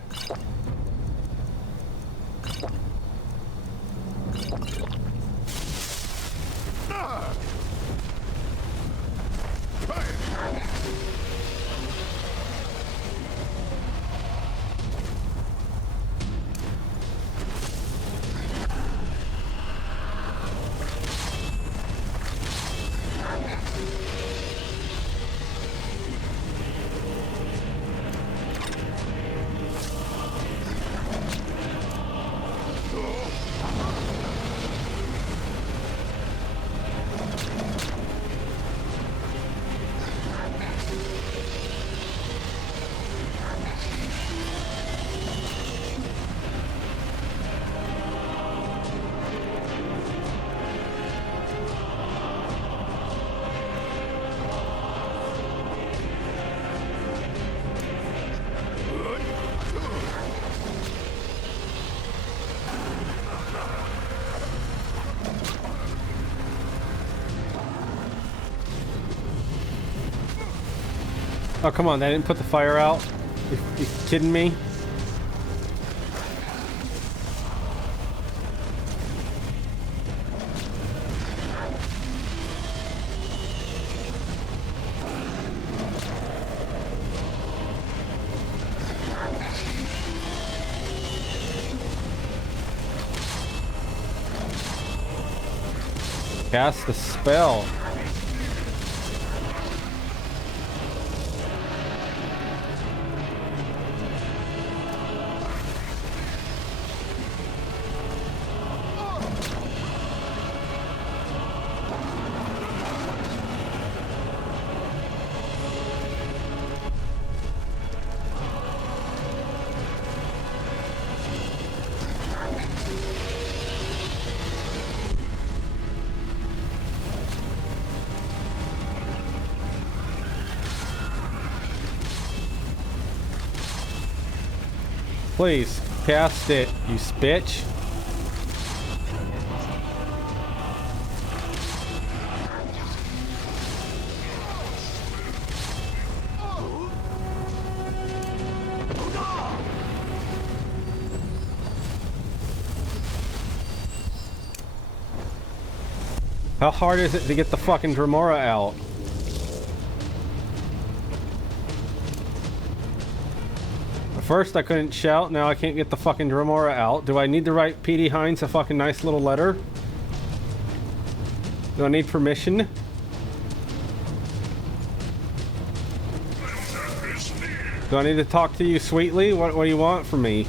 Oh, come on, they didn't put the fire out? You kidding me? Cast the spell. Please, cast it, you bitch. How hard is it to get the fucking Dremora out? First I couldn't shout, now I can't get the fucking Dremora out. Do I need to write P.D. Hines a fucking nice little letter? Do I need permission? Do I need to talk to you sweetly? What do you want from me?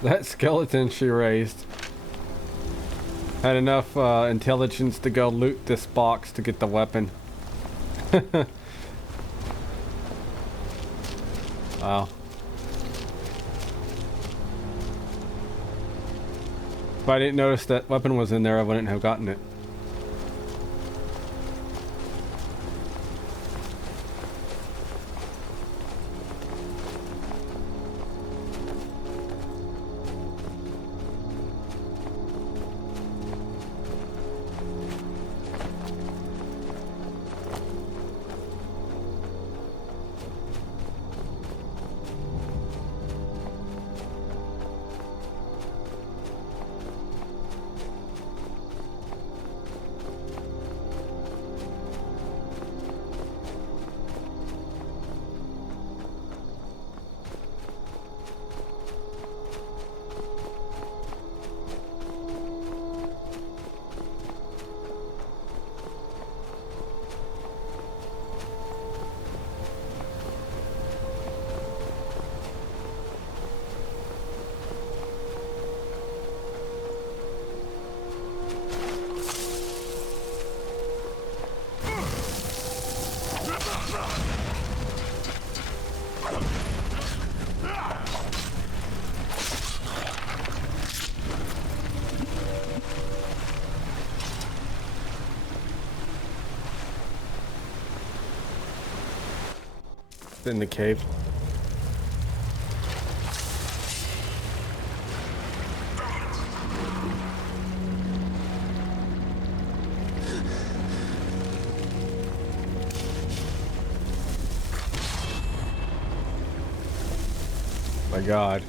That skeleton she raised had enough intelligence to go loot this box to get the weapon. Wow. If I didn't notice that weapon was in there, I wouldn't have gotten it. in the cave. My God.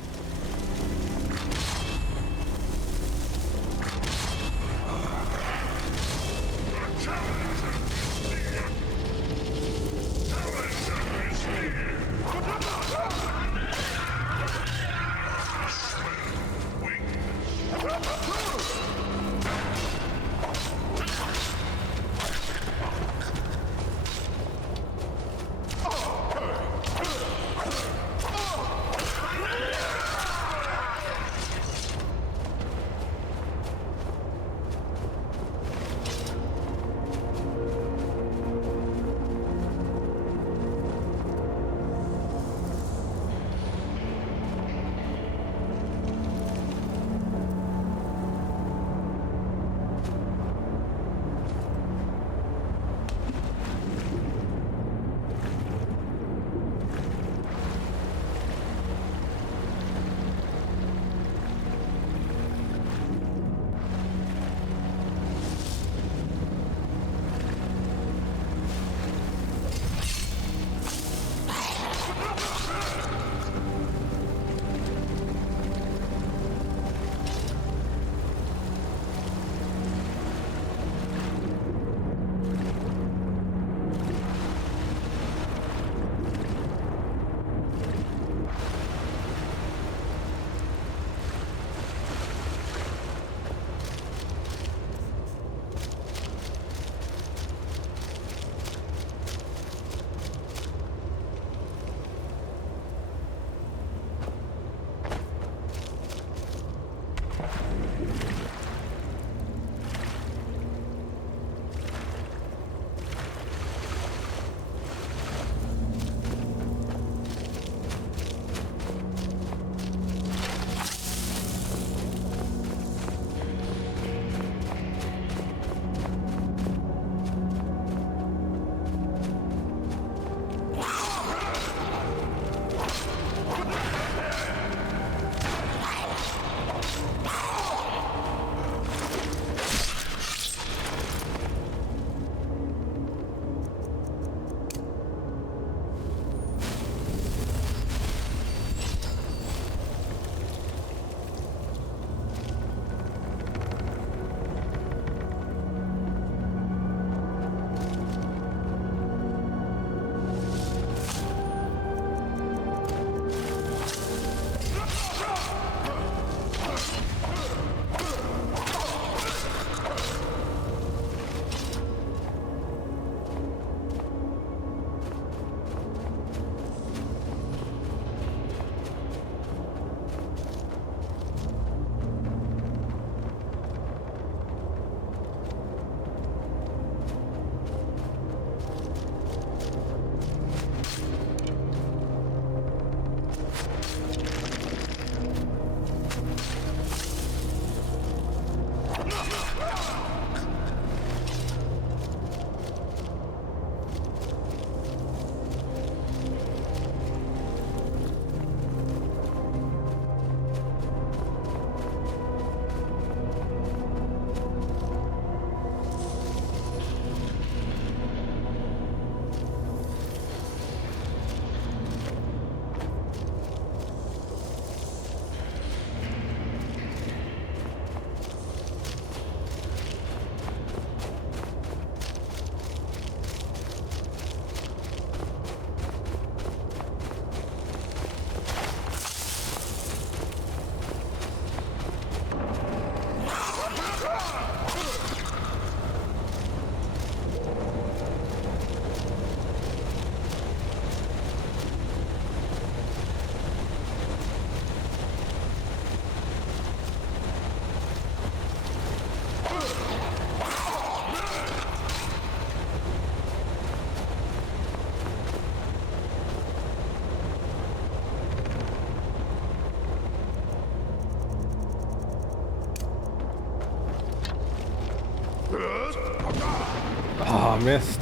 Oh, I missed.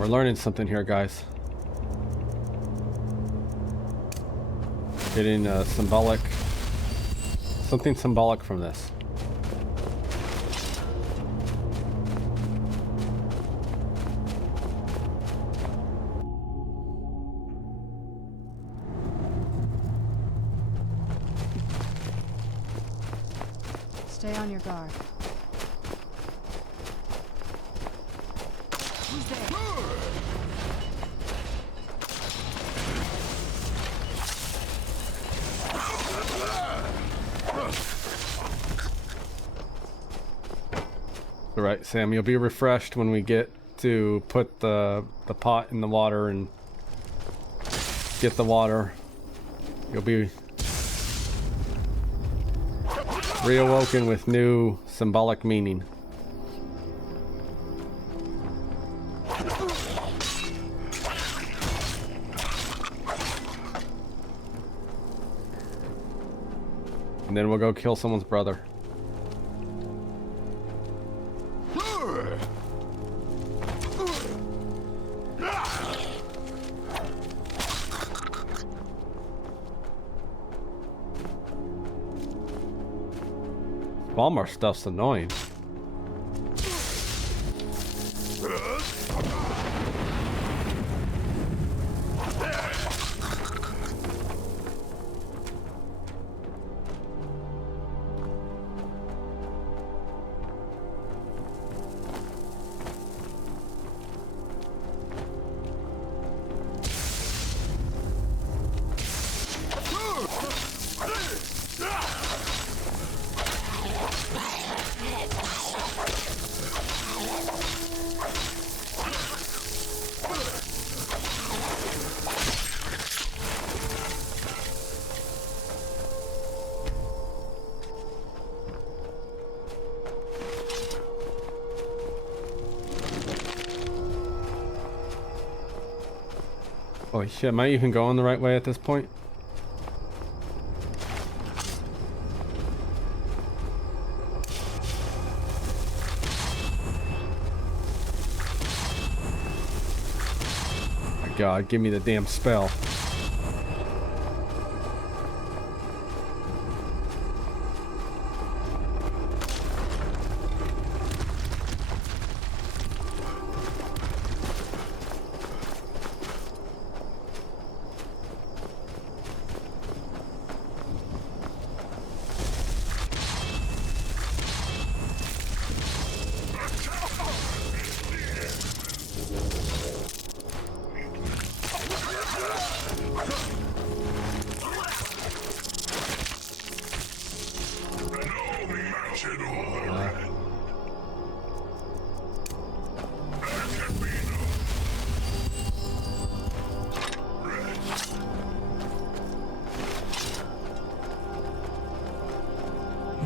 We're learning something here, guys. Getting something symbolic from this. Stay on your guard. Who's there? All right, Sam, you'll be refreshed when we get to put the pot in the water and get the water. You'll be reawoken with new symbolic meaning. And then we'll go kill someone's brother. Walmart stuff's annoying. Holy shit, am I even going the right way at this point? My God, give me the damn spell.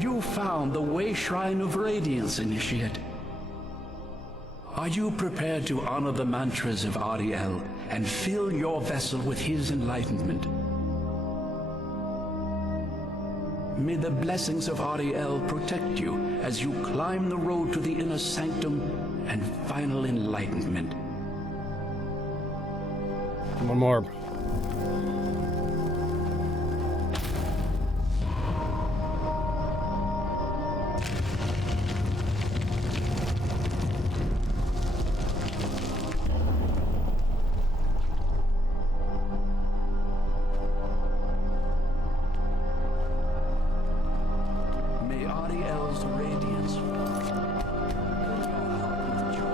You found the Way Shrine of Radiance, Initiate. Are you prepared to honor the mantras of Ariel and fill your vessel with his enlightenment? May the blessings of Ariel protect you as you climb the road to the inner sanctum and final enlightenment. One more. May Ariel's radiance fill your heart with joy.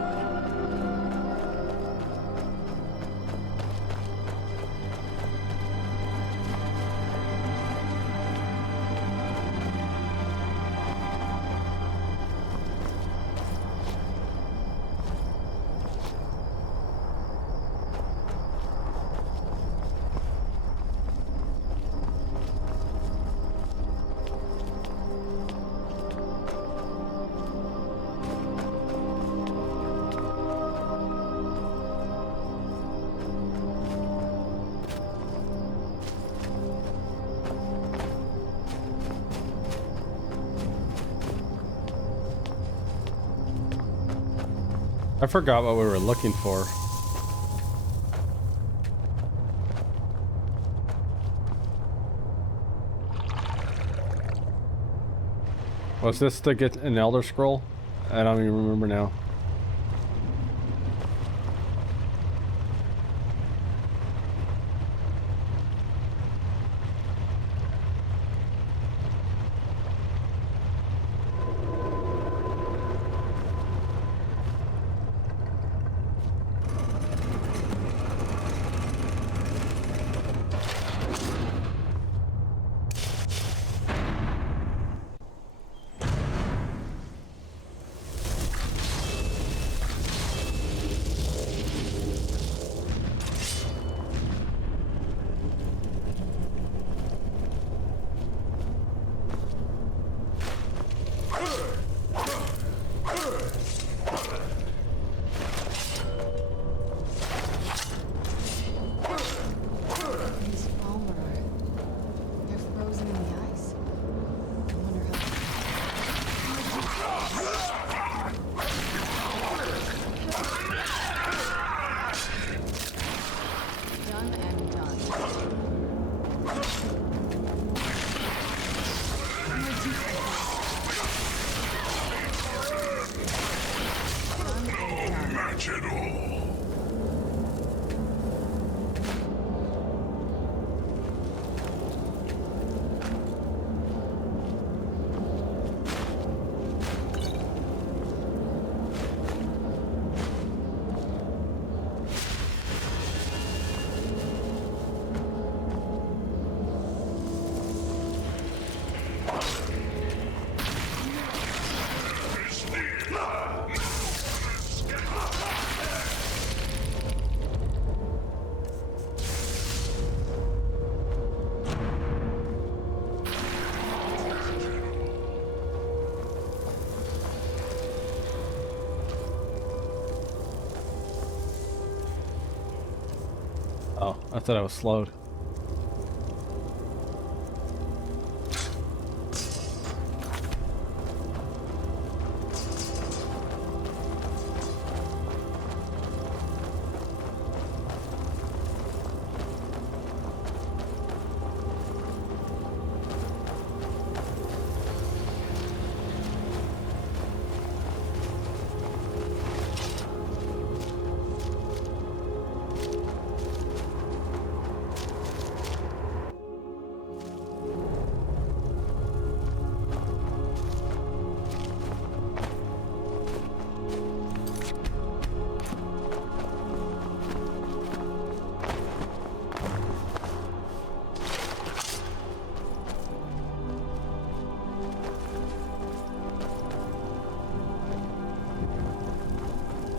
I forgot what we were looking for. Was this to get an Elder Scroll? I don't even remember now. Oh, I thought I was slowed.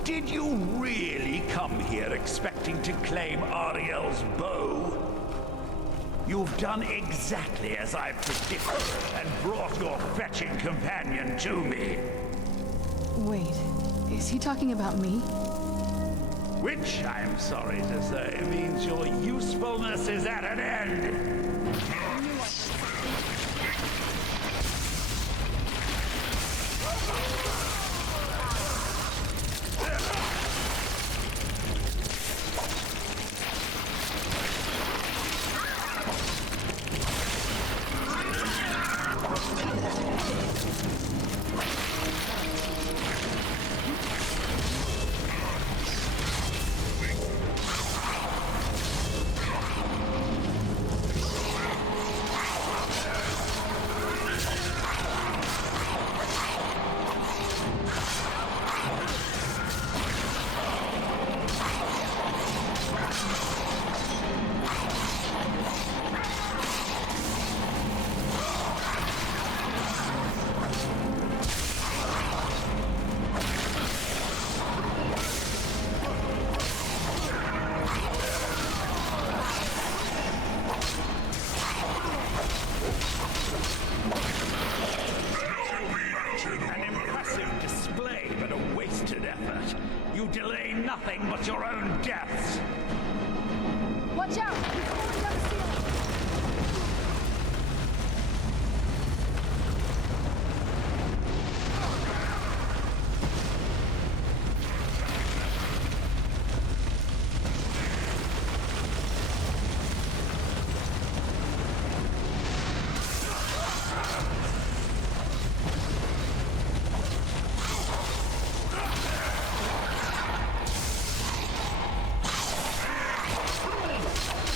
Did you really come here expecting to claim Ariel's bow? You've done exactly as I predicted and brought your fetching companion to me. Wait, is he talking about me? Which, I'm sorry to say, means your usefulness is at an end.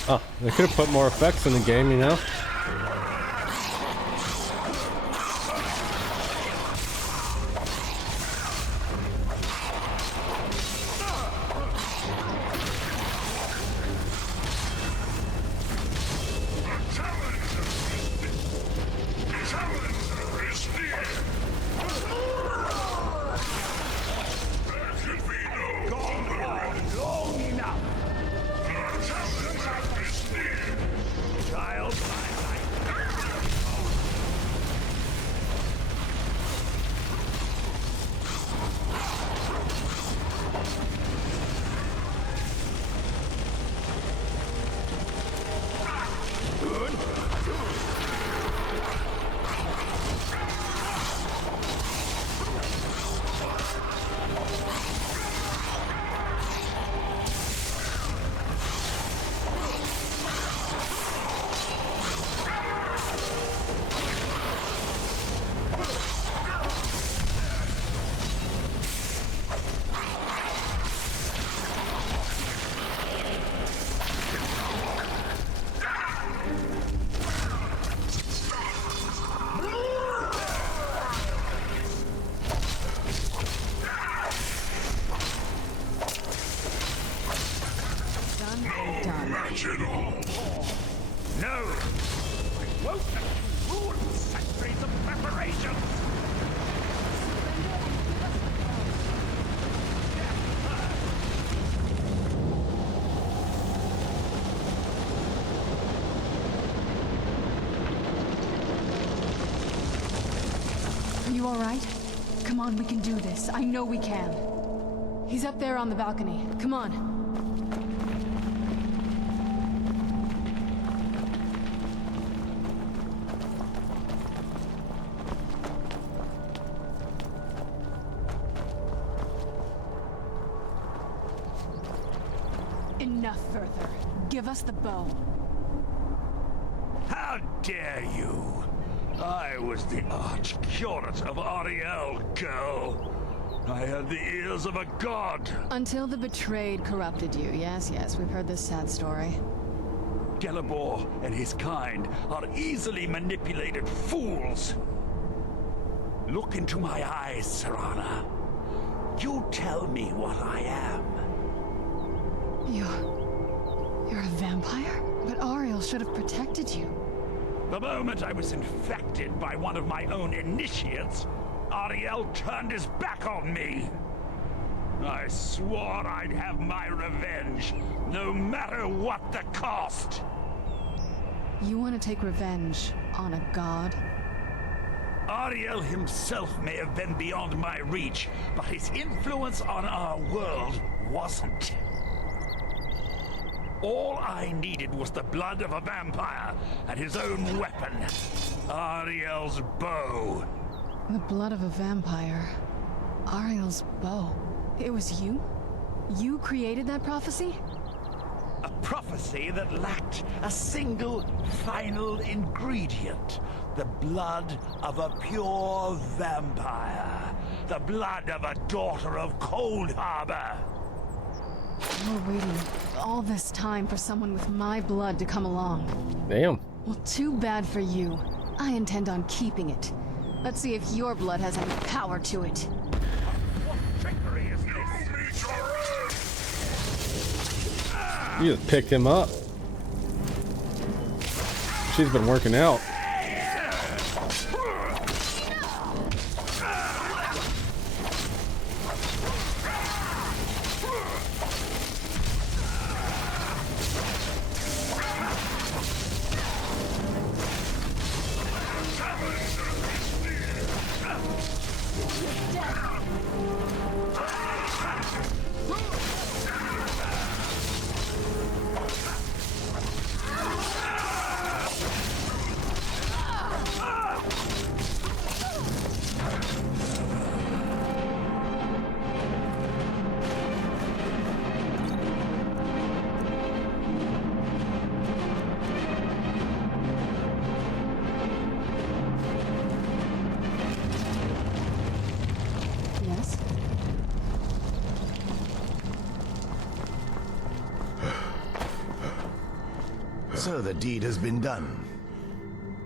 Oh, they could have put more effects in the game, you know? No! I won't let you ruin centuries of preparations! Are you alright? Come on, we can do this. I know we can. He's up there on the balcony. Come on. Enough further. Give us the bow. How dare you! I was the arch-curate of Ariel, girl. I had the ears of a god. Until the betrayed corrupted you. Yes, yes, we've heard this sad story. Gelibor and his kind are easily manipulated fools. Look into my eyes, Serana. You tell me what I am. You're a vampire? But Ariel should have protected you. The moment I was infected by one of my own initiates, Ariel turned his back on me. I swore I'd have my revenge, no matter what the cost. You want to take revenge on a god? Ariel himself may have been beyond my reach, but his influence on our world wasn't. All I needed was the blood of a vampire and his own weapon, Ariel's bow. The blood of a vampire. Ariel's bow. It was you? You created that prophecy? A prophecy that lacked a single final ingredient. The blood of a pure vampire. The blood of a daughter of Cold Harbor. You were waiting all this time for someone with my blood to come along. Damn. Well, too bad for you. I intend on keeping it. Let's see if your blood has any power to it. What trickery is this? You just picked him up. She's been working out. Yes? So the deed has been done.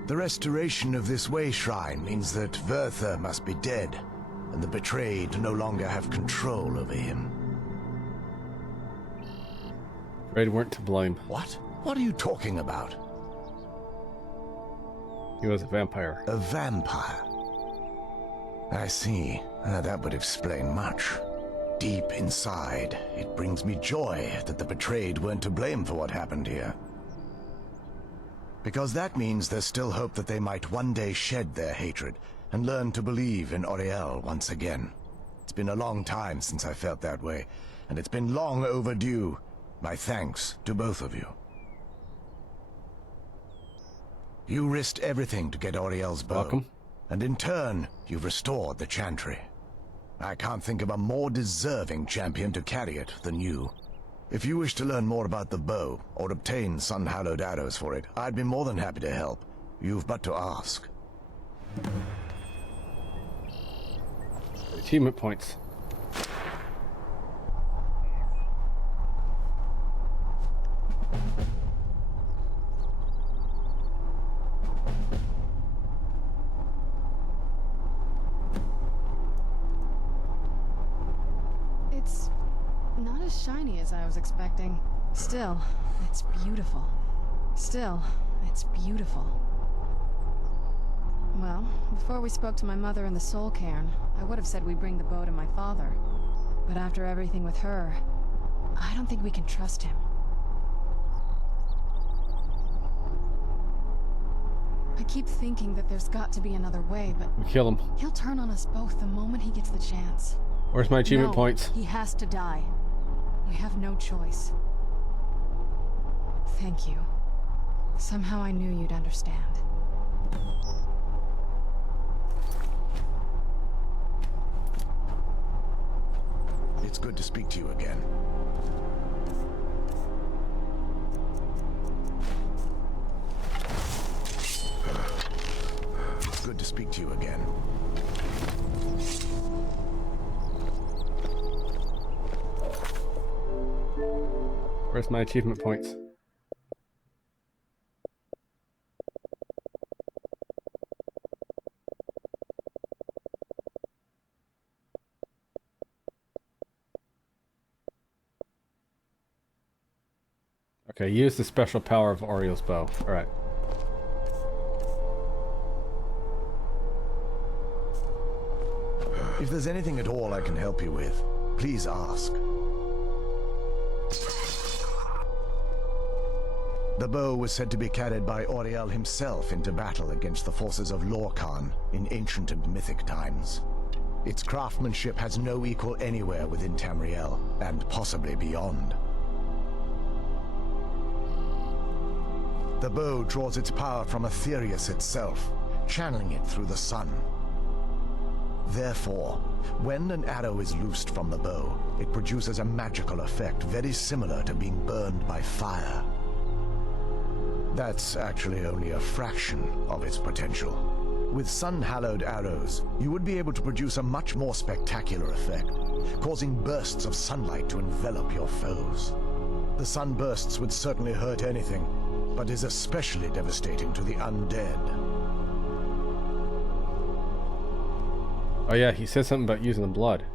The restoration of this way shrine means that Verther must be dead, and the betrayed no longer have control over him. They weren't to blame. What? What are you talking about? He was a vampire. A vampire? I see. That would explain much. Deep inside, it brings me joy that the betrayed weren't to blame for what happened here. Because that means there's still hope that they might one day shed their hatred and learn to believe in Auriel once again. It's been a long time since I felt that way, and it's been long overdue. My thanks to both of you. You risked everything to get Auriel's bow. Welcome. And in turn, you've restored the Chantry. I can't think of a more deserving champion to carry it than you. If you wish to learn more about the bow, or obtain sun-hallowed arrows for it, I'd be more than happy to help. You've but to ask. Achievement points. It's not as shiny as I was expecting. Still, it's beautiful. Still, it's beautiful. Well, before we spoke to my mother in the Soul Cairn, I would have said we bring the bow to my father. But after everything with her, I don't think we can trust him. I keep thinking that there's got to be another way, but We kill him. he'll turn on us both the moment he gets the chance. Where's my achievement No, points? He has to die. We have no choice. Thank you. Somehow I knew you'd understand. It's good to speak to you again. It's good to speak to you again. Where's my achievement points? Okay, use the special power of Auriel's bow. Alright. If there's anything at all I can help you with, please ask. The bow was said to be carried by Auriel himself into battle against the forces of Lorcan in ancient and mythic times. Its craftsmanship has no equal anywhere within Tamriel, and possibly beyond. The bow draws its power from Aetherius itself, channeling it through the sun. Therefore, when an arrow is loosed from the bow, it produces a magical effect very similar to being burned by fire. That's actually only a fraction of its potential. With sun-hallowed arrows, you would be able to produce a much more spectacular effect, causing bursts of sunlight to envelop your foes. The sunbursts would certainly hurt anything, but is especially devastating to the undead. Oh yeah, he said something about using the blood.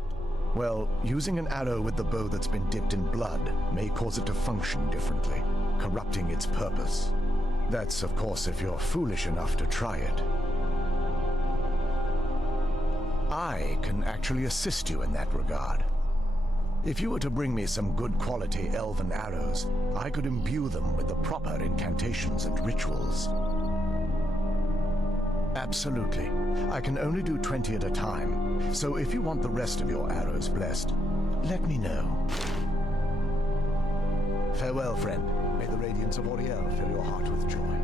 Well, using an arrow with the bow that's been dipped in blood may cause it to function differently, corrupting its purpose. That's, of course, if you're foolish enough to try it. I can actually assist you in that regard. If you were to bring me some good quality elven arrows, I could imbue them with the proper incantations and rituals. Absolutely. I can only do 20 at a time, so if you want the rest of your arrows blessed, let me know. Farewell, friend. May the radiance of Auriel fill your heart with joy.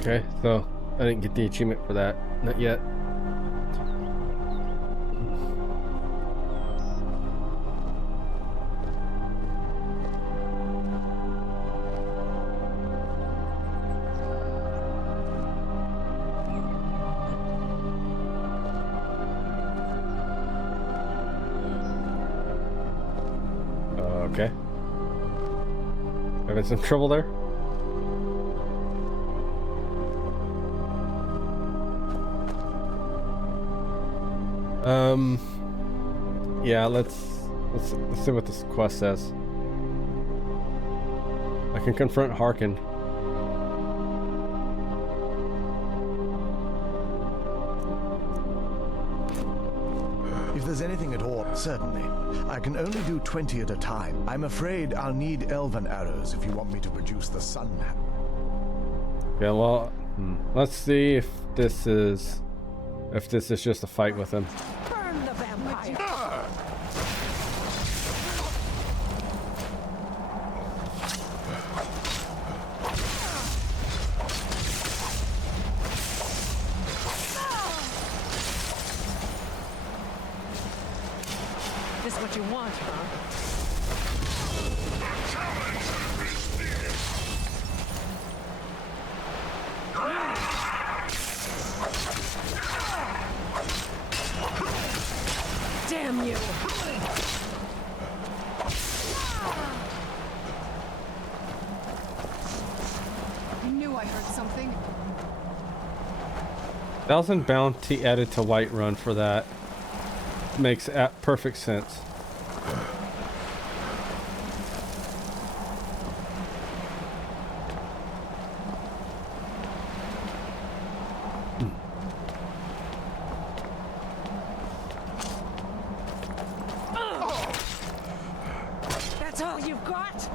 Okay, so I didn't get the achievement for that. Not yet. Okay. Having some trouble there? Yeah, let's see what this quest says. I can confront Harkin. If there's anything at all, certainly. I can only do 20 at a time. I'm afraid I'll need elven arrows if you want me to produce the sun map. Yeah, well, let's see if this is just a fight with him. Burn the vampire! This what you want, huh? Damn you! I knew I heard something. 1,000 bounty added to Whiterun for that. Makes perfect sense. That's all you've got?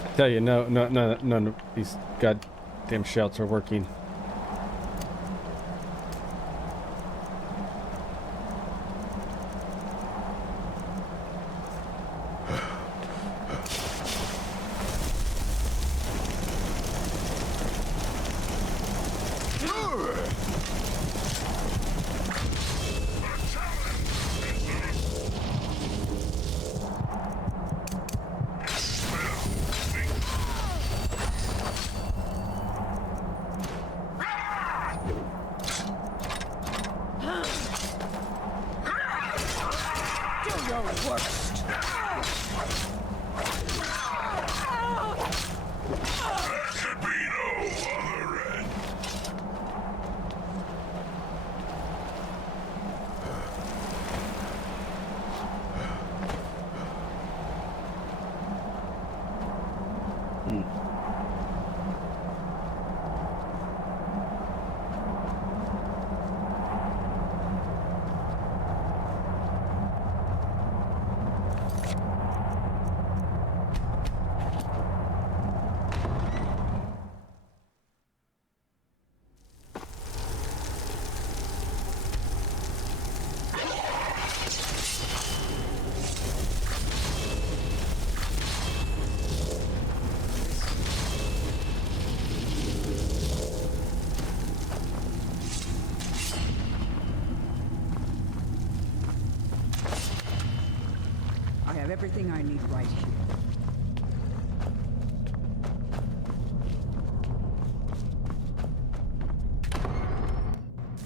I tell you, no, these goddamn shouts are working. I have everything I need right here.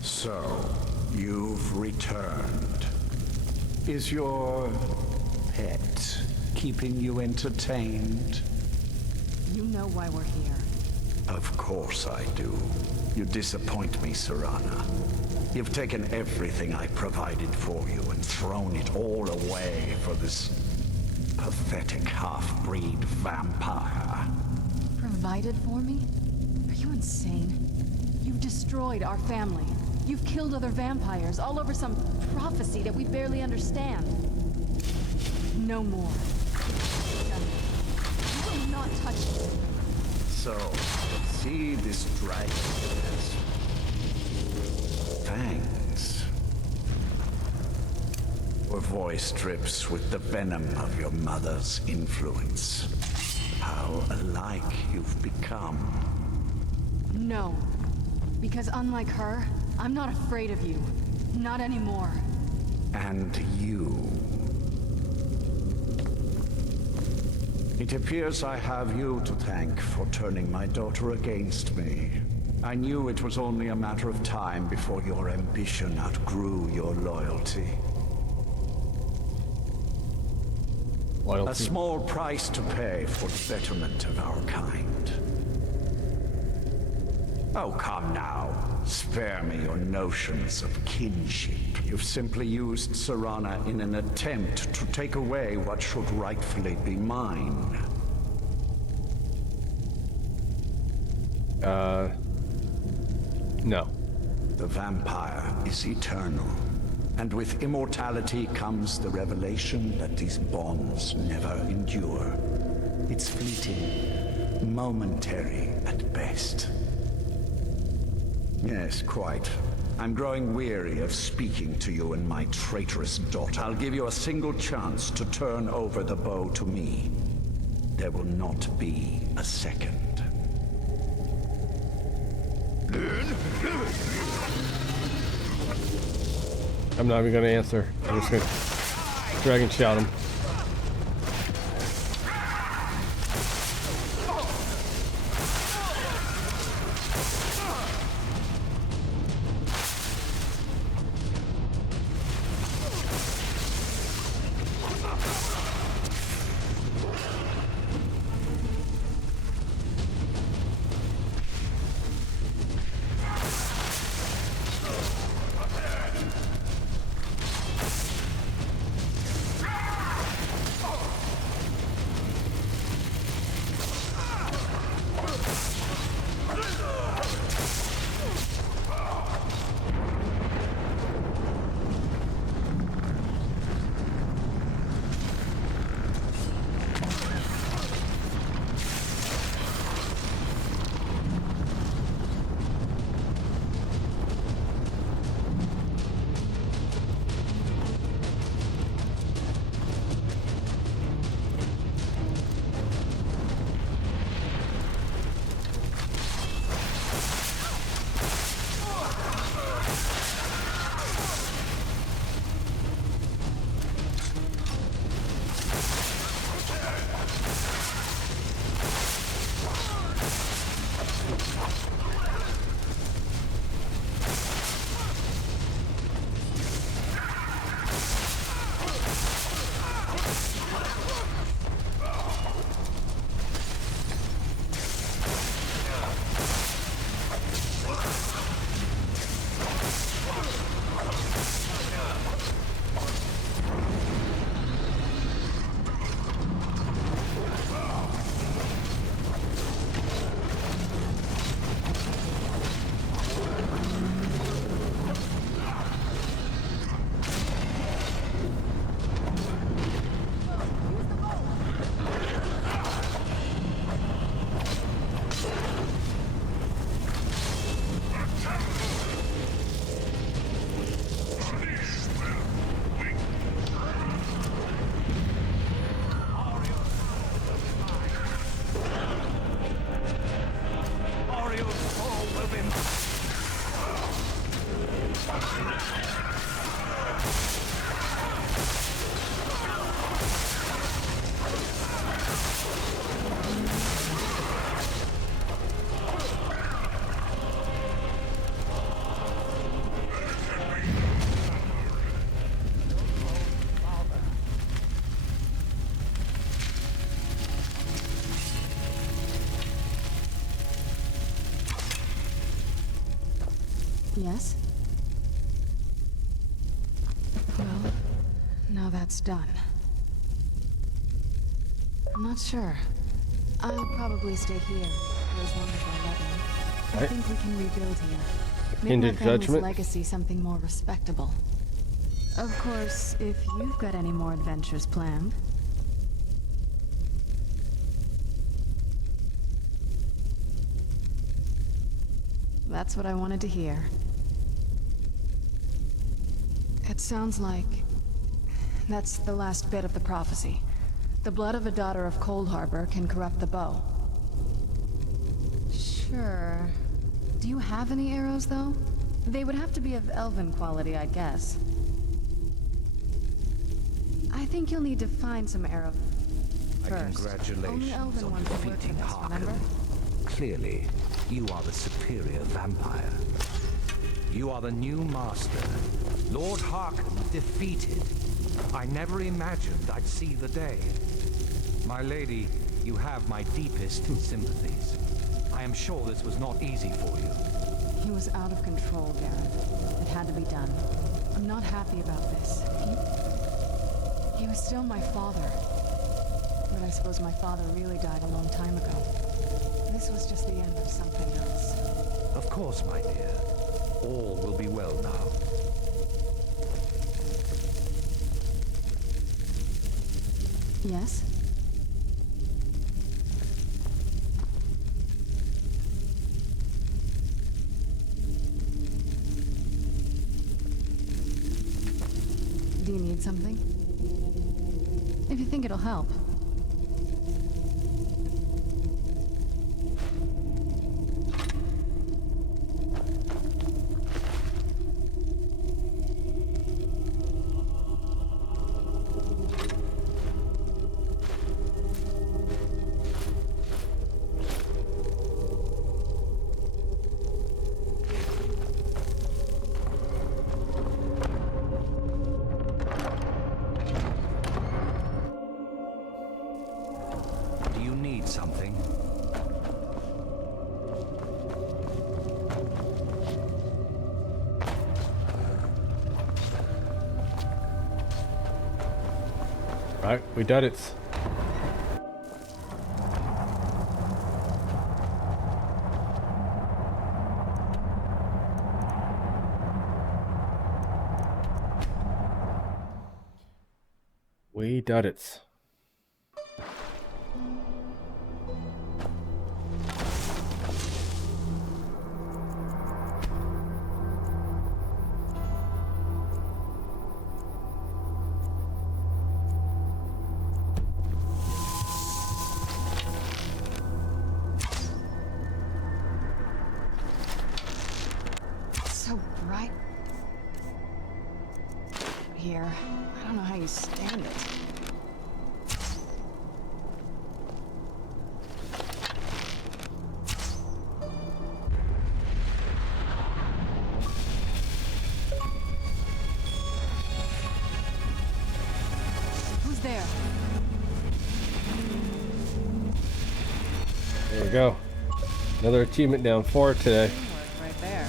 So, you've returned. Is your pet keeping you entertained? You know why we're here. Of course I do. You disappoint me, Serana. You've taken everything I provided for you and thrown it all away for this pathetic half-breed vampire. Provided for me? Are you insane? You've destroyed our family. You've killed other vampires all over some prophecy that we barely understand. No more. You will not touch me. So, see this dragon as fangs. Your voice drips with the venom of your mother's influence. How alike you've become. No. Because unlike her, I'm not afraid of you. Not anymore. And you. It appears I have you to thank for turning my daughter against me. I knew it was only a matter of time before your ambition outgrew your loyalty. A small price to pay for the betterment of our kind. Oh, come now. Spare me your notions of kinship. You've simply used Serana in an attempt to take away what should rightfully be mine. No. The vampire is eternal. And with immortality comes the revelation that these bonds never endure. It's fleeting, momentary at best. Yes, quite. I'm growing weary of speaking to you and my traitorous daughter. I'll give you a single chance to turn over the bow to me. There will not be a second. I'm not even gonna answer. I'm just gonna dragon shout him. Yes? Well, now that's done. I'm not sure. I'll probably stay here for as long as I let me. I think we can rebuild here. Make Into my family's judgment? legacy something more respectable. Of course, if you've got any more adventures planned. That's what I wanted to hear. It sounds like that's the last bit of the prophecy. The blood of a daughter of Cold Harbor can corrupt the bow. Sure. Do you have any arrows, though? They would have to be of elven quality, I guess. I think you'll need to find some arrows. first. Only Elven ones will work for this, remember? Clearly, you are the superior vampire. You are the new master. Lord Harkon defeated. I never imagined I'd see the day. My lady, you have my deepest sympathies. I am sure this was not easy for you. He was out of control, Gareth. It had to be done. I'm not happy about this. He was still my father. But I suppose my father really died a long time ago. This was just the end of something else. Of course, my dear. All will be well now. Yes? Do you need something? If you think it'll help. Something. Right, we did it. We did it. So bright. Here. I don't know how you stand it. Who's there? There we go. Another achievement down 4 today. Right there.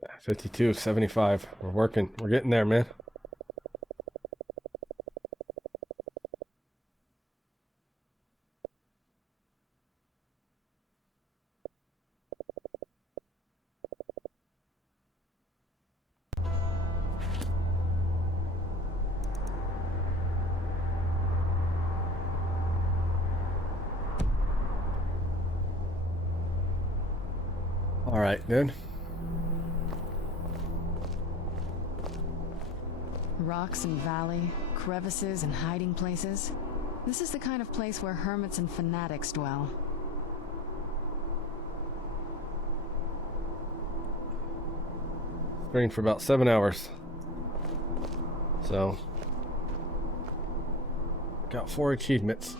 Yeah, 52, 75. We're working. We're getting there, man. All right, then. Rocks and valley, crevices and hiding places. This is the kind of place where hermits and fanatics dwell. Streamed for about 7 hours. So, got 4 achievements.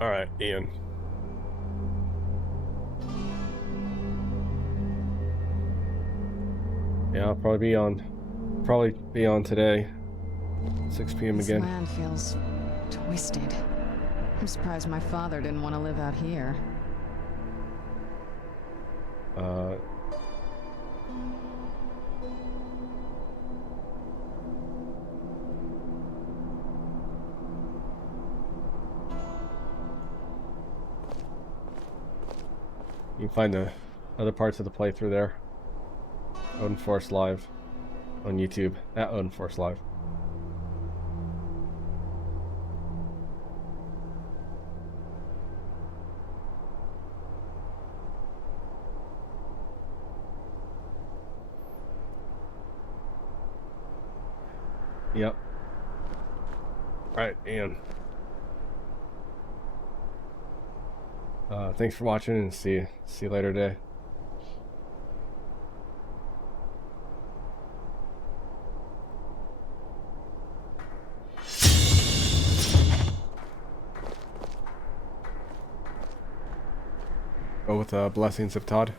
All right, Ian. Yeah, I'll probably be on today. 6 p.m. This again. land feels twisted. I'm surprised my father didn't want to live out here. You can find the other parts of the playthrough there. Odin Force Live on YouTube at Odin Force Live. Yep. Alright, and thanks for watching, and see you later today. Go with blessings of Todd.